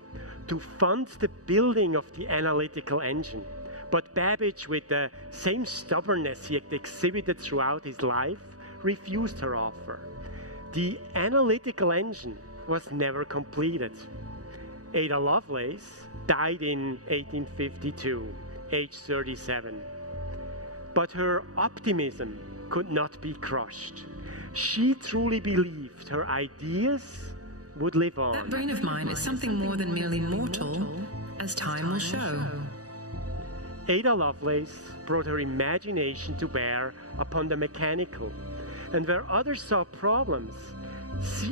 to fund the building of the analytical engine. But Babbage, with the same stubbornness he had exhibited throughout his life, refused her offer. The analytical engine was never completed. Ada Lovelace died in 1852, age 37. But her optimism could not be crushed. She truly believed her ideas would live on. That brain of mine is something more than merely mortal, as time will show. Ada Lovelace brought her imagination to bear upon the mechanical, and where others saw problems,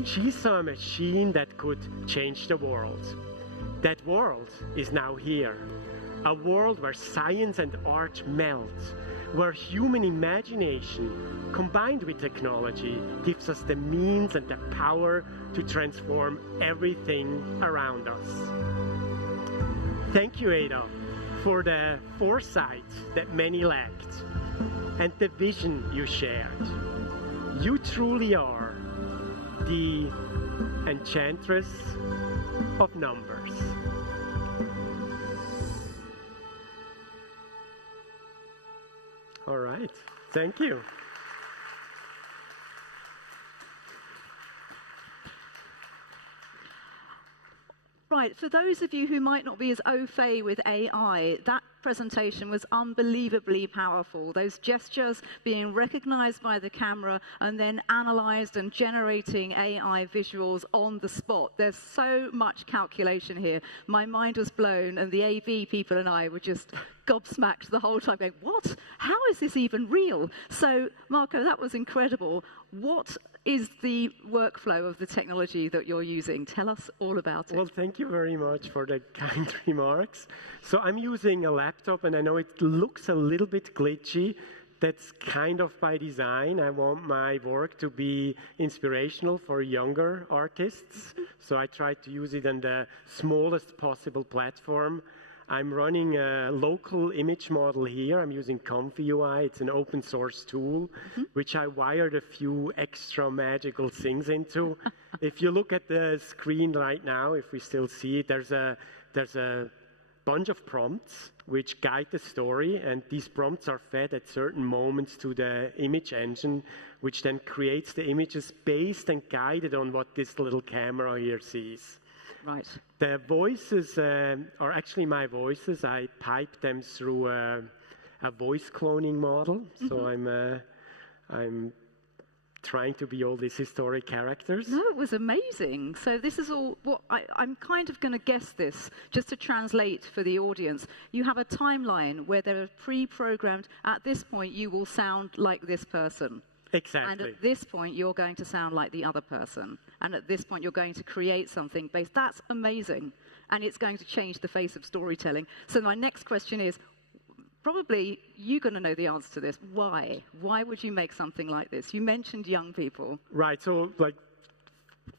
she saw a machine that could change the world. That world is now here, a world where science and art melt, where human imagination combined with technology gives us the means and the power to transform everything around us. Thank you, Ada, for the foresight that many lacked and the vision you shared. You truly are the enchantress of numbers. All right, thank you. Right, for those of you who might not be as au fait with AI, that presentation was unbelievably powerful. Those gestures being recognized by the camera and then analyzed and generating AI visuals on the spot. There's so much calculation here. My mind was blown, and the A.I.V.I people and I were just gobsmacked the whole time going, what? How is this even real? So, Marco, that was incredible. What is the workflow of the technology that you're using? Tell us all about it. Well, thank you very much for the kind remarks. So I'm using a laptop, and I know it looks a little bit glitchy. That's kind of by design. I want my work to be inspirational for younger artists. So I try to use it on the smallest possible platform. I'm running a local image model here. I'm using Comfy UI. It's an open source tool, which I wired a few extra magical things into. If you look at the screen right now, if we still see it, there's a bunch of prompts which guide the story, and these prompts are fed at certain moments to the image engine, which then creates the images based and guided on what this little camera here sees. Right. The voices are actually my voices. I piped them through a voice cloning model. So I'm trying to be all these historic characters. No, it was amazing. So this is all what I'm kind of going to guess this, just to translate for the audience. You have a timeline where they're pre-programmed. At this point, you will sound like this person. Exactly. And at this point, you're going to sound like the other person. And at this point, you're going to create something based. That's amazing. And it's going to change the face of storytelling. So my next question is, probably you're going to know the answer to this. Why? Why would you make something like this? You mentioned young people. Right. So, like,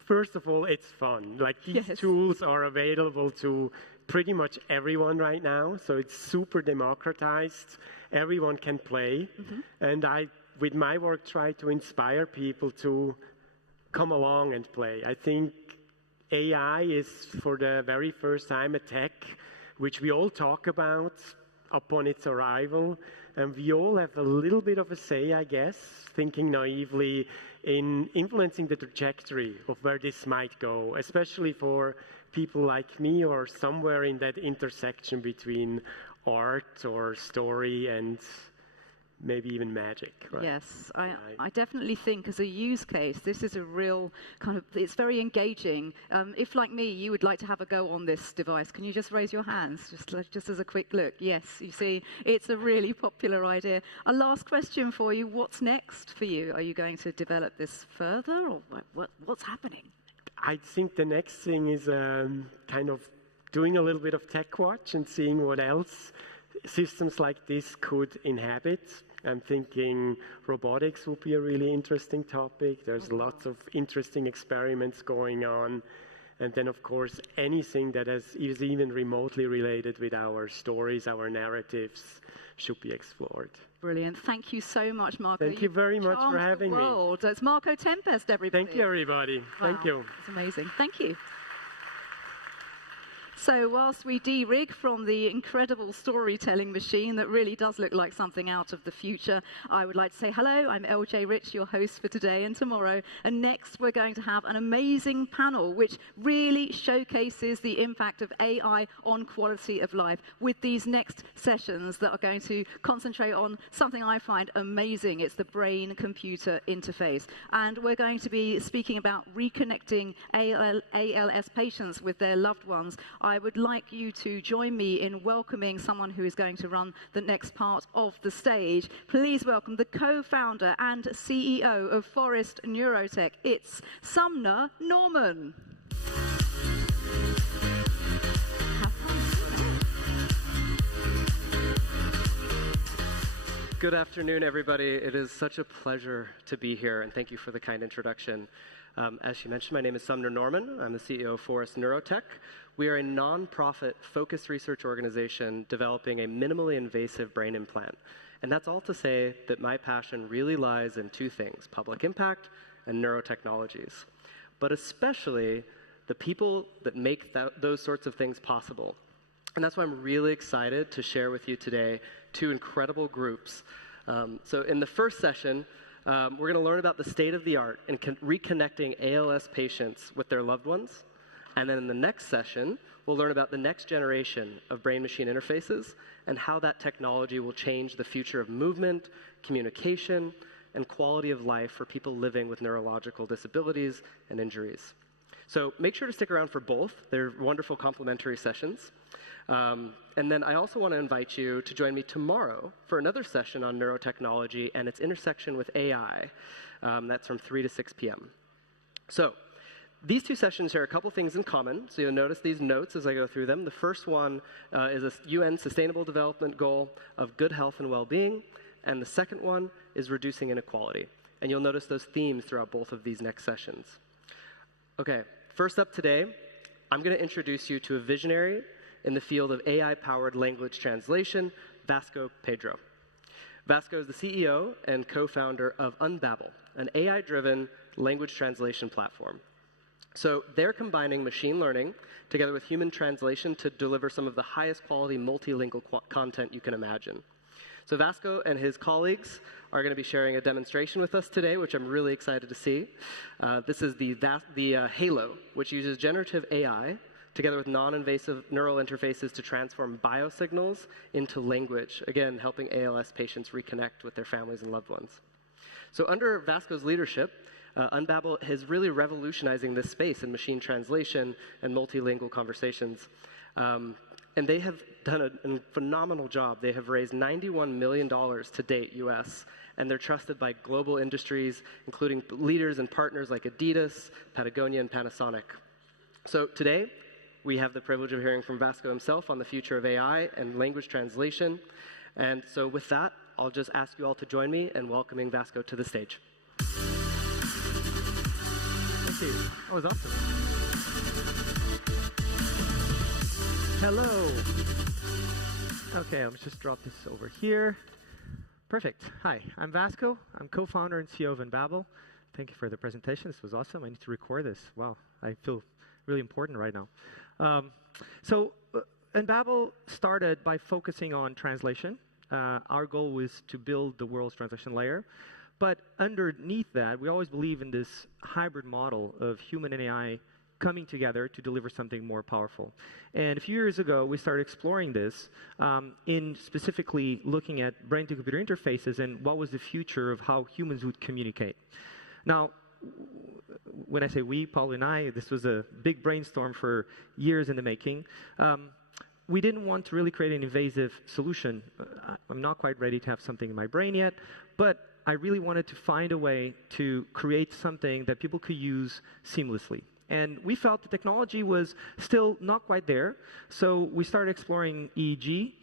first of all, it's fun. Like, these tools are available to pretty much everyone right now. So it's super democratized. Everyone can play. And I, with my work, try to inspire people to come along and play. I think AI is, for the very first time, a tech which we all talk about upon its arrival, and we all have a little bit of a say, I guess, thinking naively, in influencing the trajectory of where this might go, especially for people like me or somewhere in that intersection between art or story and maybe even magic. Right? Yes, I definitely think as a use case, this is a real kind of, it's very engaging. If, like me, you would like to have a go on this device, can you just raise your hands, just as a quick look? Yes, you see, it's a really popular idea. A last question for you, what's next for you? Are you going to develop this further, or what's happening? I think the next thing is kind of doing a little bit of tech watch and seeing what else systems like this could inhabit. I'm thinking robotics would be a really interesting topic. There's lots of interesting experiments going on. And then, of course, anything that is even remotely related with our stories, our narratives, should be explored. Brilliant. Thank you so much, Marco. Thank you very much for having me. It's Marco Tempest, everybody. Thank you, everybody. Wow. Thank you. It's amazing. Thank you. So whilst we de-rig from the incredible storytelling machine that really does look like something out of the future, I would like to say hello, I'm LJ Rich, your host for today and tomorrow. And next we're going to have an amazing panel which really showcases the impact of AI on quality of life with these next sessions that are going to concentrate on something I find amazing. It's the brain-computer interface. And we're going to be speaking about reconnecting ALS patients with their loved ones. I would like you to join me in welcoming someone who is going to run the next part of the stage. Please welcome the co-founder and CEO of Forest Neurotech. It's Sumner Norman. Good afternoon, everybody. It is such a pleasure to be here, and thank you for the kind introduction. As she mentioned, my name is Sumner Norman. I'm the CEO of Forest Neurotech. We are a non-profit focused research organization developing a minimally invasive brain implant. And that's all to say that my passion really lies in two things, public impact and neurotechnologies, but especially the people that make those sorts of things possible. And that's why I'm really excited to share with you today two incredible groups. So in the first session, we're going to learn about the state of the art in reconnecting ALS patients with their loved ones. And then in the next session, we'll learn about the next generation of brain-machine interfaces and how that technology will change the future of movement, communication, and quality of life for people living with neurological disabilities and injuries. So make sure to stick around for both. They're wonderful complementary sessions. And then I also want to invite you to join me tomorrow for another session on neurotechnology and its intersection with AI. That's from 3 to 6 p.m. So these two sessions share a couple things in common. So you'll notice these notes as I go through them. The first one is a UN Sustainable Development Goal of good health and well-being. And the second one is reducing inequality. And you'll notice those themes throughout both of these next sessions. Okay, first up today, I'm going to introduce you to a visionary in the field of AI-powered language translation, Vasco Pedro. Vasco is the CEO and co-founder of Unbabel, an AI-driven language translation platform. So they're combining machine learning together with human translation to deliver some of the highest quality multilingual content you can imagine. So Vasco and his colleagues are going to be sharing a demonstration with us today, which I'm really excited to see. This is the Halo, which uses generative AI together with non-invasive neural interfaces to transform biosignals into language, again, helping ALS patients reconnect with their families and loved ones. So under Vasco's leadership, Unbabel is really revolutionizing this space in machine translation and multilingual conversations. And they have done a phenomenal job. They have raised $91 million to date, US, and they're trusted by global industries, including leaders and partners like Adidas, Patagonia, and Panasonic. So today, we have the privilege of hearing from Vasco himself on the future of AI and language translation. And so with that, I'll just ask you all to join me in welcoming Vasco to the stage. Thank you. That was awesome. Hello. Okay, I'll just drop this over here. Perfect. Hi, I'm Vasco. I'm co-founder and CEO of Unbabel. Thank you for the presentation. This was awesome. I need to record this. Wow, I feel really important right now. Unbabel started by focusing on translation. Our goal was to build the world's translation layer. But underneath that, we always believe in this hybrid model of human and AI coming together to deliver something more powerful. And a few years ago, we started exploring this in specifically looking at brain-to-computer interfaces and what was the future of how humans would communicate. Now, when I say we, Paul and I, this was a big brainstorm for years in the making. We didn't want to really create an invasive solution. I'm not quite ready to have something in my brain yet, but I really wanted to find a way to create something that people could use seamlessly. And we felt the technology was still not quite there, so we started exploring EEG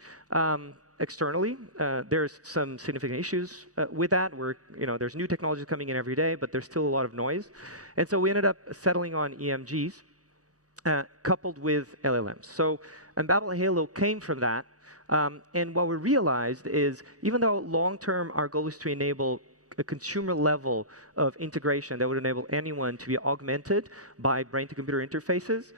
externally. There's some significant issues with that. There's new technologies coming in every day, but there's still a lot of noise. And so we ended up settling on EMGs coupled with LLMs. So Unbabel Halo came from that. And what we realized is, even though long-term our goal is to enable a consumer level of integration that would enable anyone to be augmented by brain-to-computer interfaces.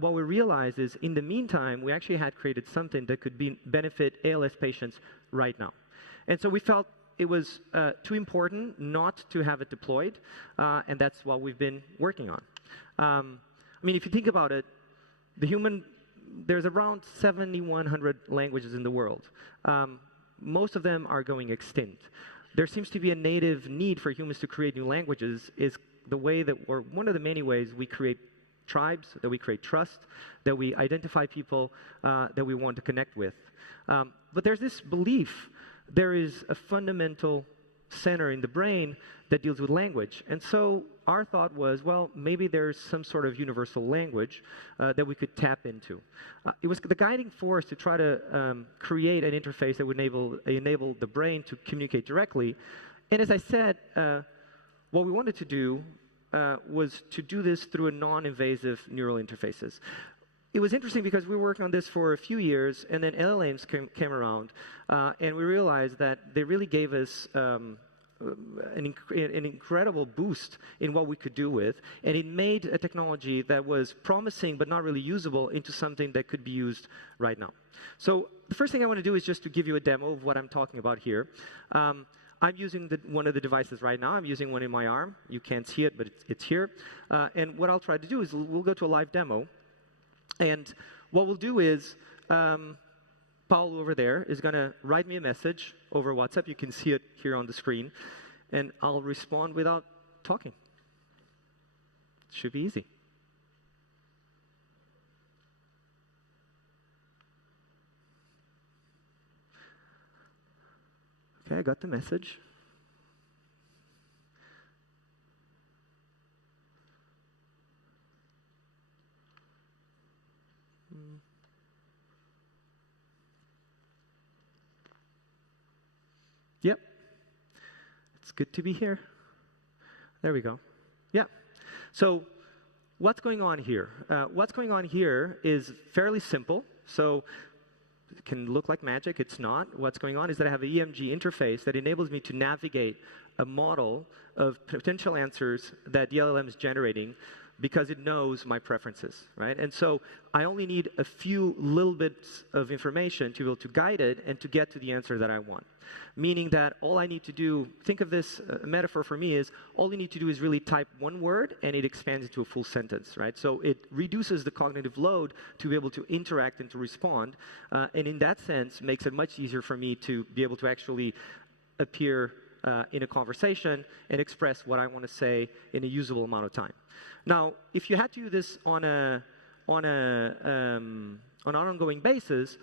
What we realized is, in the meantime, we actually had created something that could benefit ALS patients right now. And so we felt it was too important not to have it deployed, and that's what we've been working on. I mean, if you think about it, there's around 7,100 languages in the world. Most of them are going extinct. There seems to be a native need for humans to create new languages, is the way that, or one of the many ways we create tribes, that we create trust, that we identify people that we want to connect with. But there's this belief there is a fundamental center in the brain that deals with language. And so our thought was, well, maybe there's some sort of universal language that we could tap into. It was the guiding force to try to create an interface that would enable the brain to communicate directly. And as I said, what we wanted to do was to do this through a non-invasive neural interfaces. It was interesting because we were working on this for a few years, and then LLMs came around, and we realized that they really gave us an incredible boost in what we could do with, and it made a technology that was promising but not really usable into something that could be used right now. So the first thing I want to do is just to give you a demo of what I'm talking about here. I'm using one of the devices right now. I'm using one in my arm. You can't see it, but it's here. And what I'll try to do is we'll go to a live demo. And what we'll do is, Paul over there is going to write me a message over WhatsApp. You can see it here on the screen. And I'll respond without talking. It should be easy. Okay, I got the message. Yep. It's good to be here. There we go. Yeah. So what's going on here? What's going on here is fairly simple. So it can look like magic. It's not. What's going on is that I have an EMG interface that enables me to navigate a model of potential answers that the LLM is generating because it knows my preferences, right? And so I only need a few little bits of information to be able to guide it and to get to the answer that I want. Meaning that all I need to do, think of this, a metaphor for me is, all you need to do is really type one word and it expands into a full sentence, right? So it reduces the cognitive load to be able to interact and to respond, and in that sense makes it much easier for me to be able to actually appear in a conversation and express what I want to say in a usable amount of time. Now, if you had to do this on an ongoing basis,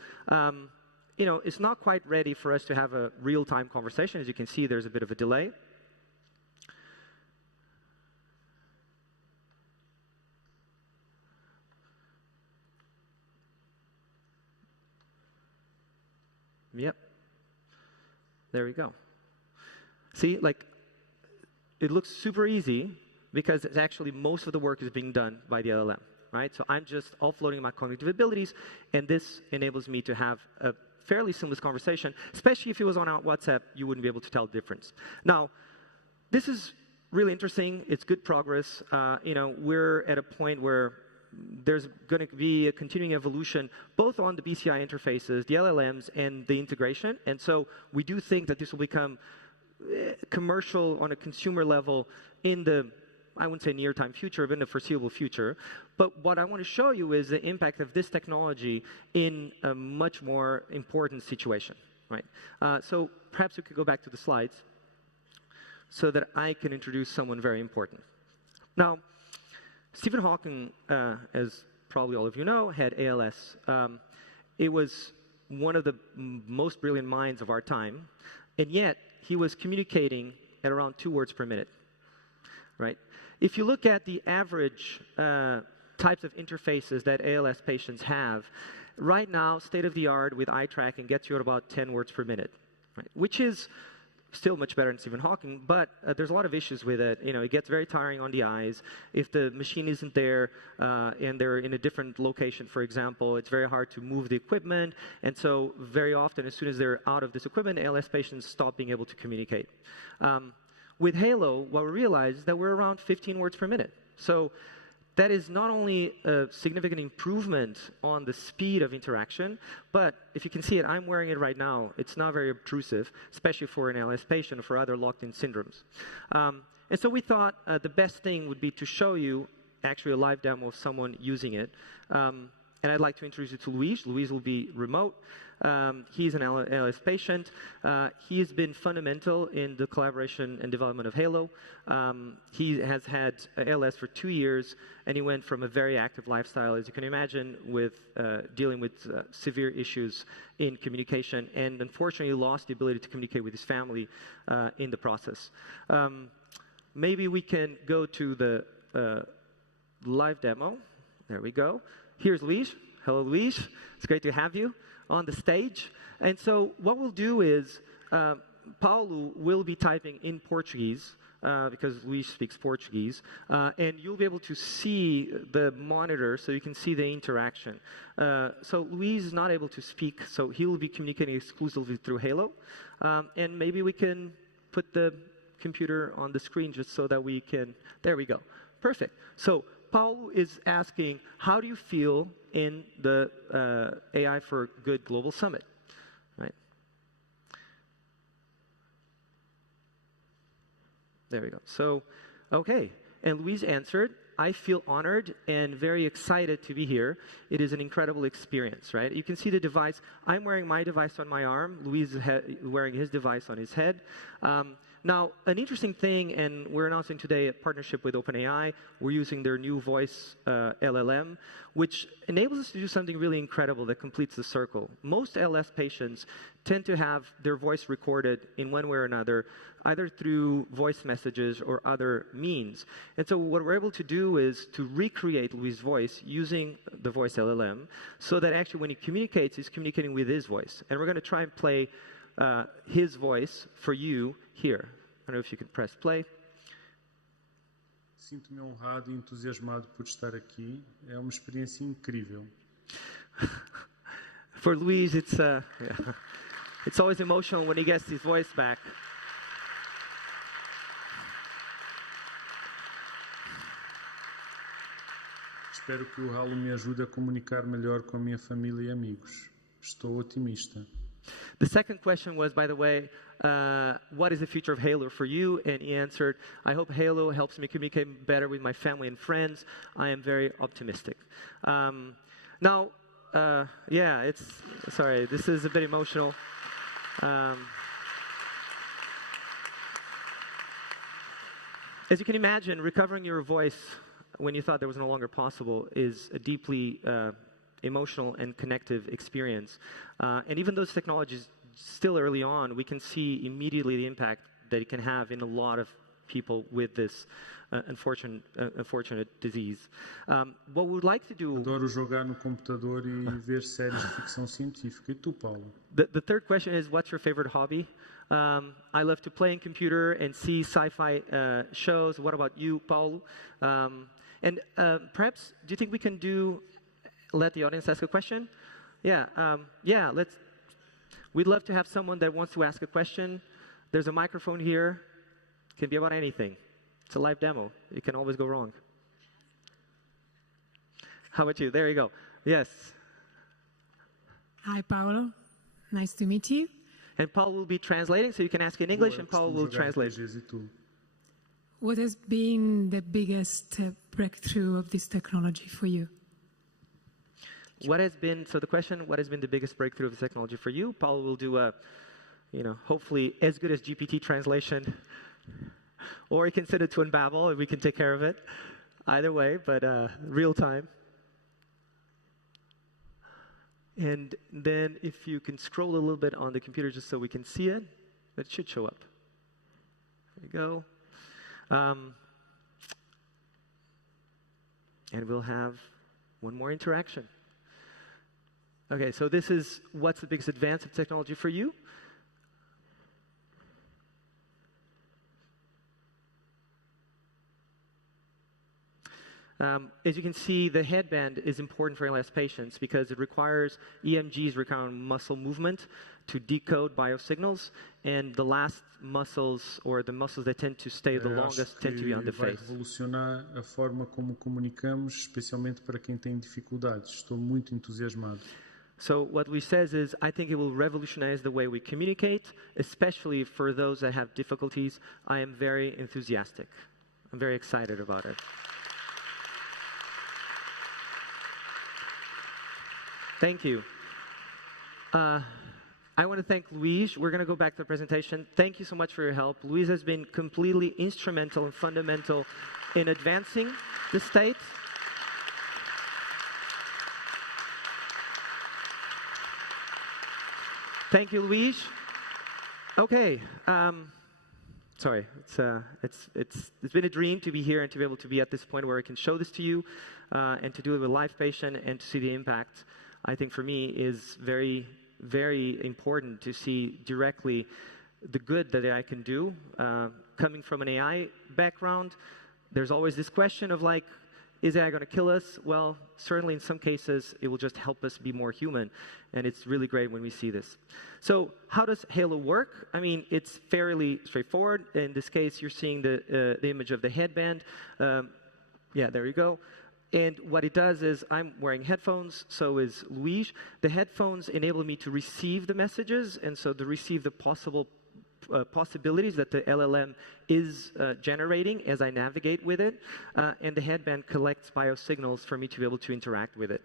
you know, it's not quite ready for us to have a real-time conversation. As you can see, there's a bit of a delay. Yep. There we go. See, like, it looks super easy because it's actually most of the work is being done by the LLM, right? So I'm just offloading my cognitive abilities, and this enables me to have a fairly seamless conversation, especially if it was on WhatsApp, you wouldn't be able to tell the difference. Now, this is really interesting. It's good progress. You know, we're at a point where there's going to be a continuing evolution, both on the BCI interfaces, the LLMs, and the integration. And so we do think that this will become commercial on a consumer level in the, I wouldn't say near-time future, but in the foreseeable future. But what I want to show you is the impact of this technology in a much more important situation, right? So perhaps we could go back to the slides so that I can introduce someone very important. Now, Stephen Hawking, as probably all of you know, had ALS. It was one of the most brilliant minds of our time, and yet he was communicating at around 2 words per minute, right? If you look at the average types of interfaces that ALS patients have, right now, state-of-the-art with eye tracking gets you at about 10 words per minute, right? Which is still much better than Stephen Hawking, but there's a lot of issues with it. You know, it gets very tiring on the eyes. If the machine isn't there and they're in a different location, for example, it's very hard to move the equipment. And so very often, as soon as they're out of this equipment, ALS patients stop being able to communicate. with Halo, what we realized is that we're around 15 words per minute. So that is not only a significant improvement on the speed of interaction, but if you can see it, I'm wearing it right now. It's not very obtrusive, especially for an ALS patient or for other locked-in syndromes. And so we thought the best thing would be to show you actually a live demo of someone using it. And I'd like to introduce you to Luis. Luis will be remote. He's an ALS patient. He has been fundamental in the collaboration and development of Halo. He has had ALS for 2 years, and he went from a very active lifestyle, as you can imagine, with dealing with severe issues in communication, and unfortunately lost the ability to communicate with his family in the process. Maybe we can go to the live demo. There we go. Here's Luis. Hello, Luis. It's great to have you on the stage. And so what we'll do is Paulo will be typing in Portuguese because Luis speaks Portuguese. And you'll be able to see the monitor so you can see the interaction. So Luis is not able to speak, so he will be communicating exclusively through Halo. And maybe we can put the computer on the screen just so that we can, there we go. Perfect. So Paulo is asking, how do you feel in the AI for Good Global Summit? Right. There we go. So, okay. And Luis answered, I feel honored and very excited to be here. It is an incredible experience, right? You can see the device. I'm wearing my device on my arm. Luis is wearing his device on his head. Now, an interesting thing, and we're announcing today a partnership with OpenAI. We're using their new voice LLM, which enables us to do something really incredible that completes the circle. Most ALS patients tend to have their voice recorded in one way or another, either through voice messages or other means. And so what we're able to do is to recreate Luis' voice using the voice LLM so that actually when he communicates, he's communicating with his voice. And we're going to try and play his voice for you here. I don't know if you can press play. Sinto-me honrado e entusiasmado por estar aqui. É uma experiência incrível. For Luis, it's always emotional when he gets his voice back. Espero que o Halo me ajude a comunicar melhor com a minha família e amigos. Estou otimista. The second question was, by the way, what is the future of Halo for you? And he answered, I hope Halo helps me communicate better with my family and friends. I am very optimistic. Now, yeah, sorry, this is a bit emotional. As you can imagine, recovering your voice when you thought that was no longer possible is a deeply emotional and connective experience. And even those technologies still early on, we can see immediately the impact that it can have in a lot of people with this unfortunate disease. What we would like to do... Adoro jogar no computador e ver séries de ficção científica. E tu, Paulo? The third question is, what's your favorite hobby? I love to play in computer and see sci-fi shows. What about you, Paulo? And perhaps, do you think we can let the audience ask a question? Yeah, we'd love to have someone that wants to ask a question. There's a microphone here. It can be about anything. It's a live demo. It can always go wrong. How about you? There you go. Yes. Hi, Paolo. Nice to meet you. And Paul will be translating, so you can ask in English, and Paul will translate. What has been the biggest breakthrough of this technology for you? So the question, what has been the biggest breakthrough of the technology for you? Paul will do a, hopefully as good as GPT translation, or he can send it to Unbabel and we can take care of it. Either way, but real time. And then if you can scroll a little bit on the computer just so we can see it, it should show up. There you go. And we'll have one more interaction. Okay, so this is what's the biggest advance of technology for you? As you can see, the headband is important for ALS patients because it requires EMGs, require muscle movement to decode biosignals, and the last muscles, or the muscles that tend to stay the longest, tend to be on the vai face. revolucionar a forma como comunicamos, especialmente para quem tem dificuldades. Estou muito entusiasmado. So what Luis says is, I think it will revolutionize the way we communicate, especially for those that have difficulties. I am very enthusiastic. I'm very excited about it. Thank you. I want to thank Luis. We're going to go back to the presentation. Thank you so much for your help. Luis has been completely instrumental and fundamental in advancing the state. Thank you, Luis. Okay. Sorry, it's been a dream to be here and to be able to be at this point where I can show this to you and to do it with a live patient and to see the impact. I think for me is very, very important to see directly the good that AI can do. Coming from an AI background, there's always this question of like, is AI going to kill us? Well, certainly in some cases, it will just help us be more human. And it's really great when we see this. So how does Halo work? I mean, it's fairly straightforward. In this case, you're seeing the image of the headband. Yeah, there you go. And what it does is I'm wearing headphones, so is Luis. The headphones enable me to receive the messages, and so to receive the possibilities that the LLM is generating as I navigate with it. And the headband collects biosignals for me to be able to interact with it.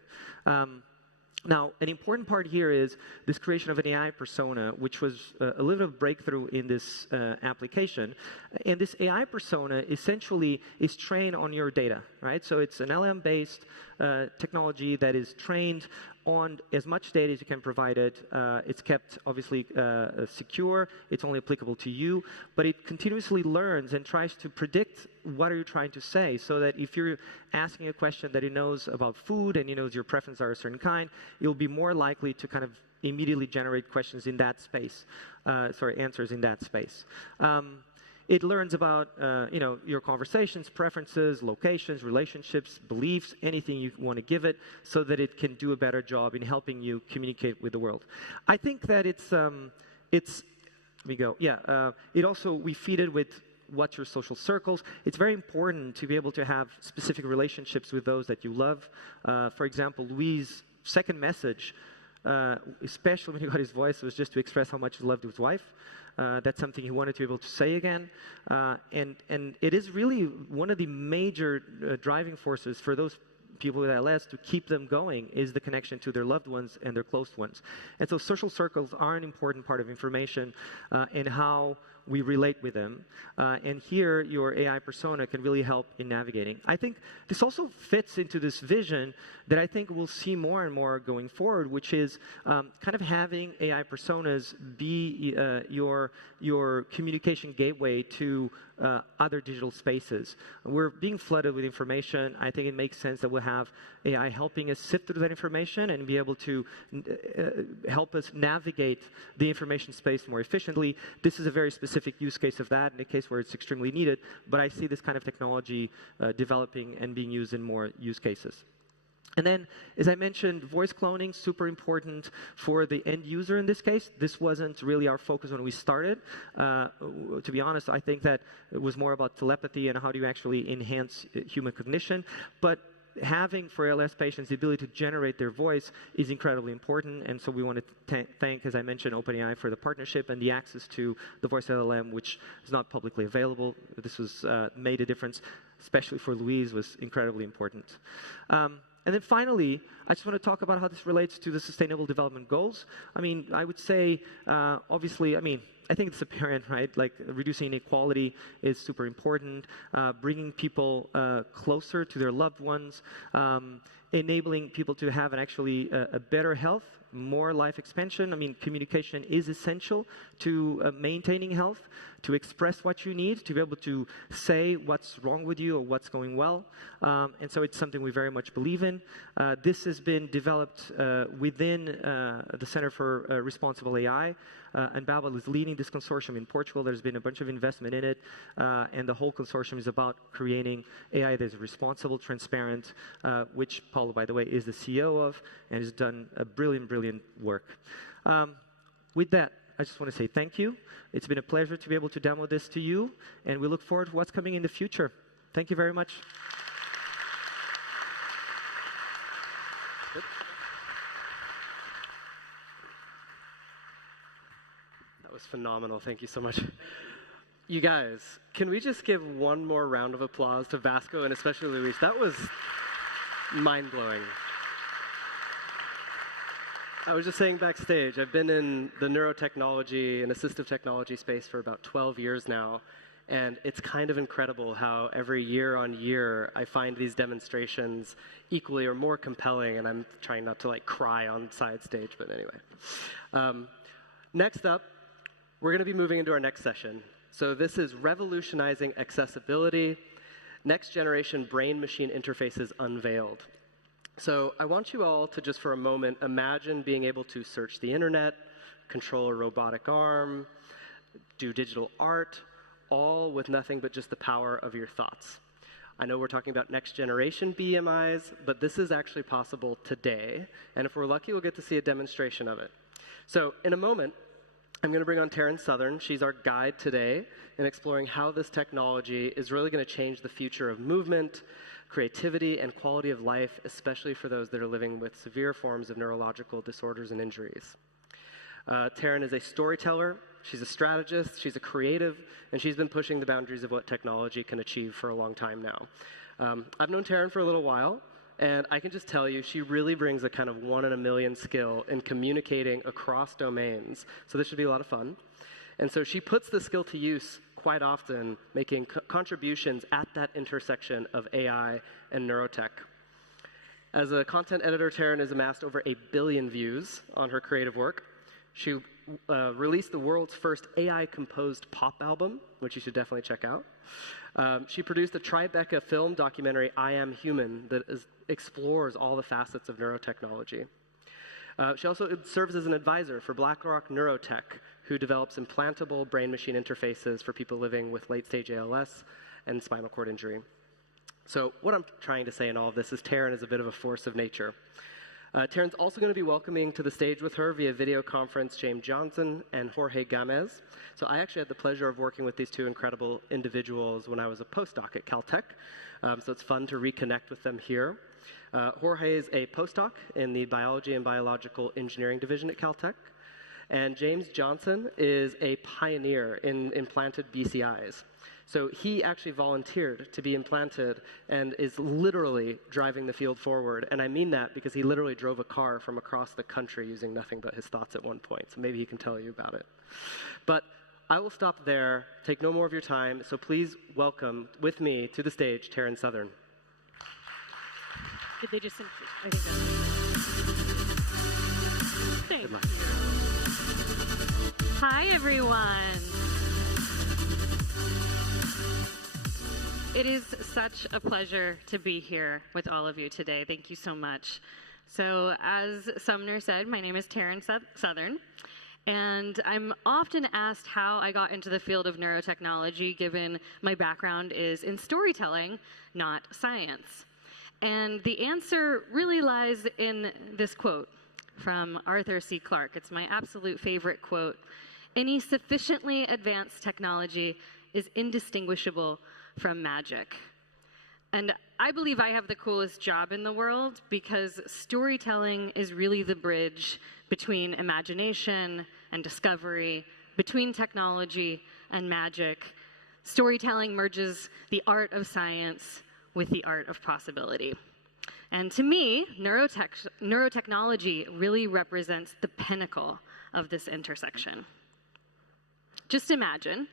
Now, an important part here is this creation of an AI persona, which was a little bit of breakthrough in this application. And this AI persona essentially is trained on your data, right? So it's an LLM-based technology that is trained on as much data as you can provide it. It's kept, obviously, secure. It's only applicable to you. But it continuously learns and tries to predict what are you trying to say, so that if you're asking a question that it knows about food and it knows your preferences are a certain kind, you'll be more likely to kind of immediately generate questions in that space, answers in that space. It learns about, your conversations, preferences, locations, relationships, beliefs, anything you want to give it, so that it can do a better job in helping you communicate with the world. I think that it also, we feed it with what's your social circles. It's very important to be able to have specific relationships with those that you love. For example, Luis' second message, especially when he got his voice, was just to express how much he loved his wife. That's something he wanted to be able to say again. And it is really one of the major driving forces for those people with ALS to keep them going is the connection to their loved ones and their close ones. And so social circles are an important part of information and how we relate with them. And here, your AI persona can really help in navigating. I think this also fits into this vision that I think we'll see more and more going forward, which is kind of having AI personas be your communication gateway to other digital spaces. We're being flooded with information. I think it makes sense that we'll have AI helping us sift through that information and be able to help us navigate the information space more efficiently. This is a very specific use case of that, in a case where it's extremely needed, but I see this kind of technology developing and being used in more use cases. And then, as I mentioned, voice cloning, super important for the end user in this case. This wasn't really our focus when we started. To be honest, I think that it was more about telepathy and how do you actually enhance human cognition. But having, for ALS patients, the ability to generate their voice is incredibly important. And so we want to thank, as I mentioned, OpenAI for the partnership and the access to the voice LLM, which is not publicly available. This was made a difference, especially for Luis, was incredibly important. And then finally, I just want to talk about how this relates to the Sustainable Development Goals. I mean, I would say, obviously, I think it's apparent, right? Like, reducing inequality is super important. Bringing people closer to their loved ones. Enabling people to have a better health, more life expansion. I mean, communication is essential to maintaining health, to express what you need, to be able to say what's wrong with you or what's going well. And so it's something we very much believe in. This has been developed within the Center for Responsible AI. and Babel is leading this consortium in Portugal. There's been a bunch of investment in it, and the whole consortium is about creating AI that is responsible, transparent, which Paulo, by the way, is the CEO of, and has done a brilliant, brilliant work. With that, I just want to say thank you. It's been a pleasure to be able to demo this to you, and we look forward to what's coming in the future. Thank you very much. That was phenomenal. Thank you so much. You guys, can we just give one more round of applause to Vasco and especially Luis? That was mind-blowing. I was just saying backstage, I've been in the neurotechnology and assistive technology space for about 12 years now, and it's kind of incredible how every year on year I find these demonstrations equally or more compelling, and I'm trying not to like cry on side stage, but anyway. Next up, we're going to be moving into our next session. So this is Revolutionizing Accessibility, Next Generation Brain-Machine Interfaces Unveiled. So I want you all to just for a moment imagine being able to search the internet, control a robotic arm, do digital art, all with nothing but just the power of your thoughts. I know we're talking about next generation BMIs, but this is actually possible today. And if we're lucky, we'll get to see a demonstration of it. So in a moment, I'm going to bring on Taryn Southern. She's our guide today in exploring how this technology is really going to change the future of movement, creativity, and quality of life, especially for those that are living with severe forms of neurological disorders and injuries. Taryn is a storyteller, she's a strategist, she's a creative, and she's been pushing the boundaries of what technology can achieve for a long time now. I've known Taryn for a little while, and I can just tell you, she really brings a kind of 1 in a million skill in communicating across domains, so this should be a lot of fun. And so she puts the skill to use quite often, making contributions at that intersection of AI and neurotech. As a content editor, Taryn has amassed over 1 billion views on her creative work. She released the world's first AI-composed pop album, which you should definitely check out. She produced a Tribeca film documentary, I Am Human, that explores all the facets of neurotechnology. She also serves as an advisor for BlackRock Neurotech, who develops implantable brain-machine interfaces for people living with late-stage ALS and spinal cord injury. So what I'm trying to say in all of this is Taryn is a bit of a force of nature. Taryn's also going to be welcoming to the stage with her via video conference James Johnson and Jorge Gamez. So I actually had the pleasure of working with these two incredible individuals when I was a postdoc at Caltech. So it's fun to reconnect with them here. Jorge is a postdoc in the Biology and Biological Engineering Division at Caltech. And James Johnson is a pioneer in implanted BCIs. So he actually volunteered to be implanted and is literally driving the field forward. And I mean that because he literally drove a car from across the country using nothing but his thoughts at one point. So maybe he can tell you about it. But I will stop there, take no more of your time. So please welcome with me to the stage, Taryn Southern. Did they just I think that's Thank you. Hi, everyone. It is such a pleasure to be here with all of you today. Thank you so much. So, as Sumner said, my name is Taryn Southern, and I'm often asked how I got into the field of neurotechnology, given my background is in storytelling, not science. And the answer really lies in this quote from Arthur C. Clarke. It's my absolute favorite quote. Any sufficiently advanced technology is indistinguishable from magic. And I believe I have the coolest job in the world because storytelling is really the bridge between imagination and discovery, between technology and magic. Storytelling merges the art of science with the art of possibility. And to me, neurotechnology really represents the pinnacle of this intersection. Just imagine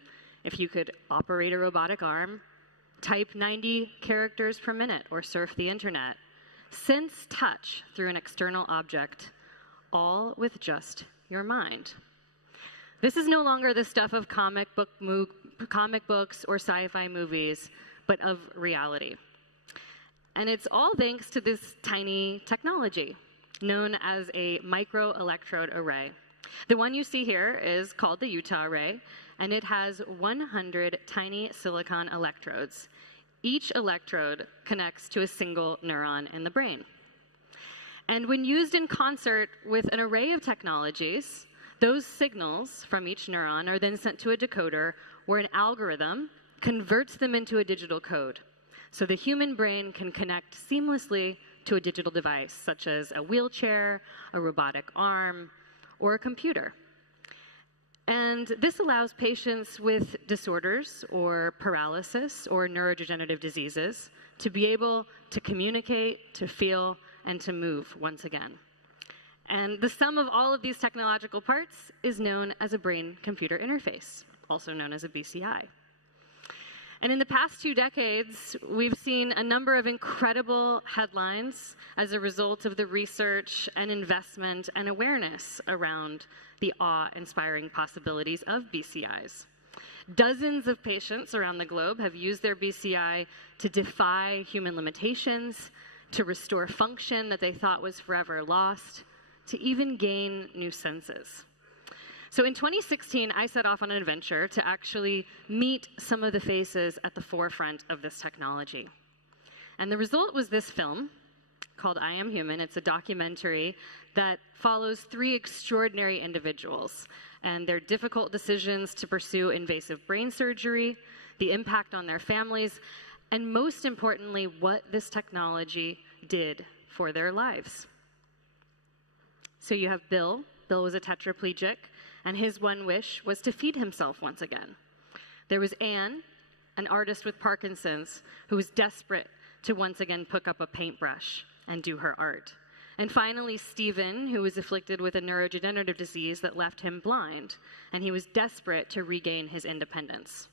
if you could operate a robotic arm, type 90 characters per minute, or surf the internet, sense touch through an external object, all with just your mind. This is no longer the stuff of comic books or sci-fi movies, but of reality. And it's all thanks to this tiny technology known as a microelectrode array. The one you see here is called the Utah array, and it has 100 tiny silicon electrodes. Each electrode connects to a single neuron in the brain. And when used in concert with an array of technologies, those signals from each neuron are then sent to a decoder where an algorithm converts them into a digital code. So the human brain can connect seamlessly to a digital device, such as a wheelchair, a robotic arm, or a computer. And this allows patients with disorders or paralysis or neurodegenerative diseases to be able to communicate, to feel, and to move once again. And the sum of all of these technological parts is known as a brain-computer interface, also known as a BCI. And in the past 2 decades, we've seen a number of incredible headlines as a result of the research and investment and awareness around the awe-inspiring possibilities of BCIs. Dozens of patients around the globe have used their BCI to defy human limitations, to restore function that they thought was forever lost, to even gain new senses. So in 2016, I set off on an adventure to actually meet some of the faces at the forefront of this technology. And the result was this film called I Am Human. It's a documentary that follows 3 extraordinary individuals and their difficult decisions to pursue invasive brain surgery, the impact on their families, and most importantly, what this technology did for their lives. So you have Bill. Bill was a tetraplegic, and his one wish was to feed himself once again. There was Anne, an artist with Parkinson's, who was desperate to once again pick up a paintbrush and do her art. And finally, Stephen, who was afflicted with a neurodegenerative disease that left him blind, and he was desperate to regain his independence.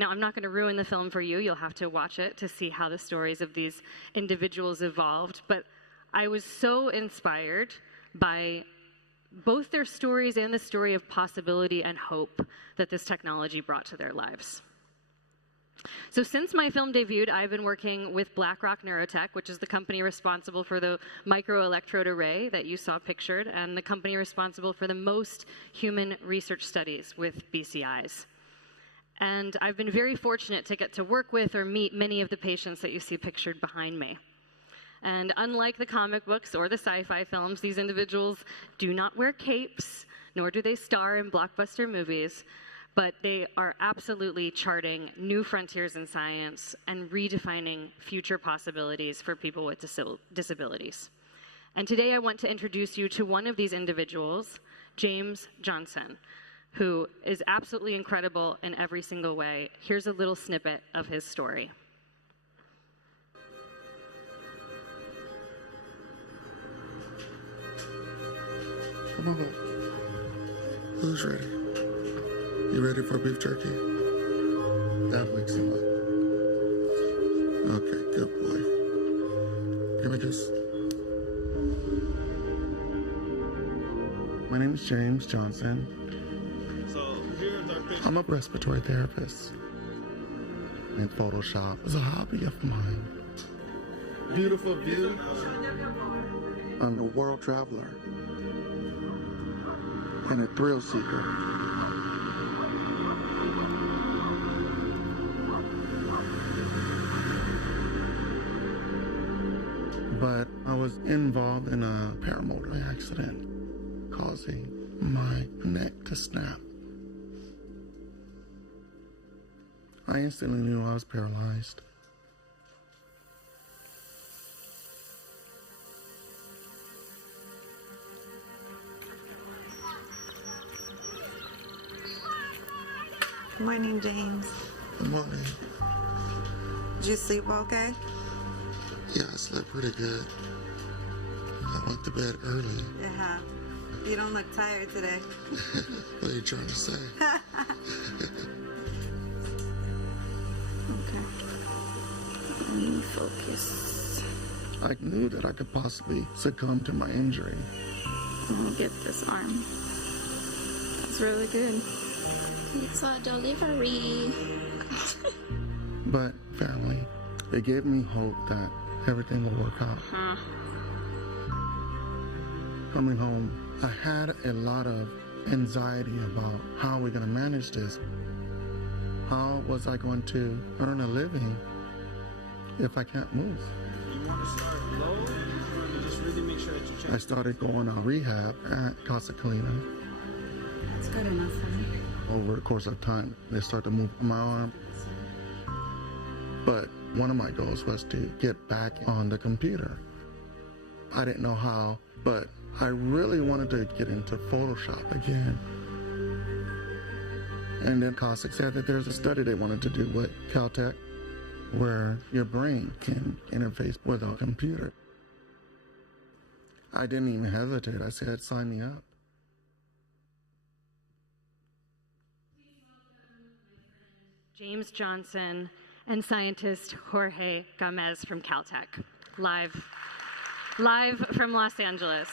Now, I'm not going to ruin the film for you. You'll have to watch it to see how the stories of these individuals evolved. But I was so inspired by both their stories and the story of possibility and hope that this technology brought to their lives. So since my film debuted, I've been working with BlackRock Neurotech, which is the company responsible for the microelectrode array that you saw pictured, and the company responsible for the most human research studies with BCIs. And I've been very fortunate to get to work with or meet many of the patients that you see pictured behind me. And unlike the comic books or the sci-fi films, these individuals do not wear capes, nor do they star in blockbuster movies, but they are absolutely charting new frontiers in science and redefining future possibilities for people with disabilities. And today I want to introduce you to one of these individuals, James Johnson, who is absolutely incredible in every single way. Here's a little snippet of his story. Come on. Who's ready? You ready for beef jerky? That wakes him up. Okay, good boy. Can we just... My name is James Johnson. I'm a respiratory therapist. And Photoshop is a hobby of mine. Beautiful view. I'm a world traveler. And a thrill seeker. But I was involved in a paramotor accident, causing my neck to snap. I instantly knew I was paralyzed. Good morning, James. Good morning. Did you sleep okay? Yeah, I slept pretty good. I went to bed early. Yeah. You don't look tired today. What are you trying to say? Okay. Let me focus. I knew that I could possibly succumb to my injury. Let me get this arm. That's really good. It's a delivery. But family, it gave me hope that everything will work out. coming home, I had a lot of anxiety about how we're going to manage this. How was I going to earn a living if I can't move? You want to start low, or you want to just really make sure that you check? I started going on rehab at Casa Colina. That's good enough for me. Over the course of time, they start to move my arm. But one of my goals was to get back on the computer. I didn't know how, but I really wanted to get into Photoshop again. And then Cossack said that there's a study they wanted to do with Caltech where your brain can interface with a computer. I didn't even hesitate. I said, sign me up. James Johnson and scientist Jorge Gamez from Caltech, live from Los Angeles.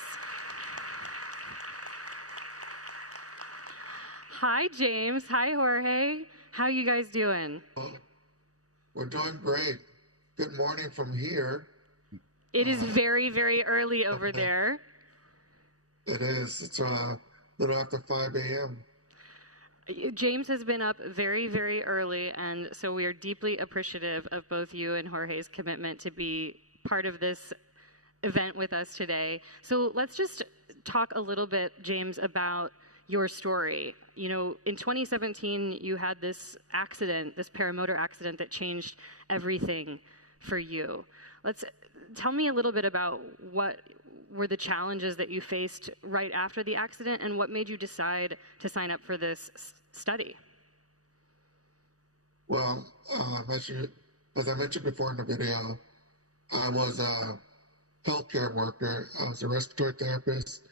Hi, James. Hi, Jorge. How you guys doing? We're doing great. Good morning from here. It is very, very early over there. It is. It's a little after 5 a.m. James has been up very, very early, and so we are deeply appreciative of both you and Jorge's commitment to be part of this event with us today. So let's just talk a little bit, James, about your story. You know, in 2017, you had this accident, this paramotor accident that changed everything for you. Tell me a little bit about what were the challenges that you faced right after the accident, and what made you decide to sign up for this study? Well, as I mentioned before in the video, I was a healthcare worker. I was a respiratory therapist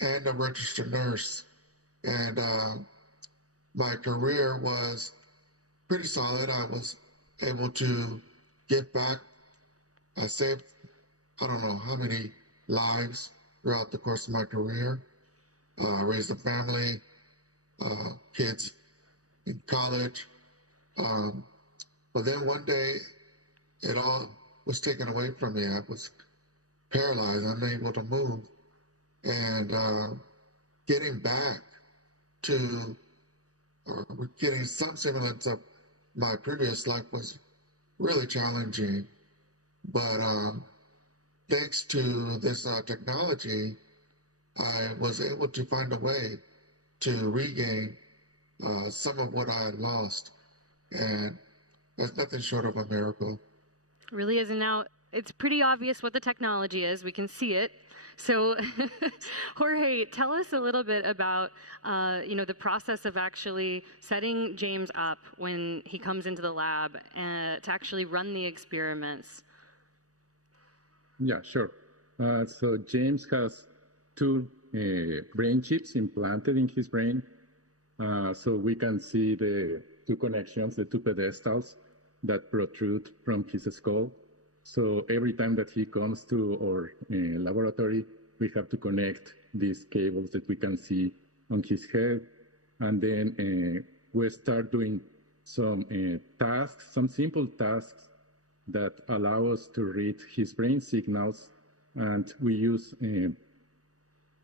and a registered nurse. And my career was pretty solid. I was able to give back. I saved, I don't know how many lives throughout the course of my career. Raised a family, kids in college. But then one day, it all was taken away from me. I was paralyzed, unable to move. And getting back to, or getting some semblance of my previous life was really challenging. But thanks to this technology, I was able to find a way to regain some of what I had lost. And that's nothing short of a miracle. Really is. And now it's pretty obvious what the technology is. We can see it. So, Jorge, tell us a little bit about, the process of actually setting James up when he comes into the lab to actually run the experiments. Yeah, sure. So James has two brain chips implanted in his brain. So we can see the two connections, the two pedestals that protrude from his skull. So every time that he comes to our laboratory, we have to connect these cables that we can see on his head. And then we start doing some tasks, some simple tasks that allow us to read his brain signals. And we use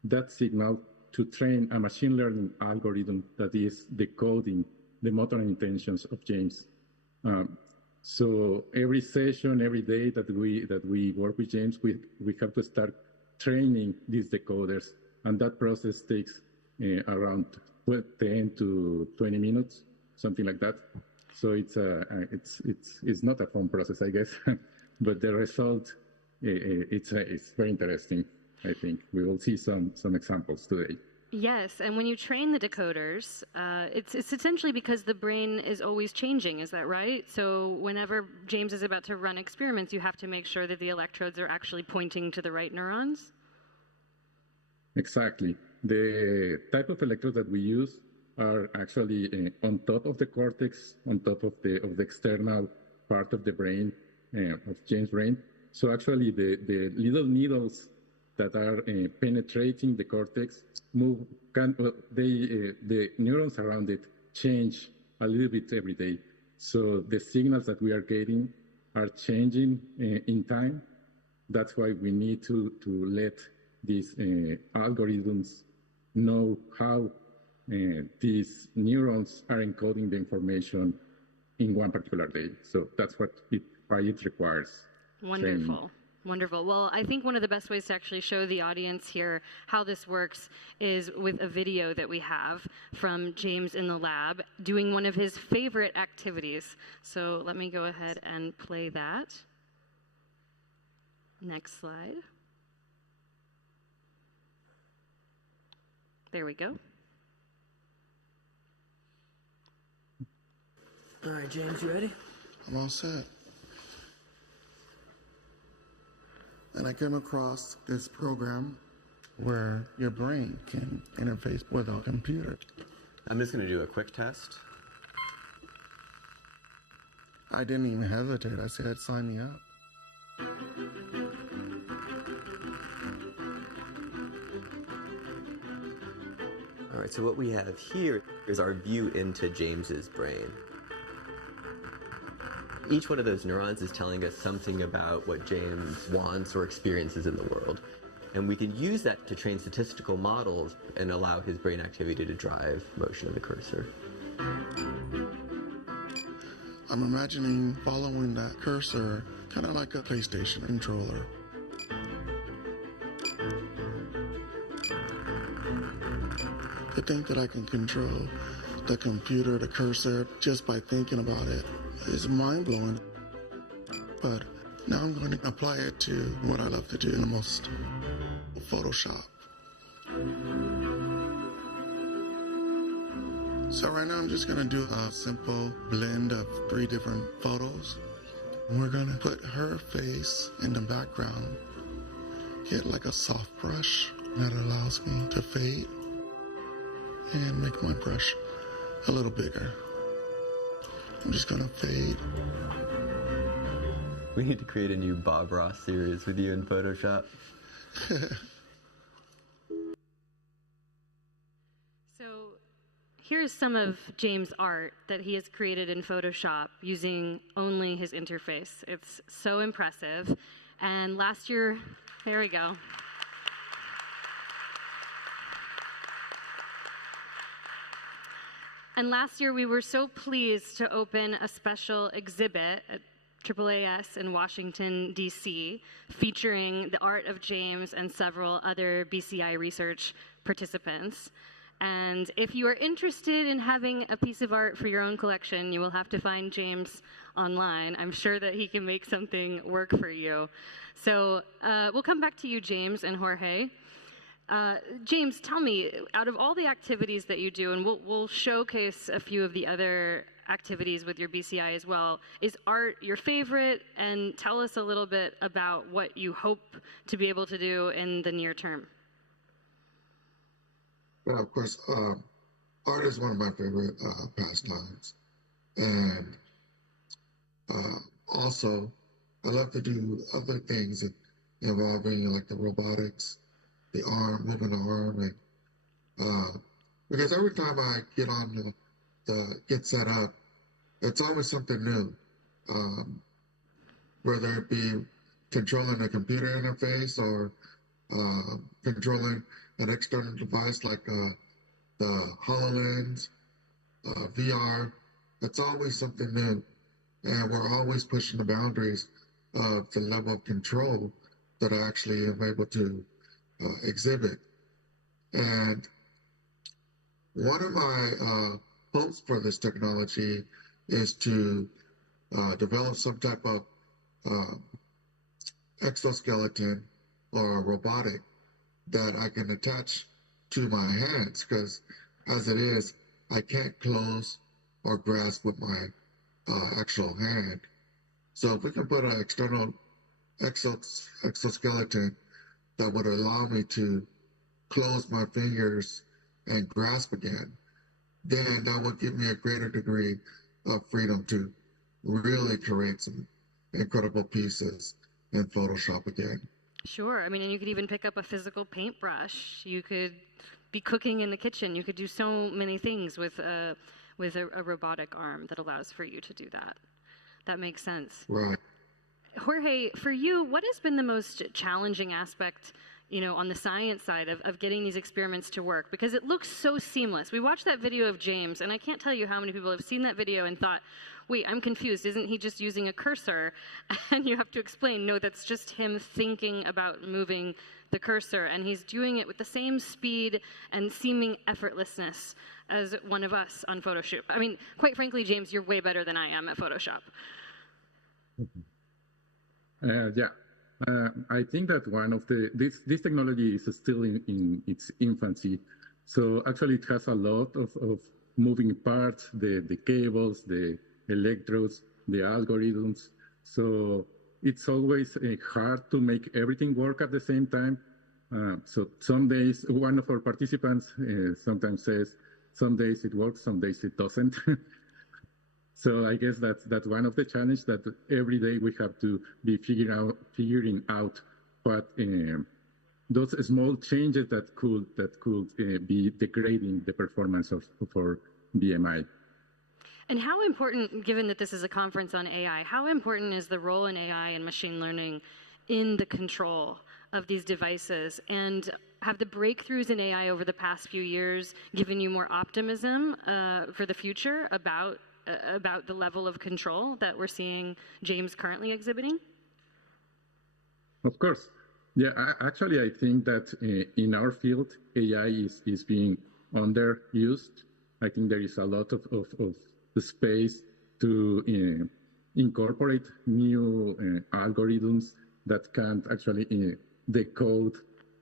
that signal to train a machine learning algorithm that is decoding the motor intentions of James. So every session, every day that we work with James, we have to start training these decoders, and that process takes around 10 to 20 minutes, something like that. So it's not a fun process, I guess, but the result it's very interesting. I think we will see some examples today. Yes, and when you train the decoders, it's essentially because the brain is always changing, is that right? So whenever James is about to run experiments, you have to make sure that the electrodes are actually pointing to the right neurons? Exactly. The type of electrodes that we use are actually on top of the cortex, on top of the external part of the brain, of James' brain. So actually the little needles that are penetrating the cortex the neurons around it change a little bit every day. So the signals that we are getting are changing in time. That's why we need to let these algorithms know how these neurons are encoding the information in one particular day. So that's why it requires Wonderful. training. Wonderful. Well, I think one of the best ways to actually show the audience here how this works is with a video that we have from James in the lab doing one of his favorite activities. So let me go ahead and play that. Next slide. There we go. All right, James, you ready? I'm all set. And I came across this program where your brain can interface with a computer. I'm just going to do a quick test. I didn't even hesitate. I said, sign me up. All right, so what we have here is our view into James's brain. Each one of those neurons is telling us something about what James wants or experiences in the world. And we can use that to train statistical models and allow his brain activity to drive motion of the cursor. I'm imagining following that cursor, kind of like a PlayStation controller. To think that I can control the computer, the cursor, just by thinking about it is mind-blowing. But now I'm going to apply it to what I love to do the most, Photoshop. So right now I'm just going to do a simple blend of 3 different photos. We're going to put her face in the background, get like a soft brush that allows me to fade and make my brush a little bigger. I'm just gonna fade. We need to create a new Bob Ross series with you in Photoshop. So here's some of James' art that he has created in Photoshop using only his interface. It's so impressive. And last year, there we go. And last year, we were so pleased to open a special exhibit at AAAS in Washington, D.C., featuring the art of James and several other BCI research participants. And if you are interested in having a piece of art for your own collection, you will have to find James online. I'm sure that he can make something work for you. So we'll come back to you, James and Jorge. James, tell me, out of all the activities that you do, and we'll showcase a few of the other activities with your BCI as well, is art your favorite? And tell us a little bit about what you hope to be able to do in the near term. Well, of course, art is one of my favorite pastimes. And also, I love to do other things involving like the robotics, the arm, moving the arm, and because every time I get on get set up, it's always something new. Whether it be controlling a computer interface or controlling an external device like the HoloLens, VR, it's always something new. And we're always pushing the boundaries of the level of control that I actually am able to exhibit. And one of my hopes for this technology is to develop some type of exoskeleton or robotic that I can attach to my hands, because as it is, I can't close or grasp with my actual hand. So if we can put an external exoskeleton that would allow me to close my fingers and grasp again, then that would give me a greater degree of freedom to really create some incredible pieces in Photoshop again. Sure. I mean, and you could even pick up a physical paintbrush. You could be cooking in the kitchen. You could do so many things with a robotic arm that allows for you to do that. That makes sense. Right. Jorge, for you, what has been the most challenging aspect on the science side of getting these experiments to work, because it looks so seamless. We watched that video of James, and I can't tell you how many people have seen that video and thought, wait, I'm confused. Isn't he just using a cursor? And you have to explain, no, that's just him thinking about moving the cursor, and he's doing it with the same speed and seeming effortlessness as one of us on Photoshop. I mean, quite frankly, James, you're way better than I am at Photoshop. I think that one of this technology is still in its infancy. So actually it has a lot of moving parts, the cables, the electrodes, the algorithms. So it's always hard to make everything work at the same time. So some days, one of our participants sometimes says, some days it works, some days it doesn't. So I guess that's one of the challenges, that every day we have to be figuring out what those small changes that could be degrading the performance of our BMI. And how important, given that this is a conference on AI, how important is the role in AI and machine learning in the control of these devices? And have the breakthroughs in AI over the past few years given you more optimism for the future about the level of control that we're seeing James currently exhibiting? Of course. Yeah, actually, I think that in our field, AI is being underused. I think there is a lot of space to incorporate new algorithms that can actually decode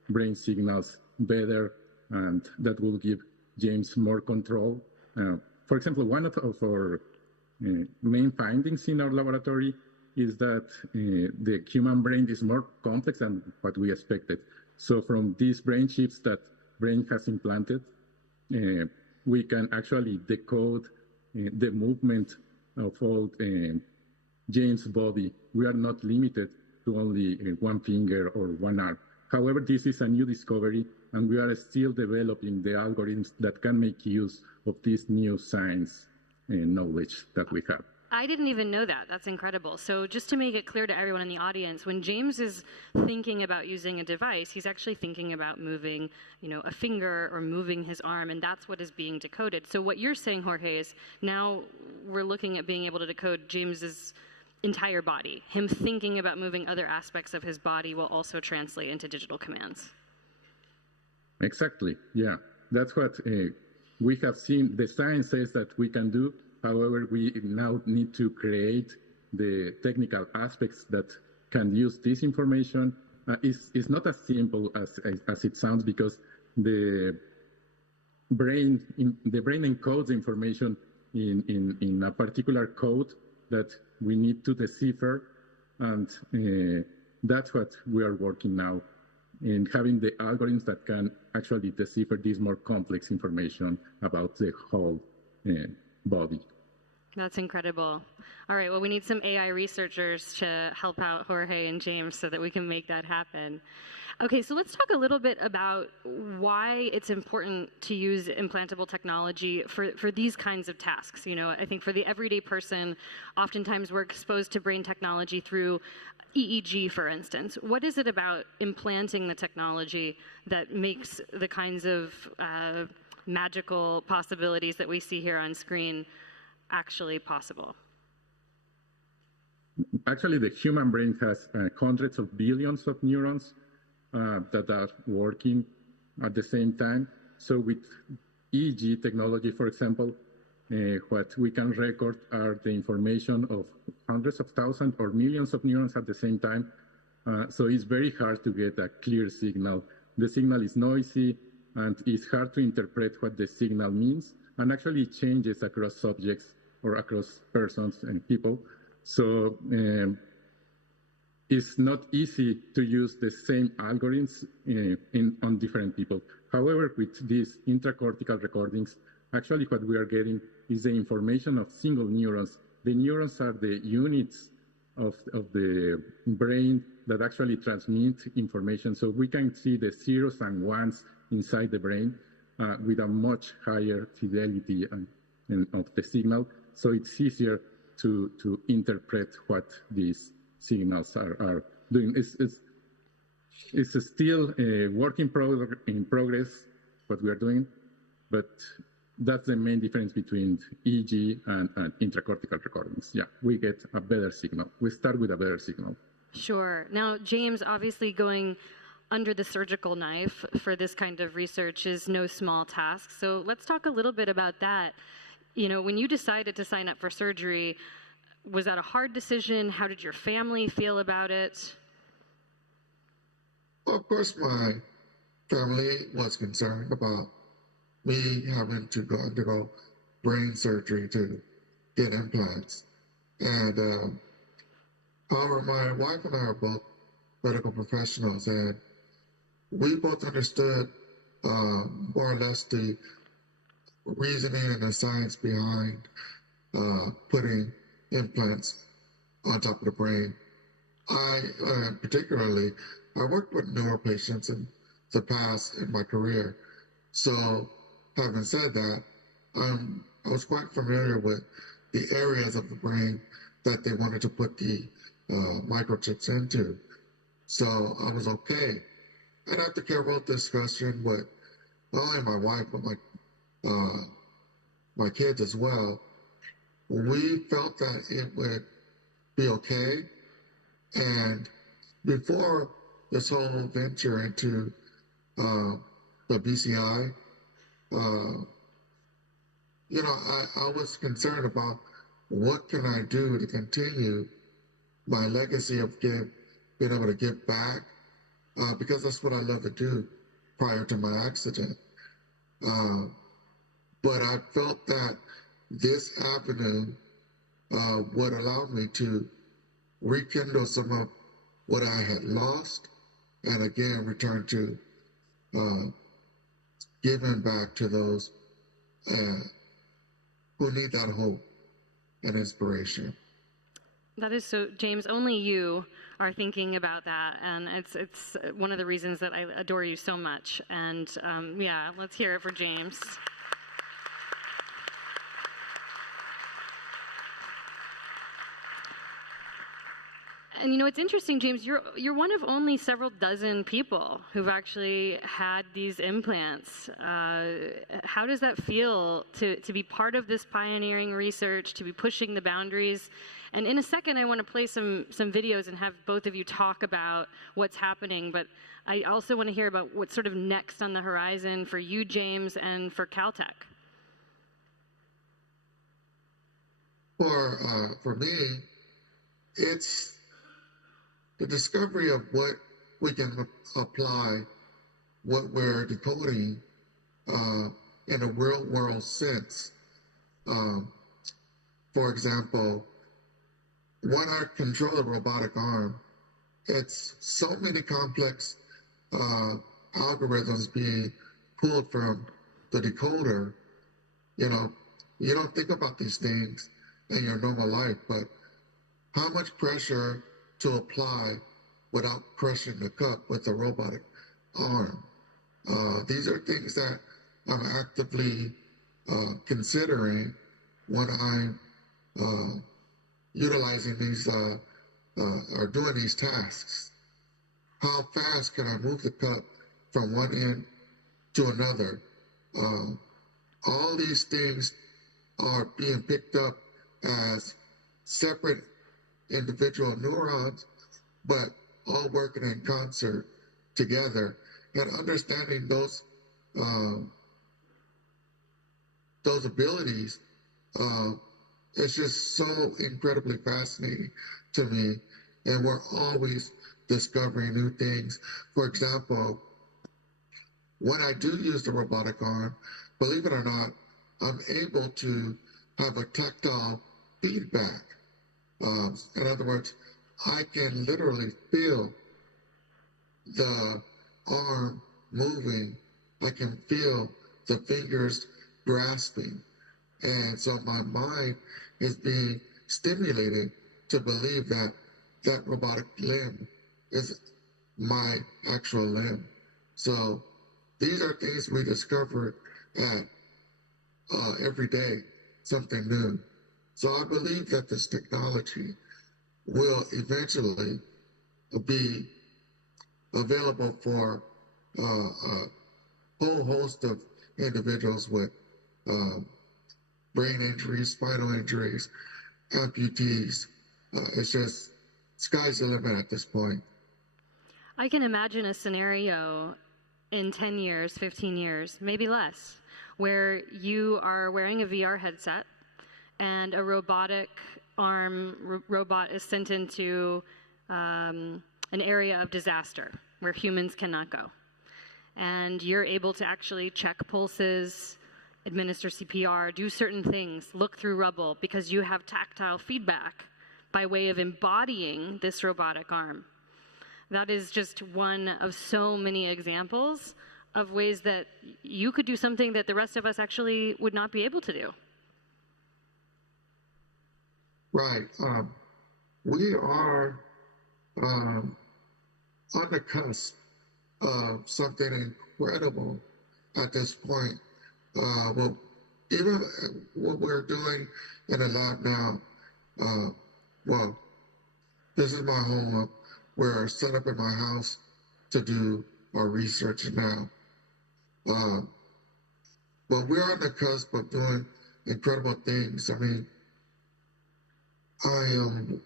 brain signals better, and that will give James more control. For example, one of our main findings in our laboratory is that the human brain is more complex than what we expected. So from these brain chips that brain has implanted, we can actually decode the movement of all James' body. We are not limited to only one finger or one arm. However, this is a new discovery, and we are still developing the algorithms that can make use of this new science knowledge that we have. I didn't even know that. That's incredible. So just to make it clear to everyone in the audience, when James is thinking about using a device, he's actually thinking about moving, a finger or moving his arm, and that's what is being decoded. So what you're saying, Jorge, is now we're looking at being able to decode James's entire body. Him thinking about moving other aspects of his body will also translate into digital commands. Exactly. Yeah, that's what we have seen. The science says that we can do. However, we now need to create the technical aspects that can use this information. It's not as simple as it sounds, because the brain encodes information in a particular code that we need to decipher, and that's what we are working now, in having the algorithms that can actually decipher this more complex information about the whole body. That's incredible. All right, well, we need some AI researchers to help out Jorge and James so that we can make that happen. Okay, so let's talk a little bit about why it's important to use implantable technology for these kinds of tasks. I think for the everyday person, oftentimes we're exposed to brain technology through EEG, for instance. What is it about implanting the technology that makes the kinds of magical possibilities that we see here on screen actually possible? Actually, the human brain has hundreds of billions of neurons that are working at the same time. So with EEG technology, for example, what we can record are the information of hundreds of thousands or millions of neurons at the same time. So it's very hard to get a clear signal. The signal is noisy, and it's hard to interpret what the signal means, and actually changes across subjects or across persons and people. So it's not easy to use the same algorithms on different people. However, with these intracortical recordings, actually what we are getting is the information of single neurons. The neurons are the units of the brain that actually transmit information. So we can see the zeros and ones inside the brain with a much higher fidelity of the signal. So it's easier to interpret what these signals are doing. It's it's still a work in progress, what we are doing, but that's the main difference between EEG and intracortical recordings. Yeah, we get a better signal. We start with a better signal. Sure. Now, James, obviously going under the surgical knife for this kind of research is no small task. So let's talk a little bit about that. You know, when you decided to sign up for surgery, was that a hard decision? How did your family feel about it? Well, of course, my family was concerned about me having to undergo brain surgery to get implants. And however, my wife and I are both medical professionals, and we both understood more or less the reasoning and the science behind putting implants on top of the brain. I particularly, I worked with neuro patients in the past in my career. So having said that, I was quite familiar with the areas of the brain that they wanted to put the microchips into. So I was okay. And after careful discussion with not only my wife, but my kids as well, we felt that it would be okay. And before this whole venture into the BCI, you know, I was concerned about what can I do to continue my legacy of being able to give back, because that's what I love to do prior to my accident. But I felt that this avenue would allow me to rekindle some of what I had lost, and again return to giving back to those who need that hope and inspiration. That is so, James, only you are thinking about that, and it's one of the reasons that I adore you so much. And yeah, let's hear it for James. And you know, it's interesting, James, you're one of only several dozen people who've actually had these implants. How does that feel to be part of this pioneering research, to be pushing the boundaries? And in a second, I want to play some videos and have both of you talk about what's happening, but I also want to hear about what's sort of next on the horizon for you, James, and for Caltech. For me, it's the discovery of what we can apply, what we're decoding in a real-world sense. For example, when I control a robotic arm, it's so many complex algorithms being pulled from the decoder. You know, you don't think about these things in your normal life, but how much pressure to apply without crushing the cup with a robotic arm. These are things that I'm actively considering when I'm utilizing these or doing these tasks. How fast can I move the cup from one end to another? All these things are being picked up as separate individual neurons, but all working in concert together, and understanding those abilities is just so incredibly fascinating to me. And we're always discovering new things. For example, when I do use the robotic arm, believe it or not, I'm able to have a tactile feedback. In other words, I can literally feel the arm moving. I can feel the fingers grasping. And so my mind is being stimulated to believe that that robotic limb is my actual limb. So these are things we discover at every day, something new. So I believe that this technology will eventually be available for a whole host of individuals with brain injuries, spinal injuries, amputees. It's just sky's the limit at this point. I can imagine a scenario in 10 years, 15 years, maybe less, where you are wearing a VR headset and a robotic arm robot is sent into an area of disaster where humans cannot go. And you're able to actually check pulses, administer CPR, do certain things, look through rubble, because you have tactile feedback by way of embodying this robotic arm. That is just one of so many examples of ways that you could do something that the rest of us actually would not be able to do. Right. We are on the cusp of something incredible at this point. Well, even what we're doing in the lab now, well, this is my home. We're set up in my house to do our research now. But we're on the cusp of doing incredible things. I mean, I am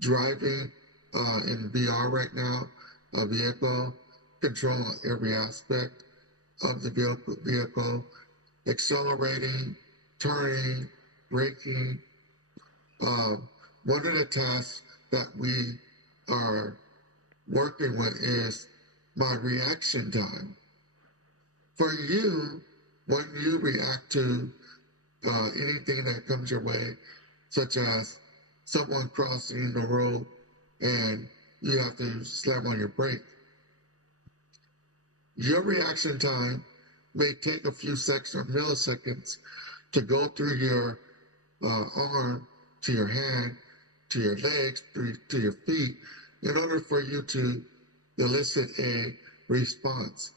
driving in VR right now, a vehicle, controlling every aspect of the vehicle, accelerating, turning, braking. One of the tasks that we are working with is my reaction time. For you, when you react to anything that comes your way, such as someone crossing the road and you have to slam on your brake, your reaction time may take a few seconds or milliseconds to go through your arm, to your hand, to your legs, to your feet, in order for you to elicit a response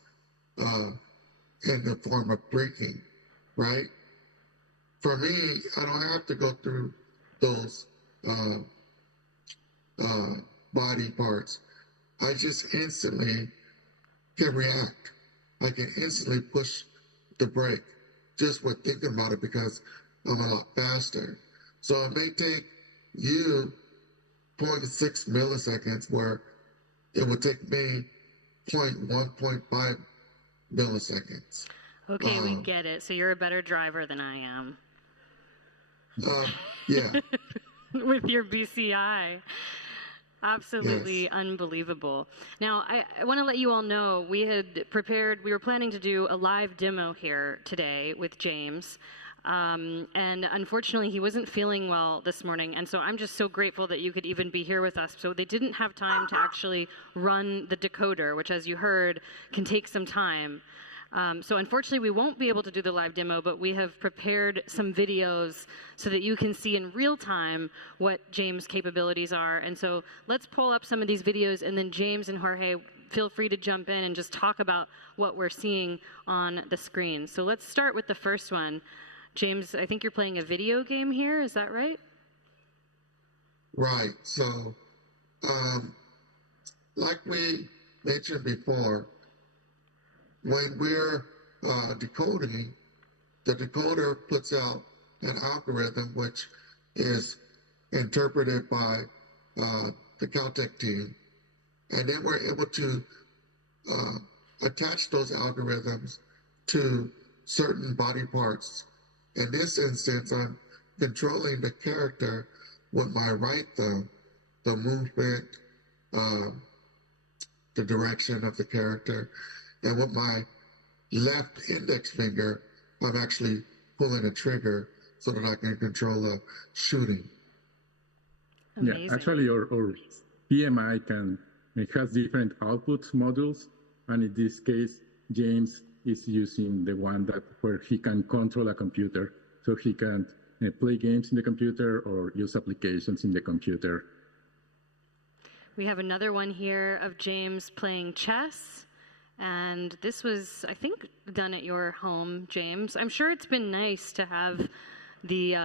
in the form of braking, right? For me, I don't have to go through those body parts. I just instantly can react. I can instantly push the brake just with thinking about it, because I'm a lot faster. So it may take you 0.6 milliseconds where it would take me 0.1, 0.5 milliseconds. Okay, we get it. So you're a better driver than I am. Yeah. With your BCI. Absolutely yes. Unbelievable. Now, I want to let you all know we were planning to do a live demo here today with James. And unfortunately, he wasn't feeling well this morning. And so I'm just so grateful that you could even be here with us. So they didn't have time to actually run the decoder, which, as you heard, can take some time. So unfortunately, we won't be able to do the live demo, but we have prepared some videos so that you can see in real time what James' capabilities are. And so let's pull up some of these videos, and then James and Jorge, feel free to jump in and just talk about what we're seeing on the screen. So let's start with the first one. James, I think you're playing a video game here. Is that right? Right. So, like we mentioned before, when we're decoding, the decoder puts out an algorithm which is interpreted by the Caltech team. And then we're able to attach those algorithms to certain body parts. In this instance, I'm controlling the character with my right thumb, the movement, the direction of the character. And with my left index finger, I'm actually pulling a trigger so that I can control the shooting. Amazing. Yeah, actually, our PMI has different output modules, and in this case, James is using the one where he can control a computer, so he can play games in the computer or use applications in the computer. We have another one here of James playing chess. And this was, I think, done at your home, James. I'm sure it's been nice to have the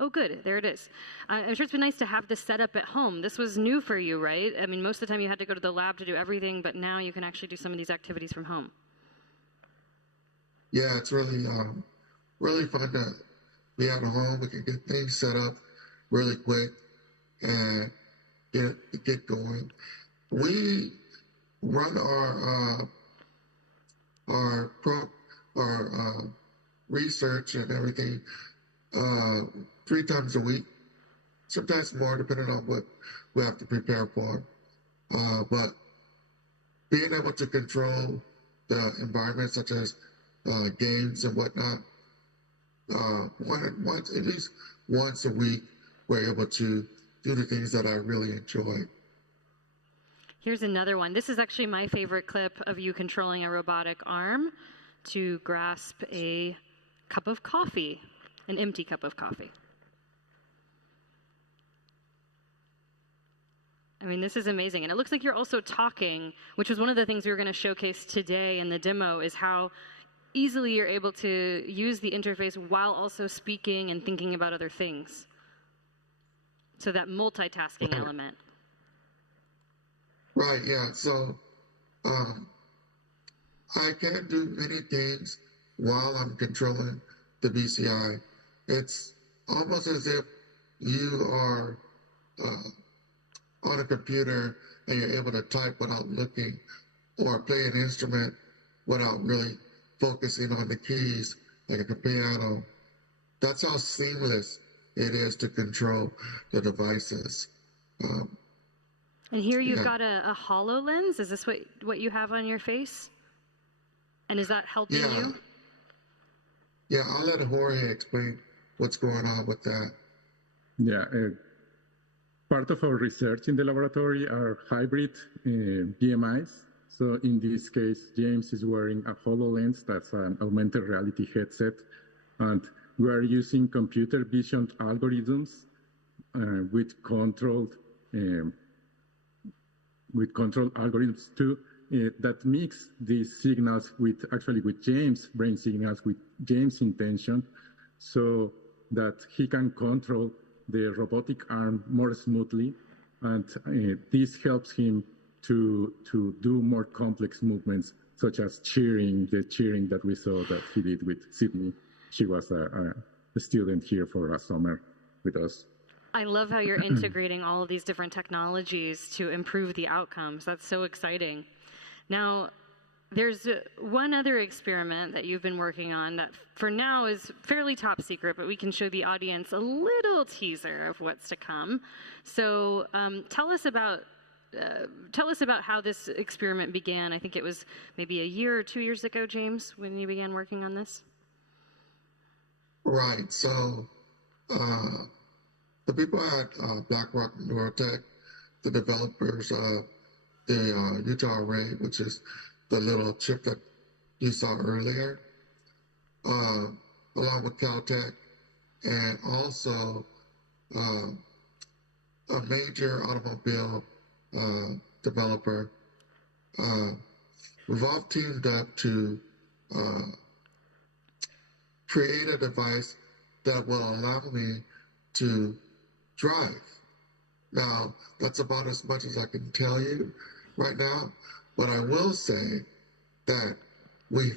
Oh, good. There it is. I'm sure it's been nice to have this set up at home. This was new for you, right? I mean, most of the time you had to go to the lab to do everything, but now you can actually do some of these activities from home. Yeah, it's really, really fun to be at home. We can get things set up really quick and get going. We run our research and everything 3 times a week, sometimes more depending on what we have to prepare for. But being able to control the environment, such as games and whatnot, at least once a week, we're able to do the things that I really enjoy. Here's another one. This is actually my favorite clip of you controlling a robotic arm to grasp a cup of coffee, an empty cup of coffee. I mean, this is amazing. And it looks like you're also talking, which was one of the things we were going to showcase today in the demo, is how easily you're able to use the interface while also speaking and thinking about other things. So that multitasking element. Right, yeah. So I can do many things while I'm controlling the BCI. It's almost as if you are on a computer and you're able to type without looking, or play an instrument without really focusing on the keys, like a piano. That's how seamless it is to control the devices. And here you've got a HoloLens. Is this what you have on your face? And is that helping you? Yeah, I'll let Jorge explain what's going on with that. Yeah, part of our research in the laboratory are hybrid BMIs. So in this case, James is wearing a HoloLens, that's an augmented reality headset, and we are using computer vision algorithms with controlled algorithms too, that mix these signals with James' brain signals, with James' intention, so that he can control the robotic arm more smoothly, and this helps him to do more complex movements, such as the cheering that we saw that he did with Sydney. She was a student here for a summer with us. I love how you're integrating all of these different technologies to improve the outcomes. That's so exciting. Now, there's one other experiment that you've been working on that for now is fairly top secret, but we can show the audience a little teaser of what's to come. So tell us about how this experiment began. I think it was maybe a year or 2 years ago, James, when you began working on this. Right. So the people at BlackRock Neurotech, the developers of the Utah Array, which is the little chip that you saw earlier, along with Caltech, and also a major automobile developer, we've all teamed up to create a device that will allow me to drive. Now, that's about as much as I can tell you right now, but I will say that we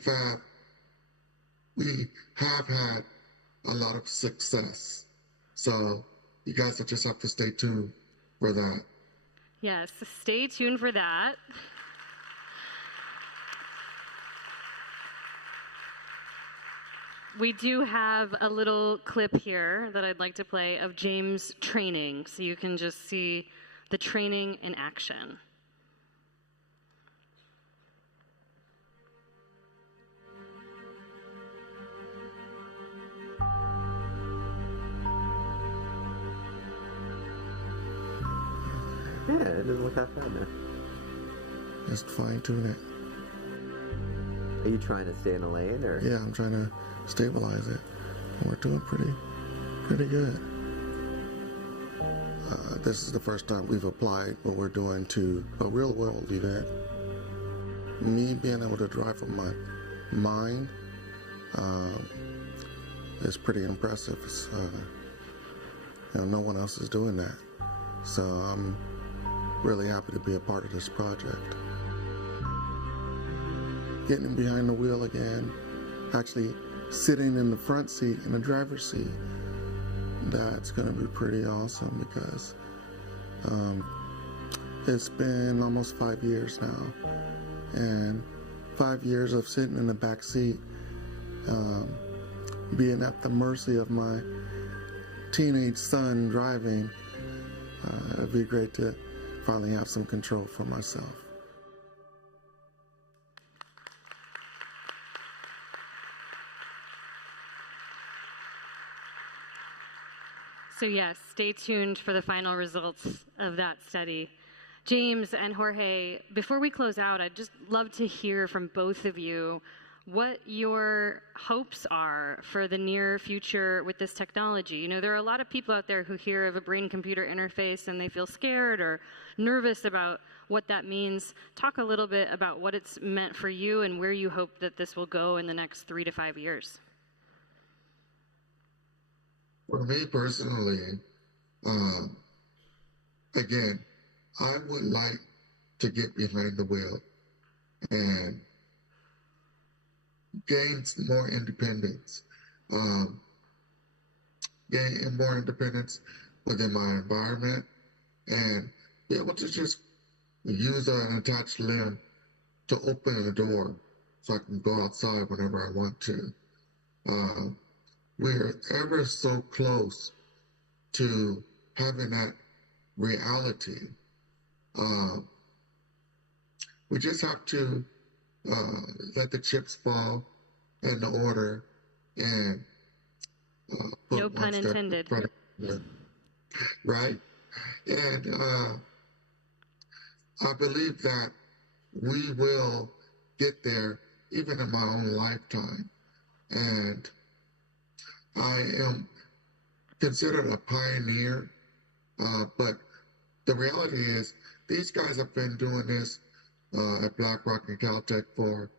have had a lot of success. So you guys will just have to stay tuned for that. Yes, stay tuned for that. We do have a little clip here that I'd like to play of James training, so you can just see the training in action. Yeah, it doesn't look that bad now. Just fine tune it. Are you trying to stay in a lane, or? Yeah, I'm trying to stabilize it. We're doing pretty good. This is the first time we've applied what we're doing to a real world event. Me being able to drive from my mind is pretty impressive. no one else is doing that. So I'm really happy to be a part of this project. Getting behind the wheel again, actually sitting in the front seat, in the driver's seat, that's going to be pretty awesome because it's been almost 5 years now. And 5 years of sitting in the back seat, being at the mercy of my teenage son driving, it'd be great to finally have some control for myself. So yes, stay tuned for the final results of that study. James and Jorge, before we close out, I'd just love to hear from both of you what your hopes are for the near future with this technology. You know, there are a lot of people out there who hear of a brain-computer interface and they feel scared or nervous about what that means. Talk a little bit about what it's meant for you and where you hope that this will go in the next 3 to 5 years. For me personally, again, I would like to get behind the wheel and gain more independence, gain more independence within my environment, and be able to just use an attached limb to open a door so I can go outside whenever I want to. We're ever so close to having that reality. We just have to let the chips fall in the order and put no pun intended. Right? And I believe that we will get there even in my own lifetime. And I am considered a pioneer, but the reality is these guys have been doing this at BlackRock and Caltech for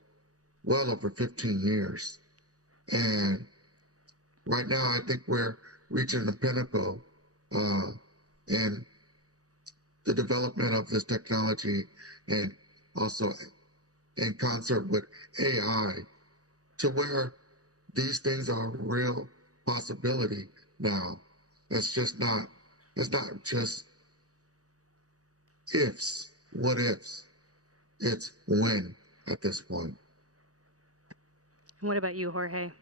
well over 15 years. And right now I think we're reaching the pinnacle in the development of this technology, and also in concert with AI, to where these things are a real possibility now. It's not just ifs, what ifs. It's when at this point. What about you, Jorge?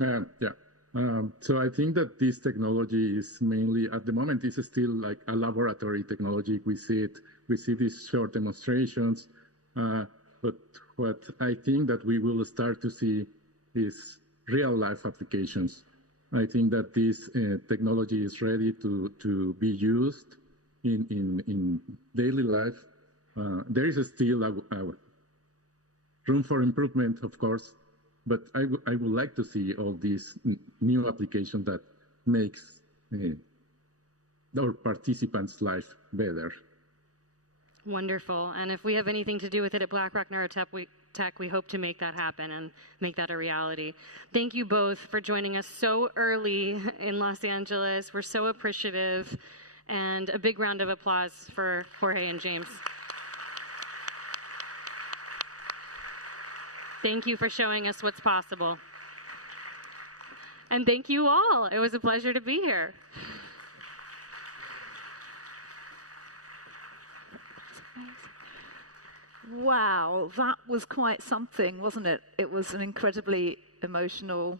So I think that this technology is mainly, at the moment, it's still like a laboratory technology. We see these short demonstrations, but what I think that we will start to see is real life applications. I think that this technology is ready to be used in daily life. There is still a room for improvement, of course, but I would like to see all these new applications that makes our participants' life better. Wonderful. And if we have anything to do with it at BlackRock Neurotech, we hope to make that happen and make that a reality. Thank you both for joining us so early in Los Angeles. We're so appreciative. And a big round of applause for Jorge and James. Thank you for showing us what's possible. And thank you all. It was a pleasure to be here. Wow, that was quite something, wasn't it? It was an incredibly emotional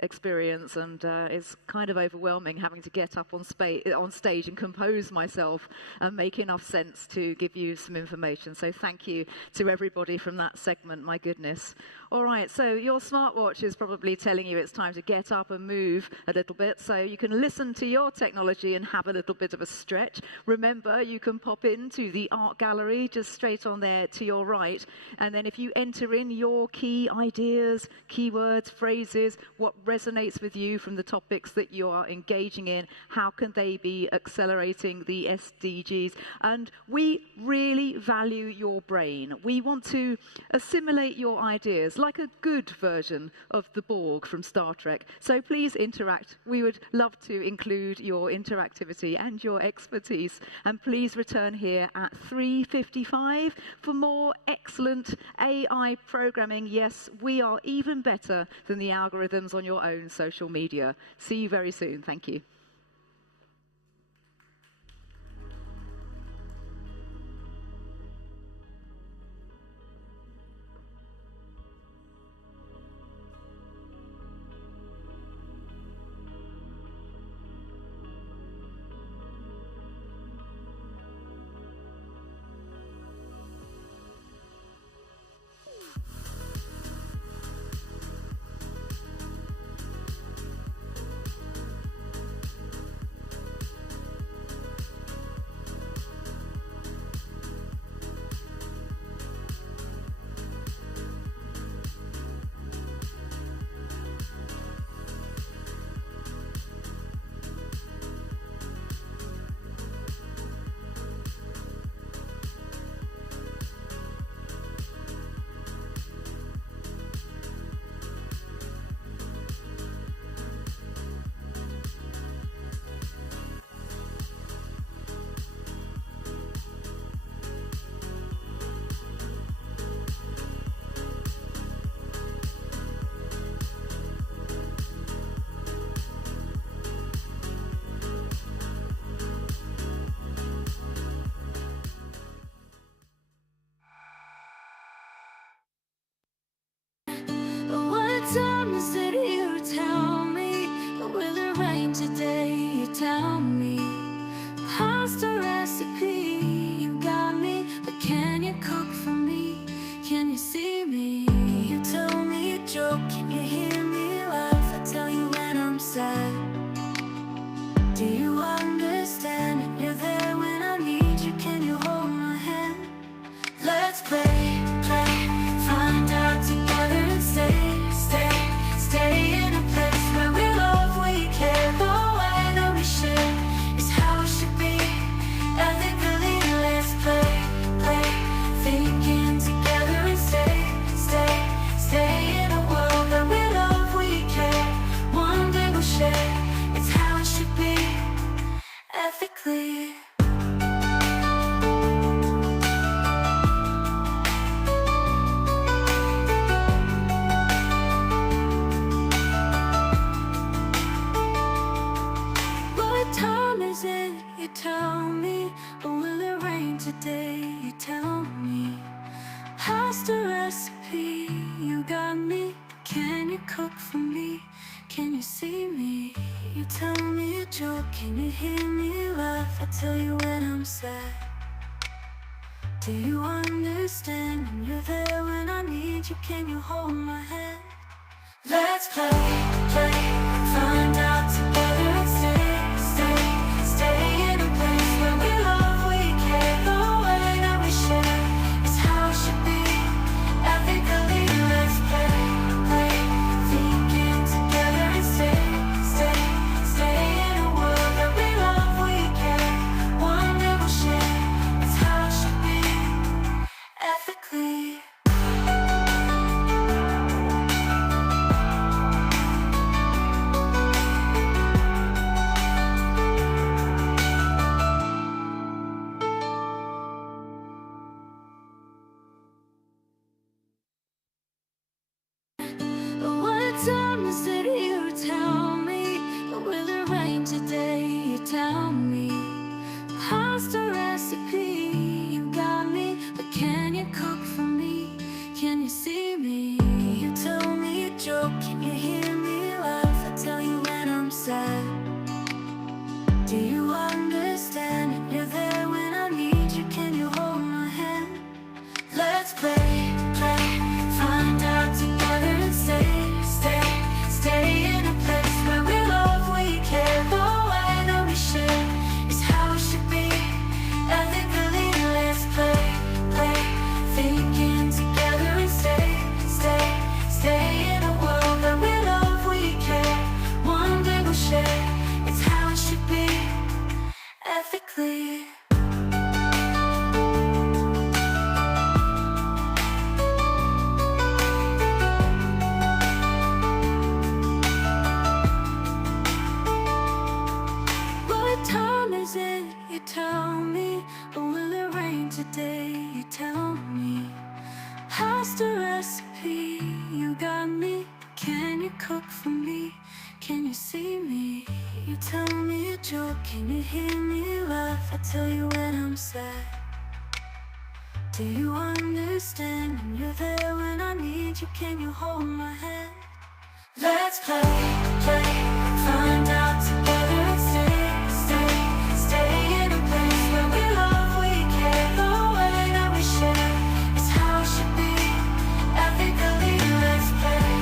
experience, and it's kind of overwhelming having to get up on stage and compose myself and make enough sense to give you some information. So thank you to everybody from that segment. My goodness. All right, so your smartwatch is probably telling you it's time to get up and move a little bit, so you can listen to your technology and have a little bit of a stretch. Remember, you can pop into the art gallery just straight on there to your right, and then if you enter in your key ideas, keywords, phrases, what resonates with you from the topics that you are engaging in? How can they be accelerating the SDGs? And we really value your brain. We want to assimilate your ideas like a good version of the Borg from Star Trek. So please interact. We would love to include your interactivity and your expertise. And please return here at 3:55 for more excellent AI programming. Yes, we are even better than the algorithms on your own social media. See you very soon. Thank you. Time is it, you tell me? Will it rain today? You tell me. Pasta recipe, you got me. But can you cook for me? Can you see me? You tell me a joke, can you hear me laugh? I tell you when I'm sad. Do you understand? You're there when I need you. Can you hold my hand? Let's play, find out together and stay in a place where we love, we care. The way that we share is how it should be. Ethically, let's play, thinking together and stay in a world that we love, we care. One day we'll share, it's how it should be. Ethically. You tell me, or will it rain today? You tell me. Pasta recipe, you got me. Can you cook for me? Can you see me? You tell me a joke, can you hear me laugh? I tell you when I'm sad. Do you understand? And you're there when I need you. Can you hold my hand? Let's play, find out together and stay in a place where we love, we care. The way that we share is how it should be. Ethically, let's play, thinking together and stay in a world that we love, we care. One day we'll share, it's how it should be. Ethically. recipe. You got me. Can you cook for me? Can you see me? You tell me a joke. Can you hear me laugh? I tell you when I'm sad. Do you understand? And you're there when I need you. Can you hold my hand? Let's play, find out together and stay in a place where we love, we care, the way that we share is how it should be. Ethically, let's play,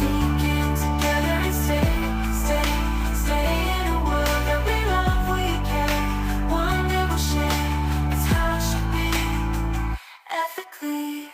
thinking together and stay in a world that we love, we care, one that we'll share. It's how it should be, ethically.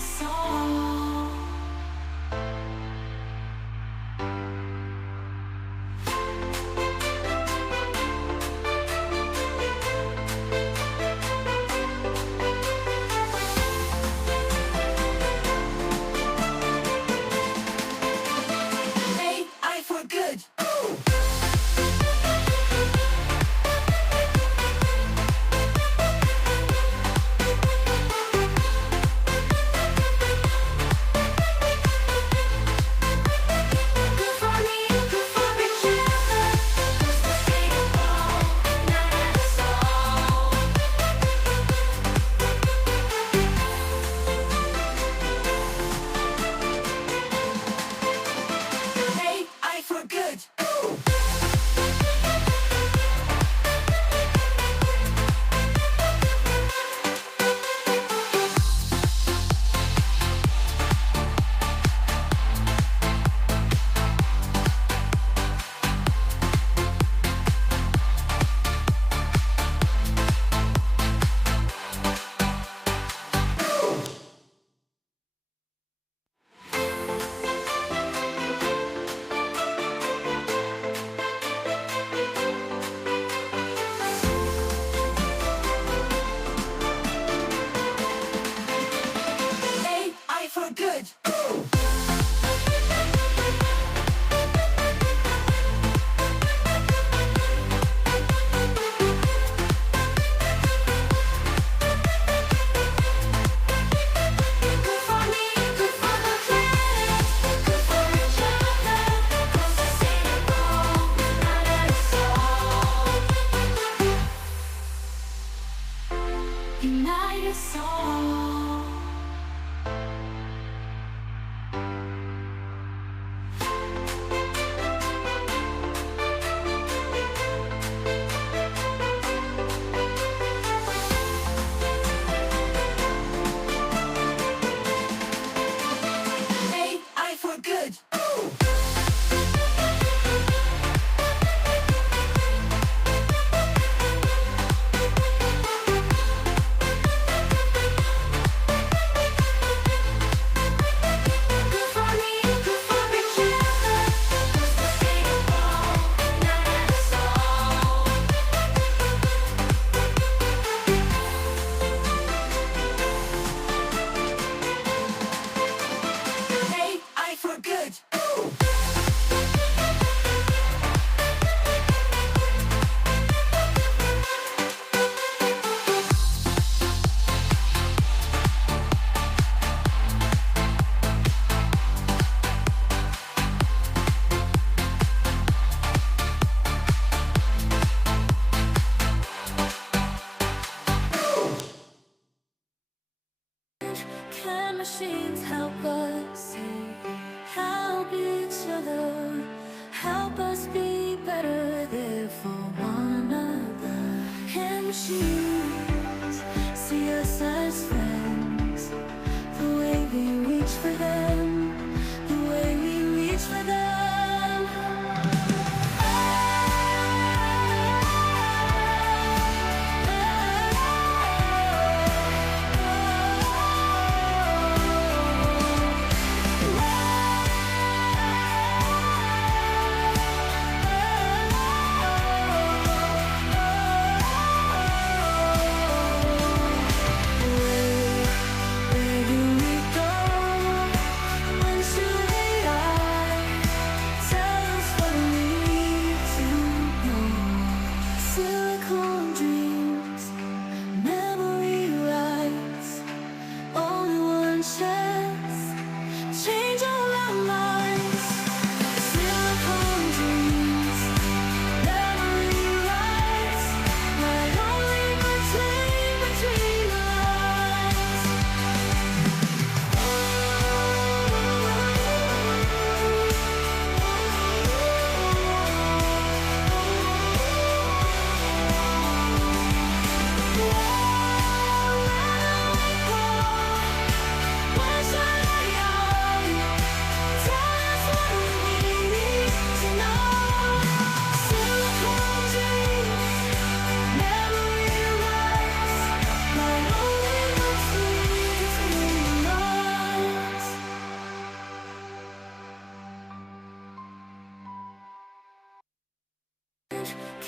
us all. AI for good. AI for good. AI for good. Unite us all. AI for good. AI for good. Can machines help us see, help each other, help us be better there for one another? Can machines see us as friends, the way we reach for them, the way we reach for them?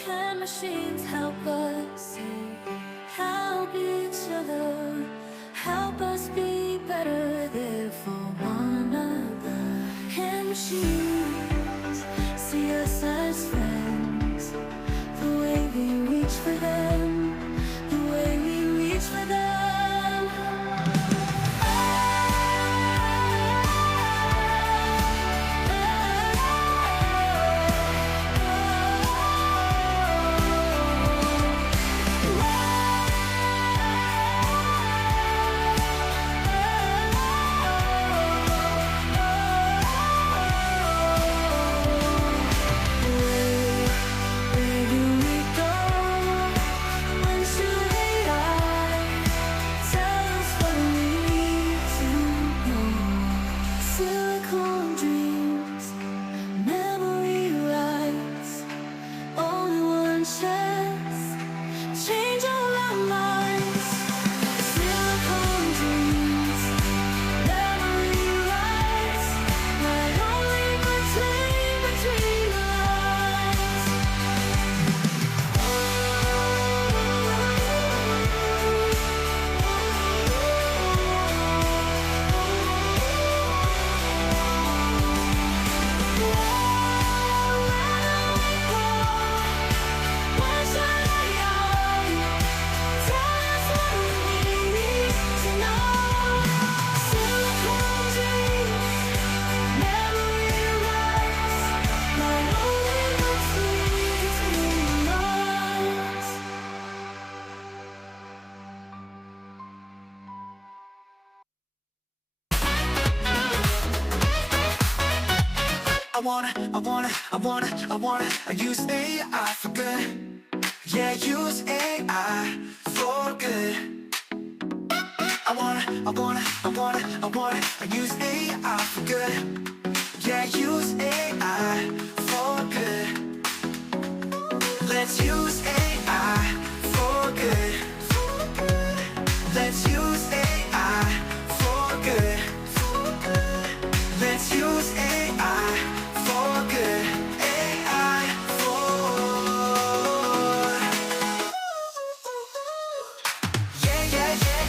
Can machines help us help each other? Help us be better there for one another. Can machines see us as friends? The way we reach for them, the way we reach for them. I use AI for good. Yeah, use AI for good. I use AI for good. Yeah, use AI for good. Let's use AI for good. Let's use AI for good. Let's use AI for good. AI for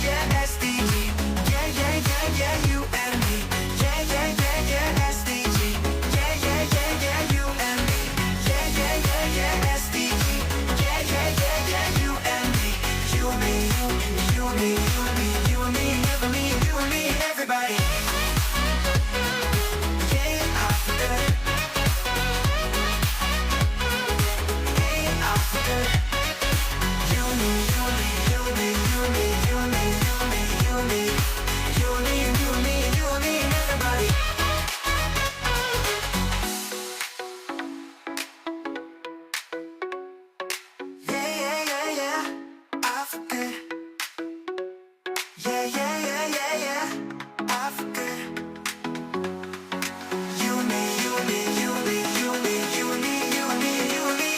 yeah, SDG. Yeah, you and me. Yeah, SDG. Yeah, you and me. Yeah, SDG. Yeah, you and me. You and me, you and me, you and me, you and me, never me, you and me, everybody. Yeah, Africa. Yeah, Africa. You and me, you and me, you and me, you and me, you and me, you and me, you and me, you and me, you and me, you and me, everybody. Yeah, Africa. Yeah, Africa. You and me, you and me, you and me, you and me, you and me, you and me, you and me.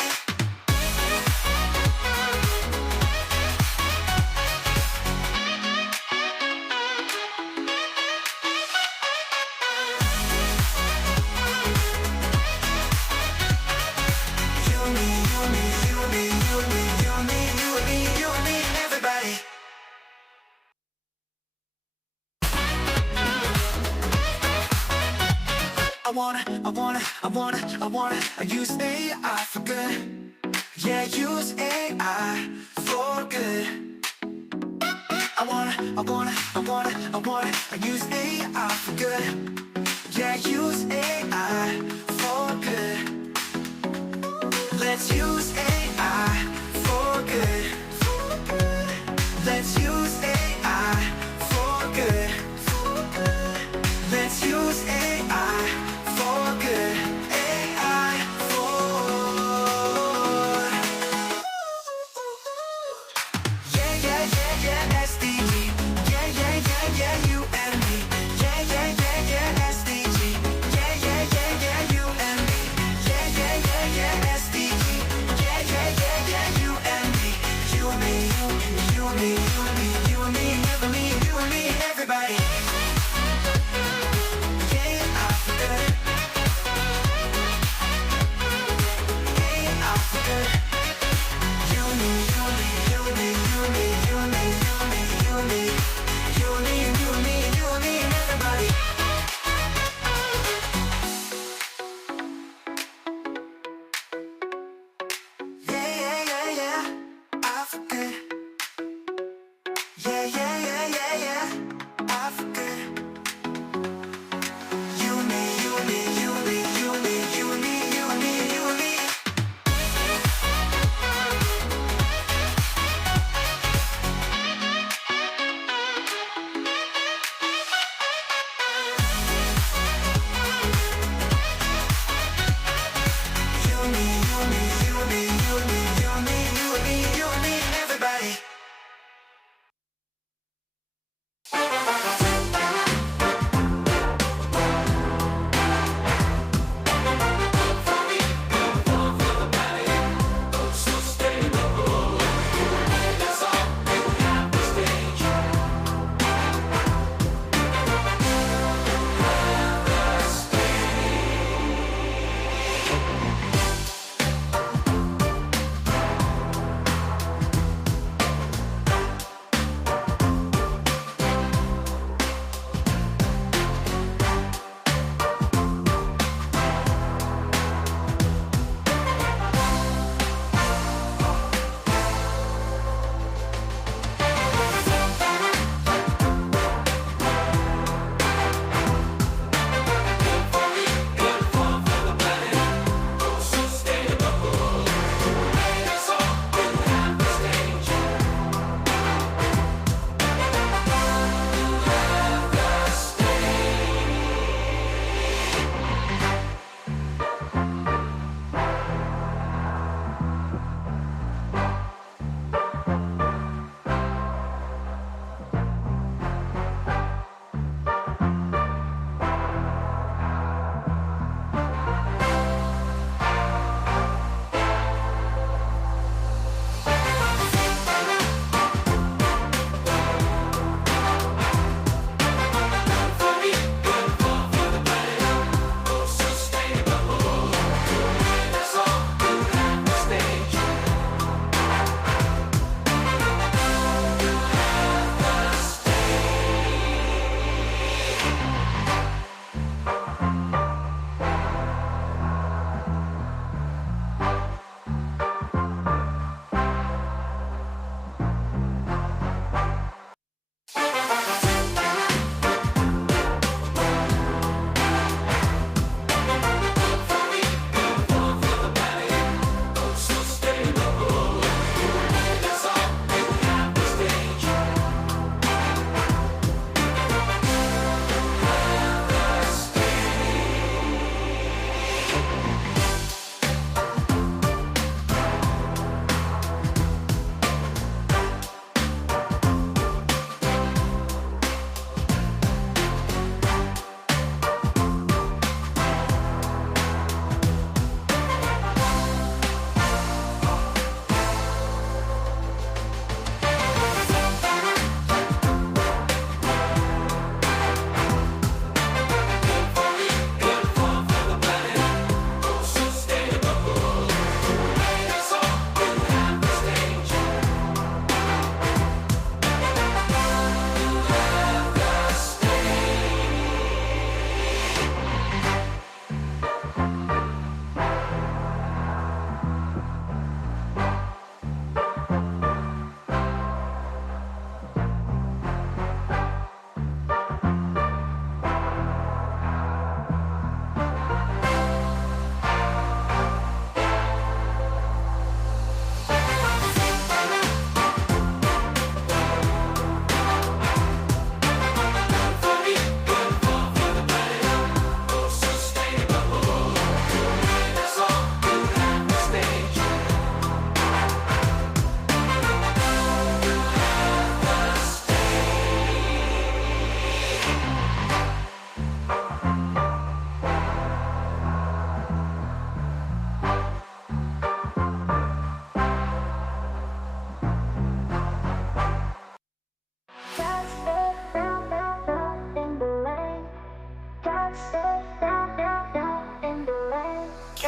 I use AI for good. Yeah, use AI for good. I use AI for good. Yeah, use AI for good. Let's use AI for good. Let's use AI for good. Let's use AI for good. AI for yeah, SDG. Yeah, you and me. Yeah,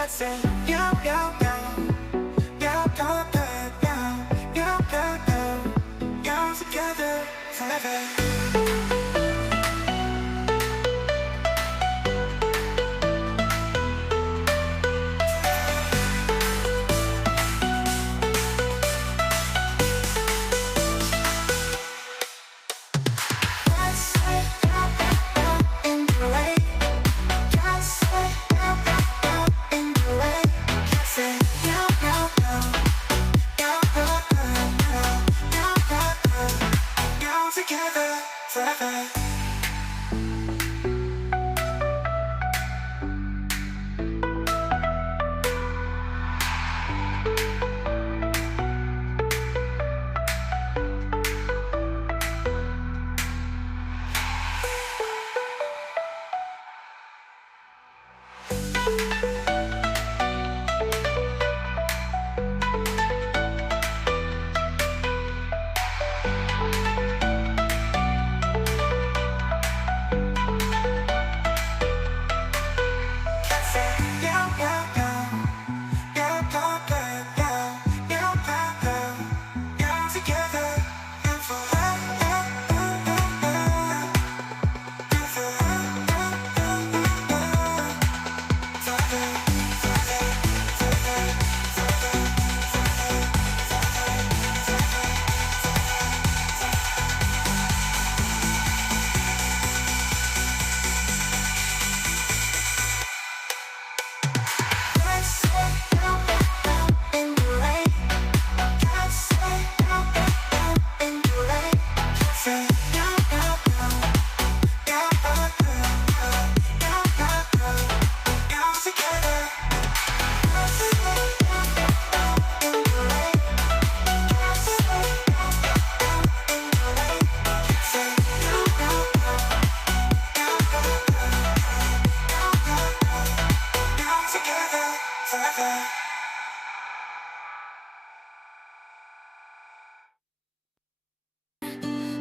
Cats say meow meow meow, meow meow meow, meow meow meow, meow together forever. Together forever.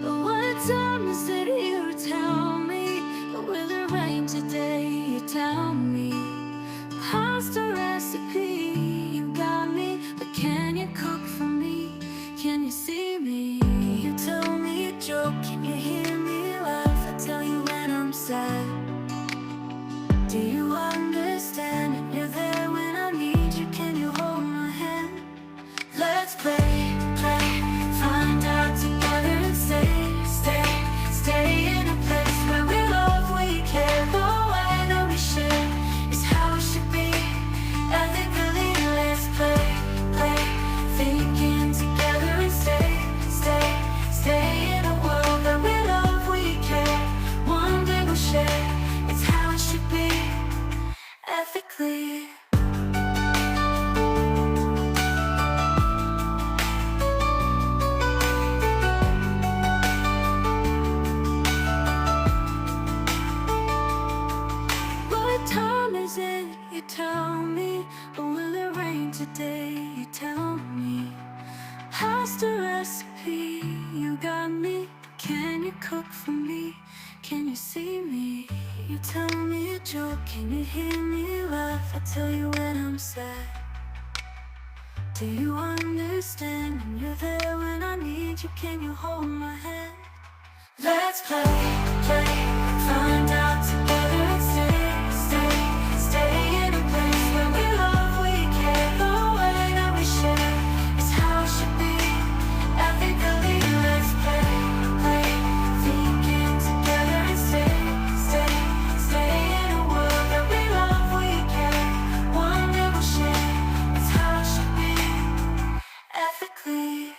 What time is it? You tell me. Will it rain today? You tell me. Pasta recipe, you got me. But can you cook for me? Can you see me? You tell me a joke. Can you hear me laugh? I tell you when I'm sad. Do you understand? And you're there when I need you. Can you hold my hand? Let's play, play, find out together and stay in a place where we love, we care. The way that we share is how it should be. Ethically, let's play, play, thinking together and stay in a world that we love, we care. One day we'll share, it's how it should be. Ethically. You tell me, or will it rain today? You tell me. Pasta recipe, you got me. Can you cook for me? Can you see me? You tell me a joke, can you hear me laugh? I tell you when I'm sad. Do you understand? And you're there when I need you. Can you hold my hand? Let's play, play, find out together and stay in a place where we love, we care. The way that we share is how it should be. Ethically, let's play, play, thinking together and stay in a world that we love, we care. One day we'll share, it's how it should be. Ethically.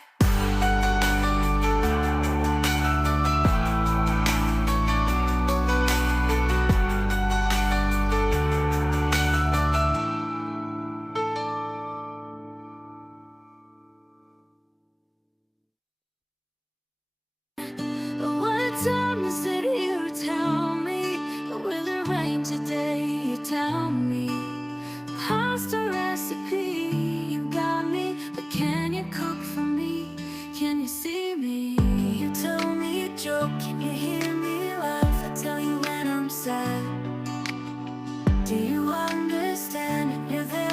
What time is it? You tell me. Will it rain today? You tell me. Pasta recipe, you got me. But can you cook for me? Can you see me? You tell me a joke, can you hear me laugh? I tell you when I'm sad. Do you understand? And you're there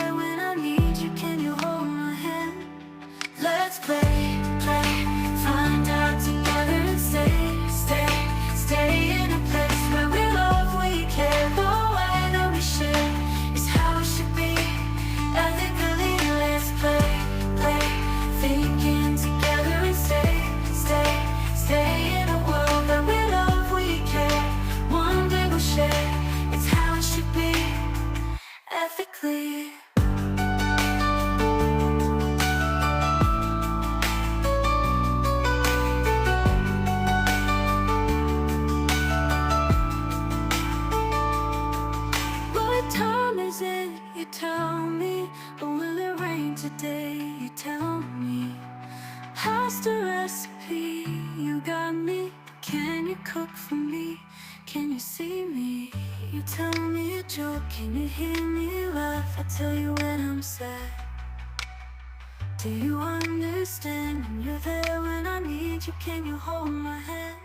You tell me a joke, can you hear me laugh? I tell you when I'm sad. Do you understand? And you're there when I need you. Can you hold my hand?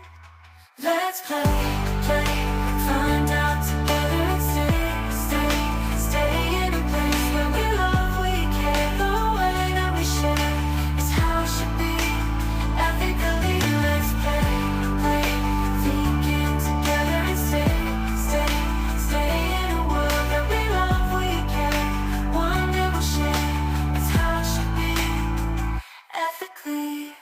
Let's play, find out together and stay in a place where we love, we care. The way that we share is how it should be. Ethically, let's play, thinking together and stay in a world that we love, we care. One day we'll share, it's how it should be. Ethically.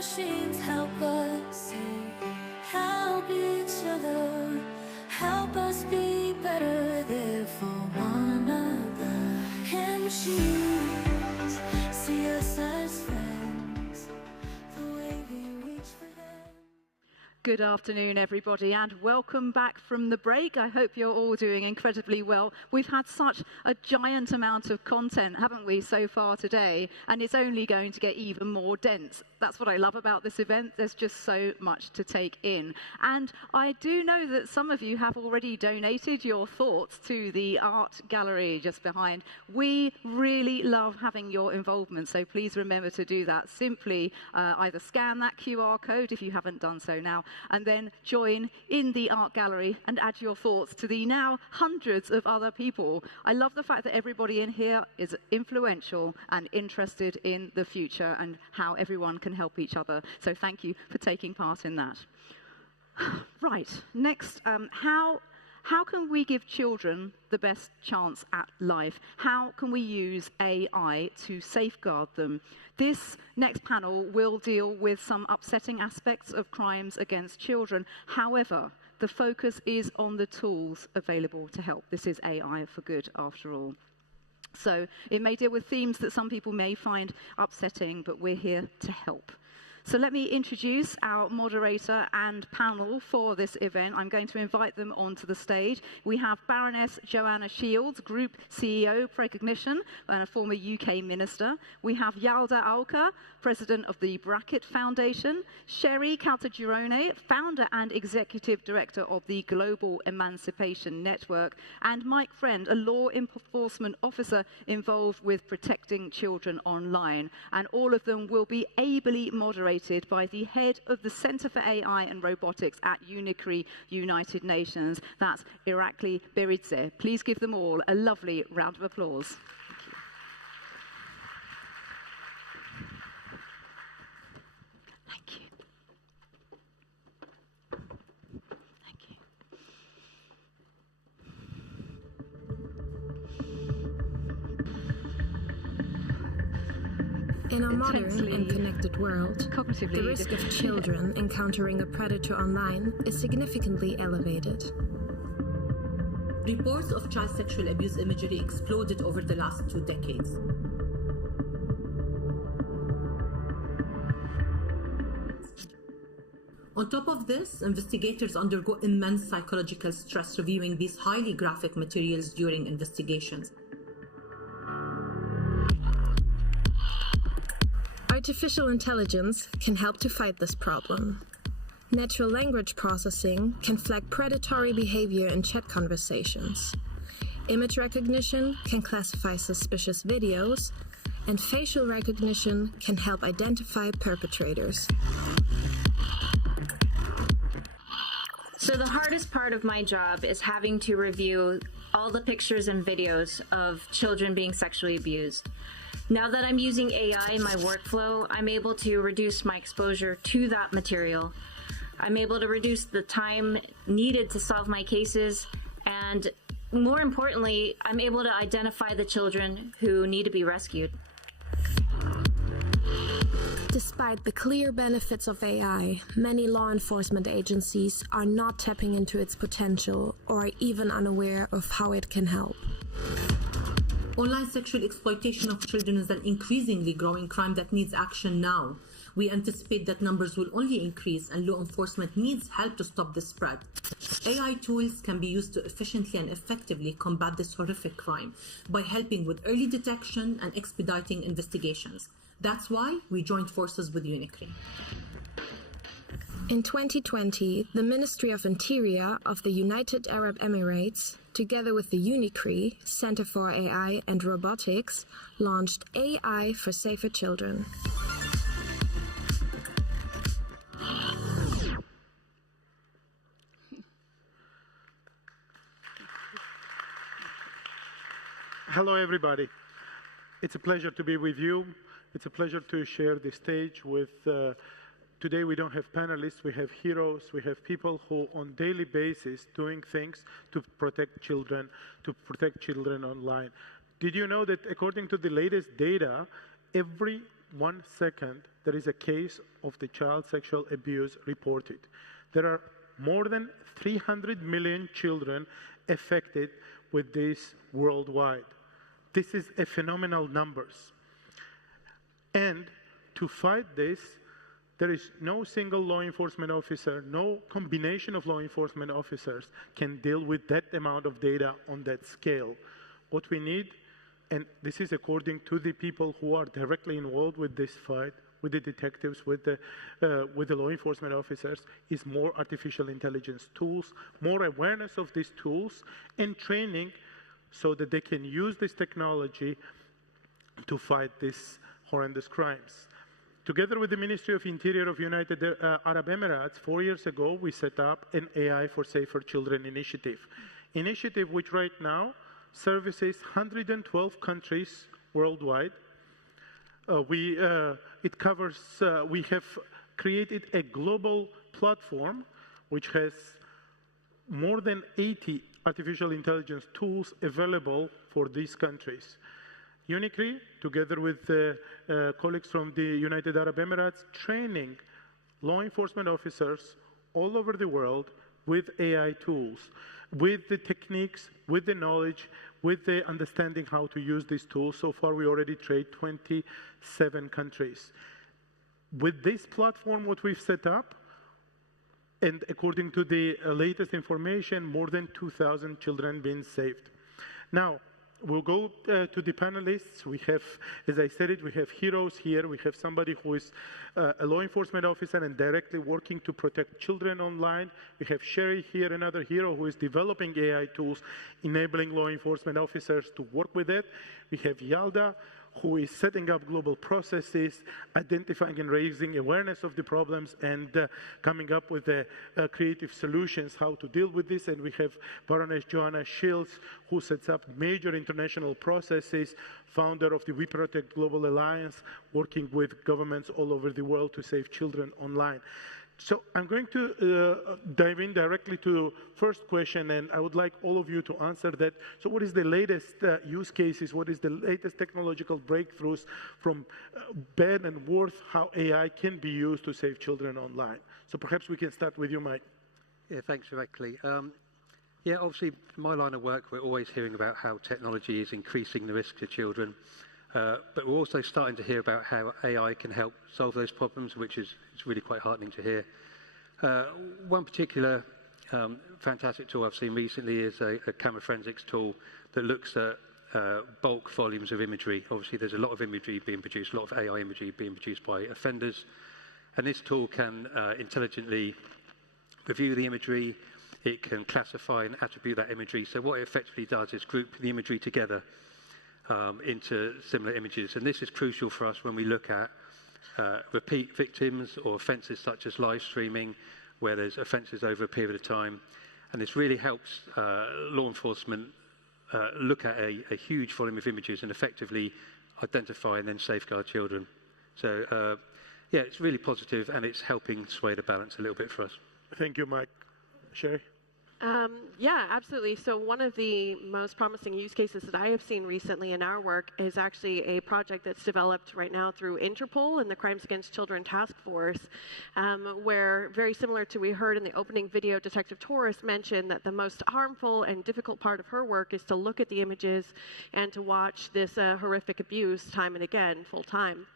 machines help us help each other, help us be better there for one another. And machines see us as friends, the way we reach for them. Good afternoon, everybody, and welcome back from the break. I hope you're all doing incredibly well. We've had such a giant amount of content, haven't we, so far today, and it's only going to get even more dense. That's what I love about this event. There's just so much to take in. And I do know that some of you have already donated your thoughts to the art gallery just behind. We really love having your involvement, so please remember to do that. Simply either scan that QR code if you haven't done so now, and then join in the art gallery and add your thoughts to the now hundreds of other people. I love the fact that everybody in here is influential and interested in the future and how everyone can help each other. So thank you for taking part in that. Right, next, how can we give children the best chance at life? How can we use AI to safeguard them? This next panel will deal with some upsetting aspects of crimes against children. However, the focus is on the tools available to help. This is AI for good, after all. So it may deal with themes that some people may find upsetting, but we're here to help. So let me introduce our moderator and panel for this event. I'm going to invite them onto the stage. We have Baroness Joanna Shields, Group CEO, Recognition, and a former UK Minister. We have Yalda Alka, President of the Bracket Foundation. Sherry Caltagirone, Founder and Executive Director of the Global Emancipation Network. And Mike Friend, a law enforcement officer involved with protecting children online. And all of them will be ably moderated by the head of the Center for AI and Robotics at UNICRI, United Nations. That's Irakli Beridze. Please give them all a lovely round of applause. Thank you. Thank you. In a modern and connected world, the risk of children encountering a predator online is significantly elevated. Reports of child sexual abuse imagery exploded over the last 2 decades. On top of this, investigators undergo immense psychological stress reviewing these highly graphic materials during investigations. Artificial intelligence can help to fight this problem. Natural language processing can flag predatory behavior in chat conversations. Image recognition can classify suspicious videos, and facial recognition can help identify perpetrators. So the hardest part of my job is having to review all the pictures and videos of children being sexually abused. Now that I'm using AI in my workflow, I'm able to reduce my exposure to that material. I'm able to reduce the time needed to solve my cases, and more importantly, I'm able to identify the children who need to be rescued. Despite the clear benefits of AI, many law enforcement agencies are not tapping into its potential or are even unaware of how it can help. Online sexual exploitation of children is an increasingly growing crime that needs action now. We anticipate that numbers will only increase and law enforcement needs help to stop this spread. AI tools can be used to efficiently and effectively combat this horrific crime by helping with early detection and expediting investigations. That's why we joined forces with UNICRI. In 2020, the Ministry of Interior of the United Arab Emirates, together with the UNICRI, Center for AI and Robotics, launched A.I.V.I for Safer Children. Hello, everybody. It's a pleasure to be with you. It's a pleasure to share the stage with today we don't have panelists, we have heroes, we have people who on daily basis doing things to protect children online. Did you know that according to the latest data, every 1 second, there is a case of the child sexual abuse reported. There are more than 300 million children affected with this worldwide. This is a phenomenal numbers. And to fight this, there is no single law enforcement officer, no combination of law enforcement officers can deal with that amount of data on that scale. What we need, and this is according to the people who are directly involved with this fight, with the detectives, with the law enforcement officers, is more artificial intelligence tools, more awareness of these tools, and training so that they can use this technology to fight these horrendous crimes. Together with the Ministry of Interior of United Arab Emirates, 4 years ago, we set up an AI for Safer Children initiative which right now services 112 countries worldwide. It covers, we have created a global platform which has more than 80 artificial intelligence tools available for these countries. Uniquely, together with colleagues from the United Arab Emirates, training law enforcement officers all over the world with AI tools, with the techniques, with the knowledge, with the understanding how to use these tools. So far, we already trained 27 countries. With this platform, what we've set up, and according to the latest information, more than 2,000 children being saved. Now, we'll go to the panelists. We have, as I said it, we have heroes here. We have somebody who is a law enforcement officer and directly working to protect children online. We have Sherry here, another hero who is developing AI tools, enabling law enforcement officers to work with it. We have Yalda, who is setting up global processes, identifying and raising awareness of the problems, and coming up with creative solutions how to deal with this. And we have Baroness Joanna Shields, who sets up major international processes, founder of the We Protect Global Alliance, working with governments all over the world to save children online. So I'm going to dive in directly to first question, and I would like all of you to answer that. So what is the latest use cases? What is the latest technological breakthroughs from bad and worse, how AI can be used to save children online? So perhaps we can start with you, Mike. Yeah, thanks, directly. Yeah, obviously, in my line of work, we're always hearing about how technology is increasing the risk to children. But we're also starting to hear about how AI can help solve those problems, which is really quite heartening to hear. One particular fantastic tool I've seen recently is a camera forensics tool that looks at bulk volumes of imagery. Obviously, there's a lot of imagery being produced, a lot of AI imagery being produced by offenders. And this tool can intelligently review the imagery. It can classify and attribute that imagery. So what it effectively does is group the imagery together into similar images. And this is crucial for us when we look at repeat victims or offences such as live streaming, where there's offences over a period of time. And this really helps law enforcement look at a huge volume of images and effectively identify and then safeguard children. So, yeah, it's really positive, and it's helping sway the balance a little bit for us. Thank you, Mike. Sherry? Yeah, absolutely. So one of the most promising use cases that I have seen recently in our work is actually a project that's developed right now through Interpol and the Crimes Against Children Task Force, where, very similar to we heard in the opening video, Detective Torres mentioned that the most harmful and difficult part of her work is to look at the images and to watch this horrific abuse time and again, full time.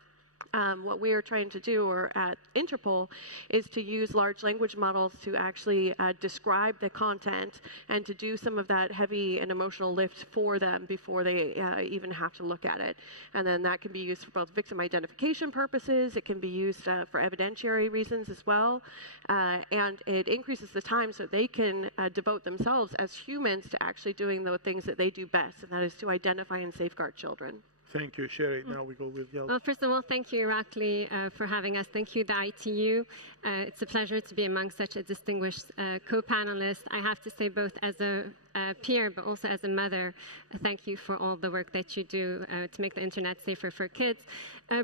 What we are trying to do, or at Interpol, is to use large language models to actually describe the content and to do some of that heavy and emotional lift for them before they even have to look at it. And then that can be used for both victim identification purposes. It can be used for evidentiary reasons as well. And it increases the time so they can devote themselves as humans to actually doing the things that they do best, and that is to identify and safeguard children. Thank you, Sherry. Now we go with Yelda. Well, first of all, thank you, Irakli, for having us. Thank you, the ITU. It's a pleasure to be among such a distinguished co-panelist. I have to say, both as a a peer, but also as a mother, thank you for all the work that you do to make the internet safer for kids.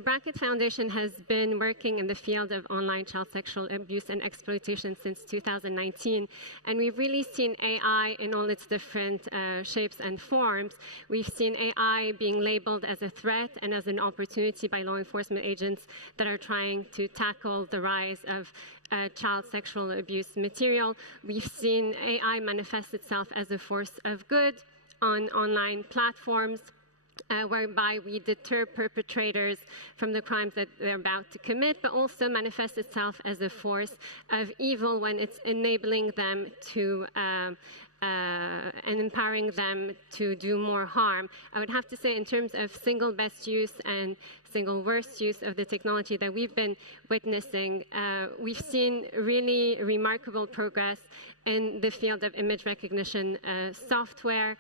Bracket Foundation has been working in the field of online child sexual abuse and exploitation since 2019, and we've really seen AI in all its different shapes and forms. We've seen AI being labeled as a threat and as an opportunity by law enforcement agents that are trying to tackle the rise of child sexual abuse material. We've seen AI manifest itself as a force of good on online platforms, whereby we deter perpetrators from the crimes that they're about to commit, but also manifests itself as a force of evil when it's enabling them to and empowering them to do more harm. I would have to say, in terms of single best use and single worst use of the technology that we've been witnessing, we've seen really remarkable progress in the field of image recognition software.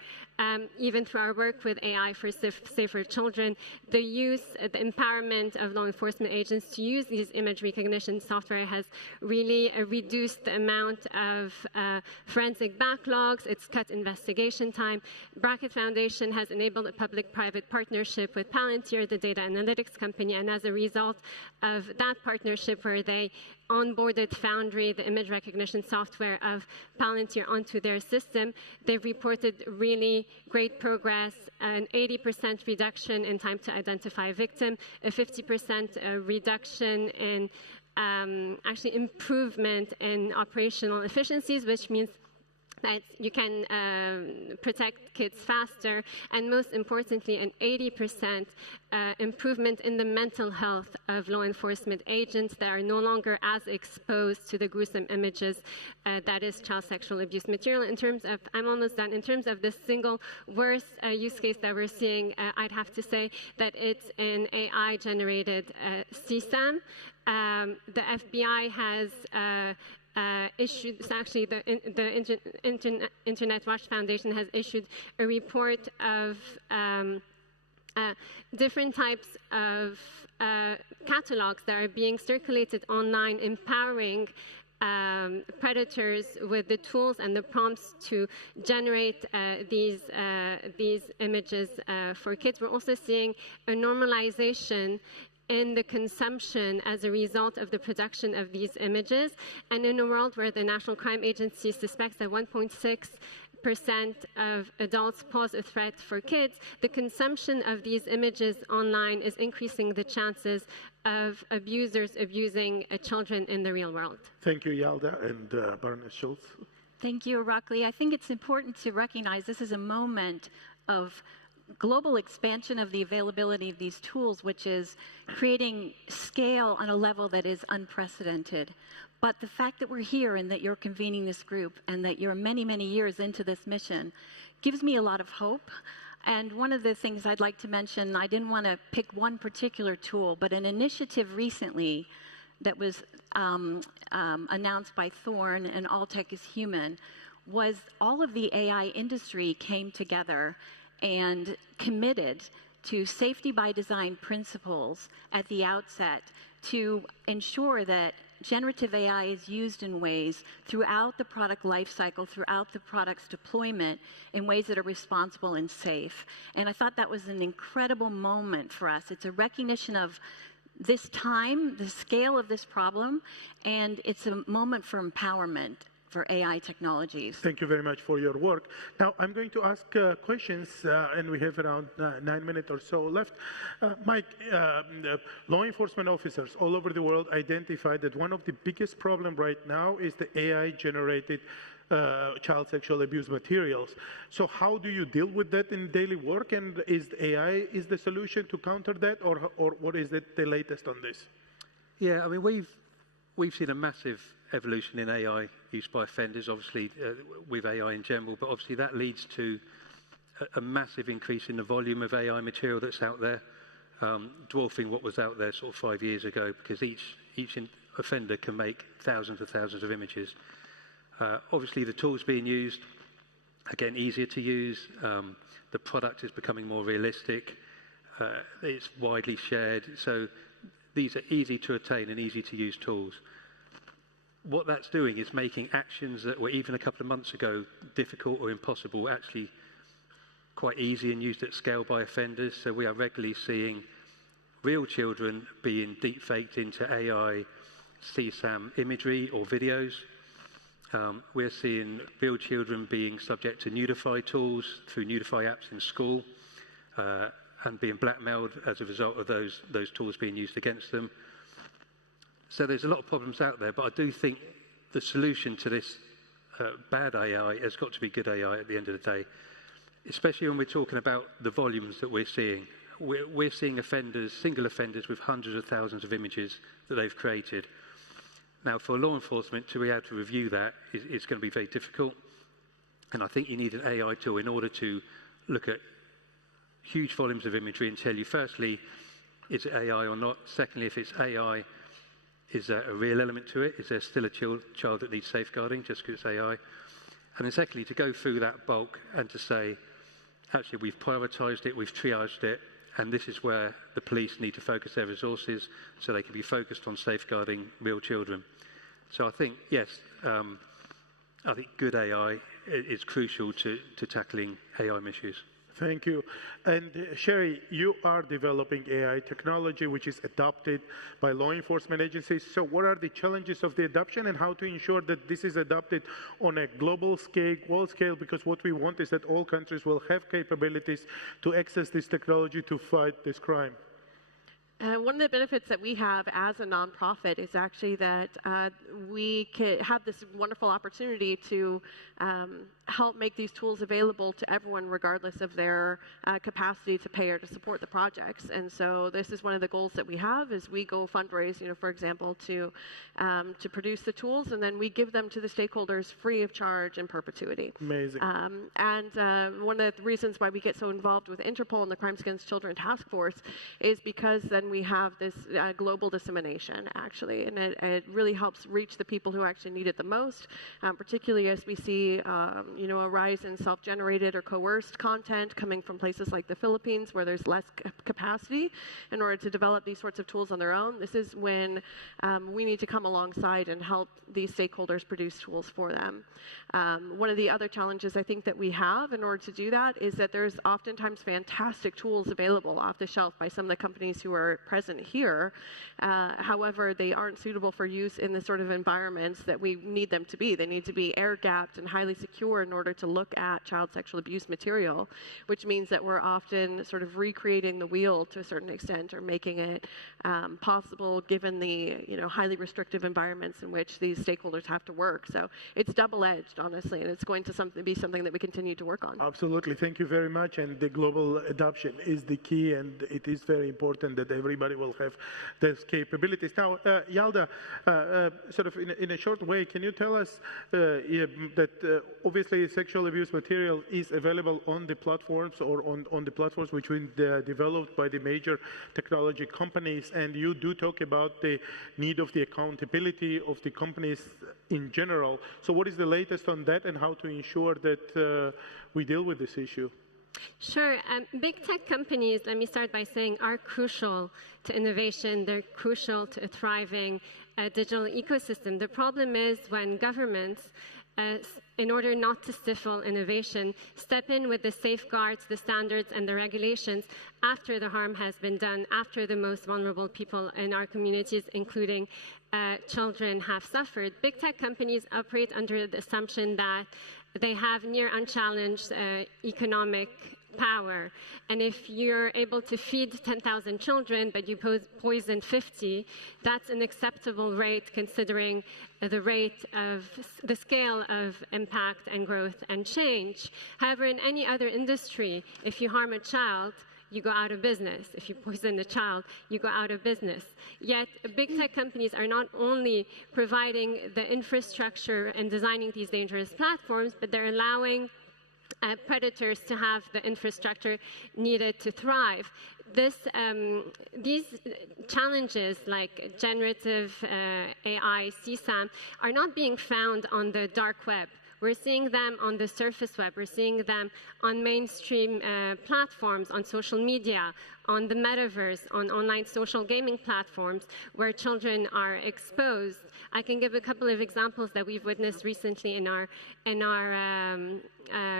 Even through our work with AI for Safer Children, the use, the empowerment of law enforcement agents to use these image recognition software has really reduced the amount of forensic backlogs. It's cut investigation time. Bracket Foundation has enabled a public-private partnership with Palantir, the data analytics company, and as a result of that partnership, where they onboarded Foundry, the image recognition software of Palantir, onto their system, they've reported really great progress, an 80% reduction in time to identify a victim, a 50% reduction in actually improvement in operational efficiencies, which means that you can protect kids faster, and most importantly, an 80% improvement in the mental health of law enforcement agents that are no longer as exposed to the gruesome images that is child sexual abuse material. In terms of, I'm almost done, in terms of the single worst use case that we're seeing, I'd have to say that it's an AI-generated CSAM. The FBI has issued, actually the Internet Watch Foundation has issued a report of different types of catalogs that are being circulated online, empowering predators with the tools and the prompts to generate these images for kids. We're also seeing a normalization in the consumption as a result of the production of these images. And in a world where the National Crime Agency suspects that 1.6% of adults pose a threat for kids, the consumption of these images online is increasing the chances of abusers abusing children in the real world. Thank you, Yalda and Baroness Schultz. Thank you, Irakli. I think it's important to recognize this is a moment of global expansion of the availability of these tools, which is creating scale on a level that is unprecedented. But the fact that we're here and that you're convening this group and that you're many, many years into this mission gives me a lot of hope. And one of the things I'd like to mention, I didn't want to pick one particular tool, but an initiative recently that was announced by Thorne and All Tech is Human was all of the AI industry came together and committed to safety by design principles at the outset to ensure that generative AI is used in ways throughout the product lifecycle, throughout the product's deployment, in ways that are responsible and safe. And I thought that was an incredible moment for us. It's a recognition of this time, the scale of this problem, and it's a moment for empowerment for AI technologies. Thank you very much for your work. Now, I'm going to ask questions, and we have around 9 minutes or so left. Mike, law enforcement officers all over the world identified that one of the biggest problems right now is the AI-generated child sexual abuse materials. So how do you deal with that in daily work? And is AI the solution to counter that, or what is the latest on this? Yeah, I mean, we've seen a massive evolution in AI used by offenders, obviously with AI in general, but obviously that leads to a massive increase in the volume of AI material that's out there, dwarfing what was out there sort of 5 years ago, because each offender can make thousands of images. Obviously the tools being used, again, easier to use, the product is becoming more realistic, it's widely shared, so these are easy to attain and easy to use tools. what that's doing is making actions that were even a couple of months ago difficult or impossible actually quite easy and used at scale by offenders. So we are regularly seeing real children being deepfaked into AI CSAM imagery or videos. We're seeing real children being subject to Nudify tools through Nudify apps in school and being blackmailed as a result of those tools being used against them. So there's a lot of problems out there, but I do think the solution to this bad AI has got to be good AI at the end of the day, especially when we're talking about the volumes that we're seeing. We're seeing offenders, single offenders with hundreds of thousands of images that they've created. Now, for law enforcement to be able to review that is going to be very difficult. And I think you need an AI tool in order to look at huge volumes of imagery and tell you, firstly, is it AI or not? Secondly, if it's AI, is there a real element to it? Is there still a child that needs safeguarding just because it's AI? And then secondly, to go through that bulk and to say, actually, we've prioritised it, we've triaged it, and this is where the police need to focus their resources so they can be focused on safeguarding real children. So I think, yes, I think good AI is crucial to tackling AI issues. Thank you. And Sherry, you are developing AI technology which is adopted by law enforcement agencies. So what are the challenges of the adoption and how to ensure that this is adopted on a global scale, world scale? Because what we want is that all countries will have capabilities to access this technology to fight this crime. One of the benefits that we have as a nonprofit is actually that we can have this wonderful opportunity to help make these tools available to everyone regardless of their capacity to pay or to support the projects. And so this is one of the goals that we have is we go fundraise, for example, to produce the tools, and then we give them to the stakeholders free of charge in perpetuity. Amazing. And one of the reasons why we get so involved with Interpol and the Crimes Against Children Task Force is because then we have this global dissemination, actually, and it really helps reach the people who actually need it the most, particularly as we see, a rise in self-generated or coerced content coming from places like the Philippines where there's less capacity in order to develop these sorts of tools on their own. This is when we need to come alongside and help these stakeholders produce tools for them. One of the other challenges I think that we have in order to do that is that there's oftentimes fantastic tools available off the shelf by some of the companies who are present here. However, they aren't suitable for use in the sort of environments that we need them to be. They need to be air-gapped and highly secure in order to look at child sexual abuse material, which means that we're often sort of recreating the wheel to a certain extent or making it possible given the highly restrictive environments in which these stakeholders have to work. So it's double-edged, honestly, and it's going to be something that we continue to work on. Absolutely. Thank you very much. And the global adoption is the key, and it is very important that everybody will have those capabilities. Now, Yalda, sort of in a short way, can you tell us that obviously sexual abuse material is available on the platforms or on the platforms which were developed by the major technology companies, and you do talk about the need of the accountability of the companies in general. So what is the latest on that and how to ensure that we deal with this issue? Sure. Big tech companies, let me start by saying, are crucial to innovation. They're crucial to a thriving digital ecosystem. The problem is when governments, in order not to stifle innovation, step in with the safeguards, the standards, and the regulations after the harm has been done, after the most vulnerable people in our communities, including children, have suffered. Big tech companies operate under the assumption that they have near unchallenged economic power. And if you're able to feed 10,000 children, but you poison 50, that's an acceptable rate considering the scale of impact and growth and change. However, in any other industry, if you harm a child, you go out of business. If you poison a child, you go out of business. Yet, big tech companies are not only providing the infrastructure and designing these dangerous platforms, but they're allowing predators to have the infrastructure needed to thrive. These challenges like generative AI, CSAM, are not being found on the dark web, We're seeing them on the surface web. We're seeing them on mainstream platforms, on social media, on the metaverse, on online social gaming platforms, where children are exposed. I can give a couple of examples that we've witnessed recently in our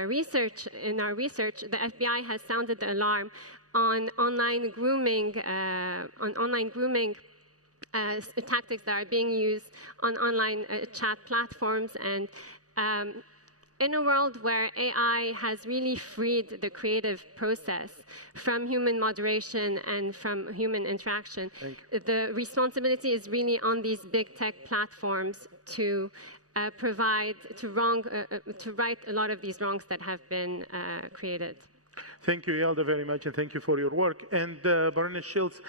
research. The FBI has sounded the alarm on online grooming, tactics that are being used on online chat platforms. And in a world where AI has really freed the creative process from human moderation and from human interaction, the responsibility is really on these big tech platforms to right a lot of these wrongs that have been created. Thank you, Yelda, very much, and thank you for your work. And Baroness Shields,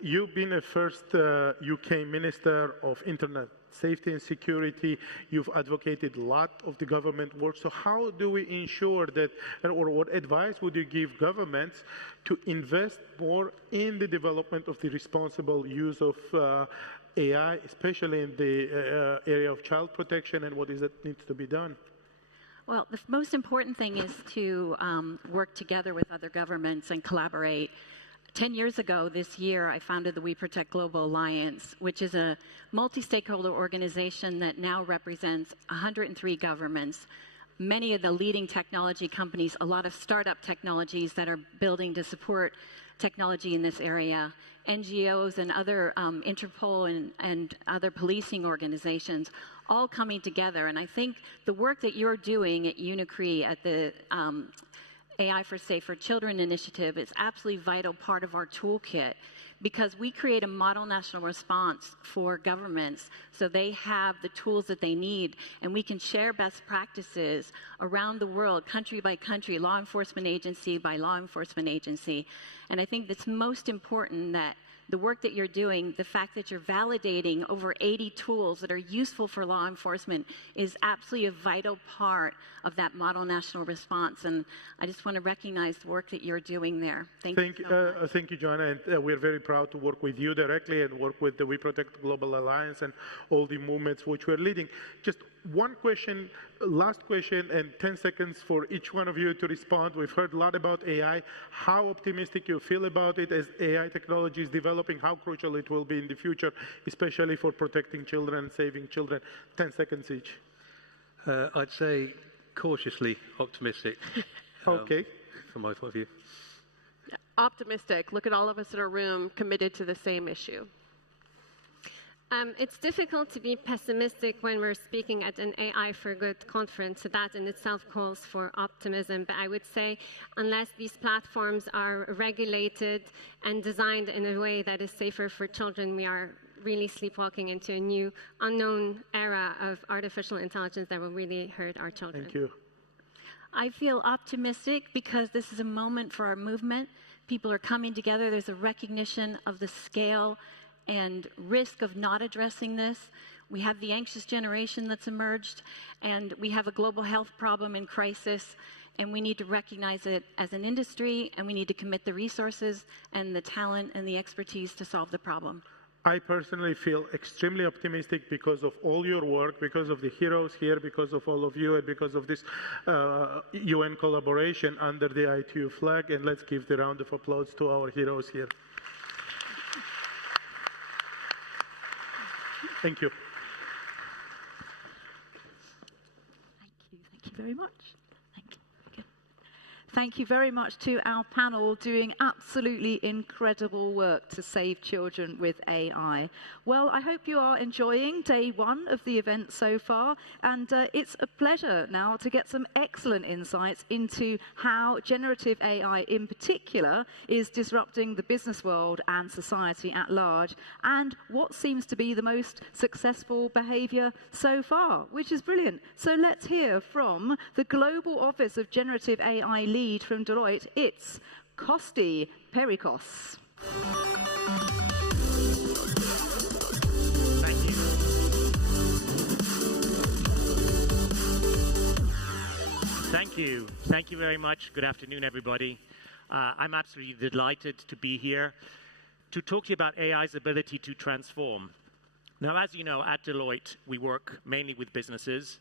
you've been the first UK Minister of Internet Safety and Security. You've advocated a lot of the government work. So how do we ensure that, or what advice would you give governments to invest more in the development of the responsible use of AI, especially in the area of child protection, and what is that needs to be done? Well, the most important thing is to work together with other governments and collaborate. 10 years ago this year, I founded the We Protect Global Alliance, which is a multi-stakeholder organization that now represents 103 governments, many of the leading technology companies, a lot of startup technologies that are building to support technology in this area, NGOs and other Interpol and other policing organizations, all coming together. And I think the work that you're doing at UNICRE, at the AI for Safer Children initiative, is absolutely vital part of our toolkit, because we create a model national response for governments so they have the tools that they need, and we can share best practices around the world, country by country, law enforcement agency by law enforcement agency. And I think it's most important that the work that you're doing, the fact that you're validating over 80 tools that are useful for law enforcement, is absolutely a vital part of that model national response. And I just want to recognize the work that you're doing there. Thank you so much. Thank you, Joanna. And we're very proud to work with you directly and work with the We Protect Global Alliance and all the movements which we're leading. Just one question, last question, and 10 seconds for each one of you to respond. We've heard a lot about AI. How optimistic you feel about it as AI technology is developing, how crucial it will be in the future, especially for protecting children, saving children. 10 seconds each. I'd say cautiously optimistic. Okay. From my point of view. Optimistic. Look at all of us in our room committed to the same issue. It's difficult to be pessimistic when we're speaking at an AI for Good conference. So that in itself calls for optimism. But I would say unless these platforms are regulated and designed in a way that is safer for children, we are really sleepwalking into a new unknown era of artificial intelligence that will really hurt our children. Thank you. I feel optimistic because this is a moment for our movement. People are coming together. There's a recognition of the scale and risk of not addressing this. We have the anxious generation that's emerged, and we have a global health problem in crisis, and we need to recognize it as an industry, and we need to commit the resources and the talent and the expertise to solve the problem. I personally feel extremely optimistic because of all your work, because of the heroes here, because of all of you, and because of this UN collaboration under the ITU flag. And let's give the round of applause to our heroes here. Thank you. Thank you very much. Thank you very much to our panel doing absolutely incredible work to save children with AI. Well, I hope you are enjoying day one of the event so far, and it's a pleasure now to get some excellent insights into how generative AI in particular is disrupting the business world and society at large, and what seems to be the most successful behavior so far, which is brilliant. So let's hear from the Global Office of Generative AI lead from Deloitte. It's Kosti Perikos. Thank you. Thank you. Thank you very much. Good afternoon, everybody. I'm absolutely delighted to be here to talk to you about AI's ability to transform. Now, as you know, at Deloitte, we work mainly with businesses,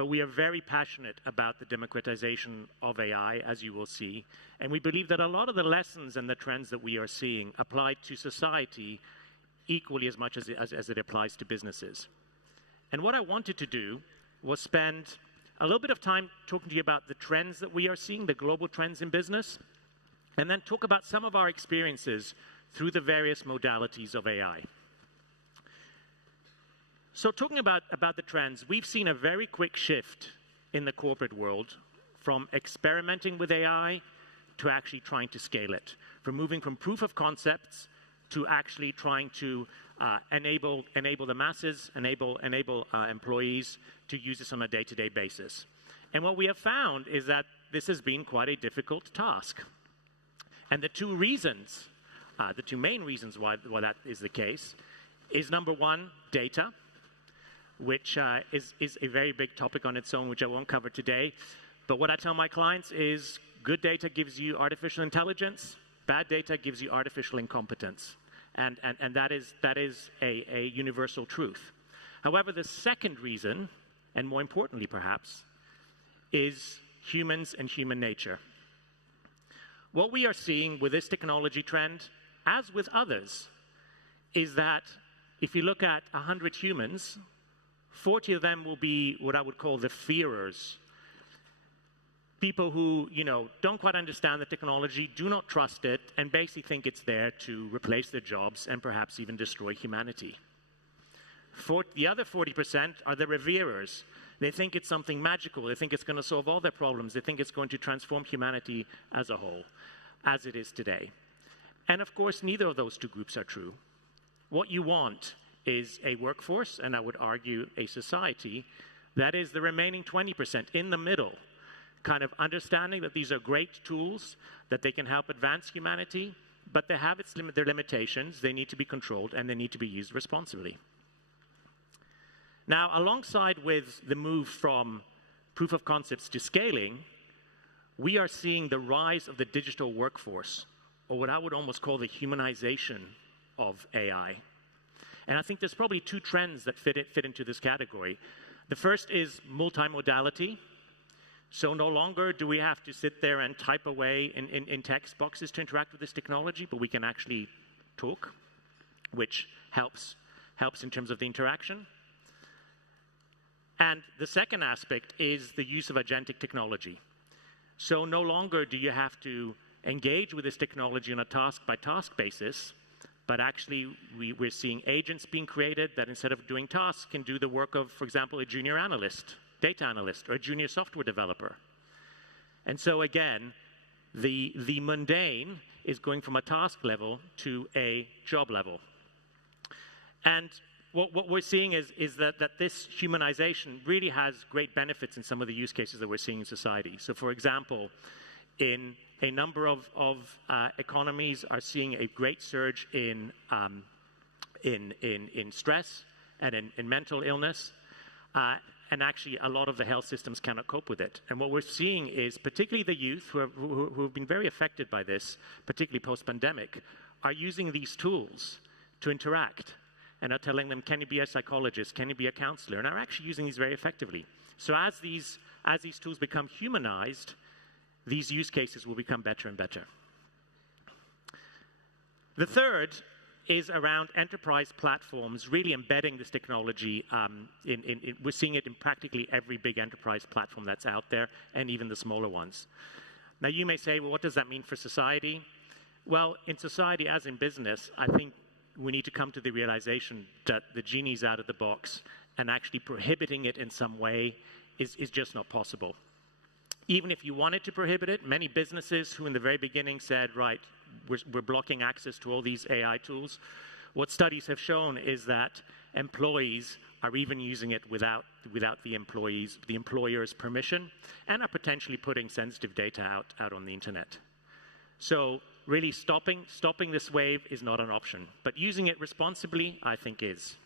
but we are very passionate about the democratization of AI, as you will see, and we believe that a lot of the lessons and the trends that we are seeing apply to society equally as much as it applies to businesses. And what I wanted to do was spend a little bit of time talking to you about the trends that we are seeing, the global trends in business, and then talk about some of our experiences through the various modalities of AI. So talking about the trends, we've seen a very quick shift in the corporate world from experimenting with AI to actually trying to scale it, from moving from proof of concepts to actually trying to enable the masses, enable employees to use this on a day-to-day basis. And what we have found is that this has been quite a difficult task. And the two main reasons why that is the case is, number one, data, which is a very big topic on its own, which I won't cover today. But what I tell my clients is good data gives you artificial intelligence, bad data gives you artificial incompetence. And that is a universal truth. However, the second reason, and more importantly perhaps, is humans and human nature. What we are seeing with this technology trend, as with others, is that if you look at 100 humans, 40 of them will be what I would call the fearers. People who, don't quite understand the technology, do not trust it, and basically think it's there to replace their jobs and perhaps even destroy humanity. The other 40% are the reverers. They think it's something magical. They think it's going to solve all their problems. They think it's going to transform humanity as a whole, as it is today. And of course, neither of those two groups are true. What you want is a workforce, and I would argue a society, that is the remaining 20% in the middle, kind of understanding that these are great tools, that they can help advance humanity, but they have their limitations, they need to be controlled, and they need to be used responsibly. Now, alongside with the move from proof of concepts to scaling, we are seeing the rise of the digital workforce, or what I would almost call the humanization of AI. And I think there's probably two trends that fit into this category. The first is multimodality. So no longer do we have to sit there and type away in text boxes to interact with this technology, but we can actually talk, which helps in terms of the interaction. And the second aspect is the use of agentic technology. So no longer do you have to engage with this technology on a task-by-task basis, but actually we're seeing agents being created that instead of doing tasks can do the work of, for example, a junior analyst, data analyst, or a junior software developer. And so again, the mundane is going from a task level to a job level. And what we're seeing is that this humanization really has great benefits in some of the use cases that we're seeing in society. So for example, in a number of economies are seeing a great surge in stress and in mental illness. And actually, a lot of the health systems cannot cope with it. And what we're seeing is, particularly the youth who have been very affected by this, particularly post-pandemic, are using these tools to interact and are telling them, can you be a psychologist, can you be a counselor, and are actually using these very effectively. So as these tools become humanized, these use cases will become better and better. The third is around enterprise platforms, really embedding this technology. We're seeing it in practically every big enterprise platform that's out there, and even the smaller ones. Now, you may say, well, what does that mean for society? Well, in society, as in business, I think we need to come to the realization that the genie's out of the box, and actually prohibiting it in some way is just not possible. Even if you wanted to prohibit it, many businesses who in the very beginning said, right, we're blocking access to all these AI tools, what studies have shown is that employees are even using it without the employer's permission, and are potentially putting sensitive data out on the internet. So really stopping this wave is not an option, but using it responsibly, I think, is.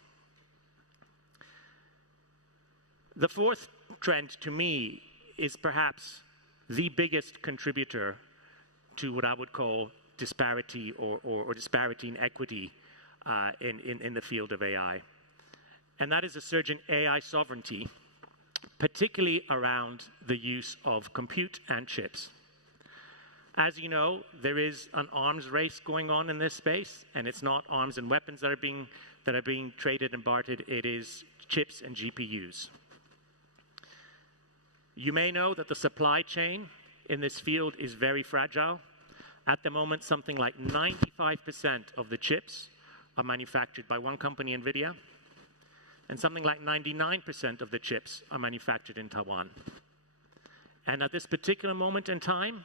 The fourth trend to me is perhaps the biggest contributor to what I would call disparity or disparity in equity in the field of AI. And that is a surge in AI sovereignty particularly around the use of compute and chips. As you know, there is an arms race going on in this space, and it's not arms and weapons that are being traded and bartered, it is chips and GPUs. You may know that the supply chain in this field is very fragile. At the moment, something like 95% of the chips are manufactured by one company, NVIDIA, and something like 99% of the chips are manufactured in Taiwan. And at this particular moment in time,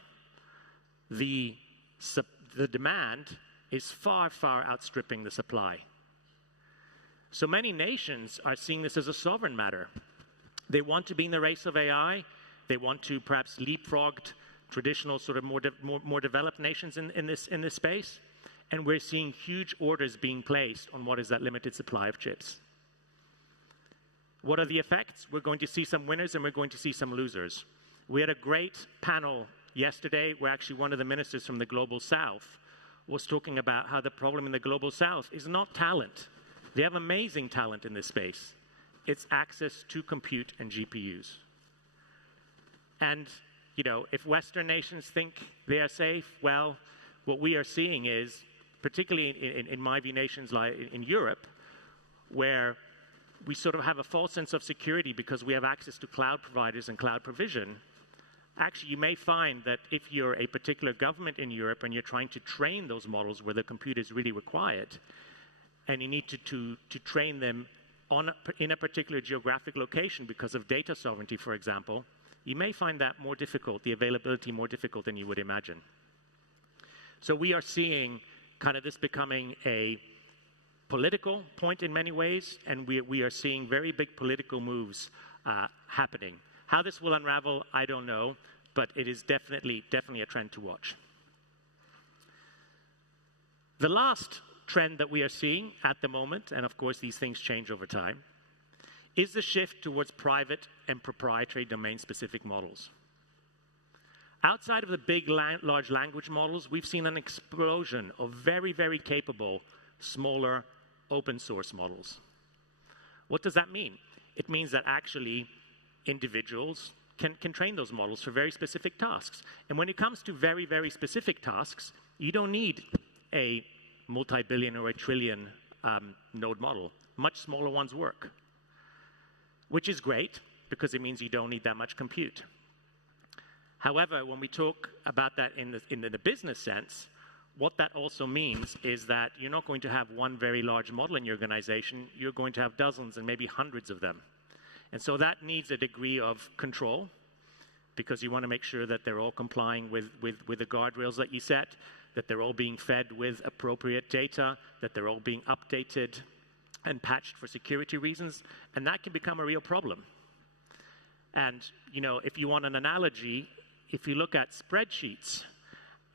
the demand is far, far outstripping the supply. So many nations are seeing this as a sovereign matter. They want to be in the race of AI. They want to perhaps leapfrog traditional sort of more developed nations in this space. And we're seeing huge orders being placed on what is that limited supply of chips. What are the effects? We're going to see some winners and we're going to see some losers. We had a great panel yesterday where actually one of the ministers from the Global South was talking about how the problem in the Global South is not talent. They have amazing talent in this space. It's access to compute and GPUs. And, you know, if Western nations think they are safe, well, what we are seeing is, particularly in my view, nations like in Europe, where we sort of have a false sense of security because we have access to cloud providers and cloud provision. Actually, you may find that if you're a particular government in Europe and you're trying to train those models where the compute is really required, and you need to train them in a particular geographic location because of data sovereignty, for example, you may find that more difficult, the availability more difficult than you would imagine. So we are seeing kind of this becoming a political point in many ways, and we are seeing very big political moves happening. How this will unravel, I don't know, but it is definitely a trend to watch. The last trend that we are seeing at the moment, and of course these things change over time, is the shift towards private and proprietary domain-specific models. Outside of the big large language models, we've seen an explosion of very, very capable, smaller, open source models. What does that mean? It means that actually individuals can train those models for very specific tasks. And when it comes to very, very specific tasks, you don't need a multi-billion or a trillion node model. Much smaller ones work, which is great because it means you don't need that much compute. However, when we talk about that in the business sense, what that also means is that you're not going to have one very large model in your organization. You're going to have dozens and maybe hundreds of them. And so that needs a degree of control because you want to make sure that they're all complying with the guardrails that you set, that they're all being fed with appropriate data, that they're all being updated and patched for security reasons. And that can become a real problem. And, you know, if you want an analogy, if you look at spreadsheets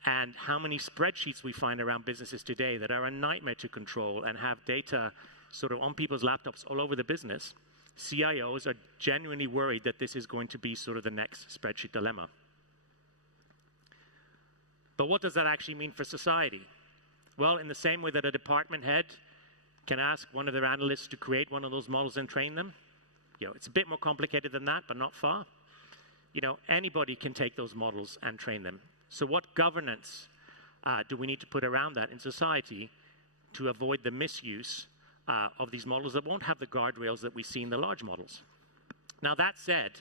and how many spreadsheets we find around businesses today that are a nightmare to control and have data sort of on people's laptops all over the business, CIOs are genuinely worried that this is going to be sort of the next spreadsheet dilemma. But what does that actually mean for society? Well, in the same way that a department head can ask one of their analysts to create one of those models and train them, you know, it's a bit more complicated than that, but not far. You know, anybody can take those models and train them. So what governance do we need to put around that in society to avoid the misuse of these models that won't have the guardrails that we see in the large models? Now, that said,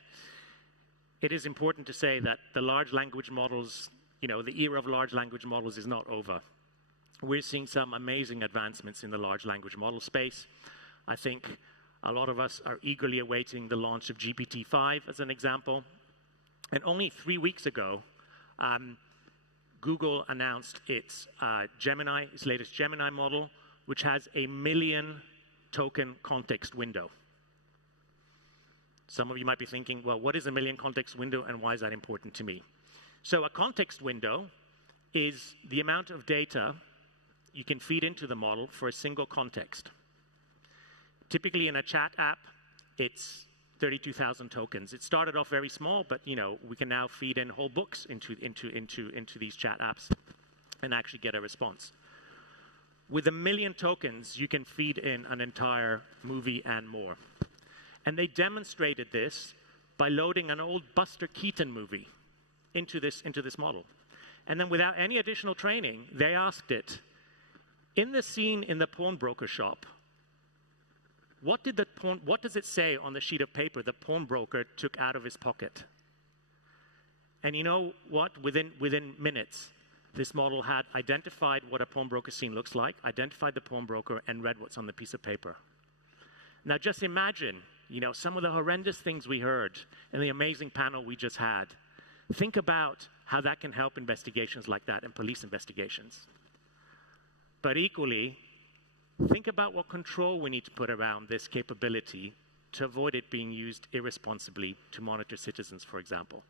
it is important to say that the large language models, you know, the era of large language models is not over. We're seeing some amazing advancements in the large language model space. I think a lot of us are eagerly awaiting the launch of GPT-5 as an example. And only 3 weeks ago, Google announced its Gemini, its latest Gemini model, which has a 1 million token context window. Some of you might be thinking, well, what is a 1 million context window and why is that important to me? So a context window is the amount of data you can feed into the model for a single context. Typically in a chat app, it's 32,000 tokens. It started off very small, but you know, we can now feed in whole books into these chat apps and actually get a response. With 1 million tokens, you can feed in an entire movie and more. And they demonstrated this by loading an old Buster Keaton movie into this model. And then without any additional training, they asked it, in the scene in the pawnbroker shop, what does it say on the sheet of paper the pawnbroker took out of his pocket? And you know what? Within minutes, this model had identified what a pawnbroker scene looks like, identified the pawnbroker, and read what's on the piece of paper. Now just imagine, some of the horrendous things we heard in the amazing panel we just had. Think about how that can help investigations like that and police investigations. But equally, think about what control we need to put around this capability to avoid it being used irresponsibly to monitor citizens, for example.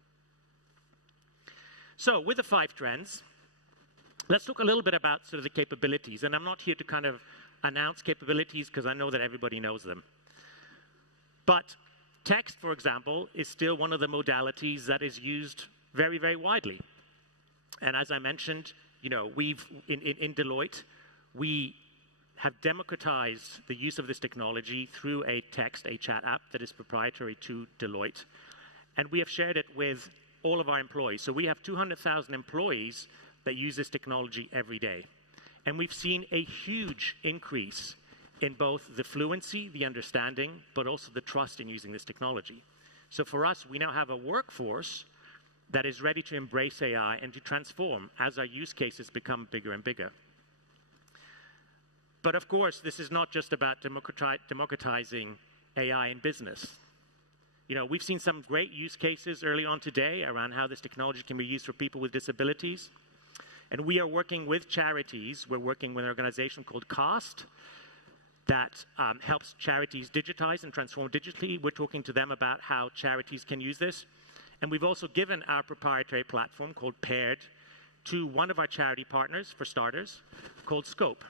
So with the 5 trends, let's talk a little bit about sort of the capabilities. And I'm not here to kind of announce capabilities because I know that everybody knows them. But text, for example, is still one of the modalities that is used very, very widely. And as I mentioned, we've, in Deloitte, we have democratized the use of this technology through a chat app that is proprietary to Deloitte. And we have shared it with all of our employees. So we have 200,000 employees that use this technology every day. And we've seen a huge increase in both the fluency, the understanding, but also the trust in using this technology. So for us, we now have a workforce that is ready to embrace AI and to transform as our use cases become bigger and bigger. But of course, this is not just about democratizing AI in business. We've seen some great use cases early on today around how this technology can be used for people with disabilities. And we are working with charities. We're working with an organization called CAST that helps charities digitize and transform digitally. We're talking to them about how charities can use this. And we've also given our proprietary platform called Paired to one of our charity partners, for starters, called Scope.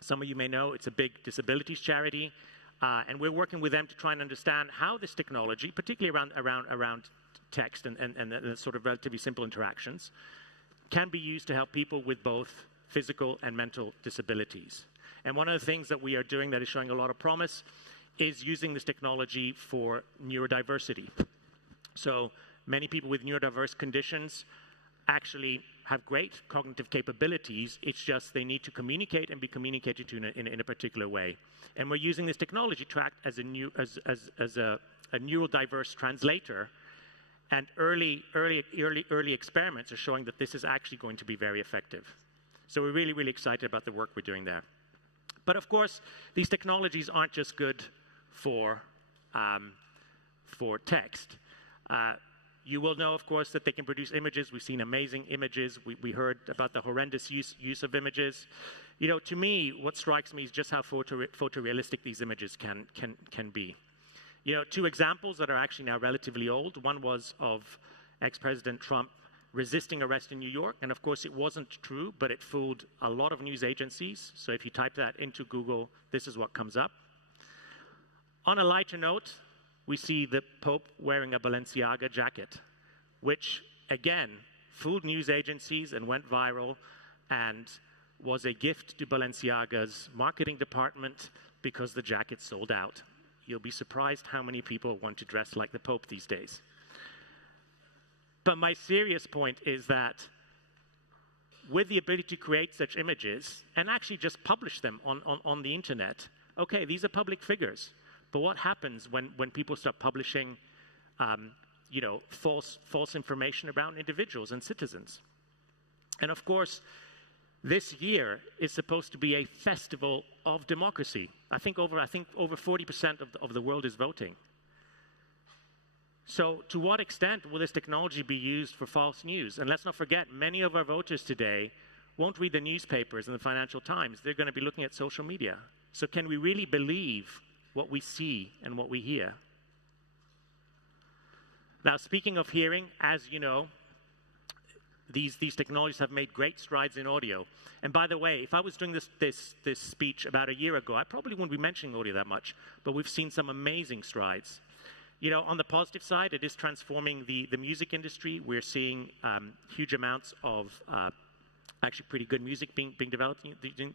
Some of you may know it's a big disabilities charity. And we're working with them to try and understand how this technology, particularly around text and the sort of relatively simple interactions, can be used to help people with both physical and mental disabilities. And one of the things that we are doing that is showing a lot of promise is using this technology for neurodiversity. So many people with neurodiverse conditions actually have great cognitive capabilities. It's just they need to communicate and be communicated to in a particular way. And we're using this technology to act as a neurodiverse translator. And early experiments are showing that this is actually going to be very effective. So we're really, really excited about the work we're doing there. But of course, these technologies aren't just good for text. You will know, of course, that they can produce images. We've seen amazing images. We heard about the horrendous use of images. To me, what strikes me is just how photorealistic these images can be. 2 examples that are actually now relatively old. One was of ex-President Trump resisting arrest in New York. And of course, it wasn't true, but it fooled a lot of news agencies. So if you type that into Google, this is what comes up. On a lighter note, we see the Pope wearing a Balenciaga jacket, which, again, fooled news agencies and went viral and was a gift to Balenciaga's marketing department because the jacket sold out. You'll be surprised how many people want to dress like the Pope these days. But my serious point is that with the ability to create such images and actually just publish them on the internet, okay, these are public figures. But what happens when people start publishing, false information around individuals and citizens? And of course, this year is supposed to be a festival of democracy. I think over 40% of the world is voting. So to what extent will this technology be used for false news? And let's not forget, many of our voters today won't read the newspapers and the Financial Times. They're going to be looking at social media. So can we really believe what we see and what we hear? Now, speaking of hearing, as you know, these technologies have made great strides in audio. And by the way, if I was doing this speech about a year ago, I probably wouldn't be mentioning audio that much, but we've seen some amazing strides. On the positive side, it is transforming the music industry. We're seeing huge amounts of actually pretty good music being developed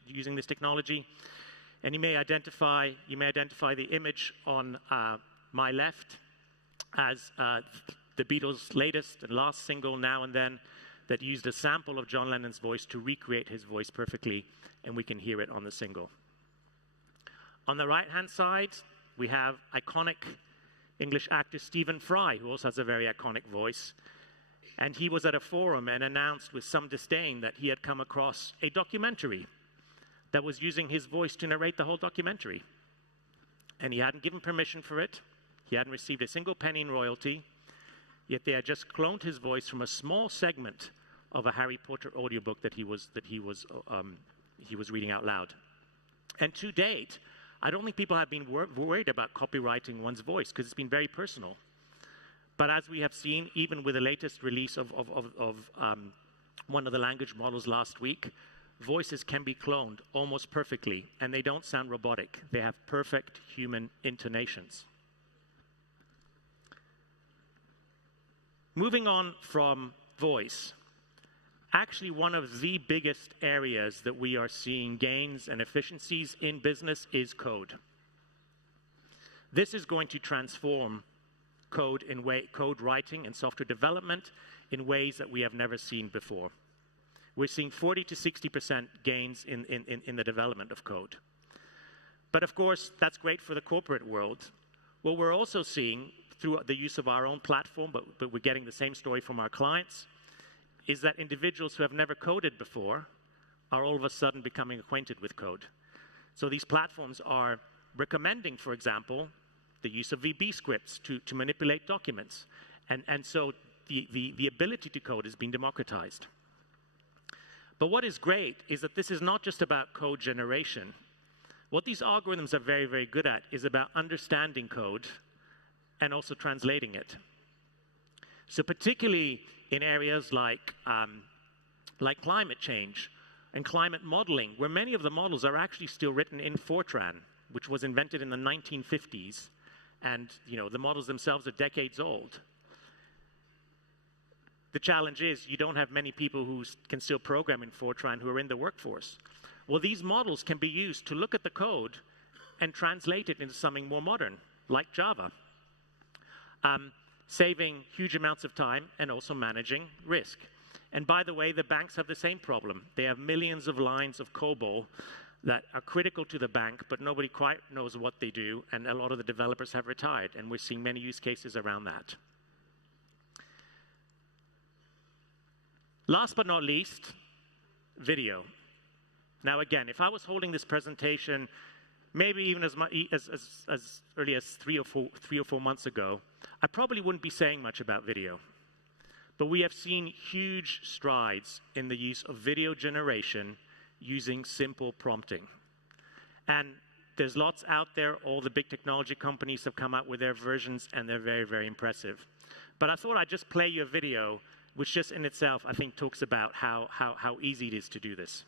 using this technology. And you may identify the image on my left as the Beatles' latest and last single, Now and Then, that used a sample of John Lennon's voice to recreate his voice perfectly, and we can hear it on the single. On the right-hand side, we have iconic English actor Stephen Fry, who also has a very iconic voice. And he was at a forum and announced with some disdain that he had come across a documentary that was using his voice to narrate the whole documentary. And he hadn't given permission for it. He hadn't received a single penny in royalty. Yet they had just cloned his voice from a small segment of a Harry Potter audiobook that he was reading out loud. And to date, I don't think people have been worried about copyrighting one's voice because it's been very personal. But as we have seen, even with the latest release of one of the language models last week, voices can be cloned almost perfectly, and they don't sound robotic. They have perfect human intonations. Moving on from voice, actually one of the biggest areas that we are seeing gains and efficiencies in business is code. This is going to transform code writing and software development in ways that we have never seen before. We're seeing 40 to 60% gains in the development of code. But of course, that's great for the corporate world. What we're also seeing through the use of our own platform, but we're getting the same story from our clients, is that individuals who have never coded before are all of a sudden becoming acquainted with code. So these platforms are recommending, for example, the use of VB scripts to manipulate documents. And so the ability to code is being democratized. But what is great is that this is not just about code generation. What these algorithms are very, very good at is about understanding code and also translating it. So particularly in areas like climate change and climate modeling, where many of the models are actually still written in Fortran, which was invented in the 1950s, and the models themselves are decades old. The challenge is you don't have many people who can still program in Fortran who are in the workforce. Well, these models can be used to look at the code and translate it into something more modern, like Java, saving huge amounts of time and also managing risk. And by the way, the banks have the same problem. They have millions of lines of COBOL that are critical to the bank, but nobody quite knows what they do, and a lot of the developers have retired, and we're seeing many use cases around that. Last but not least, video. Now again, if I was holding this presentation maybe even as early as three or four months ago, I probably wouldn't be saying much about video. But we have seen huge strides in the use of video generation using simple prompting. And there's lots out there. All the big technology companies have come out with their versions, and they're very, very impressive. But I thought I'd just play you a video, which just in itself, I think, talks about how easy it is to do this.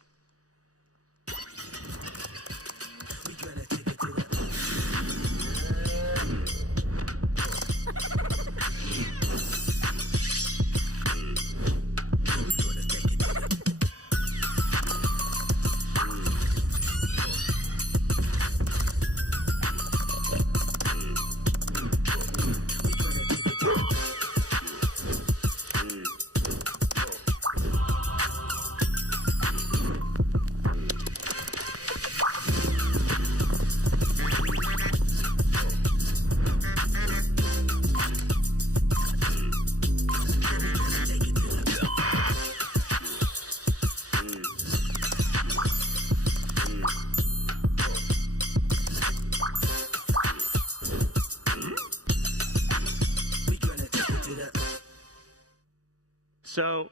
So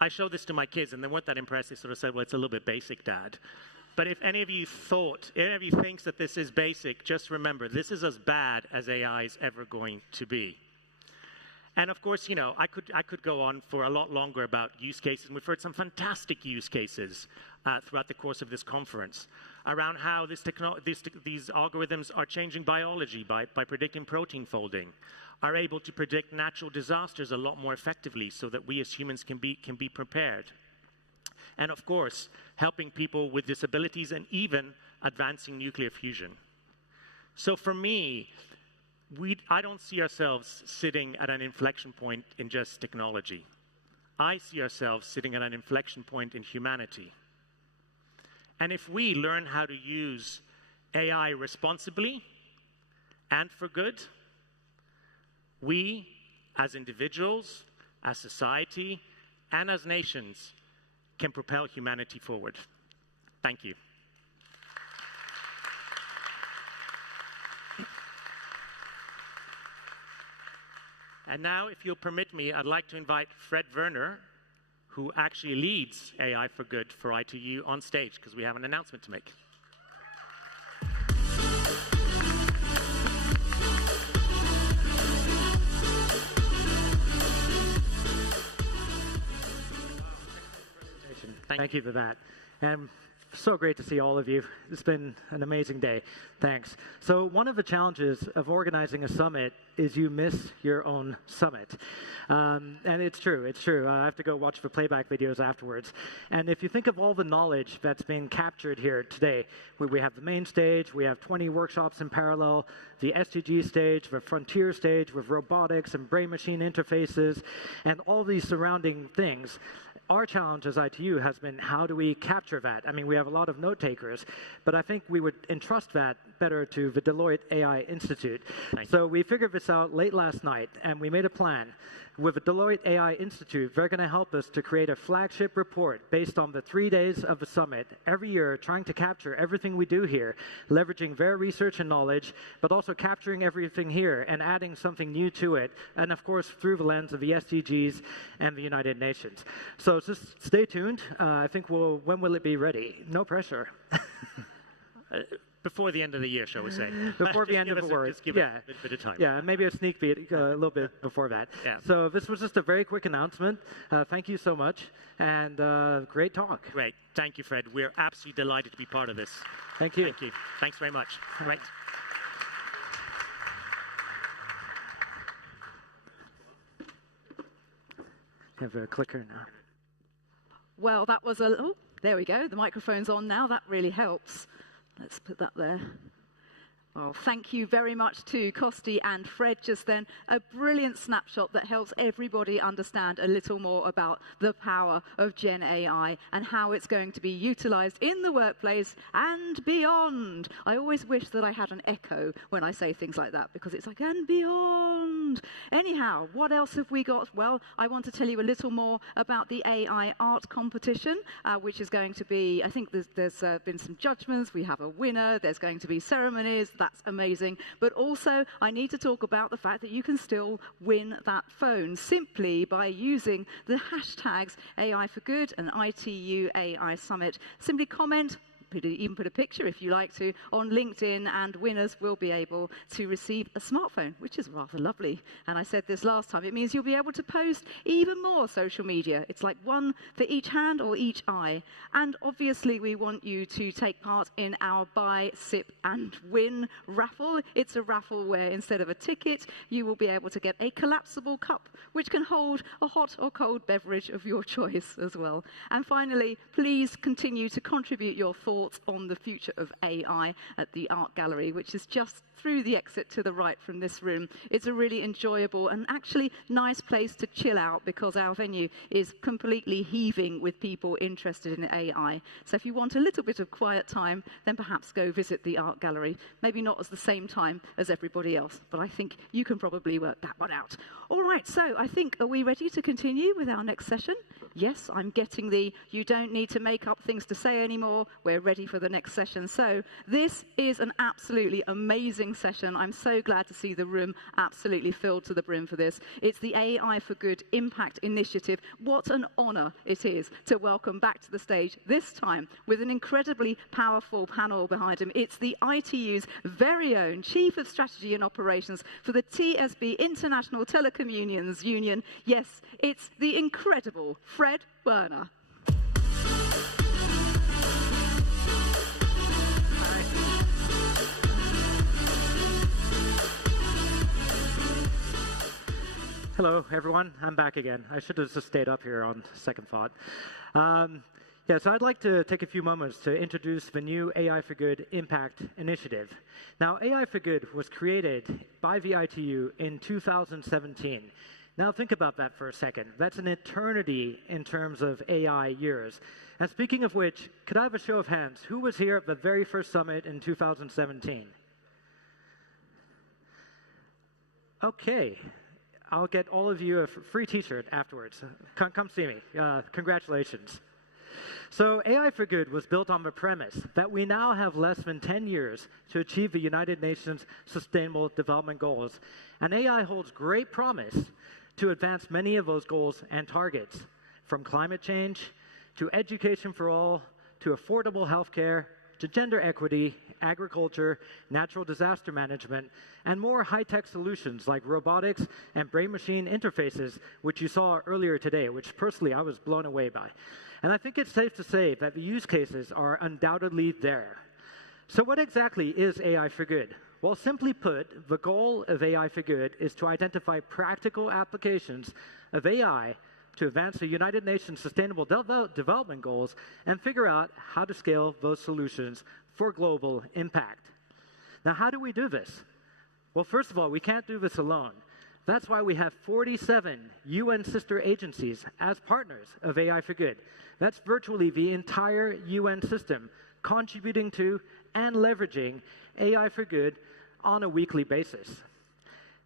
I showed this to my kids, and they weren't that impressed. They sort of said, well, it's a little bit basic, Dad. But if any of you thinks that this is basic, just remember, this is as bad as AI is ever going to be. And of course, I could go on for a lot longer about use cases. And we've heard some fantastic use cases throughout the course of this conference around how these algorithms are changing biology by predicting protein folding, are able to predict natural disasters a lot more effectively so that we as humans can be prepared. And of course, helping people with disabilities and even advancing nuclear fusion. So for me, I don't see ourselves sitting at an inflection point in just technology. I see ourselves sitting at an inflection point in humanity. And if we learn how to use AI responsibly and for good, we, as individuals, as society, and as nations, can propel humanity forward. Thank you. And now, if you'll permit me, I'd like to invite Fred Werner, who actually leads AI for Good for ITU, on stage, because we have an announcement to make. Thank you for that. And so great to see all of you. It's been an amazing day. Thanks. So one of the challenges of organizing a summit is you miss your own summit. And it's true. It's true. I have to go watch the playback videos afterwards. And if you think of all the knowledge that's being captured here today, we have the main stage, we have 20 workshops in parallel, the SDG stage, the frontier stage with robotics and brain-machine interfaces, and all these surrounding things. Our challenge as ITU has been, how do we capture that? I mean, we have a lot of note takers, but I think we would entrust that better to the Deloitte AI Institute. So we figured this out late last night, and we made a plan. With the Deloitte AI Institute, they're going to help us to create a flagship report based on the 3 days of the summit every year, trying to capture everything we do here, leveraging their research and knowledge, but also capturing everything here and adding something new to it, and of course through the lens of the SDGs and the United Nations. So just stay tuned. I think when will it be ready? No pressure. Before the end of the year, shall we say? Before the end of the work. Just give it a bit of time. Yeah, maybe a sneak peek a little bit before that. Yeah. So this was just a very quick announcement. Thank you so much, and great talk. Great. Thank you, Fred. We're absolutely delighted to be part of this. Thank you. Thank you. Thanks very much. Right. Have a clicker now. Well, that was oh, there we go. The microphone's on now. That really helps. Let's put that there. Well, thank you very much to Kosti and Fred just then. A brilliant snapshot that helps everybody understand a little more about the power of Gen AI and how it's going to be utilized in the workplace and beyond. I always wish that I had an echo when I say things like that, because it's like, and beyond. Anyhow, what else have we got? Well, I want to tell you a little more about the AI art competition, which is going to be, I think there's been some judgments. We have a winner. There's going to be ceremonies. That's amazing. But also, I need to talk about the fact that you can still win that phone simply by using the hashtags AI for Good and ITU AI Summit. Simply comment, even put a picture if you like to on LinkedIn, and winners will be able to receive a smartphone, which is rather lovely. And I said this last time, it means you'll be able to post even more social media. It's like one for each hand or each eye. And obviously we want you to take part in our buy, sip and win raffle. It's a raffle where instead of a ticket, you will be able to get a collapsible cup, which can hold a hot or cold beverage of your choice as well. And finally, please continue to contribute your thoughts on the future of AI at the Art Gallery, which is just through the exit to the right from this room. It's a really enjoyable and actually nice place to chill out, because our venue is completely heaving with people interested in AI. So if you want a little bit of quiet time, then perhaps go visit the Art Gallery. Maybe not at the same time as everybody else, but I think you can probably work that one out. All right, so I think, are we ready to continue with our next session? Yes, I'm getting the you don't need to make up things to say anymore. We're ready for the next session. So this is an absolutely amazing session. I'm so glad to see the room absolutely filled to the brim for this. It's the AI for Good Impact Initiative. What an honor it is to welcome back to the stage, this time with an incredibly powerful panel behind him. It's the ITU's very own Chief of Strategy and Operations for the TSB International Telecommunication Union. Yes, it's the incredible Fred Werner. Hello, everyone. I'm back again. I should have just stayed up here on second thought. Yeah, so I'd like to take a few moments to introduce the new AI for Good Impact Initiative. Now, AI for Good was created by the ITU in 2017. Now, think about that for a second. That's an eternity in terms of AI years. And speaking of which, could I have a show of hands? Who was here at the very first summit in 2017? Okay. I'll get all of you a free t-shirt afterwards. Come see me. Congratulations. So AI for Good was built on the premise that we now have less than 10 years to achieve the United Nations Sustainable Development Goals. And AI holds great promise to advance many of those goals and targets, from climate change to education for all, to affordable healthcare, to gender equity, agriculture, natural disaster management, and more high-tech solutions like robotics and brain-machine interfaces, which you saw earlier today, which personally I was blown away by. And I think it's safe to say that the use cases are undoubtedly there. So what exactly is AI for Good? Well, simply put, the goal of AI for Good is to identify practical applications of AI to advance the United Nations Sustainable Development Goals and figure out how to scale those solutions for global impact. Now, how do we do this? Well, first of all, we can't do this alone. That's why we have 47 UN sister agencies as partners of AI for Good. That's virtually the entire UN system contributing to and leveraging AI for Good on a weekly basis.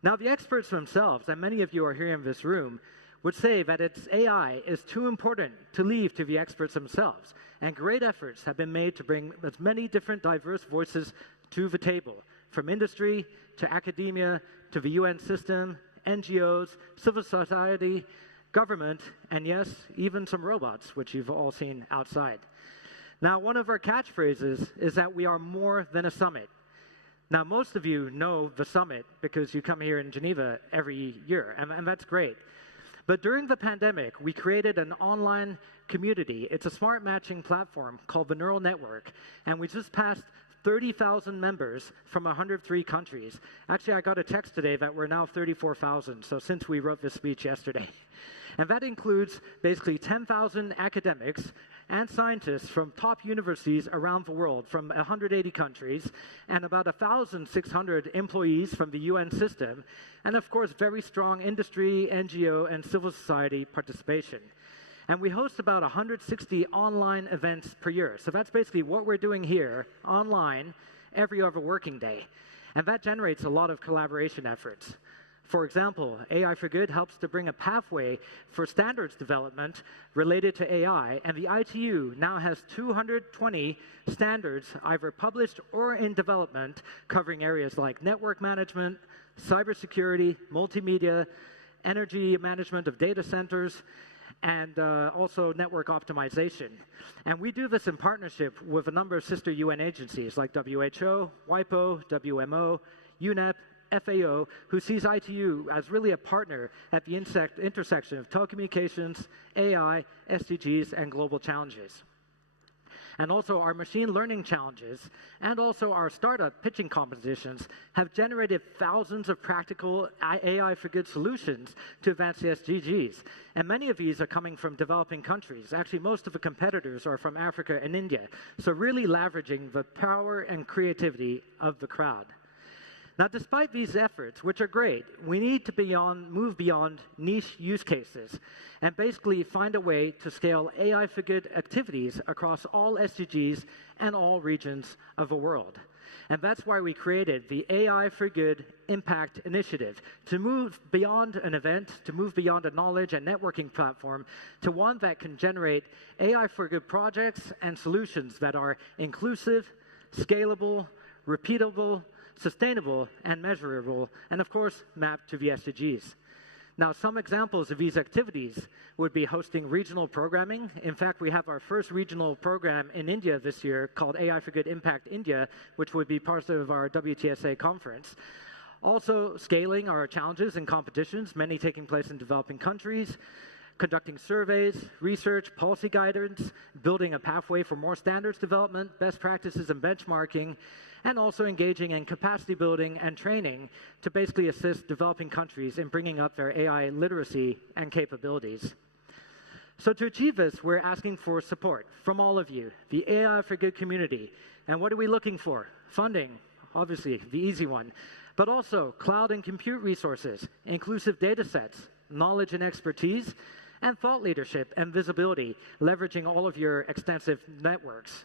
Now, the experts themselves, and many of you are here in this room, would say that its AI is too important to leave to the experts themselves, and great efforts have been made to bring as many different diverse voices to the table, from industry to academia to the UN system, NGOs, civil society, government, and yes, even some robots, which you've all seen outside. Now, one of our catchphrases is that we are more than a summit. Now, most of you know the summit because you come here in Geneva every year, and that's great. But during the pandemic, we created an online community. It's a smart matching platform called the Neural Network, and we just passed 30,000 members from 103 countries. Actually, I got a text today that we're now 34,000, so since we wrote this speech yesterday. And that includes basically 10,000 academics and scientists from top universities around the world, from 180 countries, and about 1,600 employees from the UN system, and of course, very strong industry, NGO, and civil society participation. And we host about 160 online events per year. So that's basically what we're doing here, online, every other working day. And that generates a lot of collaboration efforts. For example, AI for Good helps to bring a pathway for standards development related to AI, and the ITU now has 220 standards either published or in development covering areas like network management, cybersecurity, multimedia, energy management of data centers, and also network optimization. And we do this in partnership with a number of sister UN agencies like WHO, WIPO, WMO, UNEP, FAO, who sees ITU as really a partner at the intersection of telecommunications, AI, SDGs, and global challenges. And also our machine learning challenges and also our startup pitching competitions have generated thousands of practical AI for Good solutions to advance the SDGs. And many of these are coming from developing countries. Actually, most of the competitors are from Africa and India. So really leveraging the power and creativity of the crowd. Now, despite these efforts, which are great, we need to move beyond niche use cases and basically find a way to scale AI for Good activities across all SDGs and all regions of the world. And that's why we created the AI for Good Impact Initiative, to move beyond an event, to move beyond a knowledge and networking platform, to one that can generate AI for Good projects and solutions that are inclusive, scalable, repeatable, sustainable, and measurable, and of course, mapped to the SDGs. Now, some examples of these activities would be hosting regional programming. In fact, we have our first regional program in India this year called AI for Good Impact India, which would be part of our WTSA conference. Also, scaling our challenges and competitions, many taking place in developing countries, conducting surveys, research, policy guidance, building a pathway for more standards development, best practices and benchmarking, and also engaging in capacity building and training to basically assist developing countries in bringing up their AI literacy and capabilities. So to achieve this, we're asking for support from all of you, the AI for Good community. And what are we looking for? Funding, obviously, the easy one, but also cloud and compute resources, inclusive data sets, knowledge and expertise, and thought leadership and visibility, leveraging all of your extensive networks.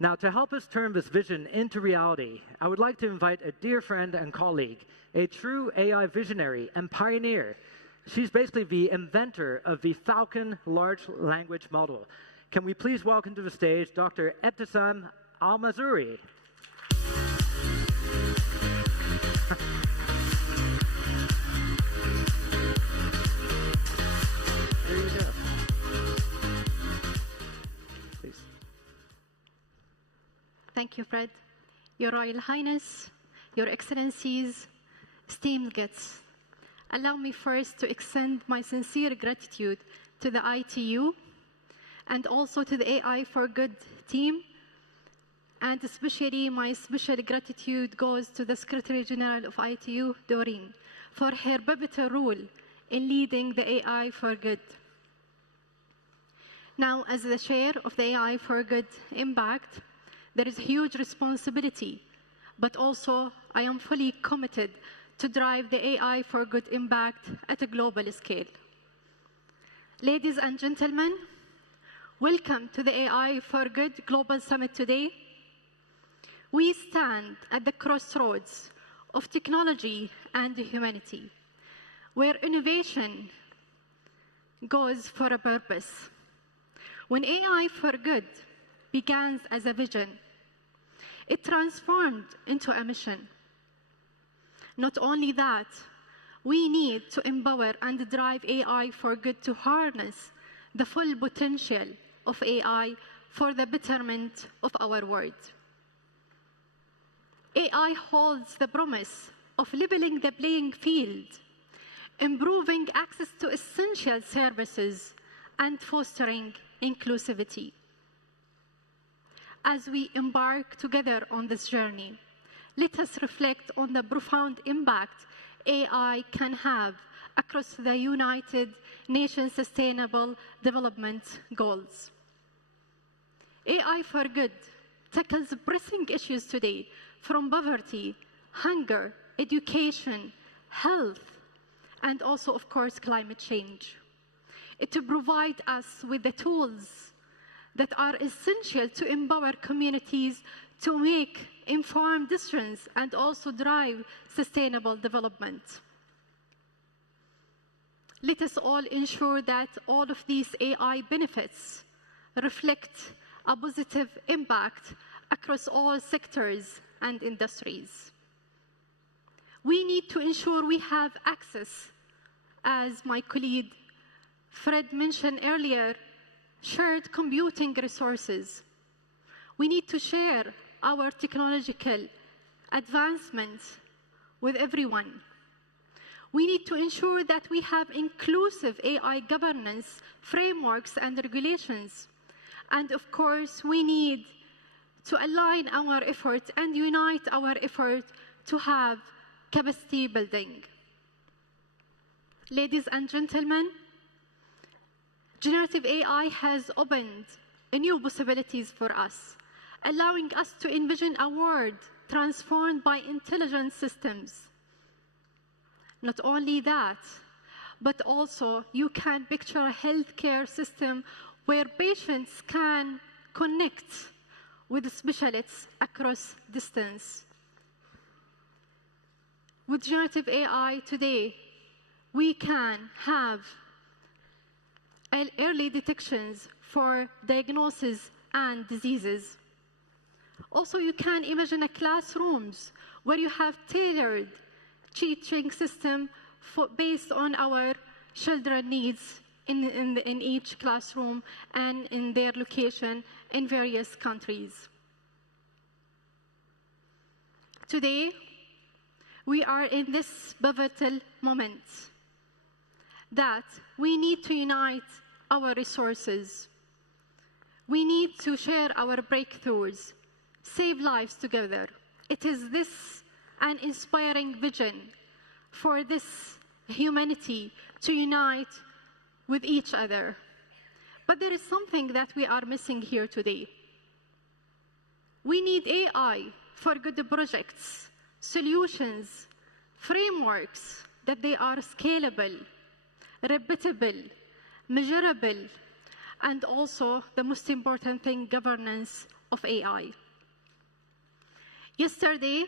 Now, to help us turn this vision into reality, I would like to invite a dear friend and colleague, a true AI visionary and pioneer. She's basically the inventor of the Falcon large language model. Can we please welcome to the stage Dr. Ebtissam Al-Mazroui. There you go. Please. Thank you, Fred. Your Royal Highness, Your Excellencies, esteemed guests, allow me first to extend my sincere gratitude to the ITU and also to the AI for Good team, and especially my special gratitude goes to the Secretary General of ITU, Doreen, for her pivotal role in leading the AI for Good. Now, as the chair of the AI for Good Impact, there is huge responsibility, but also I am fully committed to drive the AI for Good impact at a global scale. Ladies and gentlemen, welcome to the AI for Good Global Summit today. We stand at the crossroads of technology and humanity, where innovation goes for a purpose. When AI for Good began as a vision, it transformed into a mission. Not only that, we need to empower and drive AI for Good to harness the full potential of AI for the betterment of our world. AI holds the promise of leveling the playing field, improving access to essential services, and fostering inclusivity. As we embark together on this journey, let us reflect on the profound impact AI can have across the United Nations Sustainable Development Goals. AI for Good tackles pressing issues today, from poverty, hunger, education, health, and also, of course, climate change. It provides us with the tools that are essential to empower communities to make informed decisions and also drive sustainable development. Let us all ensure that all of these AI benefits reflect a positive impact across all sectors and industries. We need to ensure we have access, as my colleague Fred mentioned earlier, shared computing resources. We need to share our technological advancements with everyone. We need to ensure that we have inclusive AI governance frameworks and regulations. And of course, we need to align our efforts and unite our efforts to have capacity building. Ladies and gentlemen, generative AI has opened new possibilities for us, allowing us to envision a world transformed by intelligent systems. Not only that, but also you can picture a healthcare system where patients can connect with specialists across distance. With generative AI today, we can have early detections for diagnosis and diseases. Also, you can imagine classrooms where you have tailored teaching system based on our children's needs in each classroom and in their location in various countries. Today, we are in this pivotal moment that we need to unite our resources. We need to share our breakthroughs, save lives together. It is this an inspiring vision for this humanity to unite with each other. But there is something that we are missing here today. We need AI for good projects, solutions, frameworks that they are scalable, repeatable, measurable, and also the most important thing, governance of AI. Yesterday,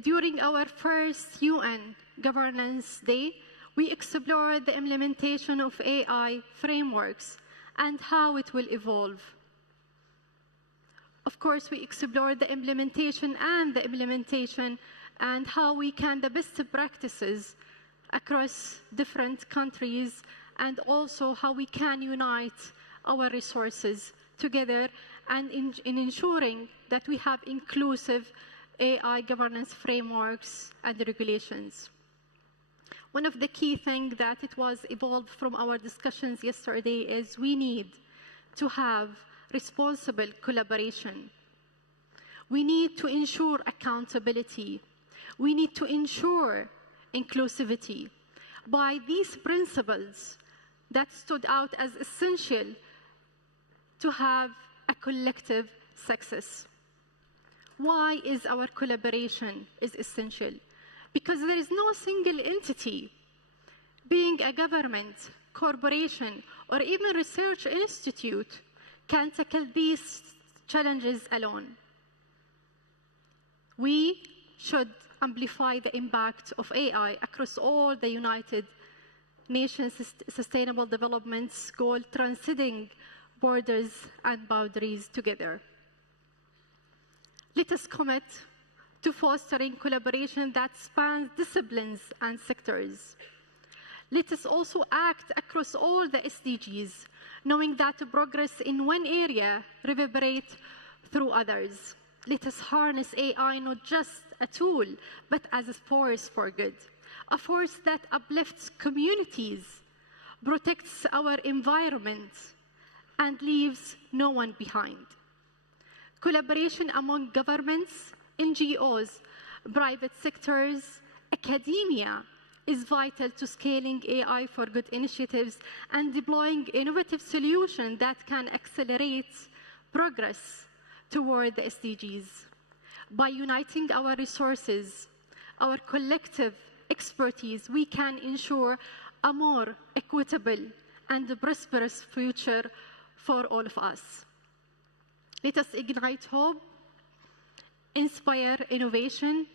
during our first UN Governance Day, we explored the implementation of AI frameworks and how it will evolve. Of course, we explored the implementation and how we can the best practices across different countries, and also how we can unite our resources together and in ensuring that we have inclusive AI governance frameworks and regulations. One of the key things that it was evolved from our discussions yesterday is we need to have responsible collaboration. We need to ensure accountability. We need to ensure inclusivity. By these principles that stood out as essential to have a collective success. Why is our collaboration essential? Because there is no single entity, being a government, corporation, or even research institute, can tackle these challenges alone. We should amplify the impact of AI across all the United Nations Sustainable Development Goals, transcending borders and boundaries together. Let us commit to fostering collaboration that spans disciplines and sectors. Let us also act across all the SDGs, knowing that progress in one area reverberates through others. Let us harness AI not just a tool, but as a force for good, a force that uplifts communities, protects our environment, and leaves no one behind. Collaboration among governments, NGOs, private sectors, academia is vital to scaling AI for good initiatives and deploying innovative solutions that can accelerate progress toward the SDGs. By uniting our resources, our collective expertise, we can ensure a more equitable and prosperous future for all of us. Let us ignite hope, inspire innovation,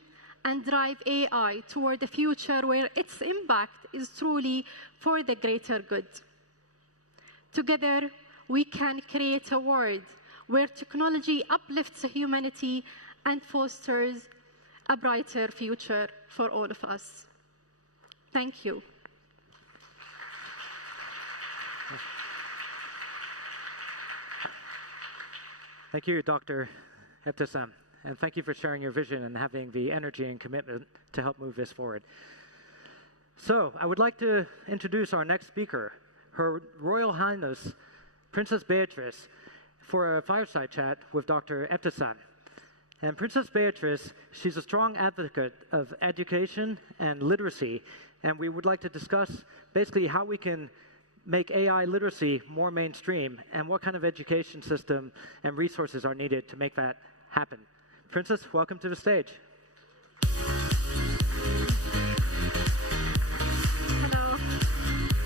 and drive AI toward a future where its impact is truly for the greater good. Together, we can create a world where technology uplifts humanity and fosters a brighter future for all of us. Thank you. Thank you, Dr. Ebtissam, and thank you for sharing your vision and having the energy and commitment to help move this forward. So, I would like to introduce our next speaker, Her Royal Highness, Princess Beatrice, for a fireside chat with Dr. Ebtissam. And Princess Beatrice, she's a strong advocate of education and literacy, and we would like to discuss basically how we can make AI literacy more mainstream and what kind of education system and resources are needed to make that happen. Princess, welcome to the stage. Hello.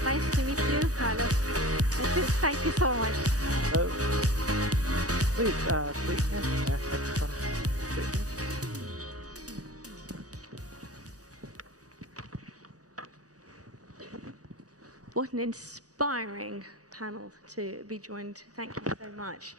Nice to meet you. Hello. Thank you so much. Please. What an inspiring panel to be joined. Thank you so much.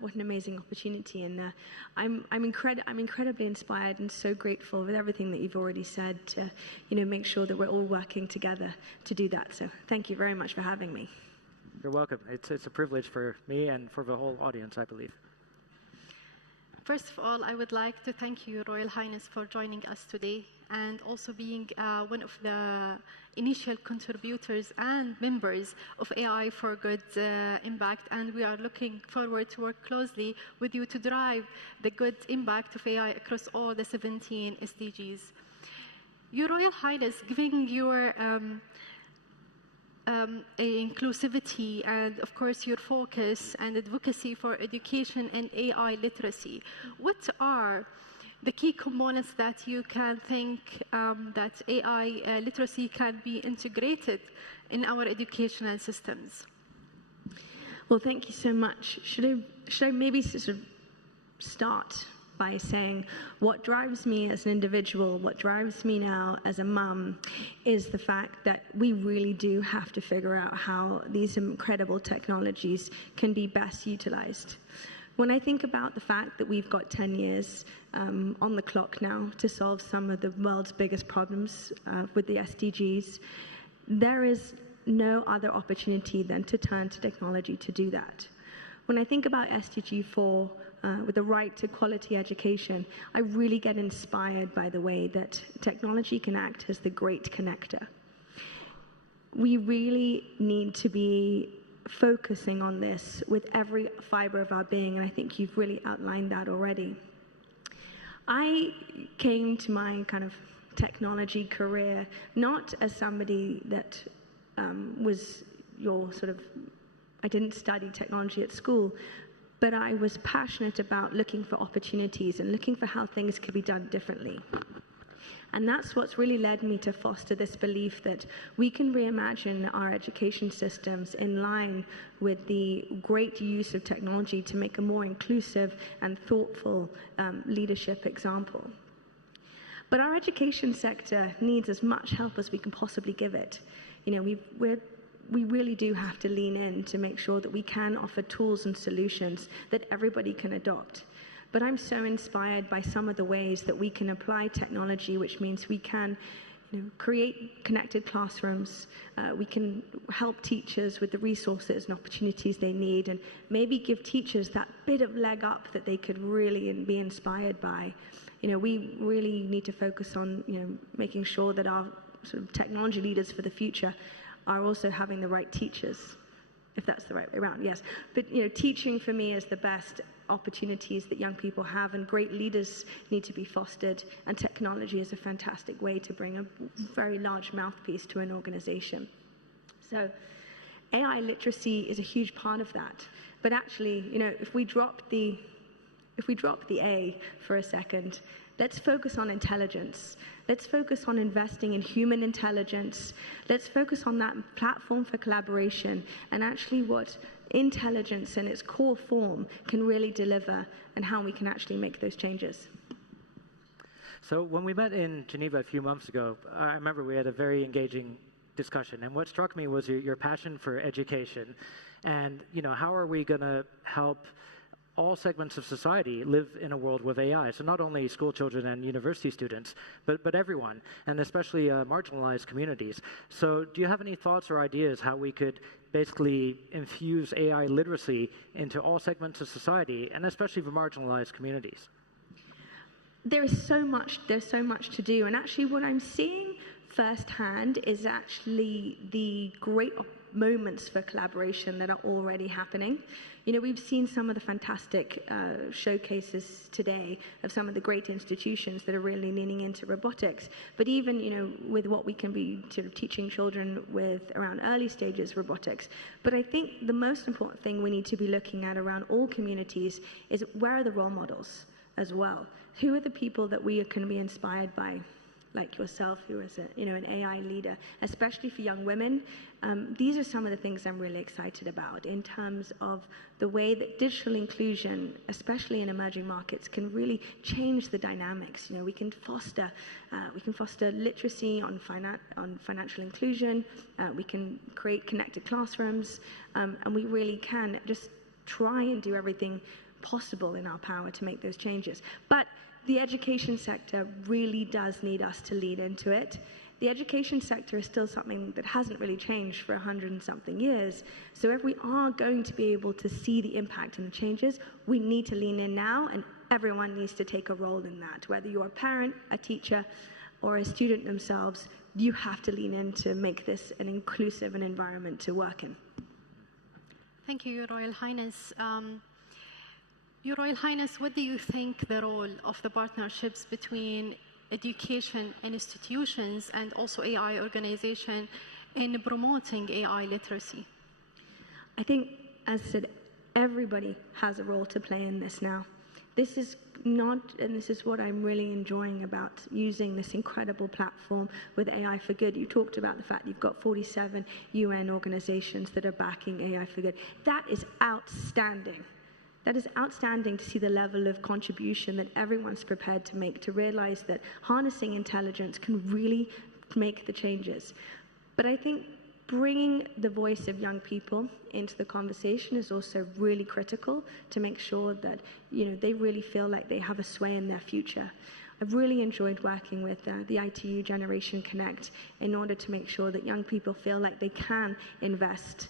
What an amazing opportunity, and I'm incredibly inspired and so grateful with everything that you've already said to, make sure that we're all working together to do that. So thank you very much for having me. You're welcome. It's a privilege for me and for the whole audience, I believe. First of all, I would like to thank you, Royal Highness, for joining us today and also being one of the initial contributors and members of AI for Good Impact. And we are looking forward to work closely with you to drive the good impact of AI across all the 17 SDGs. Your Royal Highness, giving your inclusivity and, of course, your focus and advocacy for education and AI literacy. What are the key components that you can think that AI literacy can be integrated in our educational systems? Well, thank you so much. Should I maybe sort of start by saying what drives me as an individual, what drives me now as a mum, is the fact that we really do have to figure out how these incredible technologies can be best utilized. When I think about the fact that we've got 10 years on the clock now to solve some of the world's biggest problems with the SDGs, there is no other opportunity than to turn to technology to do that. When I think about SDG 4, with the right to quality education, I really get inspired by the way that technology can act as the great connector. We really need to be focusing on this with every fiber of our being, and I think you've really outlined that already. I came to my kind of technology career not as somebody that was your sort of, I didn't study technology at school, but I was passionate about looking for opportunities and looking for how things could be done differently. And that's what's really led me to foster this belief that we can reimagine our education systems in line with the great use of technology to make a more inclusive and thoughtful leadership example. But our education sector needs as much help as we can possibly give it. You know, we really do have to lean in to make sure that we can offer tools and solutions that everybody can adopt. But I'm so inspired by some of the ways that we can apply technology, which means we can create connected classrooms, we can help teachers with the resources and opportunities they need, and maybe give teachers that bit of leg up that they could really be inspired by. You know, we really need to focus on making sure that our sort of technology leaders for the future are also having the right teachers, if that's the right way around, yes. But teaching for me is the best opportunities that young people have, and great leaders need to be fostered, and technology is a fantastic way to bring a very large mouthpiece to an organization. So AI literacy is a huge part of that. But actually, if we drop the A for a second, let's focus on intelligence. Let's focus on investing in human intelligence. Let's focus on that platform for collaboration and actually what intelligence in its core form can really deliver and how we can actually make those changes. So when we met in Geneva a few months ago, I remember we had a very engaging discussion. And what struck me was your passion for education. And, how are we going to help all segments of society live in a world with AI. So not only school children and university students, but everyone, and especially marginalized communities. So do you have any thoughts or ideas how we could basically infuse AI literacy into all segments of society, and especially for marginalized communities? There's so much to do. And actually what I'm seeing firsthand is actually the great moments for collaboration that are already happening. We've seen some of the fantastic showcases today of some of the great institutions that are really leaning into robotics. But even, with what we can be sort of teaching children with around early stages robotics. But I think the most important thing we need to be looking at around all communities is where are the role models as well? Who are the people that we can be inspired by? Like yourself, who is an AI leader, especially for young women. These are some of the things I'm really excited about in terms of the way that digital inclusion, especially in emerging markets, can really change the dynamics. We can foster literacy on financial inclusion. We can create connected classrooms, and we really can just try and do everything possible in our power to make those changes. But the education sector really does need us to lead into it. The education sector is still something that hasn't really changed for 100 and something years. So if we are going to be able to see the impact and the changes, we need to lean in now, and everyone needs to take a role in that. Whether you're a parent, a teacher, or a student themselves, you have to lean in to make this an inclusive environment to work in. Thank you, Your Royal Highness. Your Royal Highness, what do you think the role of the partnerships between education institutions and also AI organization in promoting AI literacy? I think, as I said, everybody has a role to play in this now. This is not, and this is what I'm really enjoying about using this incredible platform with AI for Good. You talked about the fact you've got 47 UN organizations that are backing AI for Good. That is outstanding. That is outstanding to see the level of contribution that everyone's prepared to make, to realize that harnessing intelligence can really make the changes. But I think bringing the voice of young people into the conversation is also really critical to make sure that, you know, they really feel like they have a sway in their future. I've really enjoyed working with the ITU Generation Connect in order to make sure that young people feel like they can invest,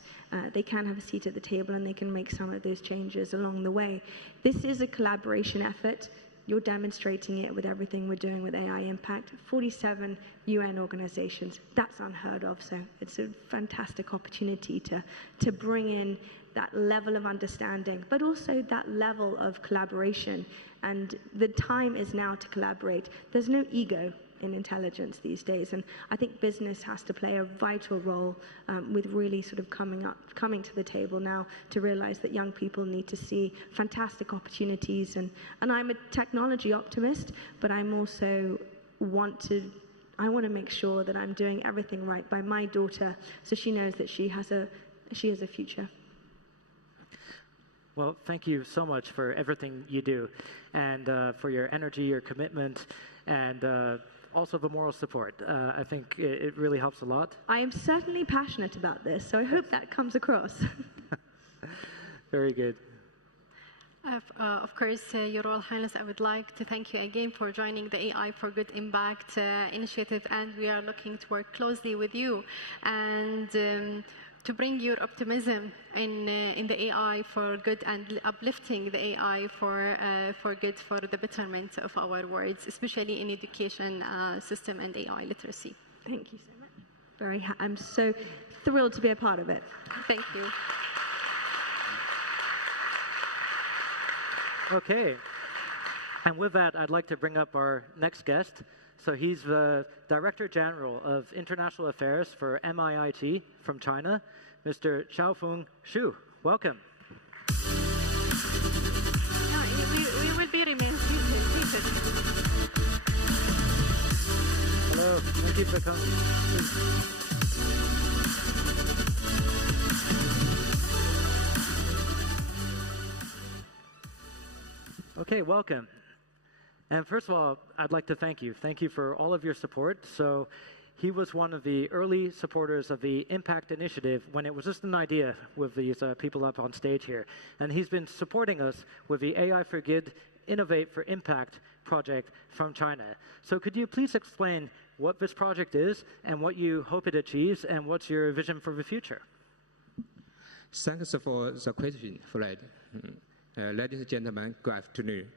they can have a seat at the table, and they can make some of those changes along the way. This is a collaboration effort. You're demonstrating it with everything we're doing with AI Impact. 47 UN organizations, that's unheard of. So it's a fantastic opportunity to bring in that level of understanding, but also that level of collaboration. And the time is now to collaborate. There's no ego in intelligence these days. And I think business has to play a vital role with really sort of coming to the table now to realize that young people need to see fantastic opportunities. And I'm a technology optimist, but I'm also I want to make sure that I'm doing everything right by my daughter so she knows that she has a future. Well, thank you so much for everything you do, and for your energy, your commitment, and also the moral support. I think it really helps a lot. I am certainly passionate about this, so I hope that comes across. Very good. Of course, Your Royal Highness, I would like to thank you again for joining the AI for Good Impact initiative, and we are looking to work closely with you and to bring your optimism in the AI for good and uplifting the AI for good for the betterment of our worlds, especially in education system and AI literacy. Thank you so much. I'm so thrilled to be a part of it. Thank you. Okay. And with that, I'd like to bring up our next guest. So he's the Director General of International Affairs for MIIT from China, Mr. Xiaofeng Xu. Welcome. We will be remain seated. Hello. Thank you for coming. Okay, welcome. And first of all, I'd like to thank you. Thank you for all of your support. So he was one of the early supporters of the Impact Initiative when it was just an idea with these people up on stage here. And he's been supporting us with the AI for Good Innovate for Impact project from China. So could you please explain what this project is and what you hope it achieves and what's your vision for the future? Thanks for the question, Fred. Ladies and gentlemen, good afternoon.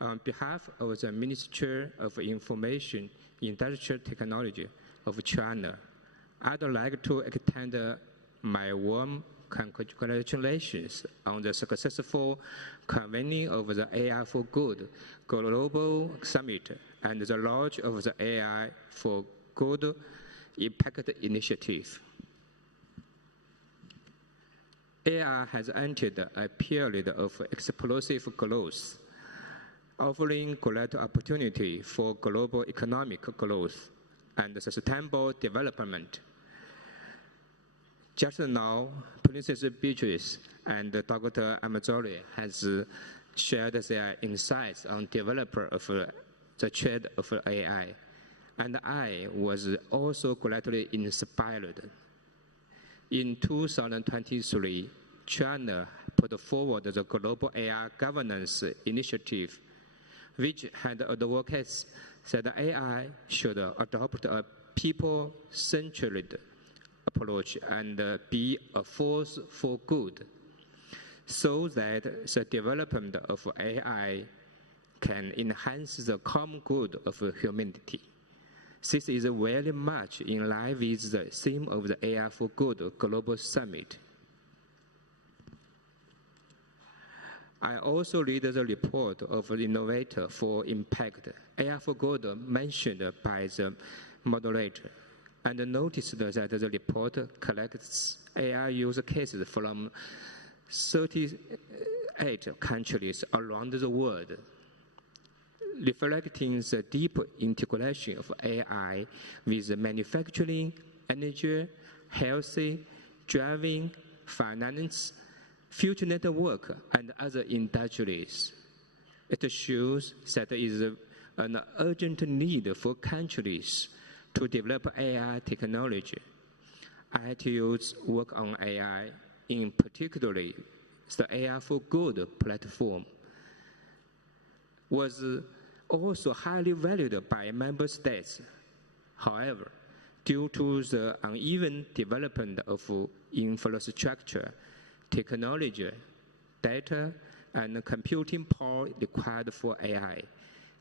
On behalf of the Ministry of Information Industrial Technology of China, I'd like to extend my warm congratulations on the successful convening of the AI for Good Global Summit and the launch of the AI for Good Impact Initiative. AI has entered a period of explosive growth, offering great opportunity for global economic growth and sustainable development. Just now, Princess Beatrice and Dr. Amazori has shared their insights on developer of the trade of AI, and I was also greatly inspired. In 2023, China put forward the Global AI Governance Initiative, which had advocates that AI should adopt a people-centered approach and be a force for good, so that the development of AI can enhance the common good of humanity. This is very much in line with the theme of the AI for Good Global Summit. I also read the report of the Innovator for Impact, AI for Good mentioned by the moderator, and noticed that the report collects AI use cases from 38 countries around the world, reflecting the deep integration of AI with manufacturing, energy, health, driving, finance, future network, and other industries. It shows that there is an urgent need for countries to develop AI technology. ITU's work on AI, in particular the AI for Good platform, was also highly valued by member states. However, due to the uneven development of infrastructure, technology, data, and computing power required for AI,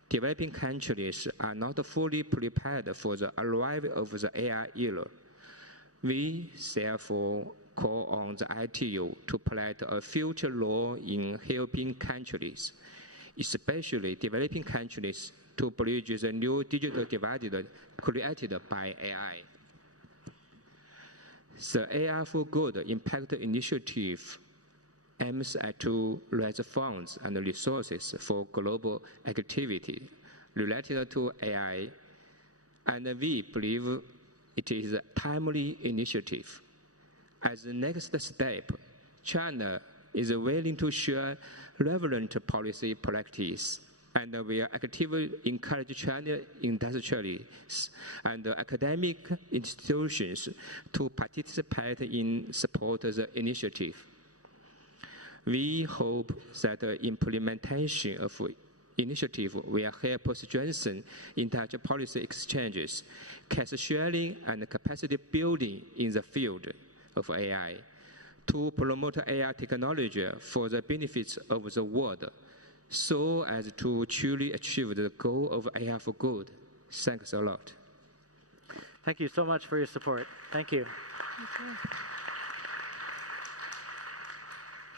developing countries are not fully prepared for the arrival of the AI era. We therefore call on the ITU to play a future role in helping countries, especially developing countries, to bridge the new digital divide created by AI. The AI for Good Impact Initiative aims to raise funds and resources for global activity related to AI, and we believe it is a timely initiative. As the next step, China is willing to share relevant policy practice, and we actively encourage China industrialists and academic institutions to participate in support the initiative. We hope that the implementation of initiative will help strengthen inter policy exchanges, case sharing, and capacity building in the field of AI to promote AI technology for the benefits of the world, so as to truly achieve the goal of AI for Good. Thanks a lot. Thank you so much for your support. Thank you.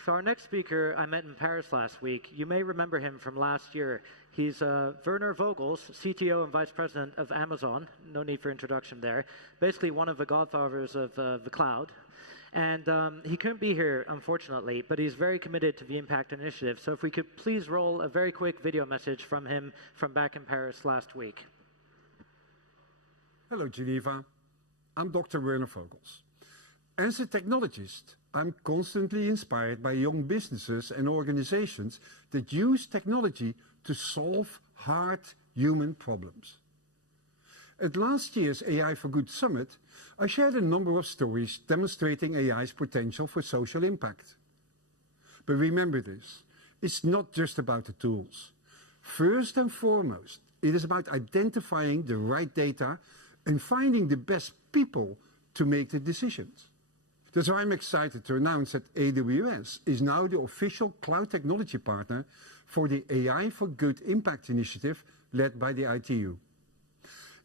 So our next speaker I met in Paris last week. You may remember him from last year. He's Werner Vogels, CTO and Vice President of Amazon. No need for introduction there. Basically one of the godfathers of the cloud. And he couldn't be here, unfortunately, but he's very committed to the Impact Initiative. So if we could please roll a very quick video message from him from back in Paris last week. Hello, Geneva. I'm Dr. Werner Vogels. As a technologist, I'm constantly inspired by young businesses and organizations that use technology to solve hard human problems. At last year's AI for Good Summit, I shared a number of stories demonstrating AI's potential for social impact. But remember this, it's not just about the tools. First and foremost, it is about identifying the right data and finding the best people to make the decisions. That's why I'm excited to announce that AWS is now the official cloud technology partner for the AI for Good Impact initiative led by the ITU.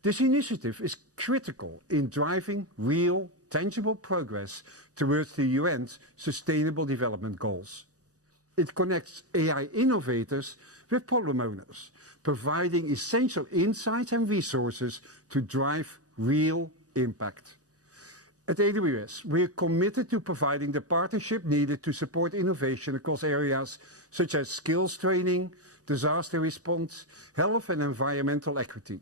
This initiative is critical in driving real, tangible progress towards the UN's Sustainable Development Goals. It connects AI innovators with problem owners, providing essential insights and resources to drive real impact. At AWS, we are committed to providing the partnership needed to support innovation across areas such as skills training, disaster response, health and environmental equity.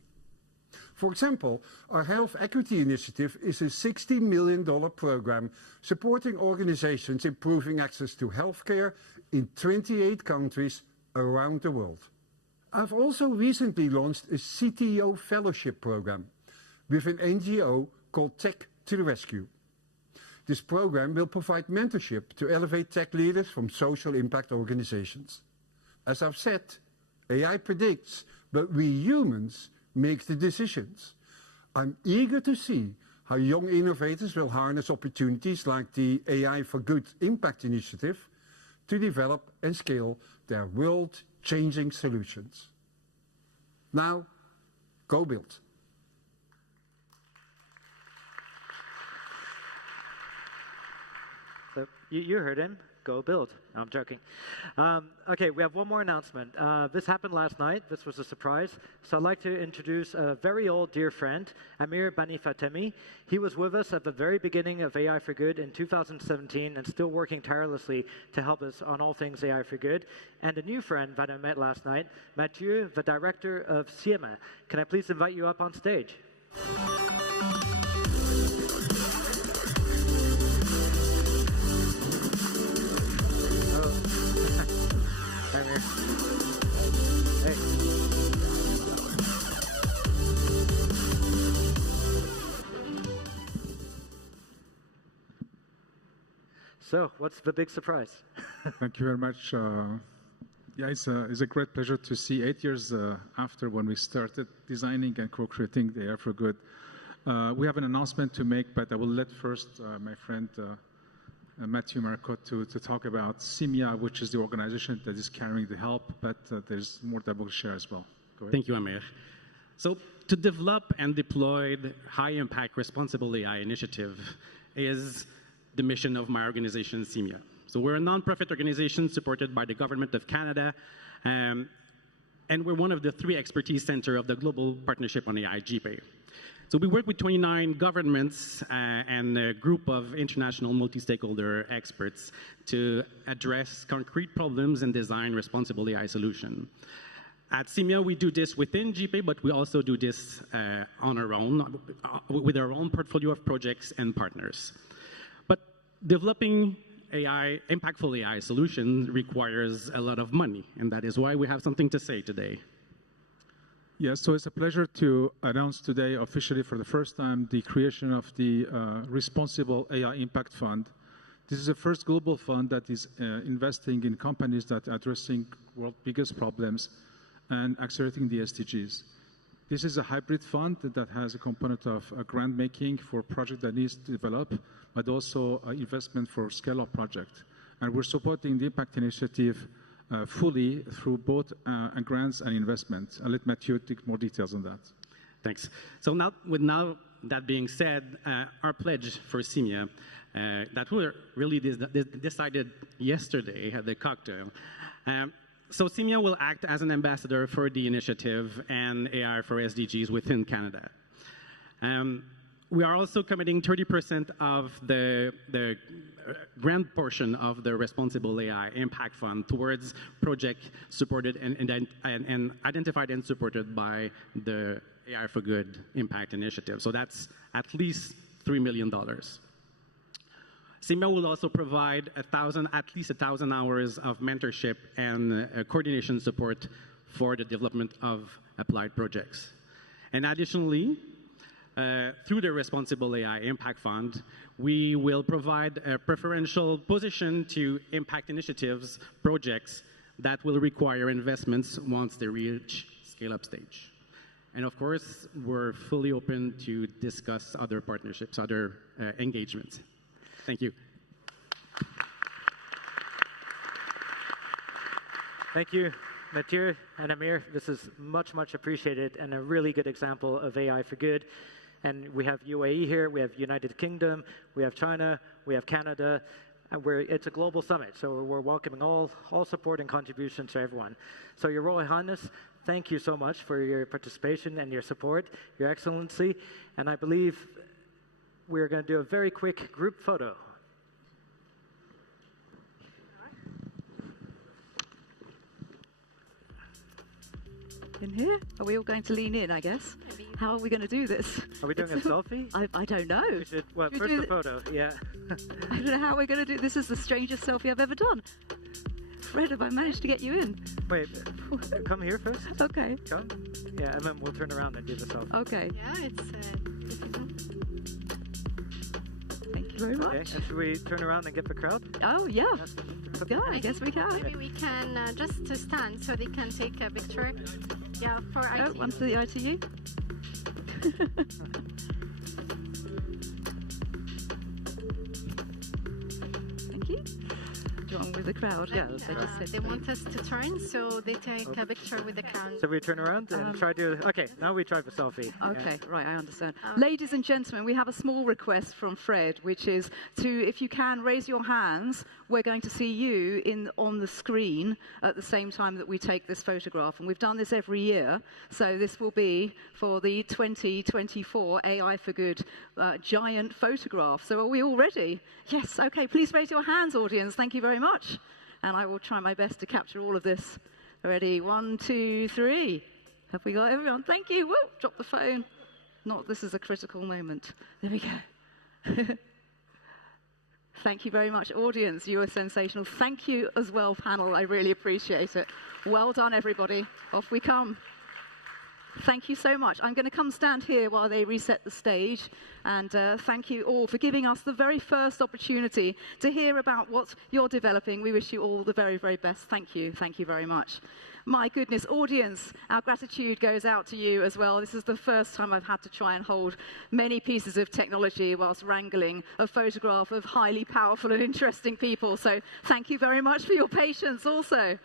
For example, our Health Equity Initiative is a $60 million program supporting organizations improving access to healthcare in 28 countries around the world. I've also recently launched a CTO Fellowship program with an NGO called Tech to the Rescue. This program will provide mentorship to elevate tech leaders from social impact organizations. As I've said, AI predicts, but we humans make the decisions. I'm eager to see how young innovators will harness opportunities like the AI for Good Impact initiative to develop and scale their world-changing solutions. Now, go build. So you heard him. go build. No, I'm joking. Okay, we have one more announcement. This happened last night. This was a surprise. So I'd like to introduce a very old dear friend, Amir Bani Fatemi. He was with us at the very beginning of AI for Good in 2017 and still working tirelessly to help us on all things AI for Good. And a new friend that I met last night, Mathieu, the director of CMA. Can I please invite you up on stage? Hey. So, what's the big surprise? Thank you very much. Yeah, it's a great pleasure to see 8 years after when we started designing and co-creating the AI for Good. We have an announcement to make, but I will let first my friend Mathieu Marcotte to talk about CMIA, which is the organization that is carrying the help, but there's more that we'll share as well. Go ahead. Thank you, Amir. So to develop and deploy the high-impact responsible AI initiative is the mission of my organization, CMIA. So we're a nonprofit organization supported by the Government of Canada, and we're one of the 3 expertise centers of the Global Partnership on AI, GPA. So we work with 29 governments and a group of international multi-stakeholder experts to address concrete problems and design responsible AI solutions. At CMIA, we do this within GPA, but we also do this on our own, with our own portfolio of projects and partners. But developing impactful AI solutions requires a lot of money, and that is why we have something to say today. Yes, so it's a pleasure to announce today officially for the first time the creation of the Responsible AI Impact Fund. This is the first global fund that is investing in companies that are addressing world's biggest problems and accelerating the SDGs. This is a hybrid fund that has a component of grant making for projects that needs to develop, but also investment for scale-up projects. And we're supporting the impact initiative fully through both grants and investment. I'll let Mathieu take more details on that. Thanks. So now that being said, our pledge for CMIA that we really decided yesterday at the cocktail. So CMIA will act as an ambassador for the initiative and AI for SDGs within Canada. We are also committing 30% of the grant portion of the Responsible AI Impact Fund towards projects supported and identified and supported by the AI for Good Impact Initiative. So that's at least $3 million. CMIA will also provide at least 1,000 hours of mentorship and coordination support for the development of applied projects. And additionally, through the Responsible AI Impact Fund, we will provide a preferential position to impact initiatives projects that will require investments once they reach scale-up stage. And of course, we're fully open to discuss other partnerships, other engagements. Thank you. Thank you, Mathieu and Amir. This is much, much appreciated and a really good example of AI for Good. And we have UAE here, we have United Kingdom, we have China, we have Canada, and it's a global summit. So we're welcoming all support and contributions to everyone. So Your Royal Highness, thank you so much for your participation and your support, Your Excellency. And I believe we're going to do a very quick group photo. In here? Are we all going to lean in, I guess? Maybe. How are we going to do this? Are we doing a selfie? I don't know. We should, well, first the photo, yeah. I don't know how we're going to do this. Is the strangest selfie I've ever done. Fred, have I managed to get you in? Wait, come here first. Okay. Come. Yeah, and then we'll turn around and do the selfie. Okay. Yeah, it's Thank you very much. Okay, and should we turn around and get the crowd? Oh, yeah. Yeah, I guess we can. Maybe we can just to stand so they can take a picture. Yeah, for ITU. One for the ITU. Thank you. wrong with the crowd? Yeah, they just said they want us to turn, so they take a picture with the crown. So we turn around and try to. Okay, now we try for selfie. Okay, right, I understand. Ladies and gentlemen, we have a small request from Fred, which is to, if you can, raise your hands. We're going to see you on the screen at the same time that we take this photograph. And we've done this every year. So this will be for the 2024 AI for Good giant photograph. So are we all ready? Yes, okay. Please raise your hands, audience. Thank you very much. And I will try my best to capture all of this. Ready? 1, 2, 3. Have we got everyone? Thank you. Whoa, drop the phone. This is a critical moment. There we go. Thank you very much, audience. You are sensational. Thank you as well, panel. I really appreciate it. Well done, everybody. Off we come. Thank you so much. I'm going to come stand here while they reset the stage. And thank you all for giving us the very first opportunity to hear about what you're developing. We wish you all the very, very best. Thank you. Thank you very much. My goodness, audience, our gratitude goes out to you as well. This is the first time I've had to try and hold many pieces of technology whilst wrangling a photograph of highly powerful and interesting people. So thank you very much for your patience also.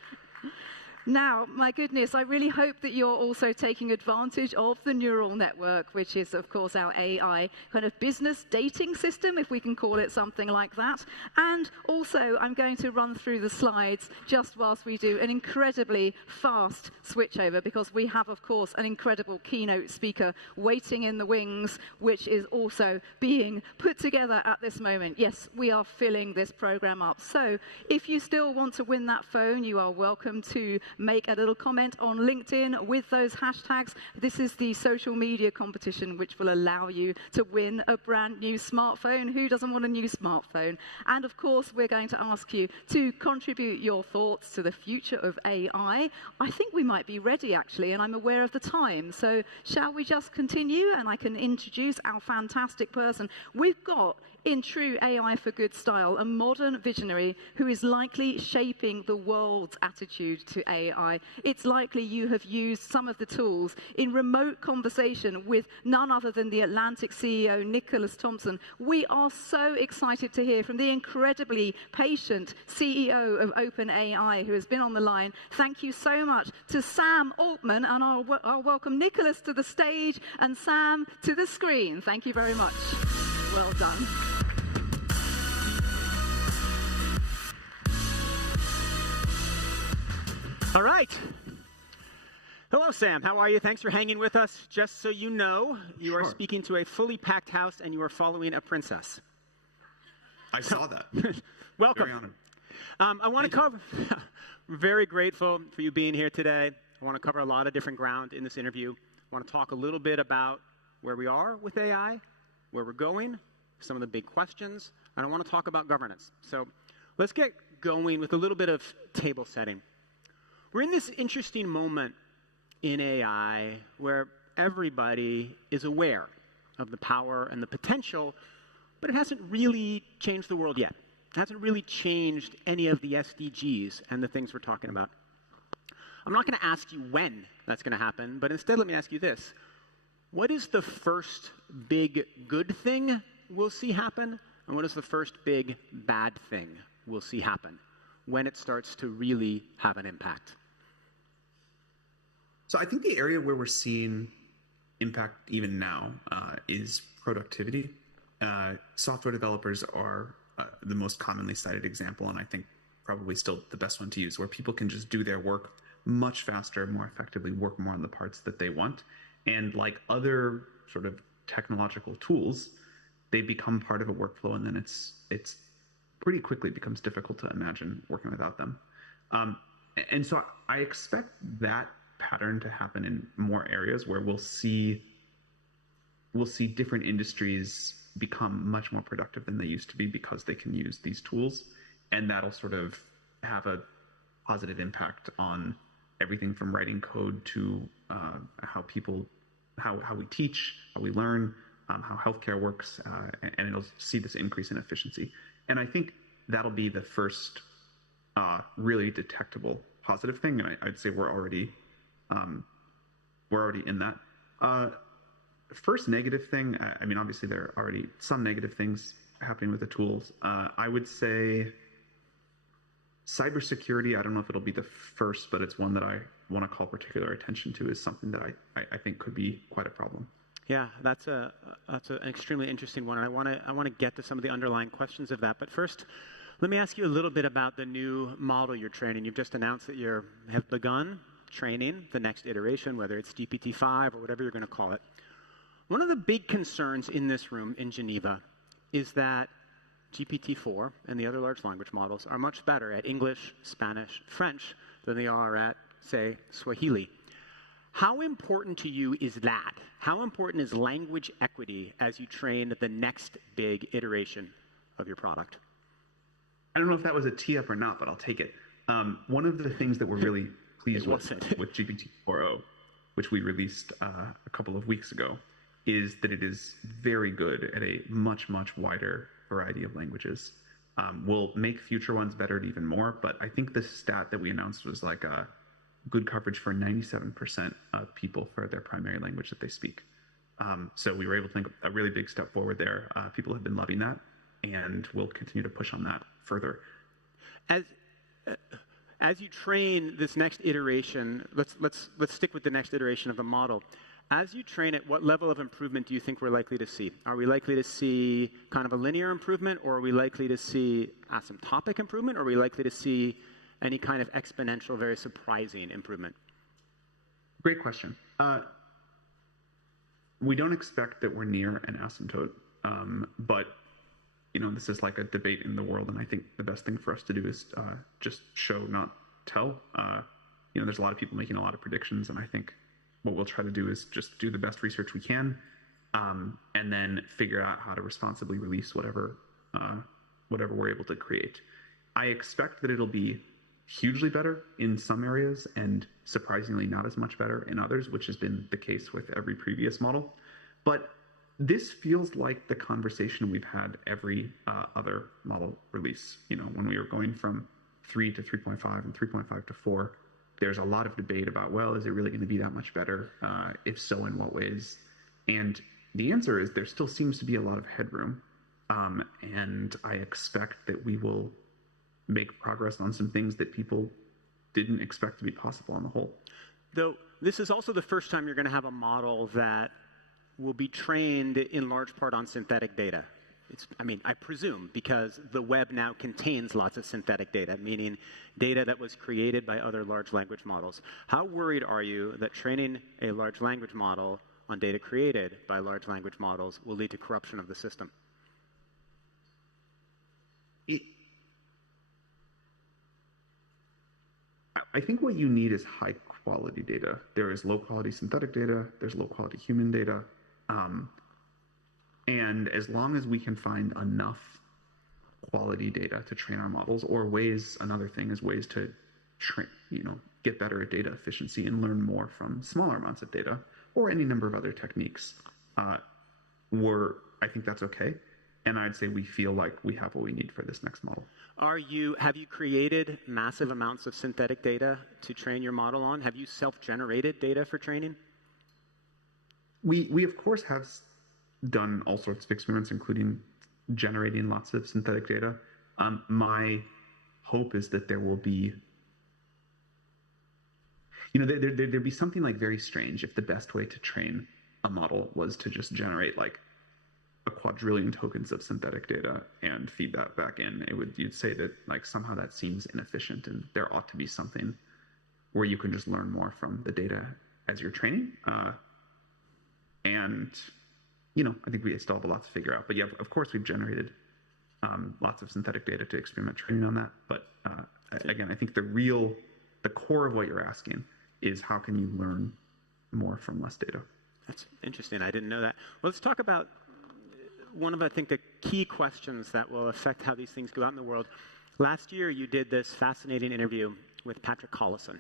Now, my goodness, I really hope that you're also taking advantage of the neural network, which is, of course, our AI kind of business dating system, if we can call it something like that. And also, I'm going to run through the slides just whilst we do an incredibly fast switchover, because we have, of course, an incredible keynote speaker waiting in the wings, which is also being put together at this moment. Yes, we are filling this program up. So if you still want to win that phone, you are welcome to make a little comment on LinkedIn with those hashtags. This is the social media competition which will allow you to win a brand new smartphone. Who doesn't want a new smartphone? And of course, we're going to ask you to contribute your thoughts to the future of AI. I think we might be ready, actually, and I'm aware of the time. So shall we just continue? And I can introduce our fantastic person. We've got, in true AI for Good style, a modern visionary who is likely shaping the world's attitude to AI. It's likely you have used some of the tools in remote conversation with none other than the Atlantic CEO, Nicholas Thompson. We are so excited to hear from the incredibly patient CEO of OpenAI who has been on the line. Thank you so much to Sam Altman, and I'll welcome Nicholas to the stage and Sam to the screen. Thank you very much. Well done. All right. Hello, Sam. How are you? Thanks for hanging with us. Just so you know, you are speaking to a fully packed house and you are following a princess. I saw that. Welcome. Very honored. I want to cover, we're very grateful for you being here today. I want to cover a lot of different ground in this interview. I want to talk a little bit about where we are with AI, where we're going, some of the big questions, and I want to talk about governance. So let's get going with a little bit of table setting. We're in this interesting moment in AI where everybody is aware of the power and the potential, but it hasn't really changed the world yet. It hasn't really changed any of the SDGs and the things we're talking about. I'm not going to ask you when that's going to happen, but instead let me ask you this. What is the first big good thing we'll see happen, and what is the first big bad thing we'll see happen when it starts to really have an impact? So I think the area where we're seeing impact even now is productivity. Software developers are the most commonly cited example, and I think probably still the best one to use, where people can just do their work much faster, more effectively, work more on the parts that they want. And like other sort of technological tools, they become part of a workflow, and then it's pretty quickly becomes difficult to imagine working without them. And so I expect that pattern to happen in more areas where we'll see different industries become much more productive than they used to be because they can use these tools, and that'll sort of have a positive impact on everything from writing code to how we teach, how we learn, how healthcare works, and it'll see this increase in efficiency. And I think that'll be the first really detectable positive thing, and I'd say we're already in that. First negative thing, I mean, obviously there are already some negative things happening with the tools. I would say Cybersecurity, I don't know if it'll be the first, but it's one that I want to call particular attention to, is something that I think could be quite a problem. Yeah, that's an extremely interesting one. I want to get to some of the underlying questions of that. But first, let me ask you a little bit about the new model you're training. You've just announced that you have begun training the next iteration, whether it's GPT-5 or whatever you're going to call it. One of the big concerns in this room in Geneva is that GPT-4 and the other large language models are much better at English, Spanish, French than they are at, say, Swahili. How important to you is that? How important is language equity as you train the next big iteration of your product? I don't know if that was a tee up or not, but I'll take it. One of the things that we're really pleased with GPT 4.0, which we released a couple of weeks ago, is that it is very good at a much, much wider variety of languages. We'll make future ones better at even more, but I think the stat that we announced was like good coverage for 97% of people for their primary language that they speak. So we were able to make a really big step forward there. People have been loving that, and we'll continue to push on that further. As you train this next iteration, let's stick with the next iteration of the model. As you train it, what level of improvement do you think we're likely to see? Are we likely to see kind of a linear improvement, or are we likely to see asymptotic improvement, or are we likely to see any kind of exponential, very surprising improvement? Great question. We don't expect that we're near an asymptote, but this is like a debate in the world, and I think the best thing for us to do is just show, not tell. There's a lot of people making a lot of predictions, and I think what we'll try to do is just do the best research we can, and then figure out how to responsibly release whatever we're able to create. I expect that it'll be hugely better in some areas and surprisingly not as much better in others, which has been the case with every previous model. But this feels like the conversation we've had every other model release. When we were going from 3 to 3.5 and 3.5 to 4, there's a lot of debate about, well, is it really going to be that much better? If so, in what ways? And the answer is there still seems to be a lot of headroom. And I expect that we will make progress on some things that people didn't expect to be possible on the whole. Though this is also the first time you're going to have a model that will be trained in large part on synthetic data. I presume, because the web now contains lots of synthetic data, meaning data that was created by other large language models. How worried are you that training a large language model on data created by large language models will lead to corruption of the system? I think what you need is high quality data. There is low quality synthetic data, there's low quality human data. And as long as we can find enough quality data to train our models, or another thing is ways to get better at data efficiency and learn more from smaller amounts of data, or any number of other techniques, I think that's okay. And I'd say we feel like we have what we need for this next model. Have you created massive amounts of synthetic data to train your model on? Have you self-generated data for training? We of course have done all sorts of experiments, including generating lots of synthetic data. My hope is that there will be, there'd be something like very strange if the best way to train a model was to just generate like a quadrillion tokens of synthetic data and feed that back in. You'd say that like somehow that seems inefficient, and there ought to be something where you can just learn more from the data as you're training. I think we still have a lot to figure out. But yeah, of course, we've generated lots of synthetic data to experiment training on that. But again, I think the core of what you're asking is how can you learn more from less data? That's interesting. I didn't know that. Well, let's talk about one of, I think, the key questions that will affect how these things go out in the world. Last year, you did this fascinating interview with Patrick Collison,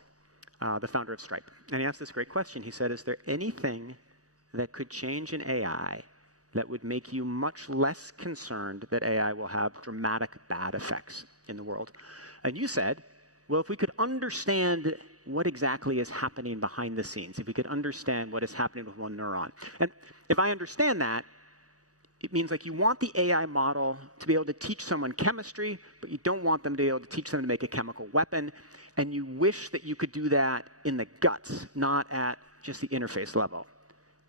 the founder of Stripe. And he asked this great question. He said, is there anything that could change in AI that would make you much less concerned that AI will have dramatic bad effects in the world? And you said, well, if we could understand what exactly is happening behind the scenes, if we could understand what is happening with one neuron. And if I understand that, it means like you want the AI model to be able to teach someone chemistry, but you don't want them to be able to teach them to make a chemical weapon. And you wish that you could do that in the guts, not at just the interface level.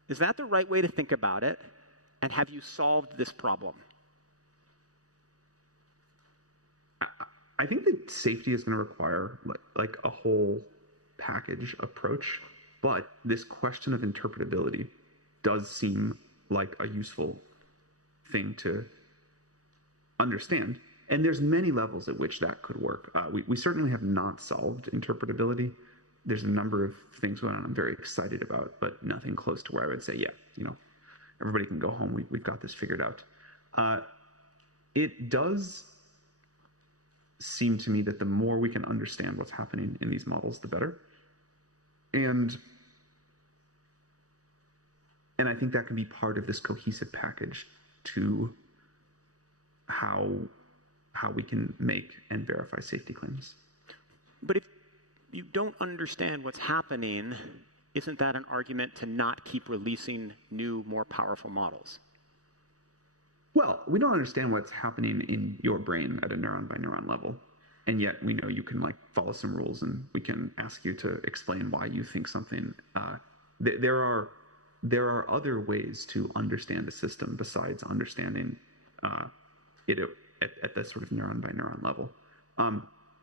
Is that the right way to think about it? And have you solved this problem? I think that safety is going to require like a whole package approach, but this question of interpretability does seem like a useful thing to understand. And there's many levels at which that could work. We certainly have not solved interpretability. There's a number of things going on I'm very excited about, but nothing close to where I would say, yeah, you know, everybody can go home. We've got this figured out. It does seem to me that the more we can understand what's happening in these models, the better. And I think that can be part of this cohesive package to how we can make and verify safety claims. But if you don't understand what's happening, isn't that an argument to not keep releasing new, more powerful models? Well, we don't understand what's happening in your brain at a neuron by neuron level. And yet we know you can like follow some rules and we can ask you to explain why you think something. There are other ways to understand a system besides understanding it at the sort of neuron by neuron level.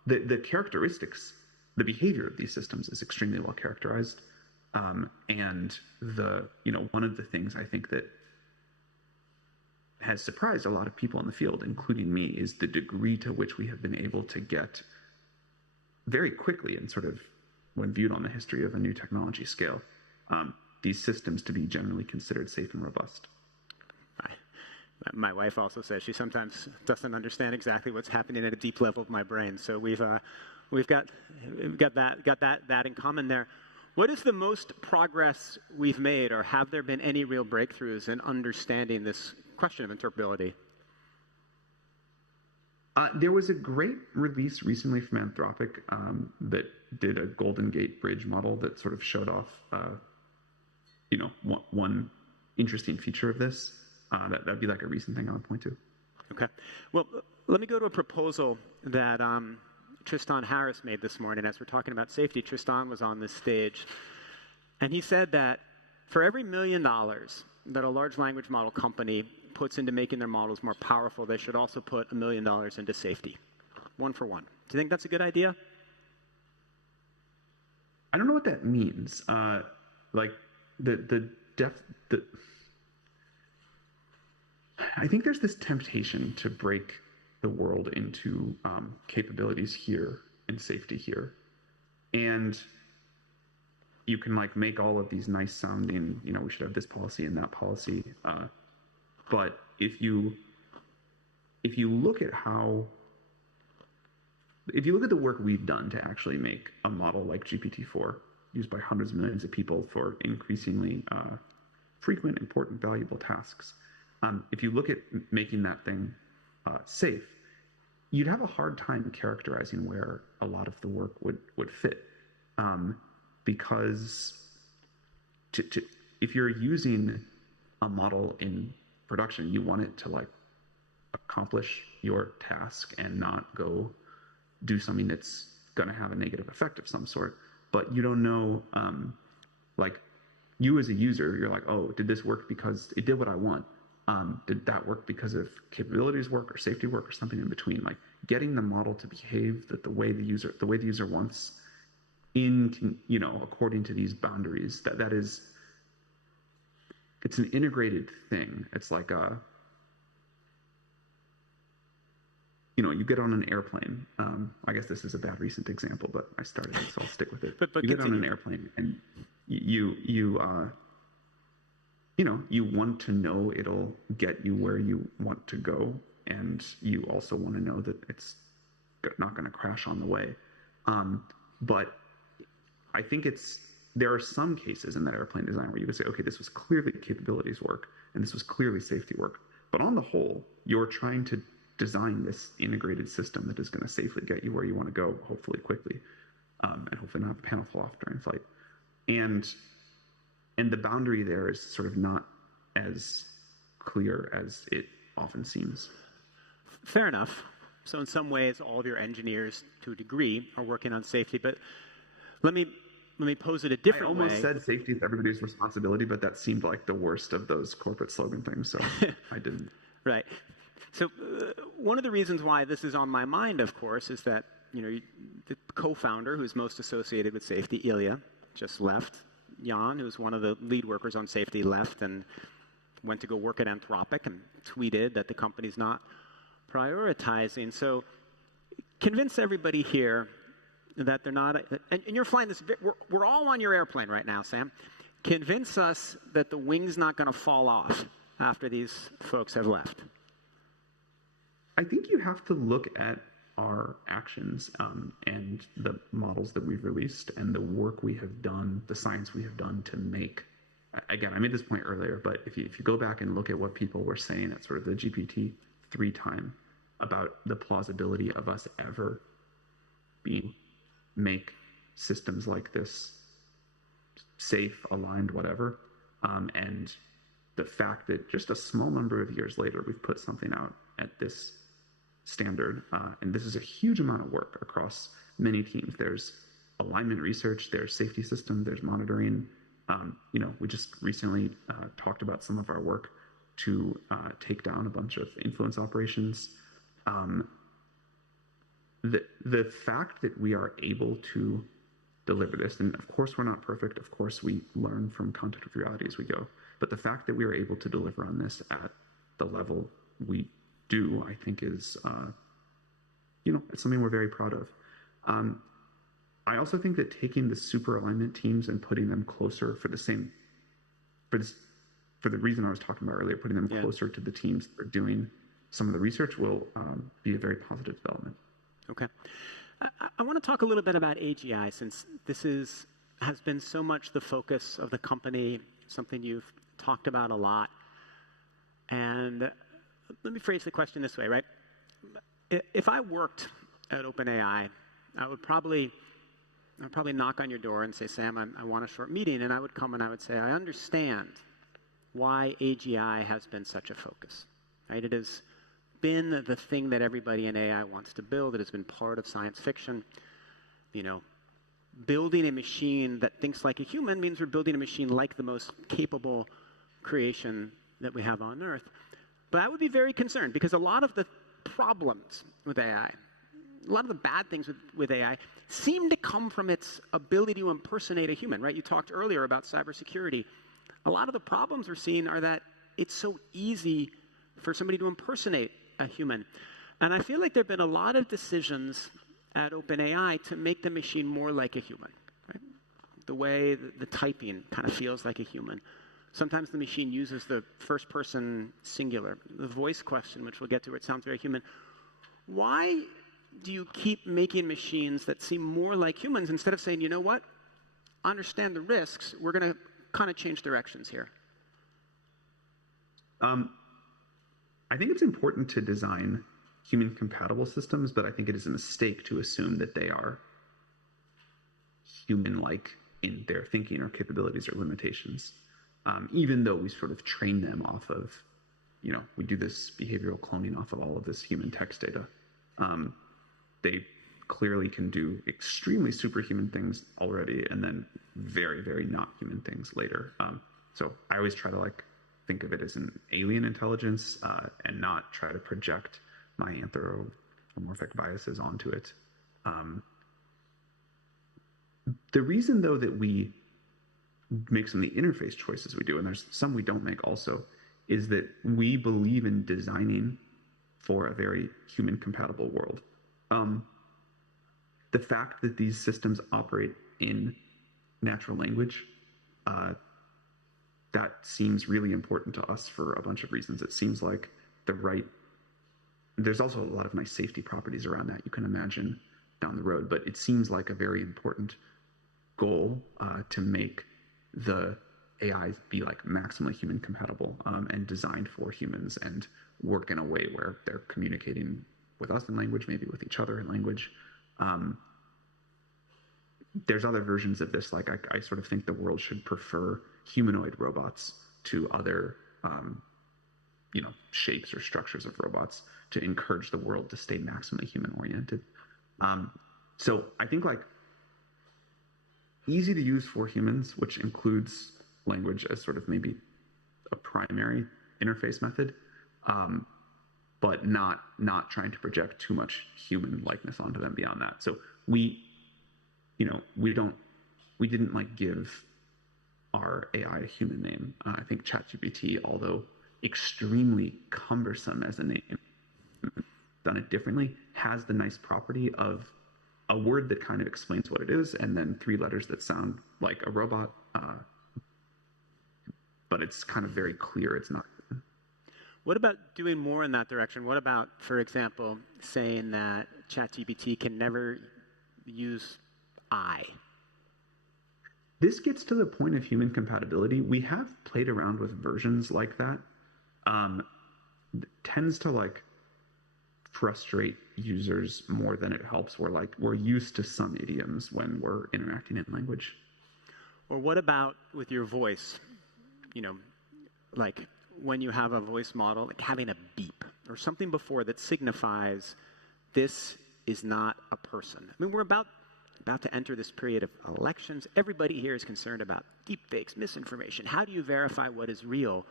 The characteristics, the behavior of these systems is extremely well characterized. And one of the things I think that has surprised a lot of people in the field, including me, is the degree to which we have been able to get very quickly and sort of when viewed on the history of a new technology scale, these systems to be generally considered safe and robust. My wife also says she sometimes doesn't understand exactly what's happening at a deep level of my brain. So we've got that in common there. What is the most progress we've made, or have there been any real breakthroughs in understanding this question of interpretability? There was a great release recently from Anthropic that did a Golden Gate Bridge model that sort of showed off, one interesting feature of this. That'd be like a recent thing I would point to. Okay. Well, let me go to a proposal that Tristan Harris made this morning as we're talking about safety. Tristan was on this stage, and he said that for every $1 million that a large language model company puts into making their models more powerful, they should also put $1 million into safety. 1 for 1. Do you think that's a good idea? I don't know what that means. I think there's this temptation to break the world into capabilities here and safety here. And you can like make all of these nice sounding, we should have this policy and that policy. But if you look at the work we've done to actually make a model like GPT-4 used by hundreds of millions of people for increasingly frequent, important, valuable tasks, if you look at making that thing safe, you'd have a hard time characterizing where a lot of the work would fit. Because if you're using a model in production, you want it to like accomplish your task and not go do something that's going to have a negative effect of some sort. But you don't know, you as a user, you're like, oh, did this work because it did what I want? Did that work because of capabilities work or safety work or something in between? Like getting the model to behave the way the user wants, according to these boundaries. It's an integrated thing. It's like you get on an airplane. I guess this is a bad recent example, but I started it, so I'll stick with it. But you get on an airplane and you want to know it'll get you where you want to go, and you also want to know that it's not going to crash on the way. But I think there are some cases in that airplane design where you would say, okay, this was clearly capabilities work, and this was clearly safety work. But on the whole, you're trying to design this integrated system that is going to safely get you where you want to go, hopefully quickly, and hopefully not have a panel fall off during flight. And the boundary there is sort of not as clear as it often seems. Fair enough. So in some ways, all of your engineers, to a degree, are working on safety. But let me pose it a different way. I almost said safety is everybody's responsibility, but that seemed like the worst of those corporate slogan things, so I didn't. Right. So one of the reasons why this is on my mind, of course, is that the co-founder who's most associated with safety, Ilya, just left. Jan, who's one of the lead workers on safety, left and went to go work at Anthropic and tweeted that the company's not prioritizing. So convince everybody here that they're not, and you're flying this, we're all on your airplane right now, Sam. Convince us that the wing's not going to fall off after these folks have left. I think you have to look at our actions and the models that we've released and the work we have done, the science we have done to make. Again, I made this point earlier, but if you go back and look at what people were saying at sort of the GPT-3 time about the plausibility of us ever make systems like this safe, aligned, whatever, and the fact that just a small number of years later we've put something out at this standard, and this is a huge amount of work across many teams. There's alignment research, there's safety system, there's monitoring. We just recently talked about some of our work to take down a bunch of influence operations. The fact that we are able to deliver this, and of course we're not perfect, of course we learn from contact with reality as we go, but the fact that we are able to deliver on this at the level we do, I think is, it's something we're very proud of. I also think that taking the super alignment teams and putting them closer for the reason I was talking about earlier, putting them closer to the teams that are doing some of the research will be a very positive development. Okay. I want to talk a little bit about AGI, since this has been so much the focus of the company, something you've talked about a lot. And let me phrase the question this way, right? If I worked at OpenAI, I would probably knock on your door and say, Sam, I want a short meeting. And I would come and I would say, I understand why AGI has been such a focus, right? It has been the thing that everybody in AI wants to build. It has been part of science fiction. Building a machine that thinks like a human means we're building a machine like the most capable creation that we have on Earth. But I would be very concerned because a lot of the problems with AI, a lot of the bad things with AI seem to come from its ability to impersonate a human, right? You talked earlier about cybersecurity. A lot of the problems we're seeing are that it's so easy for somebody to impersonate a human. And I feel like there have been a lot of decisions at OpenAI to make the machine more like a human, right? The way the typing kind of feels like a human. Sometimes the machine uses the first person singular. The voice question, which we'll get to, where it sounds very human. Why do you keep making machines that seem more like humans instead of saying, you know what, understand the risks, we're going to kind of change directions here? I think it's important to design human-compatible systems, but I think it is a mistake to assume that they are human-like in their thinking or capabilities or limitations. Even though we sort of train them off of, we do this behavioral cloning off of all of this human text data. They clearly can do extremely superhuman things already and then very, very not human things later. So I always try to think of it as an alien intelligence and not try to project my anthropomorphic biases onto it. The reason, though, that we make some of the interface choices we do, and there's some we don't make also, is that we believe in designing for a very human-compatible world. The fact that these systems operate in natural language, that seems really important to us for a bunch of reasons. It seems like there's also a lot of nice safety properties around that you can imagine down the road, but it seems like a very important goal to make the AIs be maximally human compatible and designed for humans and work in a way where they're communicating with us in language, maybe with each other in language. There's other versions of this. I sort of think the world should prefer humanoid robots to other shapes or structures of robots to encourage the world to stay maximally human-oriented. So I think like easy to use for humans, which includes language as sort of maybe a primary interface method, but not trying to project too much human likeness onto them beyond that. So we didn't like give our AI a human name. I think ChatGPT, although extremely cumbersome as a name, done it differently, has the nice property of a word that kind of explains what it is, and then 3 letters that sound like a robot, but it's kind of very clear it's not. What about doing more in that direction? What about, for example, saying that ChatGPT can never use I? This gets to the point of human compatibility. We have played around with versions like that. Tends to like frustrate users more than it helps. We're used to some idioms when we're interacting in language. Or what about with your voice? Like when you have a voice model, like having a beep or something before that signifies this is not a person. I mean, we're about to enter this period of elections. Everybody here is concerned about deepfakes, misinformation. How do you verify what is real?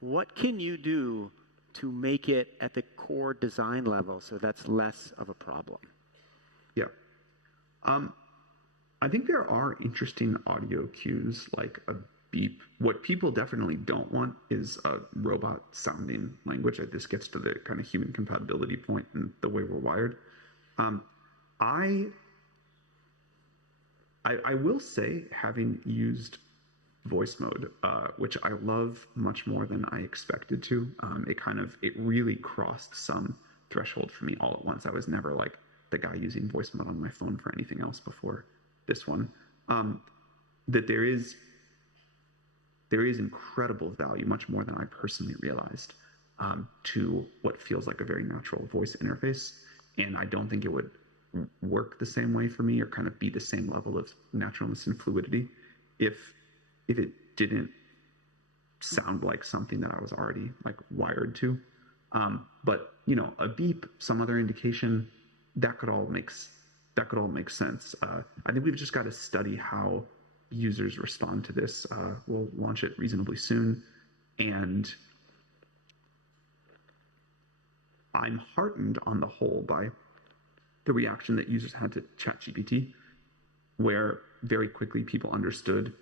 What can you do to make it at the core design level so that's less of a problem? Yeah. I think there are interesting audio cues like a beep. What people definitely don't want is a robot sounding language. This gets to the kind of human compatibility point and the way we're wired. I will say, having used voice mode, which I love much more than I expected to, it really crossed some threshold for me all at once. I was never like the guy using voice mode on my phone for anything else before this one. That there is incredible value, much more than I personally realized, to what feels like a very natural voice interface. And I don't think it would work the same way for me or kind of be the same level of naturalness and fluidity if it didn't sound like something that I was already like wired to. But a beep, some other indication, that could all make sense. I think we've just got to study how users respond to this. We'll launch it reasonably soon, and I'm heartened on the whole by the reaction that users had to ChatGPT, where very quickly people understood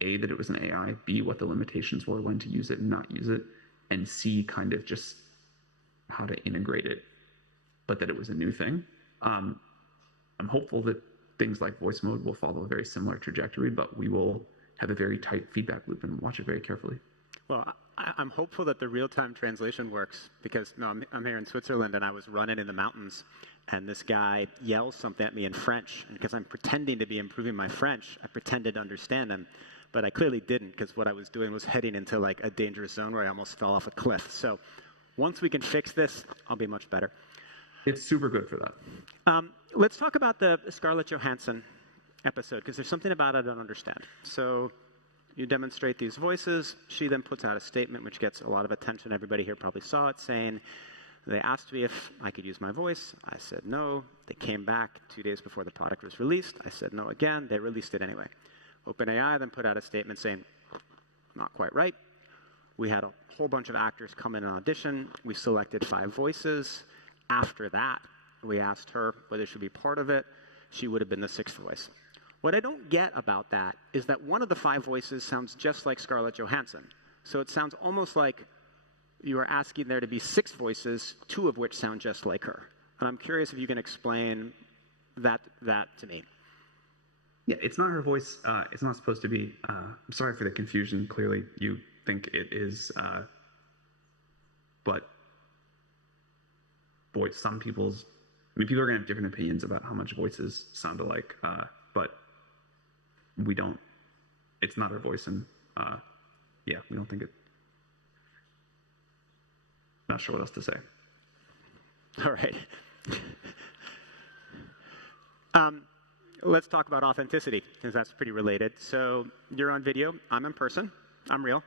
A, that it was an AI, B, what the limitations were, when to use it and not use it, and C, kind of just how to integrate it, but that it was a new thing. I'm hopeful that things like voice mode will follow a very similar trajectory, but we will have a very tight feedback loop and watch it very carefully. Well, I'm hopeful that the real-time translation works because I'm here in Switzerland and I was running in the mountains and this guy yells something at me in French. And because I'm pretending to be improving my French, I pretended to understand him, but I clearly didn't because what I was doing was heading into like a dangerous zone where I almost fell off a cliff. So once we can fix this, I'll be much better. It's super good for that. Let's talk about the Scarlett Johansson episode because there's something about it I don't understand. So you demonstrate these voices. She then puts out a statement which gets a lot of attention. Everybody here probably saw it, saying, they asked me if I could use my voice. I said no. They came back 2 days before the product was released. I said no again. They released it anyway. OpenAI then put out a statement saying, not quite right. We had a whole bunch of actors come in and audition. We selected 5 voices. After that, we asked her whether she would be part of it. She would have been the 6th voice. What I don't get about that is that one of the 5 voices sounds just like Scarlett Johansson. So it sounds almost like you are asking there to be 6 voices, 2 of which sound just like her. And I'm curious if you can explain that to me. Yeah, it's not her voice. It's not supposed to be. I'm sorry for the confusion. Clearly, you think it is. But boy, people are going to have different opinions about how much voices sound alike. But we don't. It's not her voice, and yeah, we don't think it. Not sure what else to say. All right. Let's talk about authenticity, because that's pretty related. So you're on video. I'm in person. I'm real.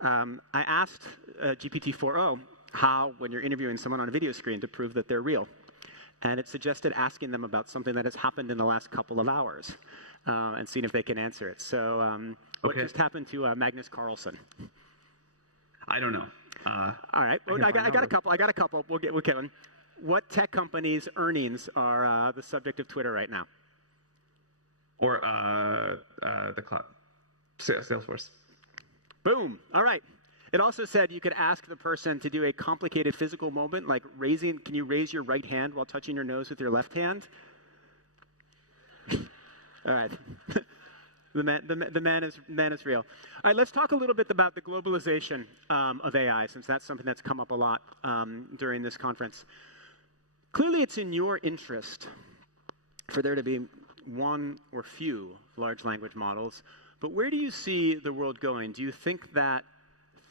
I asked GPT-4o how, when you're interviewing someone on a video screen, to prove that they're real. And it suggested asking them about something that has happened in the last couple of hours and seeing if they can answer it. So what just happened to Magnus Carlsen? I don't know. All right. Well, I got a couple. We'll get them. What tech companies' earnings are the subject of Twitter right now? Or the cloud. Salesforce. Boom. All right. It also said you could ask the person to do a complicated physical movement, like can you raise your right hand while touching your nose with your left hand? All right. The man is real. All right, let's talk a little bit about the globalization of AI, since that's something that's come up a lot during this conference. Clearly, it's in your interest for there to be one or few large language models, but where do you see the world going? Do you think that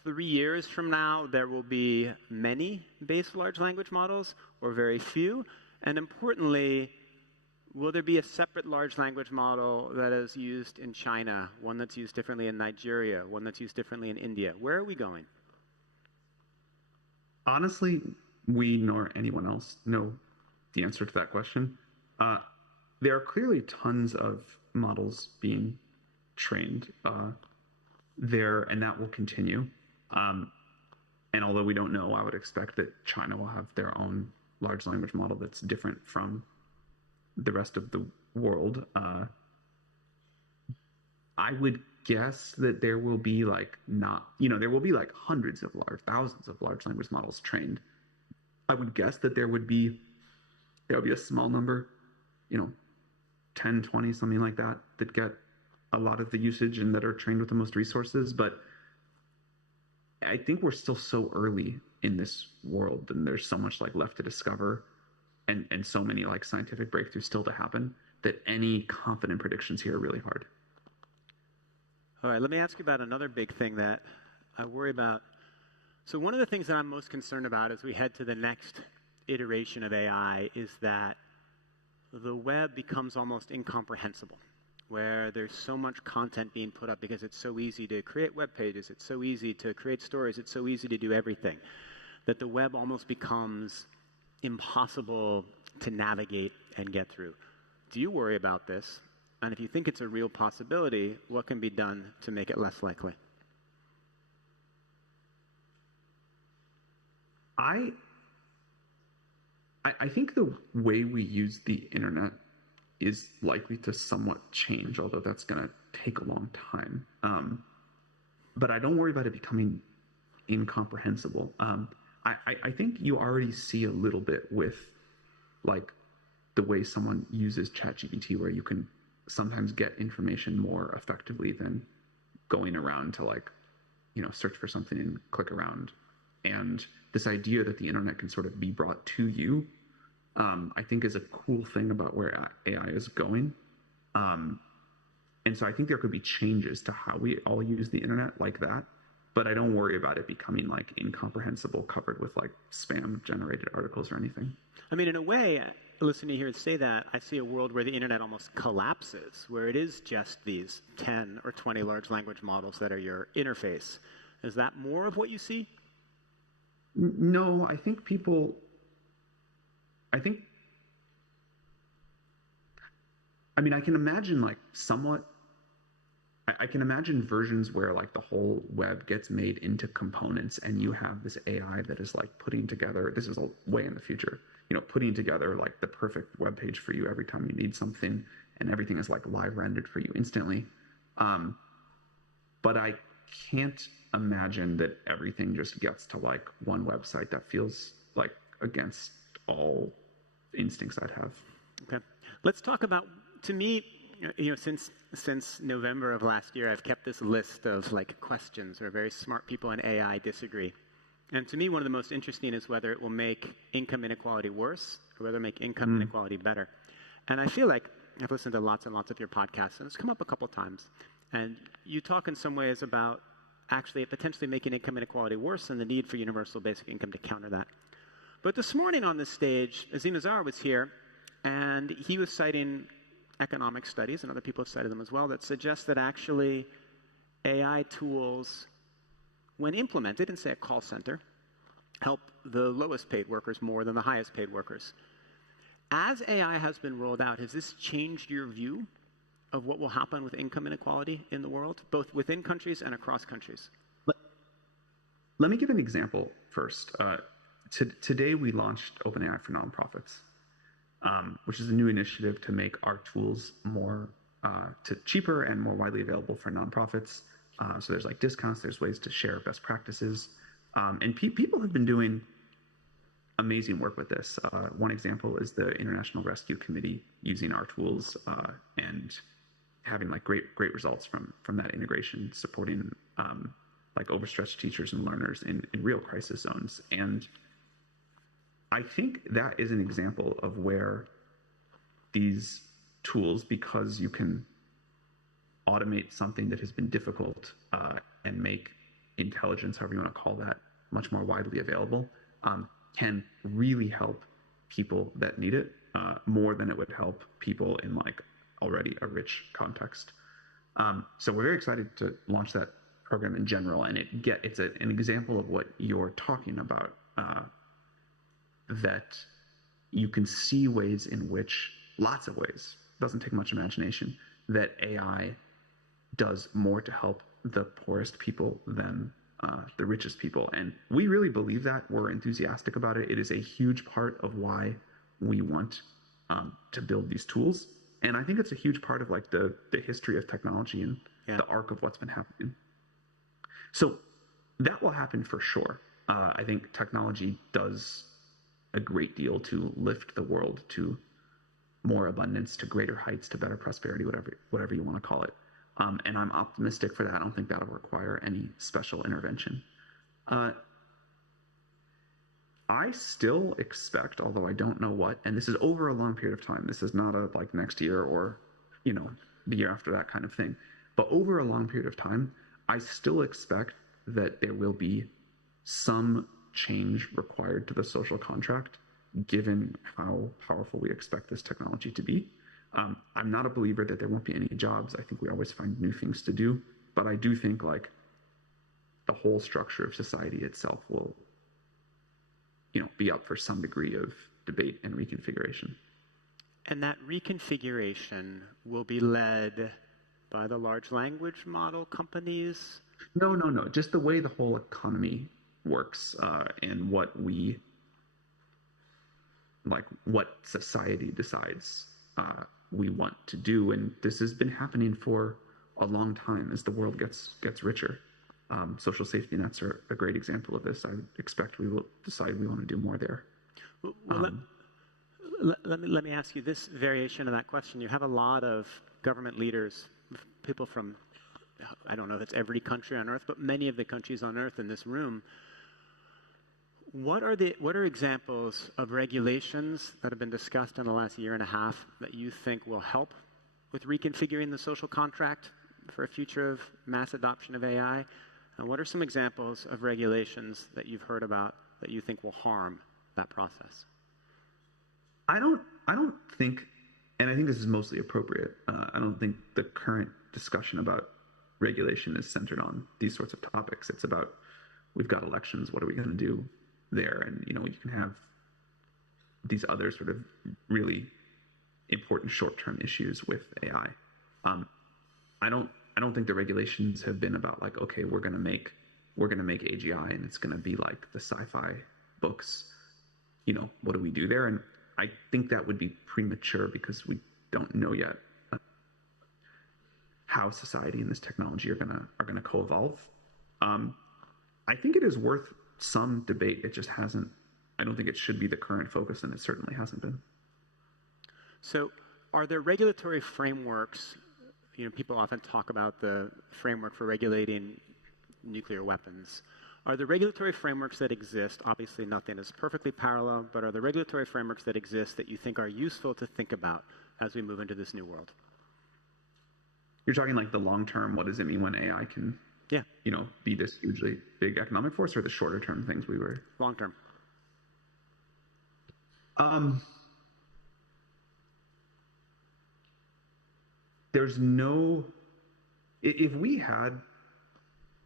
3 years from now there will be many base large language models or very few? And importantly, will there be a separate large language model that is used in China, one that's used differently in Nigeria, one that's used differently in India? Where are we going? Honestly, we nor anyone else know the answer to that question. There are clearly tons of models being trained there, and that will continue. And although we don't know, I would expect that China will have their own large language model that's different from the rest of the world. I would guess that there will be there will be hundreds of thousands of large language models trained. I would guess that there would be a small number, 10, 20, something like that get a lot of the usage and that are trained with the most resources. But I think we're still so early in this world, and there's so much left to discover, and so many scientific breakthroughs still to happen, that any confident predictions here are really hard. All right, let me ask you about another big thing that I worry about. So one of the things that I'm most concerned about as we head to the next iteration of AI is that the web becomes almost incomprehensible, where there's so much content being put up because it's so easy to create web pages, it's so easy to create stories, it's so easy to do everything, that the web almost becomes impossible to navigate and get through. Do you worry about this? And if you think it's a real possibility, what can be done to make it less likely? I think the way we use the internet is likely to somewhat change, although that's going to take a long time. But I don't worry about it becoming incomprehensible. I think you already see a little bit with the way someone uses ChatGPT, where you can sometimes get information more effectively than going around to search for something and click around. And this idea that the internet can sort of be brought to you, I think is a cool thing about where AI is going. And so I think there could be changes to how we all use the internet like that, but I don't worry about it becoming incomprehensible, covered with spam generated articles or anything. I mean, in a way, listening to you say that, I see a world where the internet almost collapses, where it is just these 10 or 20 large language models that are your interface. Is that more of what you see? No, I think I can imagine I can imagine versions where the whole web gets made into components, and you have this AI that is putting together, this is a way in the future, putting together the perfect web page for you every time you need something, and everything is live rendered for you instantly. But I can't imagine that everything just gets to one website. That feels against all instincts I'd have. Okay, let's talk about, to me, since November of last year, I've kept this list of questions where very smart people in AI disagree. And to me, one of the most interesting is whether it will make income inequality worse or whether it will make income inequality better. And I feel I've listened to lots and lots of your podcasts, and it's come up a couple times. And you talk in some ways about actually potentially making income inequality worse and the need for universal basic income to counter that. But this morning on this stage, Azeem Azhar was here, and he was citing economic studies, and other people have cited them as well, that suggest that actually AI tools when implemented in, say, a call center, help the lowest paid workers more than the highest paid workers. As AI has been rolled out, has this changed your view of what will happen with income inequality in the world, both within countries and across countries? Let me give an example first. Today we launched OpenAI for nonprofits, which is a new initiative to make our tools more cheaper and more widely available for nonprofits. So there's like discounts, there's ways to share best practices, and people have been doing amazing work with this. One example is the International Rescue Committee using our tools and having like great results from that integration, supporting like overstretched teachers and learners in real crisis zones. And I think that is an example of where these tools, because you can automate something that has been difficult and make intelligence, however you want to call that, much more widely available, can really help people that need it more than it would help people in like already a rich context. So we're very excited to launch that program in general, and it's an example of what you're talking about, that you can see ways in which, lots of ways, doesn't take much imagination, that AI does more to help the poorest people than the richest people. And we really believe that. We're enthusiastic about it. It is a huge part of why we want to build these tools. And I think it's a huge part of like the history of technology and the arc of what's been happening. So that will happen for sure. I think technology does a great deal to lift the world to more abundance, to greater heights, to better prosperity, whatever you want to call it. And I'm optimistic for that. I don't think that'll require any special intervention. I still expect, although I don't know what, and this is over a long period of time. This is not a like next year or, the year after that kind of thing. But over a long period of time, I still expect that there will be some change required to the social contract, given how powerful we expect this technology to be. I'm not a believer that there won't be any jobs. I think we always find new things to do. But I do think like the whole structure of society itself will, be up for some degree of debate and reconfiguration. And that reconfiguration will be led by the large language model companies? No. Just the way the whole economy works and what society decides we want to do. And this has been happening for a long time as the world gets richer. Social safety nets are a great example of this. I would expect we will decide we want to do more there. Well, let me ask you this variation of that question. You have a lot of government leaders, people from, I don't know if it's every country on earth, but many of the countries on earth in this room. What are examples of regulations that have been discussed in the last year and a half that you think will help with reconfiguring the social contract for a future of mass adoption of AI? And what are some examples of regulations that you've heard about that you think will harm that process? I don't think, and I think this is mostly appropriate, I don't think the current discussion about regulation is centered on these sorts of topics. It's about, we've got elections, what are we going to do there? And, you can have these other sort of really important short-term issues with AI. I don't think the regulations have been about like, okay, we're going to make AGI and it's going to be like the sci-fi books. What do we do there? And I think that would be premature because we don't know yet how society and this technology are gonna co-evolve. I think it is worth some debate. It just hasn't. I don't think it should be the current focus, and it certainly hasn't been. So, are there regulatory frameworks? People often talk about the framework for regulating nuclear weapons. Are the regulatory frameworks that exist, obviously nothing is perfectly parallel, but are the regulatory frameworks that exist that you think are useful to think about as we move into this new world? You're talking like the long term, what does it mean when AI can be this hugely big economic force, or the shorter term things we were? Long term. There's no, if we had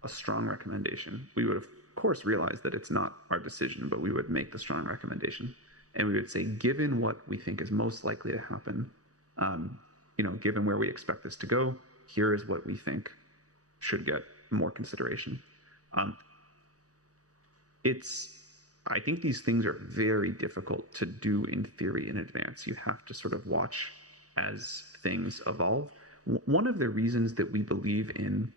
a strong recommendation, we would of course realize that it's not our decision, but we would make the strong recommendation. And we would say, given what we think is most likely to happen, given where we expect this to go, here is what we think should get more consideration. I think these things are very difficult to do in theory in advance. You have to sort of watch as things evolve. One of the reasons that we believe in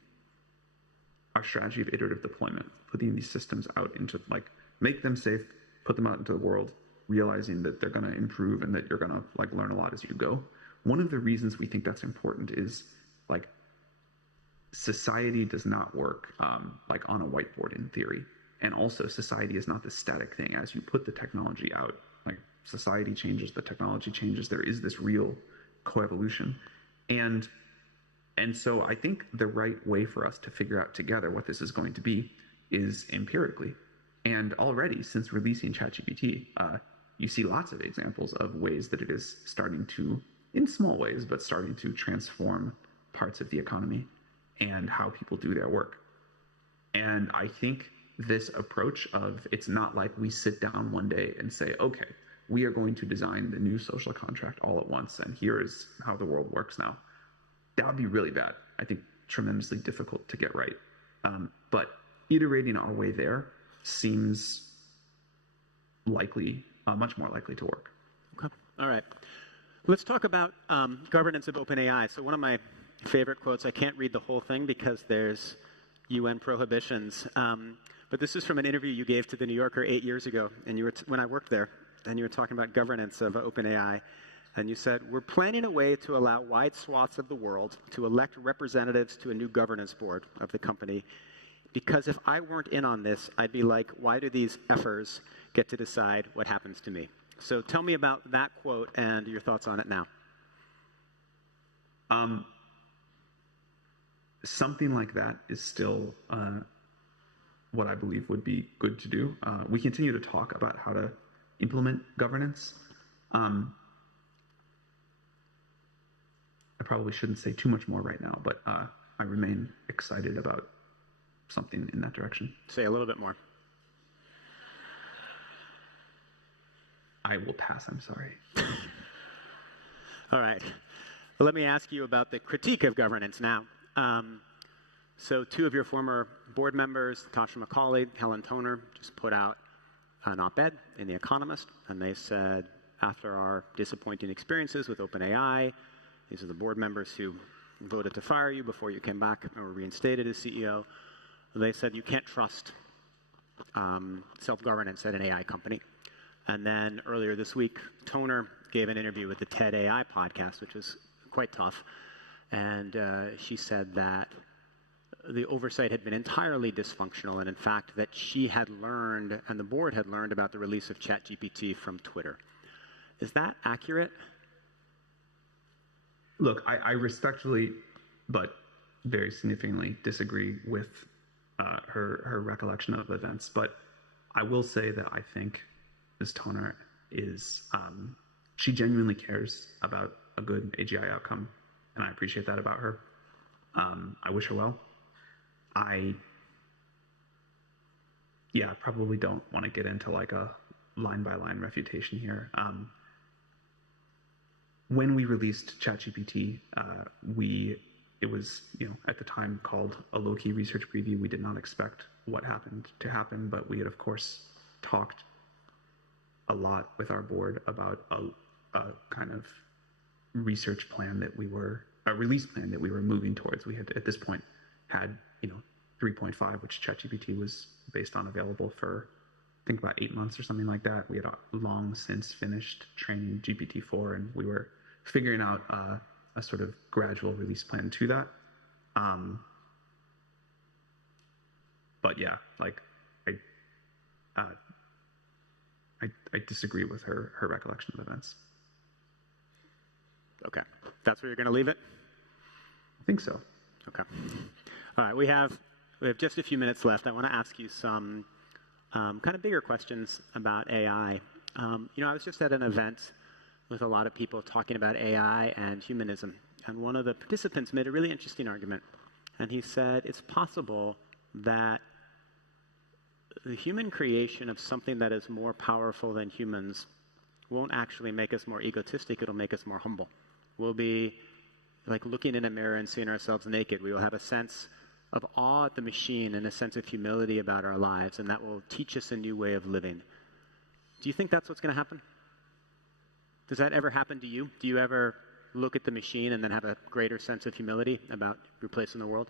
our strategy of iterative deployment, putting these systems out into, make them safe, put them out into the world, realizing that they're going to improve and that you're going to learn a lot as you go. One of the reasons we think that's important is society does not work on a whiteboard in theory. And also society is not this static thing. As you put the technology out, society changes, the technology changes, there is this real coevolution. And so I think the right way for us to figure out together what this is going to be is empirically. And already, since releasing ChatGPT, you see lots of examples of ways that it is starting to, in small ways, but starting to transform parts of the economy and how people do their work. And I think this approach of, it's not like we sit down one day and say, okay, we are going to design the new social contract all at once, and here is how the world works now. That would be really bad. I think tremendously difficult to get right. But iterating our way there seems likely, much more likely to work. Okay. All right. Let's talk about governance of OpenAI. So one of my favorite quotes, I can't read the whole thing because there's UN prohibitions, but this is from an interview you gave to The New Yorker 8 years ago, and you were when I worked there, and you were talking about governance of OpenAI, and you said, "We're planning a way to allow wide swaths of the world to elect representatives to a new governance board of the company, because if I weren't in on this, I'd be like, why do these effers get to decide what happens to me?" So tell me about that quote and your thoughts on it now. Something like that is still what I believe would be good to do. We continue to talk about how to implement governance. I probably shouldn't say too much more right now, but I remain excited about something in that direction. Say a little bit more. I will pass, I'm sorry. All right. Well, let me ask you about the critique of governance now. So two of your former board members, Tasha McCauley, Helen Toner, just put out an op-ed in The Economist, and they said, after our disappointing experiences with OpenAI, these are the board members who voted to fire you before you came back and were reinstated as CEO, they said you can't trust self-governance at an AI company. And then earlier this week, Toner gave an interview with the TED AI podcast, which was quite tough. And she said that the oversight had been entirely dysfunctional, and in fact that she had learned, and the board had learned, about the release of ChatGPT from Twitter. Is that accurate? Look, I respectfully, but very significantly disagree with her recollection of events. But I will say that I think Ms. Toner is, she genuinely cares about a good AGI outcome, and I appreciate that about her. I wish her well. I probably don't want to get into like a line-by-line refutation here. When we released ChatGPT, it was, at the time called a low-key research preview. We did not expect what happened to happen, but we had, of course, talked a lot with our board about a kind of research plan that a release plan that we were moving towards. We had, at this point, had 3.5, which ChatGPT was based on, available for, I think, about 8 months or something like that. We had long since finished training GPT-4, and we were figuring out a sort of gradual release plan to that. But yeah, like I disagree with her recollection of events. Okay, that's where you're going to leave it? I think so. Okay. All right, we have just a few minutes left. I want to ask you some kind of bigger questions about AI. I was just at an event with a lot of people talking about AI and humanism, and one of the participants made a really interesting argument, and he said it's possible that the human creation of something that is more powerful than humans won't actually make us more egotistic, it'll make us more humble. We'll be like looking in a mirror and seeing ourselves naked. We will have a sense of awe at the machine and a sense of humility about our lives, and that will teach us a new way of living. Do you think that's what's going to happen? Does that ever happen to you? Do you ever look at the machine and then have a greater sense of humility about your place in the world?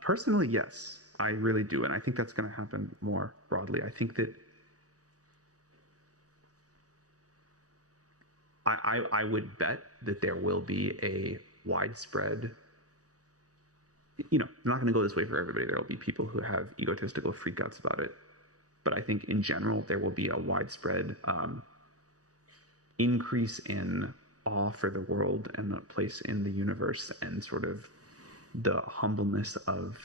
Personally, yes, I really do. And I think that's going to happen more broadly. I think that I would bet that there will be a widespread, I'm not going to go this way for everybody. There will be people who have egotistical freakouts about it. But I think in general, there will be a widespread increase in awe for the world and the place in the universe and sort of the humbleness of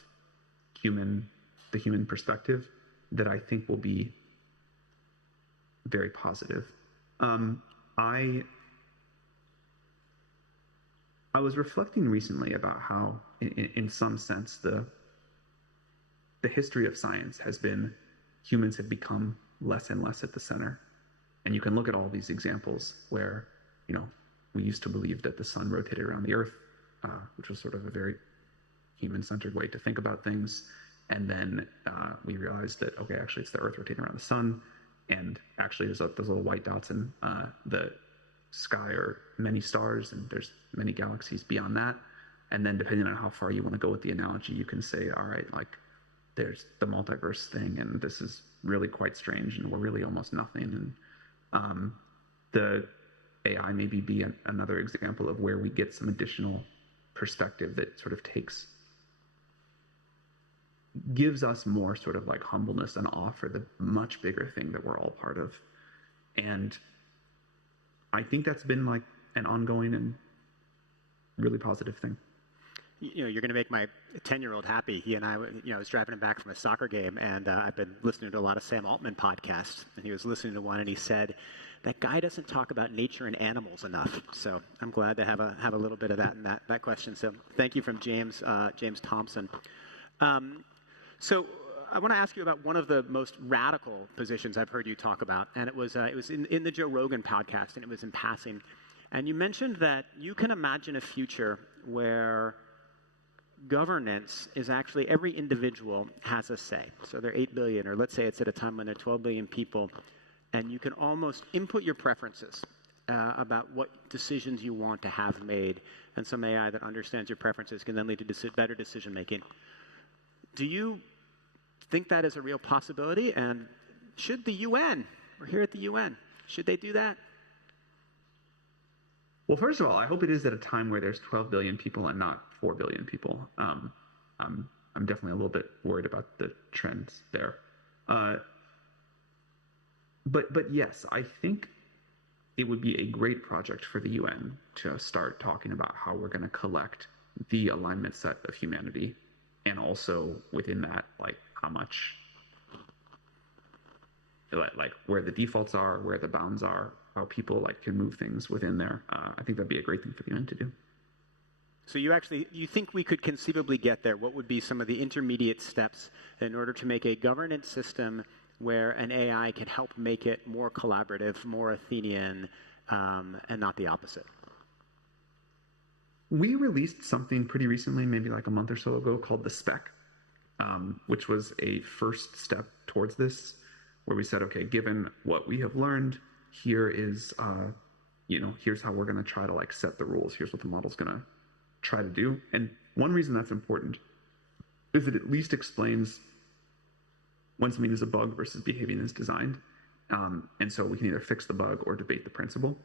the human perspective that I think will be very positive. I was reflecting recently about how, in some sense, the history of science has been humans have become less and less at the center. And you can look at all these examples where, we used to believe that the sun rotated around the Earth, which was sort of a very human-centered way to think about things. And then we realized that, okay, actually it's the Earth rotating around the sun. And actually there's little white dots in the sky are many stars, and there's many galaxies beyond that. And then depending on how far you want to go with the analogy, you can say, all right, like there's the multiverse thing, and this is really quite strange, and we're really almost nothing. And the AI maybe be another example of where we get some additional perspective that sort of gives us more sort of like humbleness and awe for the much bigger thing that we're all part of. And I think that's been like an ongoing and really positive thing. You're going to make my 10-year-old happy. He and I was driving him back from a soccer game, and I've been listening to a lot of Sam Altman podcasts, and he was listening to one, and he said, that guy doesn't talk about nature and animals enough. So I'm glad to have a little bit of that in that question. So thank you from James Thompson. So I want to ask you about one of the most radical positions I've heard you talk about, and it was in the Joe Rogan podcast, and it was in passing. And you mentioned that you can imagine a future where governance is actually every individual has a say. So there are 8 billion, or let's say it's at a time when there are 12 billion people, and you can almost input your preferences about what decisions you want to have made, and some AI that understands your preferences can then lead to better decision making. Do you think that is a real possibility? And should the UN, we're here at the UN, should they do that? Well, first of all, I hope it is at a time where there's 12 billion people and not 4 billion people. I'm definitely a little bit worried about the trends there. But yes, I think it would be a great project for the UN to start talking about how we're going to collect the alignment set of humanity, and also within that, like how much, like where the defaults are, where the bounds are, how people like can move things within there. I think that'd be a great thing for the UN to do. So you think we could conceivably get there? What would be some of the intermediate steps in order to make a governance system where an AI can help make it more collaborative, more Athenian, and not the opposite? We released something pretty recently, maybe like a month or so ago, called the spec, which was a first step towards this, where we said, okay, given what we have learned, here is, here's how we're going to try to like set the rules. Here's what the model's going to try to do. And one reason that's important is it at least explains when something is a bug versus behaving as designed. And so we can either fix the bug or debate the principle.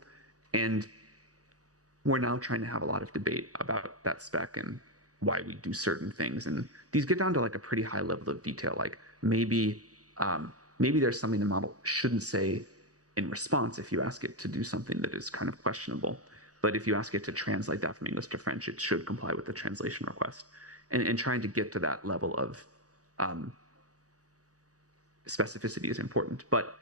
And we're now trying to have a lot of debate about that spec and why we do certain things. And these get down to like a pretty high level of detail. Like maybe there's something the model shouldn't say in response if you ask it to do something that is kind of questionable. But if you ask it to translate that from English to French, it should comply with the translation request. And trying to get to that level of specificity is important. But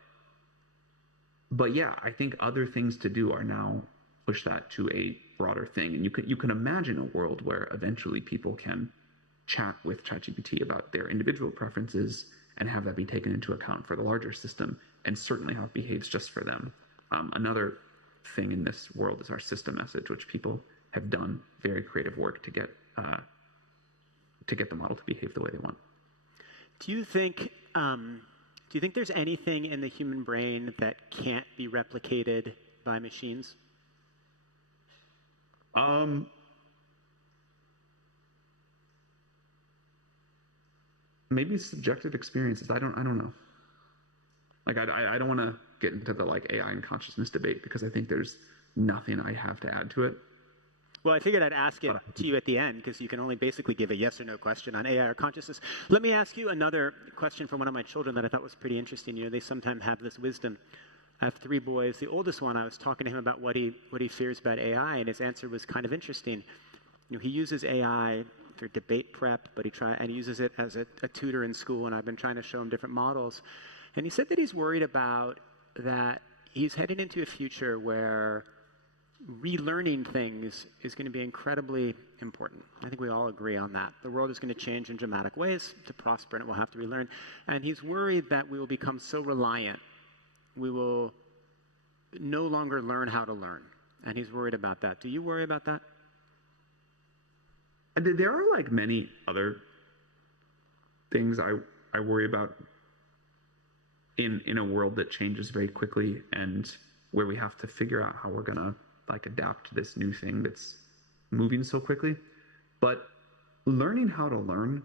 yeah, I think other things to do are now push that to a broader thing. And you can imagine a world where eventually people can chat with ChatGPT about their individual preferences and have that be taken into account for the larger system, and certainly how it behaves just for them. Another thing in this world is our system message, which people have done very creative work to get the model to behave the way they want. Do you think there's anything in the human brain that can't be replicated by machines? Maybe subjective experiences. I don't know. Like I don't want to get into the like AI and consciousness debate because I think there's nothing I have to add to it. Well, I figured I'd ask it to you at the end because you can only basically give a yes or no question on AI or consciousness. Let me ask you another question from one of my children that I thought was pretty interesting. You know, they sometimes have this wisdom. I have 3 boys. The oldest one, I was talking to him about what he fears about AI, and his answer was kind of interesting. You know, he uses AI for debate prep, but he uses it as a tutor in school, and I've been trying to show him different models. And he said that he's worried about that he's heading into a future where relearning things is going to be incredibly important. I think we all agree on that. The world is going to change in dramatic ways to prosper, and it will have to relearn. And he's worried that we will become so reliant, we will no longer learn how to learn. And he's worried about that. Do you worry about that? There are like many other things I worry about in a world that changes very quickly and where we have to figure out how we're going to like adapt to this new thing that's moving so quickly. But learning how to learn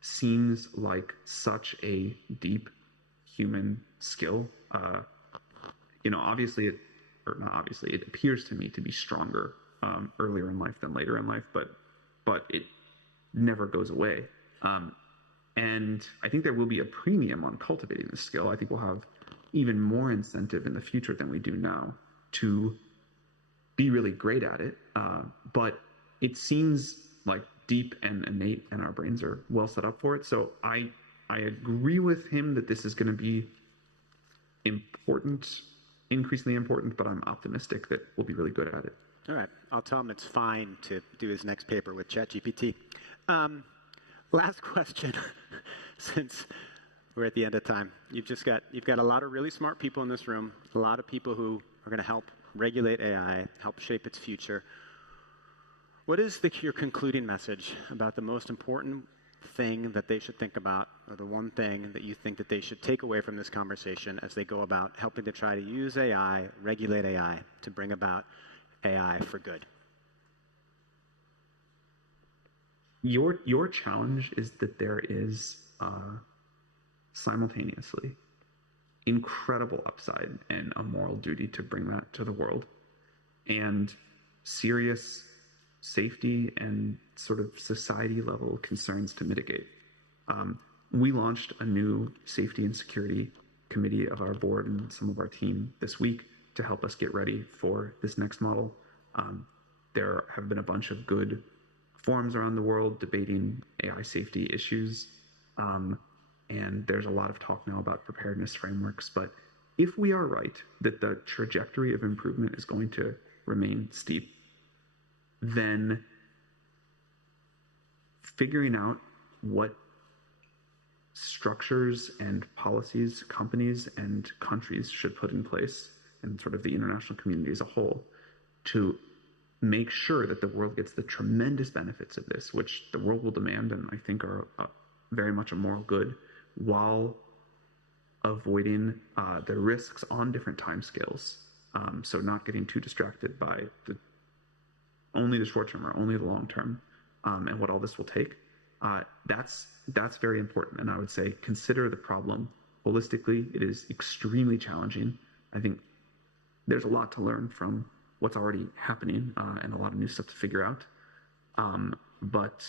seems like such a deep human skill. You know, obviously, it appears to me to be stronger earlier in life than later in life, but it never goes away. And I think there will be a premium on cultivating this skill. I think we'll have even more incentive in the future than we do now to be really great at it. But it seems like deep and innate, and our brains are well set up for it. So I agree with him that this is going to be important, increasingly important, but I'm optimistic that we'll be really good at it. All right. I'll tell him it's fine to do his next paper with ChatGPT. Last question, since we're at the end of time. You've got a lot of really smart people in this room, a lot of people who are going to help regulate AI, help shape its future. What is your concluding message about the most important thing that they should think about, or the one thing that you think that they should take away from this conversation as they go about helping to try to use AI, regulate AI, to bring about AI for good? Your challenge is that there is simultaneously incredible upside and a moral duty to bring that to the world, and serious safety and sort of society level concerns to mitigate. We launched a new safety and security committee of our board and some of our team this week to help us get ready for this next model. There have been a bunch of good forums around the world debating AI safety issues. And there's a lot of talk now about preparedness frameworks. But if we are right that the trajectory of improvement is going to remain steep, then figuring out what structures and policies companies and countries should put in place, and sort of the international community as a whole, to make sure that the world gets the tremendous benefits of this, which the world will demand and I think are very much a moral good, while avoiding the risks on different timescales. So not getting too distracted by only the short term or only the long term, and what all this will take. That's very important. And I would say consider the problem holistically. It is extremely challenging. I think there's a lot to learn from what's already happening, and a lot of new stuff to figure out. But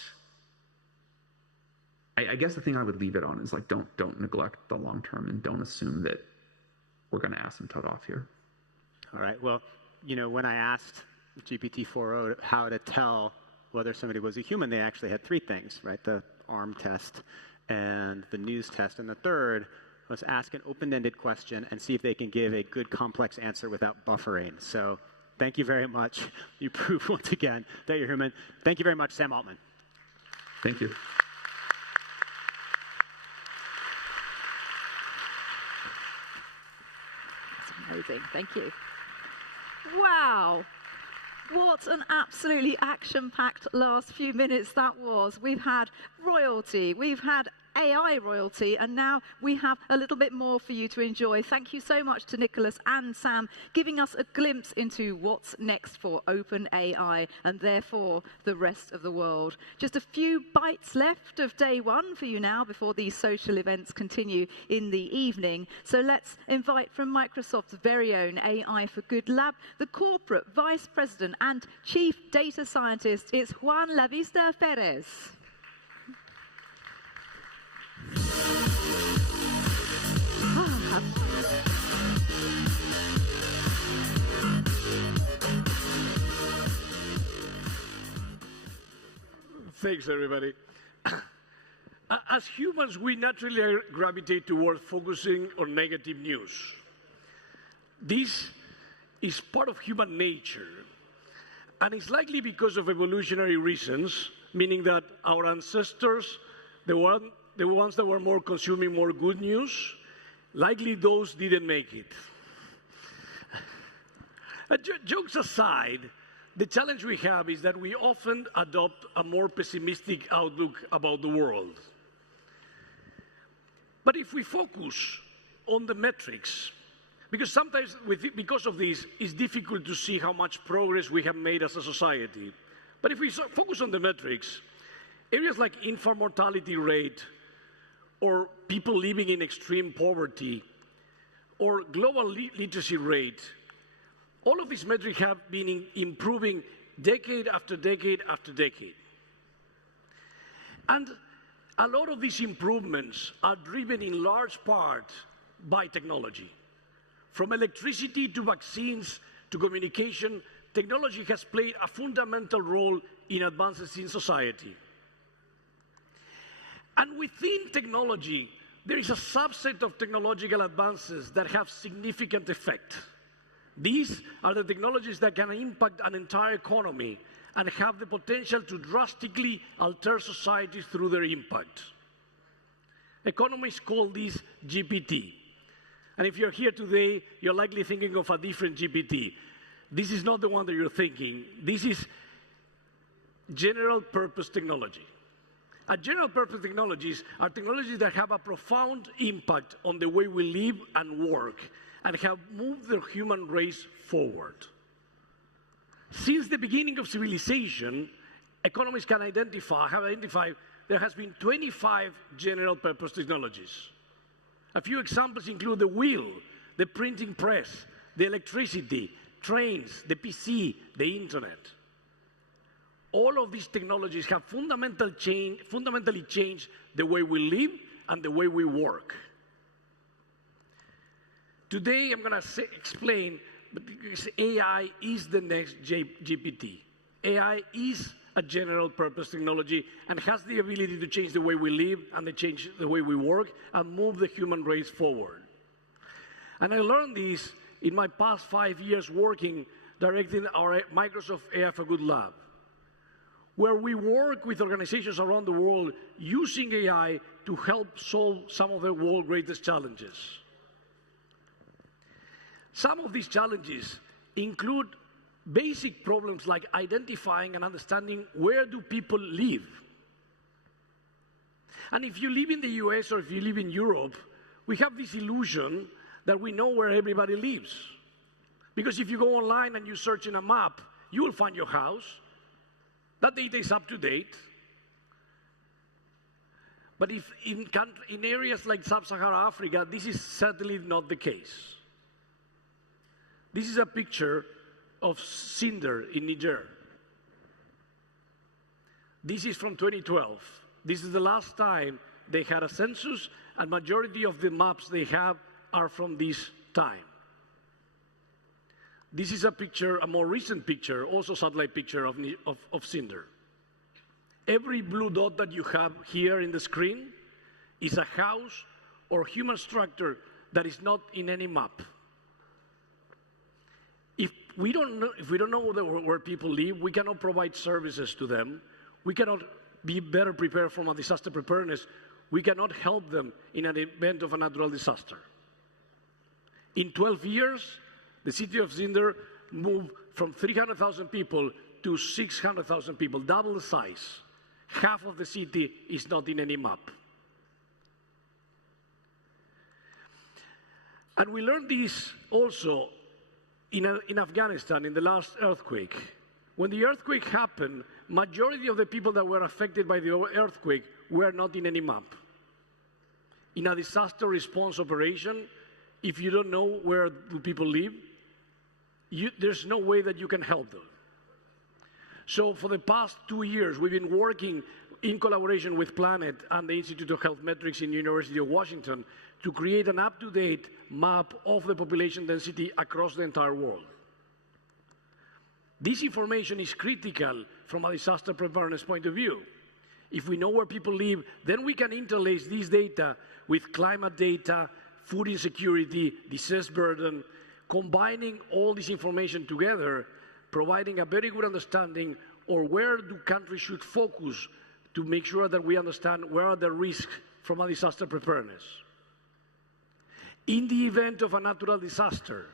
I guess the thing I would leave it on is like don't neglect the long term, and don't assume that we're going to asymptote off here. All right. Well, you know, when I asked GPT-4o how to tell whether somebody was a human, they actually had 3 things, right? The arm test and the news test, and the third was ask an open-ended question and see if they can give a good complex answer without buffering. So thank you very much. You prove once again that you're human. Thank you very much, Sam Altman. Thank you. Amazing. Thank you. Wow. What an absolutely action-packed last few minutes that was. We've had royalty, we've had AI royalty, and now we have a little bit more for you to enjoy. Thank you so much to Nicholas and Sam giving us a glimpse into what's next for OpenAI and therefore the rest of the world. Just a few bites left of day one for you now before these social events continue in the evening. So let's invite from Microsoft's very own AI for Good Lab, the corporate vice president and chief data scientist. It's Juan Lavista Perez. Thanks, everybody. As humans, we naturally gravitate towards focusing on negative news. This is part of human nature, and it's likely because of evolutionary reasons, meaning that our ancestors, the ones that were more consuming more good news, likely those didn't make it. Jokes aside, the challenge we have is that we often adopt a more pessimistic outlook about the world. But if we focus on the metrics, because sometimes because of this, it's difficult to see how much progress we have made as a society. But if we focus on the metrics, areas like infant mortality rate, or people living in extreme poverty, or global literacy rate, all of these metrics have been improving decade after decade after decade. And a lot of these improvements are driven in large part by technology. From electricity to vaccines to communication, technology has played a fundamental role in advances in society. And within technology, there is a subset of technological advances that have significant effect. These are the technologies that can impact an entire economy and have the potential to drastically alter societies through their impact. Economists call this GPT. And if you're here today, you're likely thinking of a different GPT. This is not the one that you're thinking. This is general purpose technology. General purpose technologies are technologies that have a profound impact on the way we live and work and have moved the human race forward. Since the beginning of civilization, economists have identified there has been 25 general purpose technologies. A few examples include the wheel, the printing press, the electricity, trains, the PC, the internet. All of these technologies have fundamentally changed the way we live and the way we work. Today, I'm going to explain, because AI is the next GPT. AI is a general purpose technology and has the ability to change the way we live and to change the way we work and move the human race forward. And I learned this in my past 5 years working directing our Microsoft AI for Good Lab, where we work with organizations around the world using AI to help solve some of the world's greatest challenges. Some of these challenges include basic problems like identifying and understanding where do people live. And if you live in the US or if you live in Europe, we have this illusion that we know where everybody lives. Because if you go online and you search in a map, you will find your house. That data is up to date. But if in areas like Sub-Saharan Africa, this is certainly not the case. This is a picture of Cinder in Niger. This is from 2012. This is the last time they had a census, and majority of the maps they have are from this time. This is a picture, a more recent picture, also satellite picture of Cinder. Every blue dot that you have here in the screen is a house or human structure that is not in any map. If we don't know where people live, we cannot provide services to them. We cannot be better prepared from a disaster preparedness. We cannot help them in an event of a natural disaster. In 12 years, the city of Zinder moved from 300,000 people to 600,000 people, double the size. Half of the city is not in any map. And we learned this also in Afghanistan in the last earthquake. When the earthquake happened, majority of the people that were affected by the earthquake were not in any map. In a disaster response operation, if you don't know where the people live, there's no way that you can help them. So for the past 2 years, we've been working in collaboration with Planet and the Institute of Health Metrics in the University of Washington to create an up-to-date map of the population density across the entire world. This information is critical from a disaster preparedness point of view. If we know where people live, then we can interlace this data with climate data, food insecurity, disease burden, combining all this information together, providing a very good understanding of where do countries should focus to make sure that we understand where are the risks from a disaster preparedness. In the event of a natural disaster,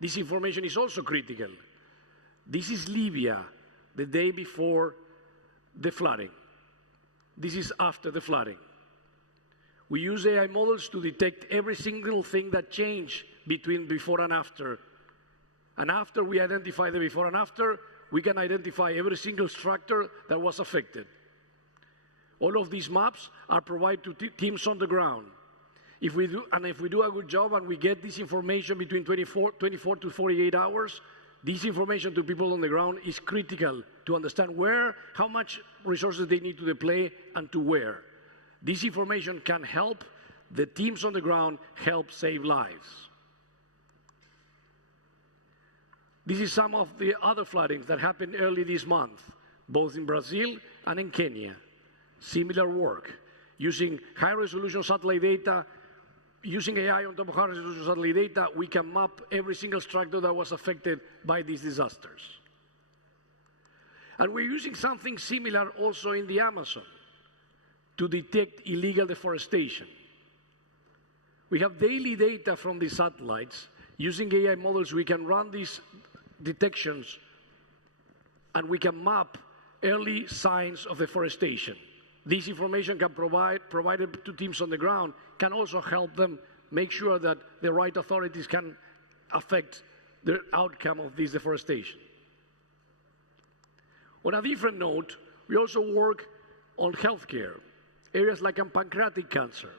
this information is also critical. This is Libya, the day before the flooding. This is after the flooding. We use AI models to detect every single thing that changed between before and after. And after we identify the before and after, we can identify every single structure that was affected. All of these maps are provided to teams on the ground. If we do a good job and we get this information between 24 to 48 hours, this information to people on the ground is critical to understand how much resources they need to deploy and to where. This information can help the teams on the ground help save lives. This is some of the other floodings that happened early this month, both in Brazil and in Kenya. Similar work, using high-resolution satellite data, using AI on top of high-resolution satellite data, we can map every single structure that was affected by these disasters. And we're using something similar also in the Amazon to detect illegal deforestation. We have daily data from these satellites. Using AI models, we can run these detections and we can map early signs of deforestation. This information can provided to teams on the ground, can also help them make sure that the right authorities can affect the outcome of this deforestation. On a different note, we also work on healthcare, areas like pancreatic cancer.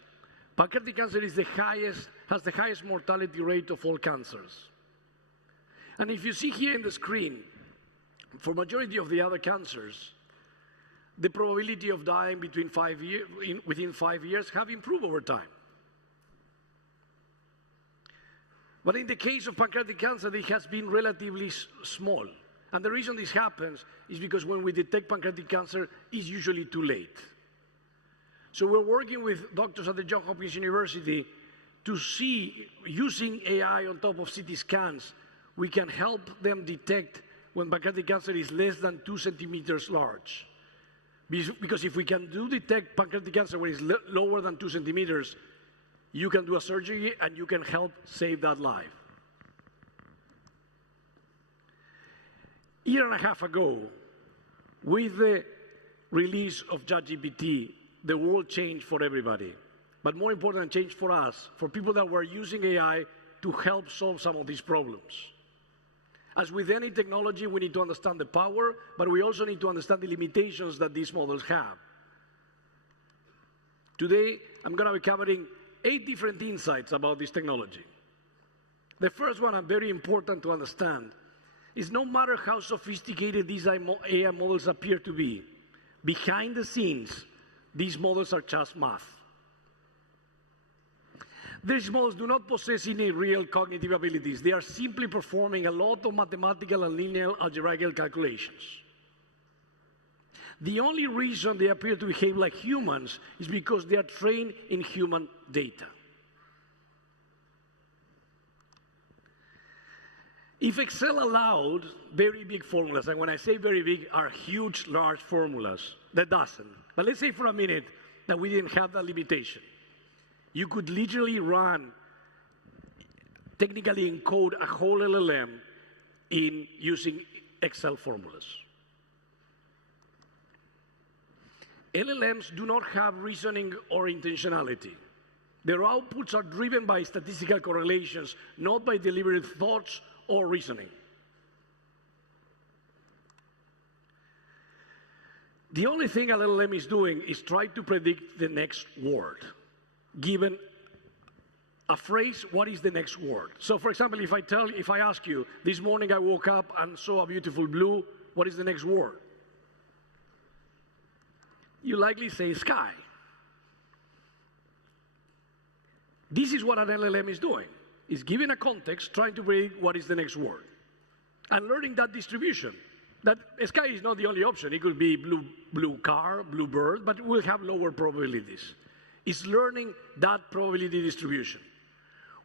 Pancreatic cancer has the highest mortality rate of all cancers. And if you see here in the screen, for majority of the other cancers, the probability of dying within 5 years have improved over time. But in the case of pancreatic cancer, it has been relatively small. And the reason this happens is because when we detect pancreatic cancer, it's usually too late. So we're working with doctors at the Johns Hopkins University to see, using AI on top of CT scans, we can help them detect when pancreatic cancer is less than 2 centimeters large. Because if we can detect pancreatic cancer when it's lower than 2 centimeters, you can do a surgery and you can help save that life. A year and a half ago, with the release of ChatGPT, the world changed for everybody. But more important, changed for us, for people that were using AI to help solve some of these problems. As with any technology, we need to understand the power, but we also need to understand the limitations that these models have. Today, I'm going to be covering 8 different insights about this technology. The first one, and very important to understand, is no matter how sophisticated these AI models appear to be, behind the scenes, these models are just math. These models do not possess any real cognitive abilities. They are simply performing a lot of mathematical and linear algebraic calculations. The only reason they appear to behave like humans is because they are trained in human data. If Excel allowed very big formulas, and when I say very big, are huge, large formulas, that doesn't. But let's say for a minute that we didn't have that limitation. You could literally run technically encode a whole LLM in using Excel formulas. LLMs do not have reasoning or intentionality. Their outputs are driven by statistical correlations, not by deliberate thoughts or reasoning. The only thing an LLM is doing is try to predict the next word. Given a phrase, what is the next word? So for example, if I ask you, this morning I woke up and saw a beautiful blue, what is the next word? You likely say sky. This is what an LLM is doing. It's giving a context, trying to predict what is the next word. And learning that distribution. That sky is not the only option. It could be blue car, blue bird, but it will have lower probabilities. It's learning that probability distribution.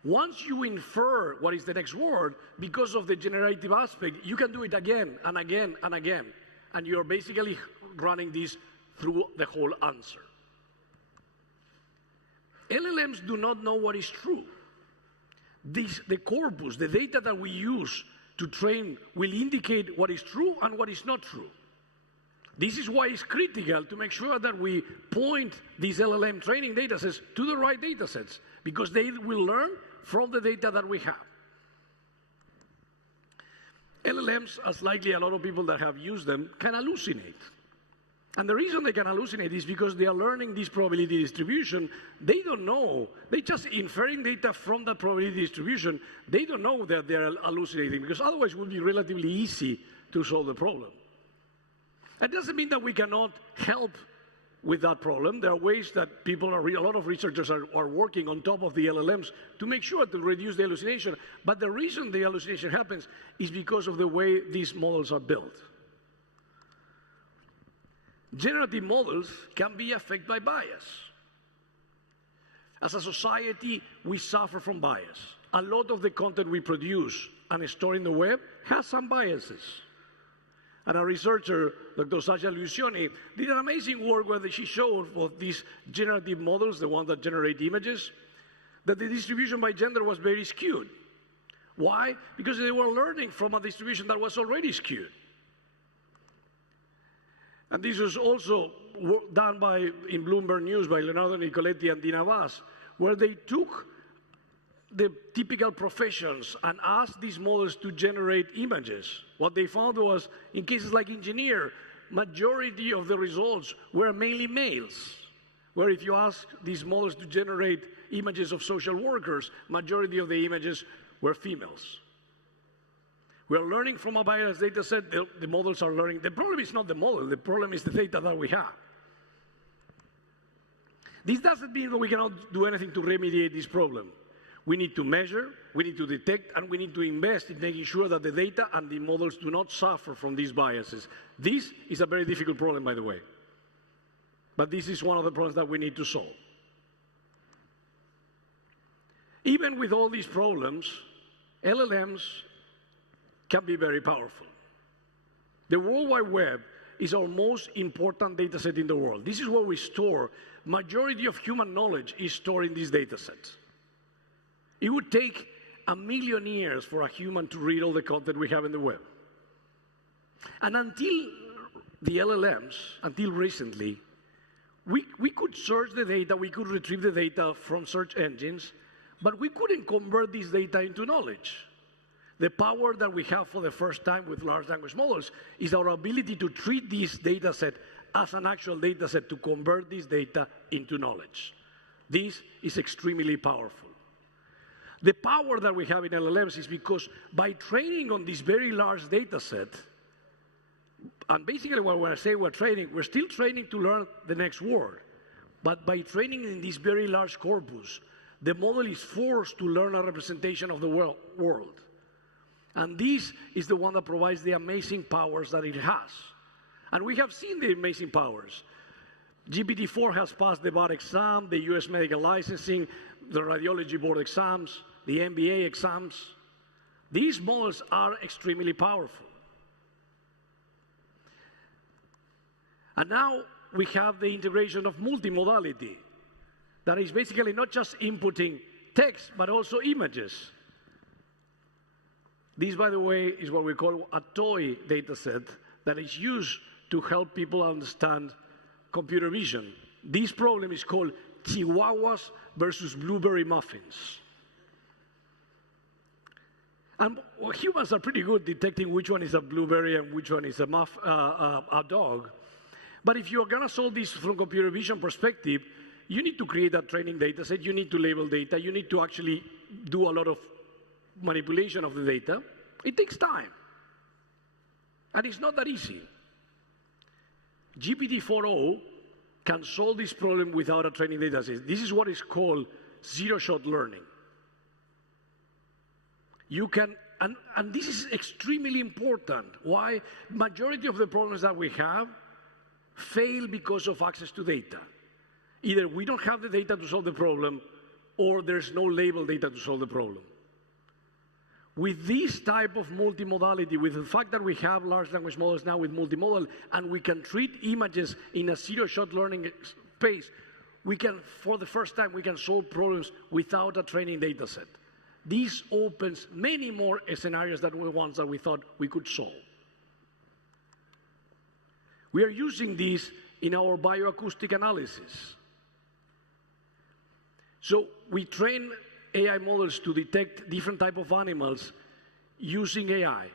Once you infer what is the next word, because of the generative aspect, you can do it again and again and again. And you're basically running this through the whole answer. LLMs do not know what is true. The corpus, the data that we use to train will indicate what is true and what is not true. This is why it's critical to make sure that we point these LLM training datasets to the right datasets, because they will learn from the data that we have. LLMs, as likely a lot of people that have used them, can hallucinate. And the reason they can hallucinate is because they are learning this probability distribution. They don't know. They're just inferring data from that probability distribution. They don't know that they're hallucinating, because otherwise it would be relatively easy to solve the problem. That doesn't mean that we cannot help with that problem. There are ways that a lot of researchers are working on top of the LLMs to make sure to reduce the hallucination. But the reason the hallucination happens is because of the way these models are built. Generative models can be affected by bias. As a society, we suffer from bias. A lot of the content we produce and store in the web has some biases. And a researcher, Dr. Sasha Lucioni, did an amazing work where she showed for these generative models, the ones that generate images, that the distribution by gender was very skewed. Why? Because they were learning from a distribution that was already skewed. And this was also done in Bloomberg News by Leonardo Nicoletti and Dina Vaz, where they took the typical professions and asked these models to generate images. What they found was, in cases like engineer, majority of the results were mainly males, where if you ask these models to generate images of social workers, majority of the images were females. We are learning from a biased data set. The models are learning. The problem is not the model. The problem is the data that we have. This doesn't mean that we cannot do anything to remediate this problem. We need to measure, we need to detect, and we need to invest in making sure that the data and the models do not suffer from these biases. This is a very difficult problem, by the way. But this is one of the problems that we need to solve. Even with all these problems, LLMs can be very powerful. The World Wide Web is our most important data set in the world. This is where we store. Majority of human knowledge is stored in these data sets. It would take 1 million years for a human to read all the content we have in the web. And until the LLMs, until recently, we could search the data, we could retrieve the data from search engines, but we couldn't convert this data into knowledge. The power that we have for the first time with large language models is our ability to treat this data set as an actual data set, to convert this data into knowledge. This is extremely powerful. The power that we have in LLMs is because by training on this very large data set, and basically when I say we're training, we're still training to learn the next word. But by training in this very large corpus, the model is forced to learn a representation of the world. And this is the one that provides the amazing powers that it has. And we have seen the amazing powers. GPT-4 has passed the bar exam, the US medical licensing, the radiology board exams, the MBA exams. These models are extremely powerful. And now we have the integration of multimodality. That is basically not just inputting text, but also images. This, by the way, is what we call a toy data set that is used to help people understand computer vision. This problem is called Chihuahuas versus blueberry muffins. And humans are pretty good detecting which one is a blueberry and which one is a dog. But if you're going to solve this from computer vision perspective, you need to create a training data set, you need to label data, you need to actually do a lot of manipulation of the data. It takes time. And it's not that easy. GPT-4o can solve this problem without a training data set. This is what is called zero-shot learning. You can, and this is extremely important. Why? Majority of the problems that we have fail because of access to data. Either we don't have the data to solve the problem, or there's no label data to solve the problem. With this type of multimodality, with the fact that we have large language models now with multimodal, and we can treat images in a zero-shot learning space, we can, for the first time, we can solve problems without a training data set. This opens many more scenarios than the ones that we thought we could solve. We are using this in our bioacoustic analysis. So we train AI models to detect different types of animals using AI.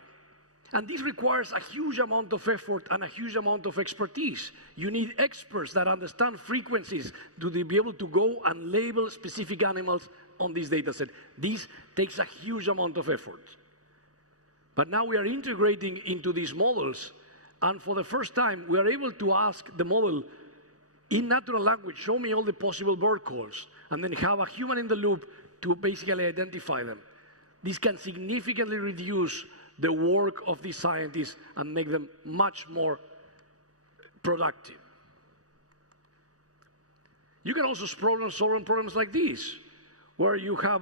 And this requires a huge amount of effort and a huge amount of expertise. You need experts that understand frequencies to be able to go and label specific animals on this data set. This takes a huge amount of effort. But now we are integrating into these models, and for the first time, we are able to ask the model in natural language, show me all the possible bird calls, and then have a human in the loop to basically identify them. This can significantly reduce the work of these scientists and make them much more productive. You can also solve problems like this, where you have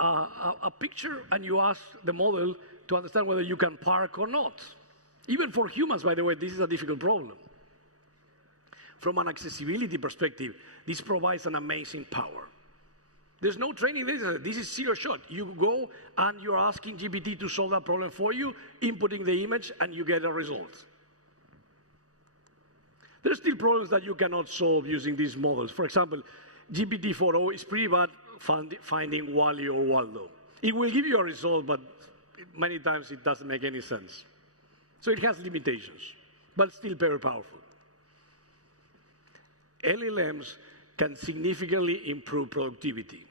a picture and you ask the model to understand whether you can park or not. Even for humans, by the way, this is a difficult problem. From an accessibility perspective, this provides an amazing power. There's no training data. This is zero shot. You go and you're asking GPT to solve that problem for you, inputting the image, and you get a result. There's still problems that you cannot solve using these models. For example, GPT-4o is pretty bad finding Wally or Waldo. It will give you a result, but many times it doesn't make any sense. So it has limitations, but still very powerful. LLMs can significantly improve productivity.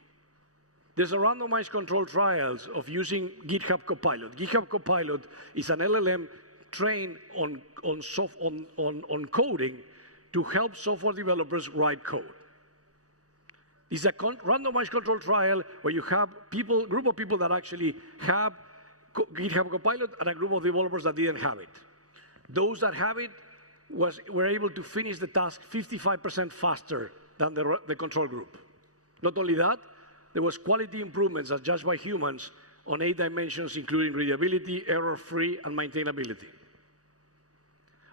There's a randomized controlled trials of using GitHub Copilot. GitHub Copilot is an LLM trained on coding to help software developers write code. It's a randomized controlled trial where you have a group of people that actually have GitHub Copilot and a group of developers that didn't have it. Those that have it were able to finish the task 55% faster than the control group. Not only that, there was quality improvements as judged by humans on 8 dimensions, including readability, error-free, and maintainability.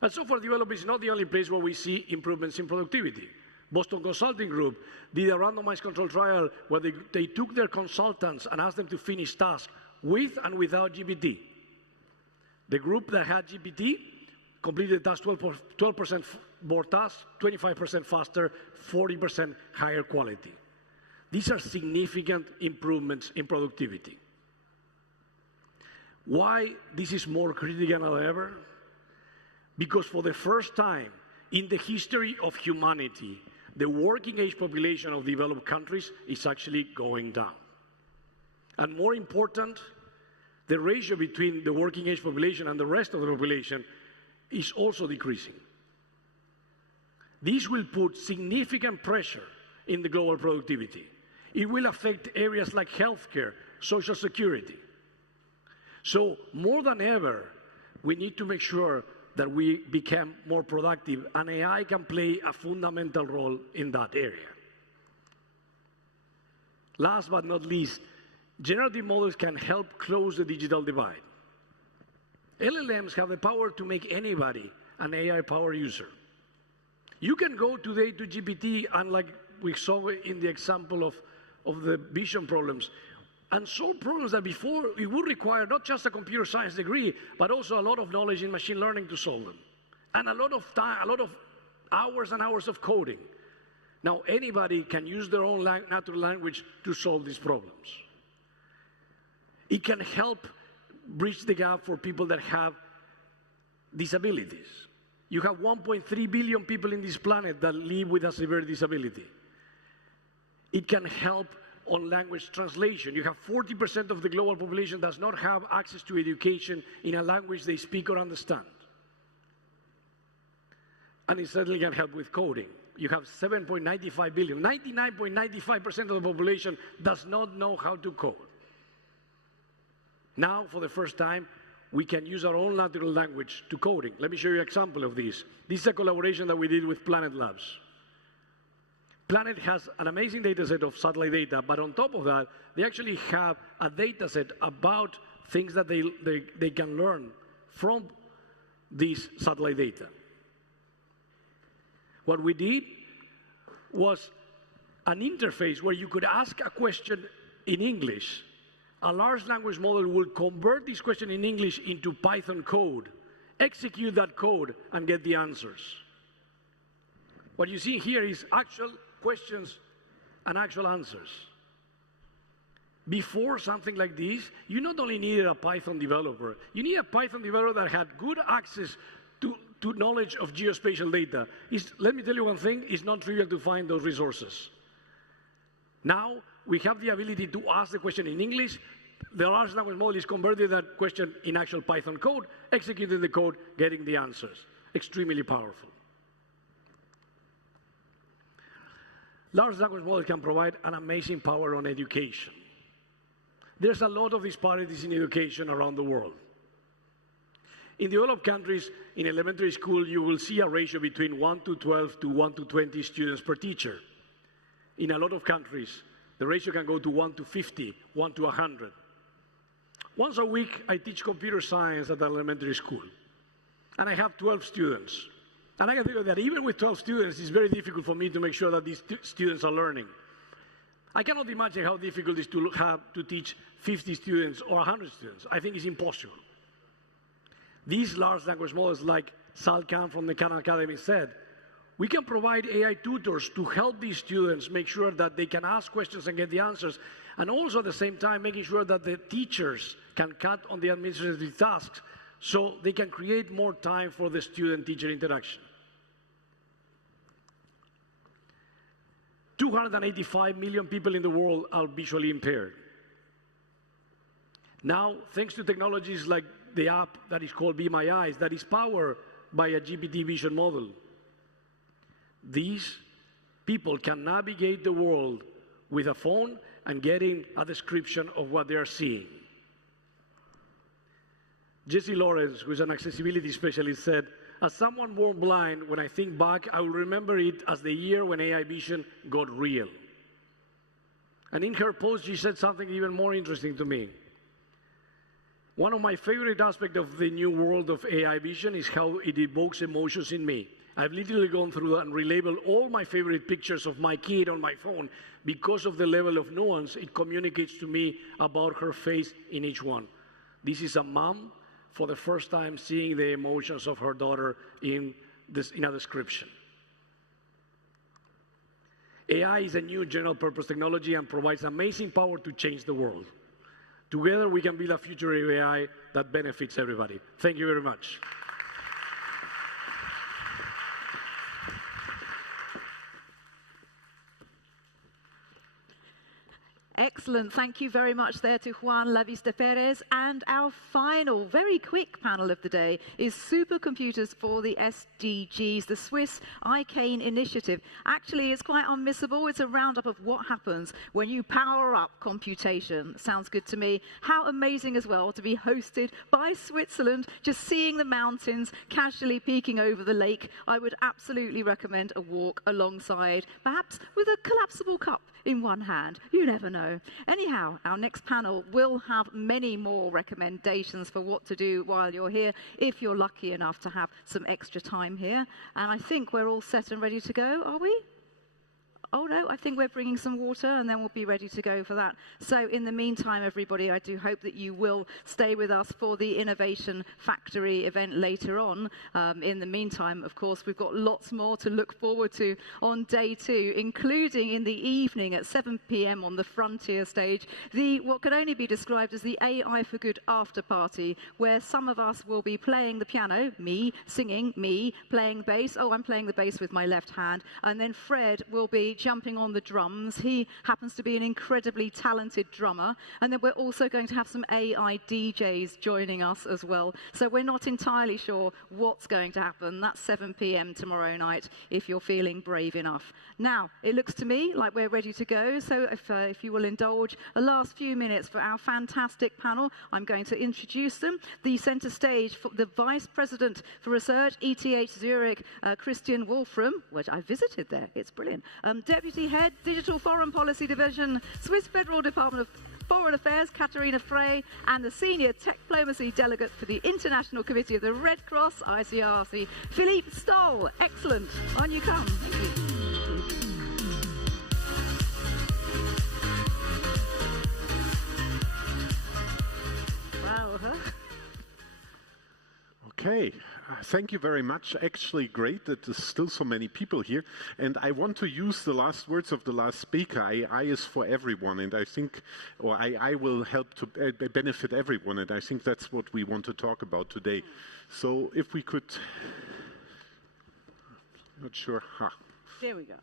And software development is not the only place where we see improvements in productivity. Boston Consulting Group did a randomized control trial where they took their consultants and asked them to finish tasks with and without GPT. The group that had GPT completed the task 12% more tasks, 25% faster, 40% higher quality. These are significant improvements in productivity. Why this is more critical than ever? Because for the first time in the history of humanity, the working age population of developed countries is actually going down. And more important, the ratio between the working age population and the rest of the population is also decreasing. This will put significant pressure in the global productivity. It will affect areas like healthcare, social security. So more than ever, we need to make sure that we become more productive, and AI can play a fundamental role in that area. Last but not least, generative models can help close the digital divide. LLMs have the power to make anybody an AI power user. You can go today to GPT, and like we saw in the example of the vision problems, and solve problems that before it would require not just a computer science degree, but also a lot of knowledge in machine learning to solve them. And a lot of time, a lot of hours and hours of coding. Now anybody can use their own natural language to solve these problems. It can help bridge the gap for people that have disabilities. You have 1.3 billion people in this planet that live with a severe disability. It can help on language translation. You have 40% of the global population does not have access to education in a language they speak or understand. And it certainly can help with coding. You have 7.95 billion. 99.95% of the population does not know how to code. Now, for the first time, we can use our own natural language to coding. Let me show you an example of this. This is a collaboration that we did with Planet Labs. Planet has an amazing data set of satellite data, but on top of that, they actually have a data set about things that they can learn from this satellite data. What we did was an interface where you could ask a question in English. A large language model will convert this question in English into Python code, execute that code, and get the answers. What you see here is actual questions and actual answers. Before something like this, you not only needed a Python developer, you need a Python developer that had good access to knowledge of geospatial data. Let me tell you one thing, it's not trivial to find those resources. Now, we have the ability to ask the question in English. The large language model is converting that question in actual Python code, executing the code, getting the answers. Extremely powerful. Large language models can provide an amazing power on education. There's a lot of disparities in education around the world. In developed countries, in elementary school, you will see a ratio between 1 to 12 to 1 to 20 students per teacher. In a lot of countries, the ratio can go to 1 to 50, 1 to 100. Once a week, I teach computer science at elementary school. And I have 12 students. And I can tell you that even with 12 students, it's very difficult for me to make sure that these students are learning. I cannot imagine how difficult it is to teach 50 students or 100 students. I think it's impossible. These large language models, like Sal Khan from the Khan Academy said, we can provide AI tutors to help these students make sure that they can ask questions and get the answers, and also at the same time making sure that the teachers can cut on the administrative tasks so they can create more time for the student-teacher interaction. 285 million people in the world are visually impaired. Now, thanks to technologies like the app that is called Be My Eyes, that is powered by a GPT vision model, these people can navigate the world with a phone and getting a description of what they are seeing. Jesse Lawrence, who is an accessibility specialist, said, as someone born blind, when I think back, I will remember it as the year when AI vision got real. And in her post, she said something even more interesting to me. One of my favorite aspects of the new world of AI vision is how it evokes emotions in me. I've literally gone through and relabeled all my favorite pictures of my kid on my phone because of the level of nuance it communicates to me about her face in each one. This is a mom for the first time seeing the emotions of her daughter in a description. AI is a new general purpose technology and provides amazing power to change the world. Together we can build a future of AI that benefits everybody. Thank you very much. Excellent. Thank you very much there to Juan Lavista-Perez. And our final, very quick panel of the day is Supercomputers for the SDGs, the Swiss ICANE initiative. Actually, it's quite unmissable. It's a roundup of what happens when you power up computation. Sounds good to me. How amazing as well to be hosted by Switzerland, just seeing the mountains casually peeking over the lake. I would absolutely recommend a walk alongside, perhaps with a collapsible cup in one hand. You never know. Anyhow, our next panel will have many more recommendations for what to do while you're here, if you're lucky enough to have some extra time here. And I think we're all set and ready to go, are we? Oh no, I think we're bringing some water and then we'll be ready to go for that. So in the meantime, everybody, I do hope that you will stay with us for the Innovation Factory event later on. In the meantime, of course, we've got lots more to look forward to on day 2, including in the evening at 7 p.m. on the Frontier stage, what could only be described as the AI for Good after party, where some of us will be playing the piano, me, singing, me, playing bass. Oh, I'm playing the bass with my left hand. And then Fred will be jumping on the drums. He happens to be an incredibly talented drummer. And then we're also going to have some AI DJs joining us as well. So we're not entirely sure what's going to happen. That's 7 p.m. tomorrow night, if you're feeling brave enough. Now, it looks to me like we're ready to go. So if you will indulge the last few minutes for our fantastic panel, I'm going to introduce them. The center stage for the Vice President for Research, ETH Zurich, Christian Wolfram, which I visited there. It's brilliant. Deputy Head, Digital Foreign Policy Division, Swiss Federal Department of Foreign Affairs, Katharina Frey, and the Senior Diplomacy Delegate for the International Committee of the Red Cross, ICRC, Philippe Stoll. Excellent. On you come. Thank you. Wow, huh? Okay, thank you very much. Actually, great that there's still so many people here. And I want to use the last words of the last speaker. AI is for everyone, and I think, or AI will help to benefit everyone, and I think that's what we want to talk about today. So if we could, not sure, There we go.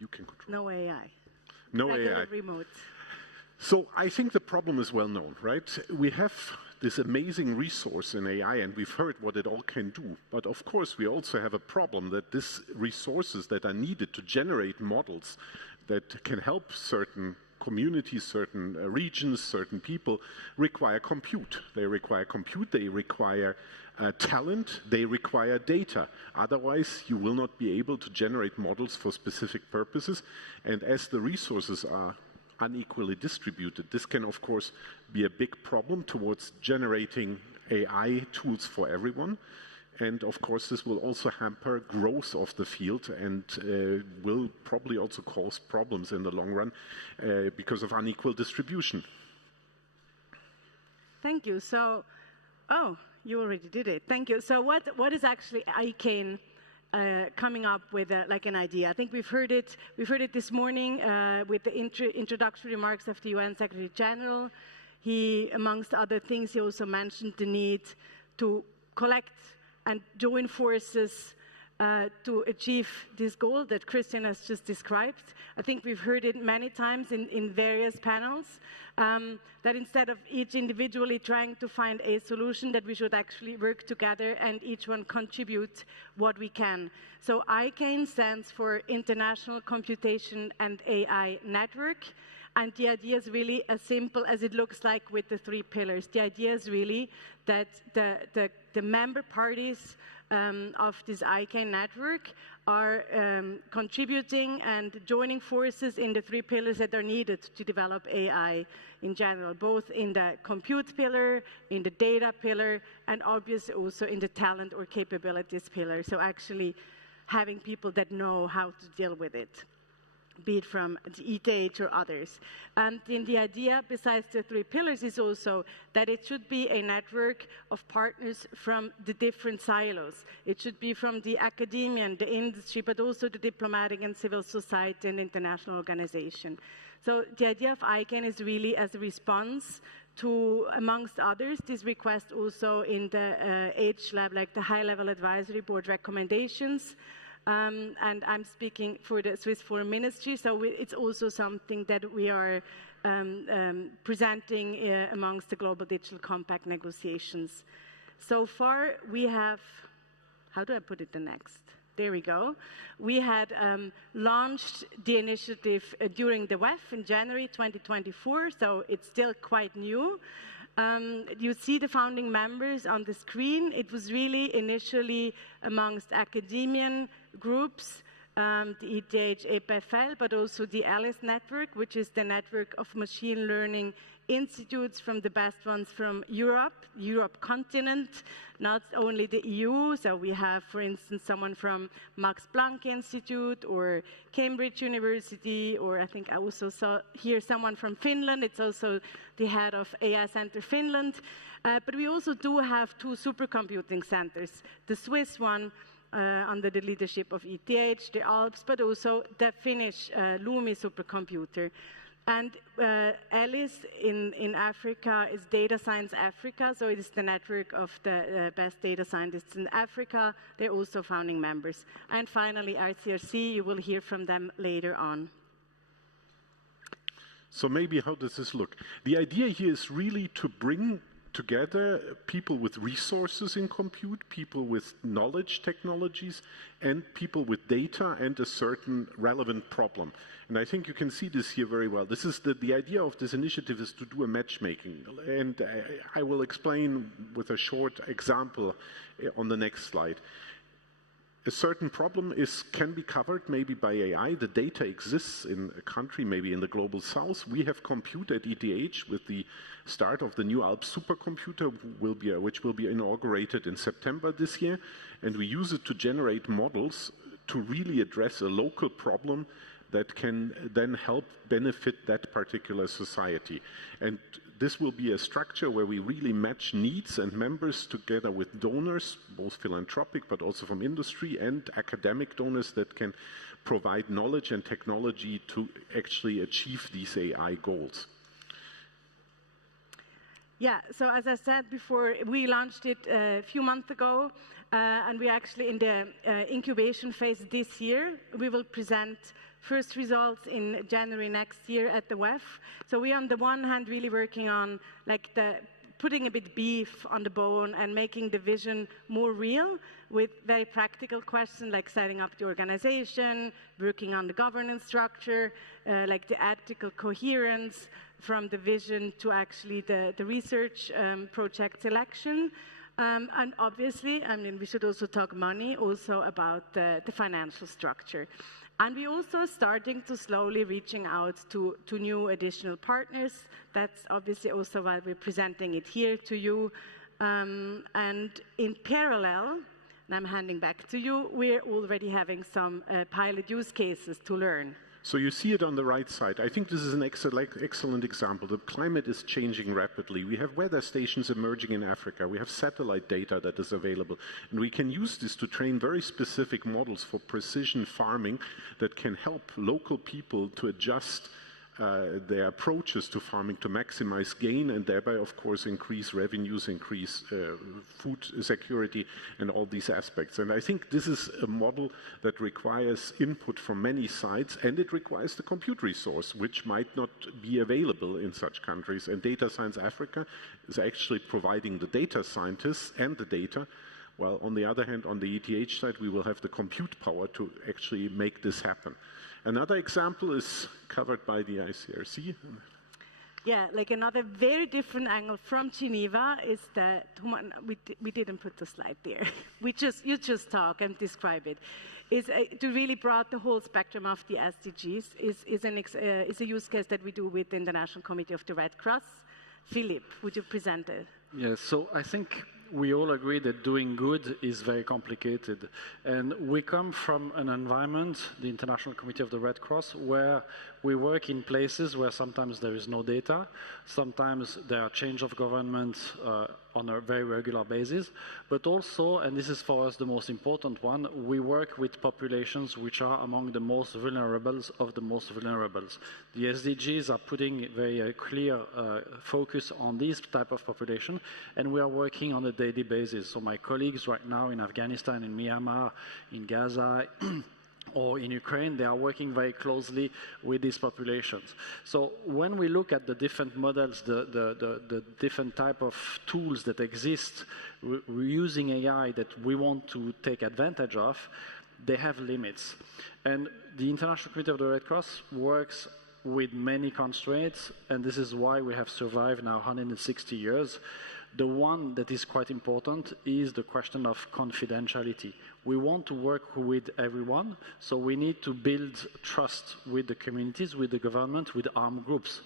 You can control. No AI. No Regular AI. Remote. So I think the problem is well known, right? We have this amazing resource in AI, and we've heard what it all can do. But of course, we also have a problem that these resources that are needed to generate models that can help certain communities, certain regions, certain people require compute. They require compute, they require talent, they require data. Otherwise, you will not be able to generate models for specific purposes. And as the resources are unequally distributed, this can of course be a big problem towards generating AI tools for everyone. And of course this will also hamper growth of the field and will probably also cause problems in the long run because of unequal distribution. Thank you. So, oh, you already did it. Thank you. So what is actually ICANN coming up with like an idea? I think we've heard it this morning with the introductory remarks of the UN Secretary General. He, amongst other things, he also mentioned the need to collect and join forces to achieve this goal that Christian has just described. I think we've heard it many times in various panels, that instead of each individually trying to find a solution, that we should actually work together and each one contribute what we can. So ICANN stands for International Computation and AI Network. And the idea is really as simple as it looks like with the 3 pillars. The idea is really that the member parties of this ICANN network are contributing and joining forces in the 3 pillars that are needed to develop AI in general, both in the compute pillar, in the data pillar, and obviously also in the talent or capabilities pillar. So actually having people that know how to deal with it, be it from the ETH or others. And then the idea, besides the 3 pillars, is also that it should be a network of partners from the different silos. It should be from the academia and the industry, but also the diplomatic and civil society and international organization. So the idea of ICANN is really as a response to, amongst others, this request also in the H-Lab, like the high-level advisory board recommendations. And I'm speaking for the Swiss Foreign Ministry, so it's also something that we are presenting amongst the Global Digital Compact negotiations. So far, we have, how do I put it the next? There we go. We had launched the initiative during the WEF in January 2024, so it's still quite new. You see the founding members on the screen. It was really initially amongst academian groups, the ETH, EPFL, but also the ALS network, which is the network of machine learning institutes, from the best ones from Europe continent, not only the EU. So we have, for instance, someone from Max Planck Institute or Cambridge University, or I think I also saw here someone from Finland. It's also the head of AI Center Finland. But we also do have 2 supercomputing centers, the Swiss one under the leadership of ETH, the Alps, but also the Finnish Lumi supercomputer. And ALICE in Africa is Data Science Africa, so it is the network of the best data scientists in Africa. They're also founding members. And finally, ICRC, you will hear from them later on. So maybe how does this look? The idea here is really to bring together people with resources in compute, people with knowledge technologies, and people with data and a certain relevant problem. And I think you can see this here very well. This is the idea of this initiative is to do a matchmaking. And I will explain with a short example on the next slide. A certain problem can be covered maybe by AI. The data exists in a country, maybe in the global south. We have compute at ETH with the start of the new Alps supercomputer, which will be inaugurated in September this year. And we use it to generate models to really address a local problem that can then help benefit that particular society. And this will be a structure where we really match needs and members together with donors, both philanthropic but also from industry, and academic donors that can provide knowledge and technology to actually achieve these AI goals. Yeah, so as I said before, we launched it a few months ago, and we're actually in the incubation phase this year. We will present first results in January next year at the Yeff. So we, on the one hand, really working on putting a bit beef on the bone and making the vision more real with very practical questions like setting up the organization, working on the governance structure, like the ethical coherence from the vision to actually the research project selection. And obviously, I mean, we should also talk money, also about the financial structure. And we're also starting to slowly reaching out to new additional partners. That's obviously also why we're presenting it here to you. And in parallel, and I'm handing back to you, we're already having some pilot use cases to learn. So you see it on the right side. I think this is an excellent example. The climate is changing rapidly. We have weather stations emerging in Africa. We have satellite data that is available. And we can use this to train very specific models for precision farming that can help local people to adjust their approaches to farming to maximize gain and thereby, of course, increase revenues, increase food security, and all these aspects. And I think this is a model that requires input from many sides, and it requires the compute resource, which might not be available in such countries. And Data Science Africa is actually providing the data scientists and the data, while on the other hand, on the ETH side, we will have the compute power to actually make this happen. Another example is covered by the ICRC. Yeah, like another very different angle from Geneva is that we didn't put the slide there. You just talk and describe it. Is to really broad the whole spectrum of the SDGs is a use case that we do with the International Committee of the Red Cross. Philip, would you present it? Yes, so I think we all agree that doing good is very complicated. And we come from an environment, the International Committee of the Red Cross, where we work in places where sometimes there is no data, sometimes there are change of government on a very regular basis, but also, and this is for us the most important one, we work with populations which are among the most vulnerable of the most vulnerable. The SDGs are putting very clear focus on this type of population, and we are working on a daily basis. So my colleagues right now in Afghanistan, in Myanmar, in Gaza, or in Ukraine, they are working very closely with these populations. So when we look at the different models, the different type of tools that exist, we're using AI that we want to take advantage of, they have limits. And the International Committee of the Red Cross works with many constraints, and this is why we have survived now 160 years. The one that is quite important is the question of confidentiality. We want to work with everyone, so we need to build trust with the communities, with the government, with armed groups.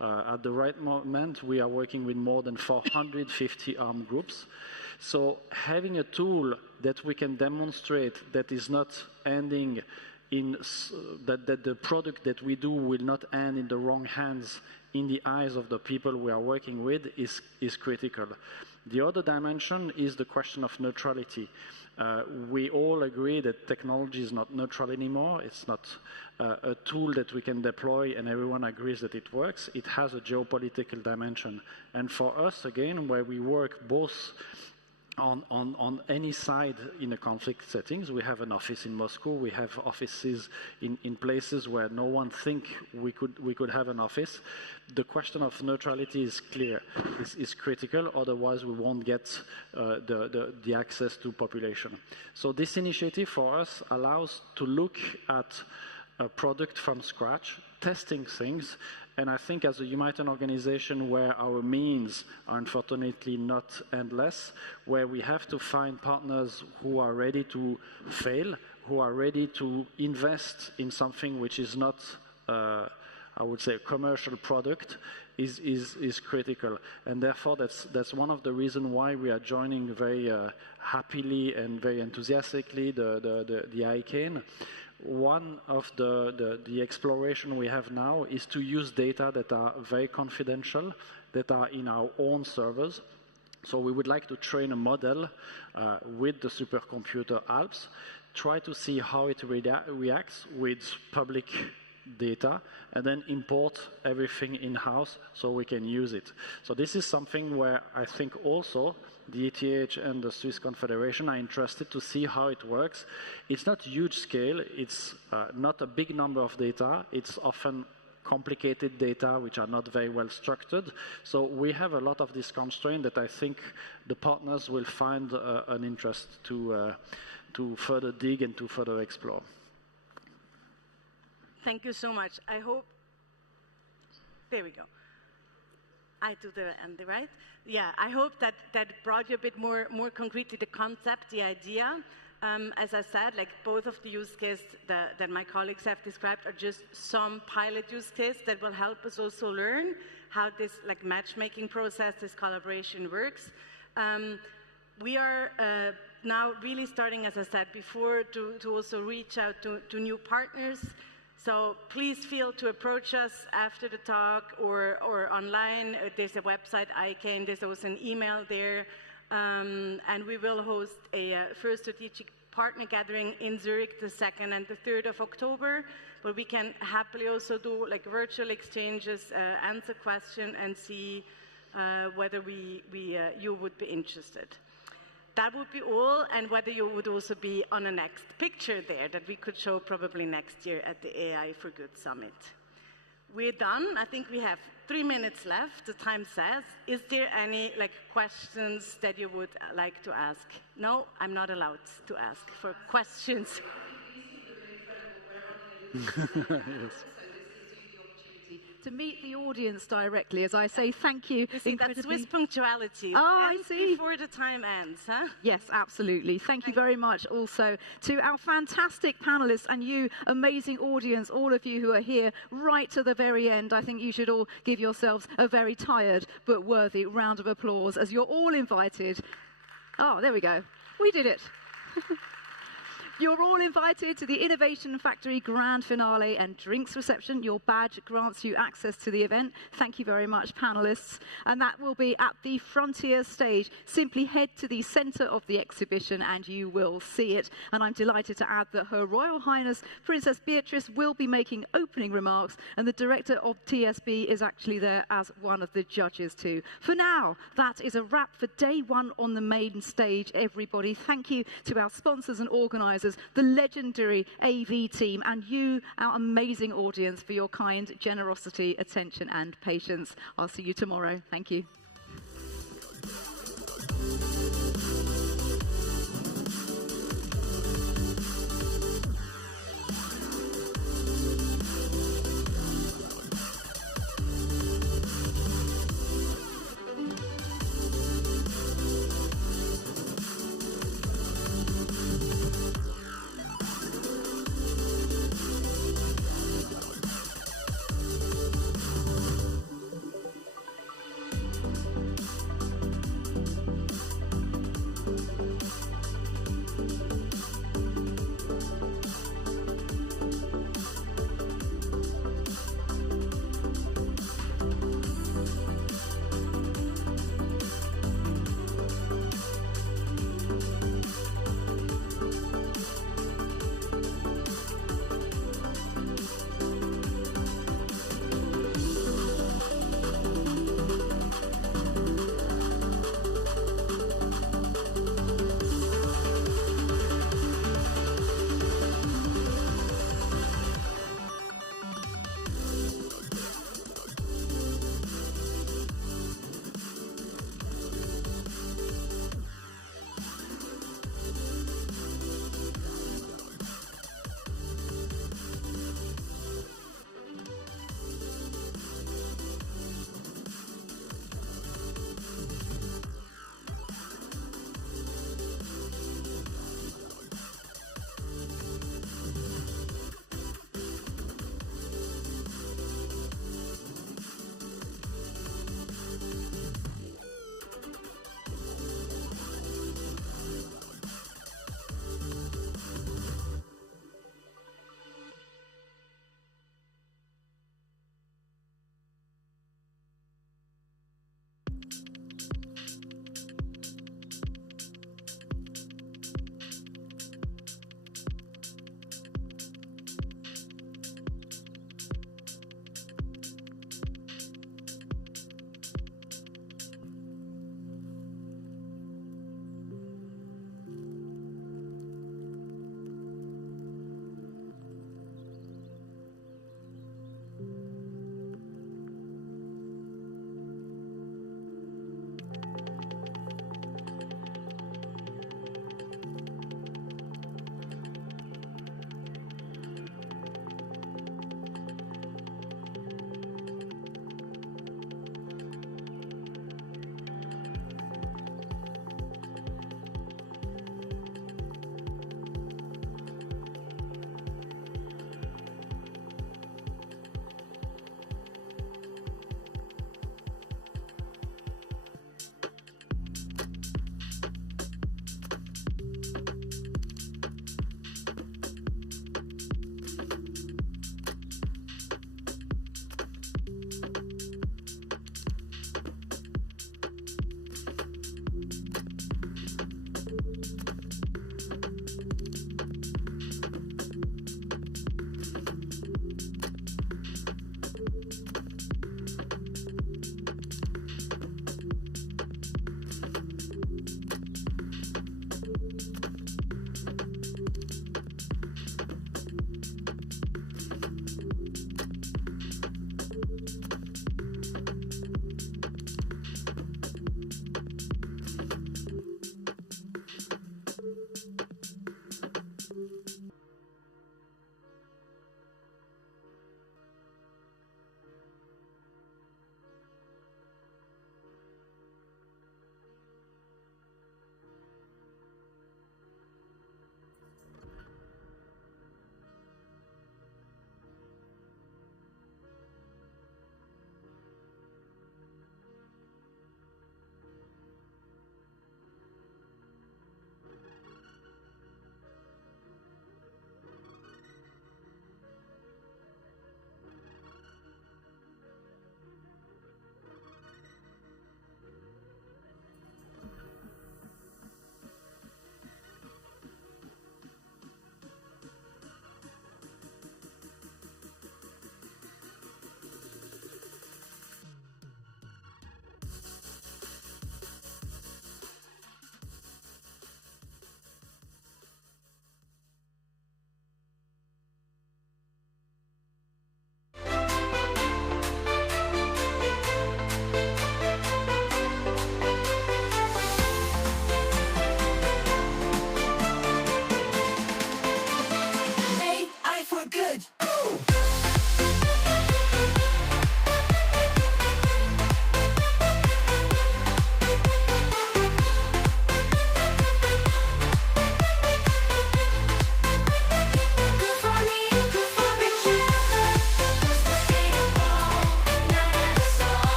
At the right moment, we are working with more than 450 armed groups. So having a tool that we can demonstrate that is not ending in, that the product that we do will not end in the wrong hands in the eyes of the people we are working with is critical. The other dimension is the question of neutrality. We all agree that technology is not neutral anymore. It's not a tool that we can deploy and everyone agrees that it works. It has a geopolitical dimension. And for us, again, where we work both on any side in a conflict settings, we have an office in Moscow, we have offices in places where no one think we could have an office. The question of neutrality is clear, is critical, otherwise we won't get the access to population. So this initiative for us allows to look at a product from scratch, testing things, and I think as a humanitarian organization where our means are unfortunately not endless, where we have to find partners who are ready to fail, who are ready to invest in something which is not, I would say, a commercial product, is critical. And therefore, that's one of the reasons why we are joining very happily and very enthusiastically the ICANN. One of the exploration we have now is to use data that are very confidential, that are in our own servers. So we would like to train a model with the supercomputer ALPS, try to see how it reacts with public data, and then import everything in-house so we can use it. So this is something where I think also the ETH and the Swiss Confederation are interested to see how it works. It's not huge scale, it's not a big number of data, it's often complicated data which are not very well structured. So we have a lot of this constraint that I think the partners will find an interest to further dig and to further explore. Thank you so much. I hope, there we go. I do the end, right? Yeah, I hope that brought you a bit more concrete to the concept, the idea. As I said, like both of the use cases that my colleagues have described are just some pilot use cases that will help us also learn how this like matchmaking process, this collaboration works. We are now really starting, as I said before, to also reach out to new partners. So please feel to approach us after the talk or online. There's a website, ICANN, there's also an email there. And we will host a first strategic partner gathering in Zurich the 2nd and the 3rd of October, where we can happily also do like virtual exchanges, answer questions, and see whether you would be interested. That would be all, and whether you would also be on a next picture there that we could show probably next year at the AI for Good Summit. We're done. I think we have 3 minutes left. The time says. Is there any questions that you would like to ask? No, I'm not allowed to ask for questions. Yes. To meet the audience directly, as I say thank you. You see, that's Swiss punctuality. Oh, I see. Before the time ends, huh? Yes, absolutely. Thank you very much also to our fantastic panelists and you, amazing audience, all of you who are here right to the very end. I think you should all give yourselves a very tired but worthy round of applause as you're all invited. Oh, there we go. We did it. You're all invited to the Innovation Factory Grand Finale and Drinks Reception. Your badge grants you access to the event. Thank you very much, panelists. And that will be at the Frontier stage. Simply head to the center of the exhibition and you will see it. And I'm delighted to add that Her Royal Highness Princess Beatrice will be making opening remarks, and the director of TSB is actually there as one of the judges too. For now, that is a wrap for day one on the main stage, everybody. Thank you to our sponsors and organizers, the legendary A.I.V.I team, and you, our amazing audience, for your kind generosity, attention, and patience. I'll see you tomorrow. Thank you.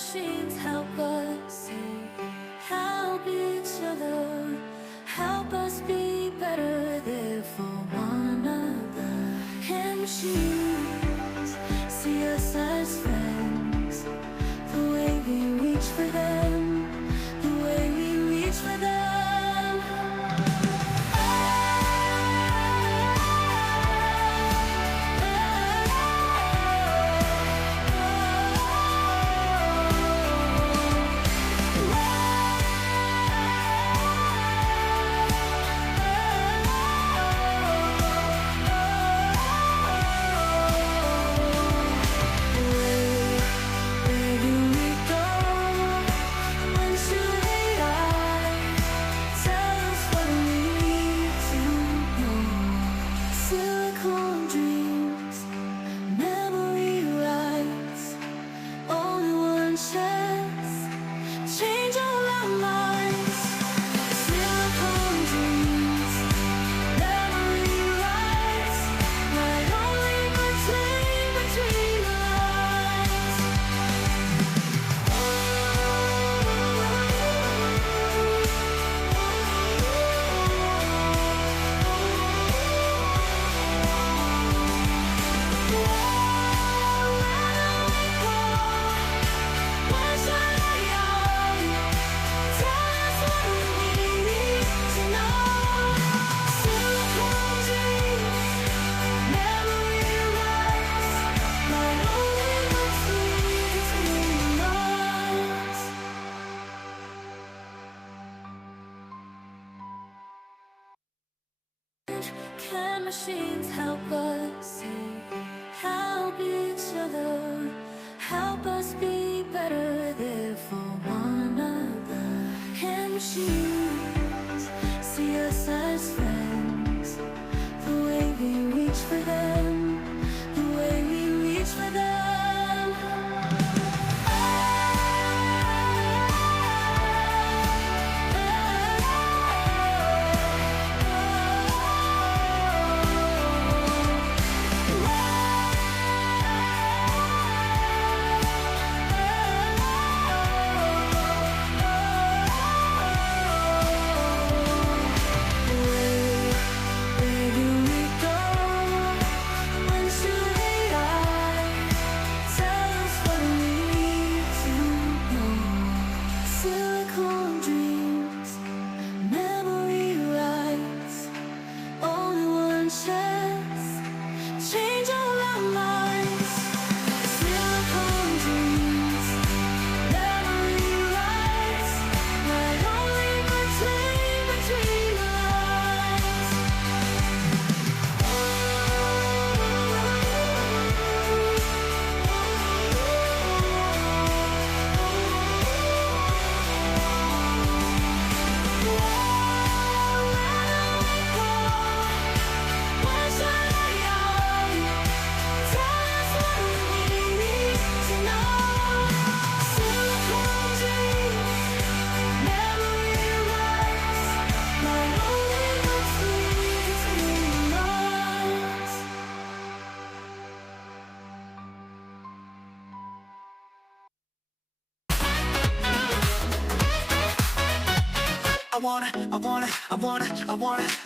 Machines help us see, help each other, help us be better there for one another. Can machines see us as friends, the way we reach for them, the way we reach for them? Can machines help us see, help each other, help us be better there for one another? Can machines see us as friends, the way we reach for them, the way we reach for them?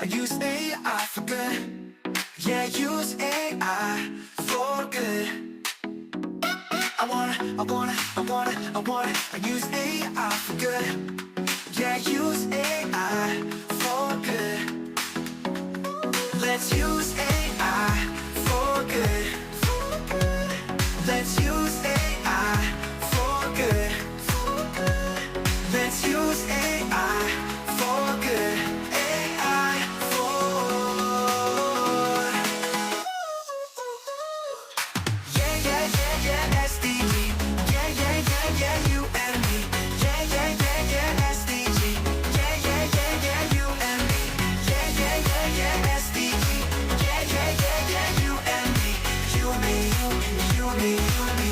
I use AI for good. Yeah, use AI for good. I use AI for good. Yeah, use AI for good. Let's use AI for good. Let's use AI for good. Let's use AI for good. AI for SDG. Yeah, you and me. Yeah, SDG. Yeah, you and me. Yeah, SDG. Yeah, you and me. You and me.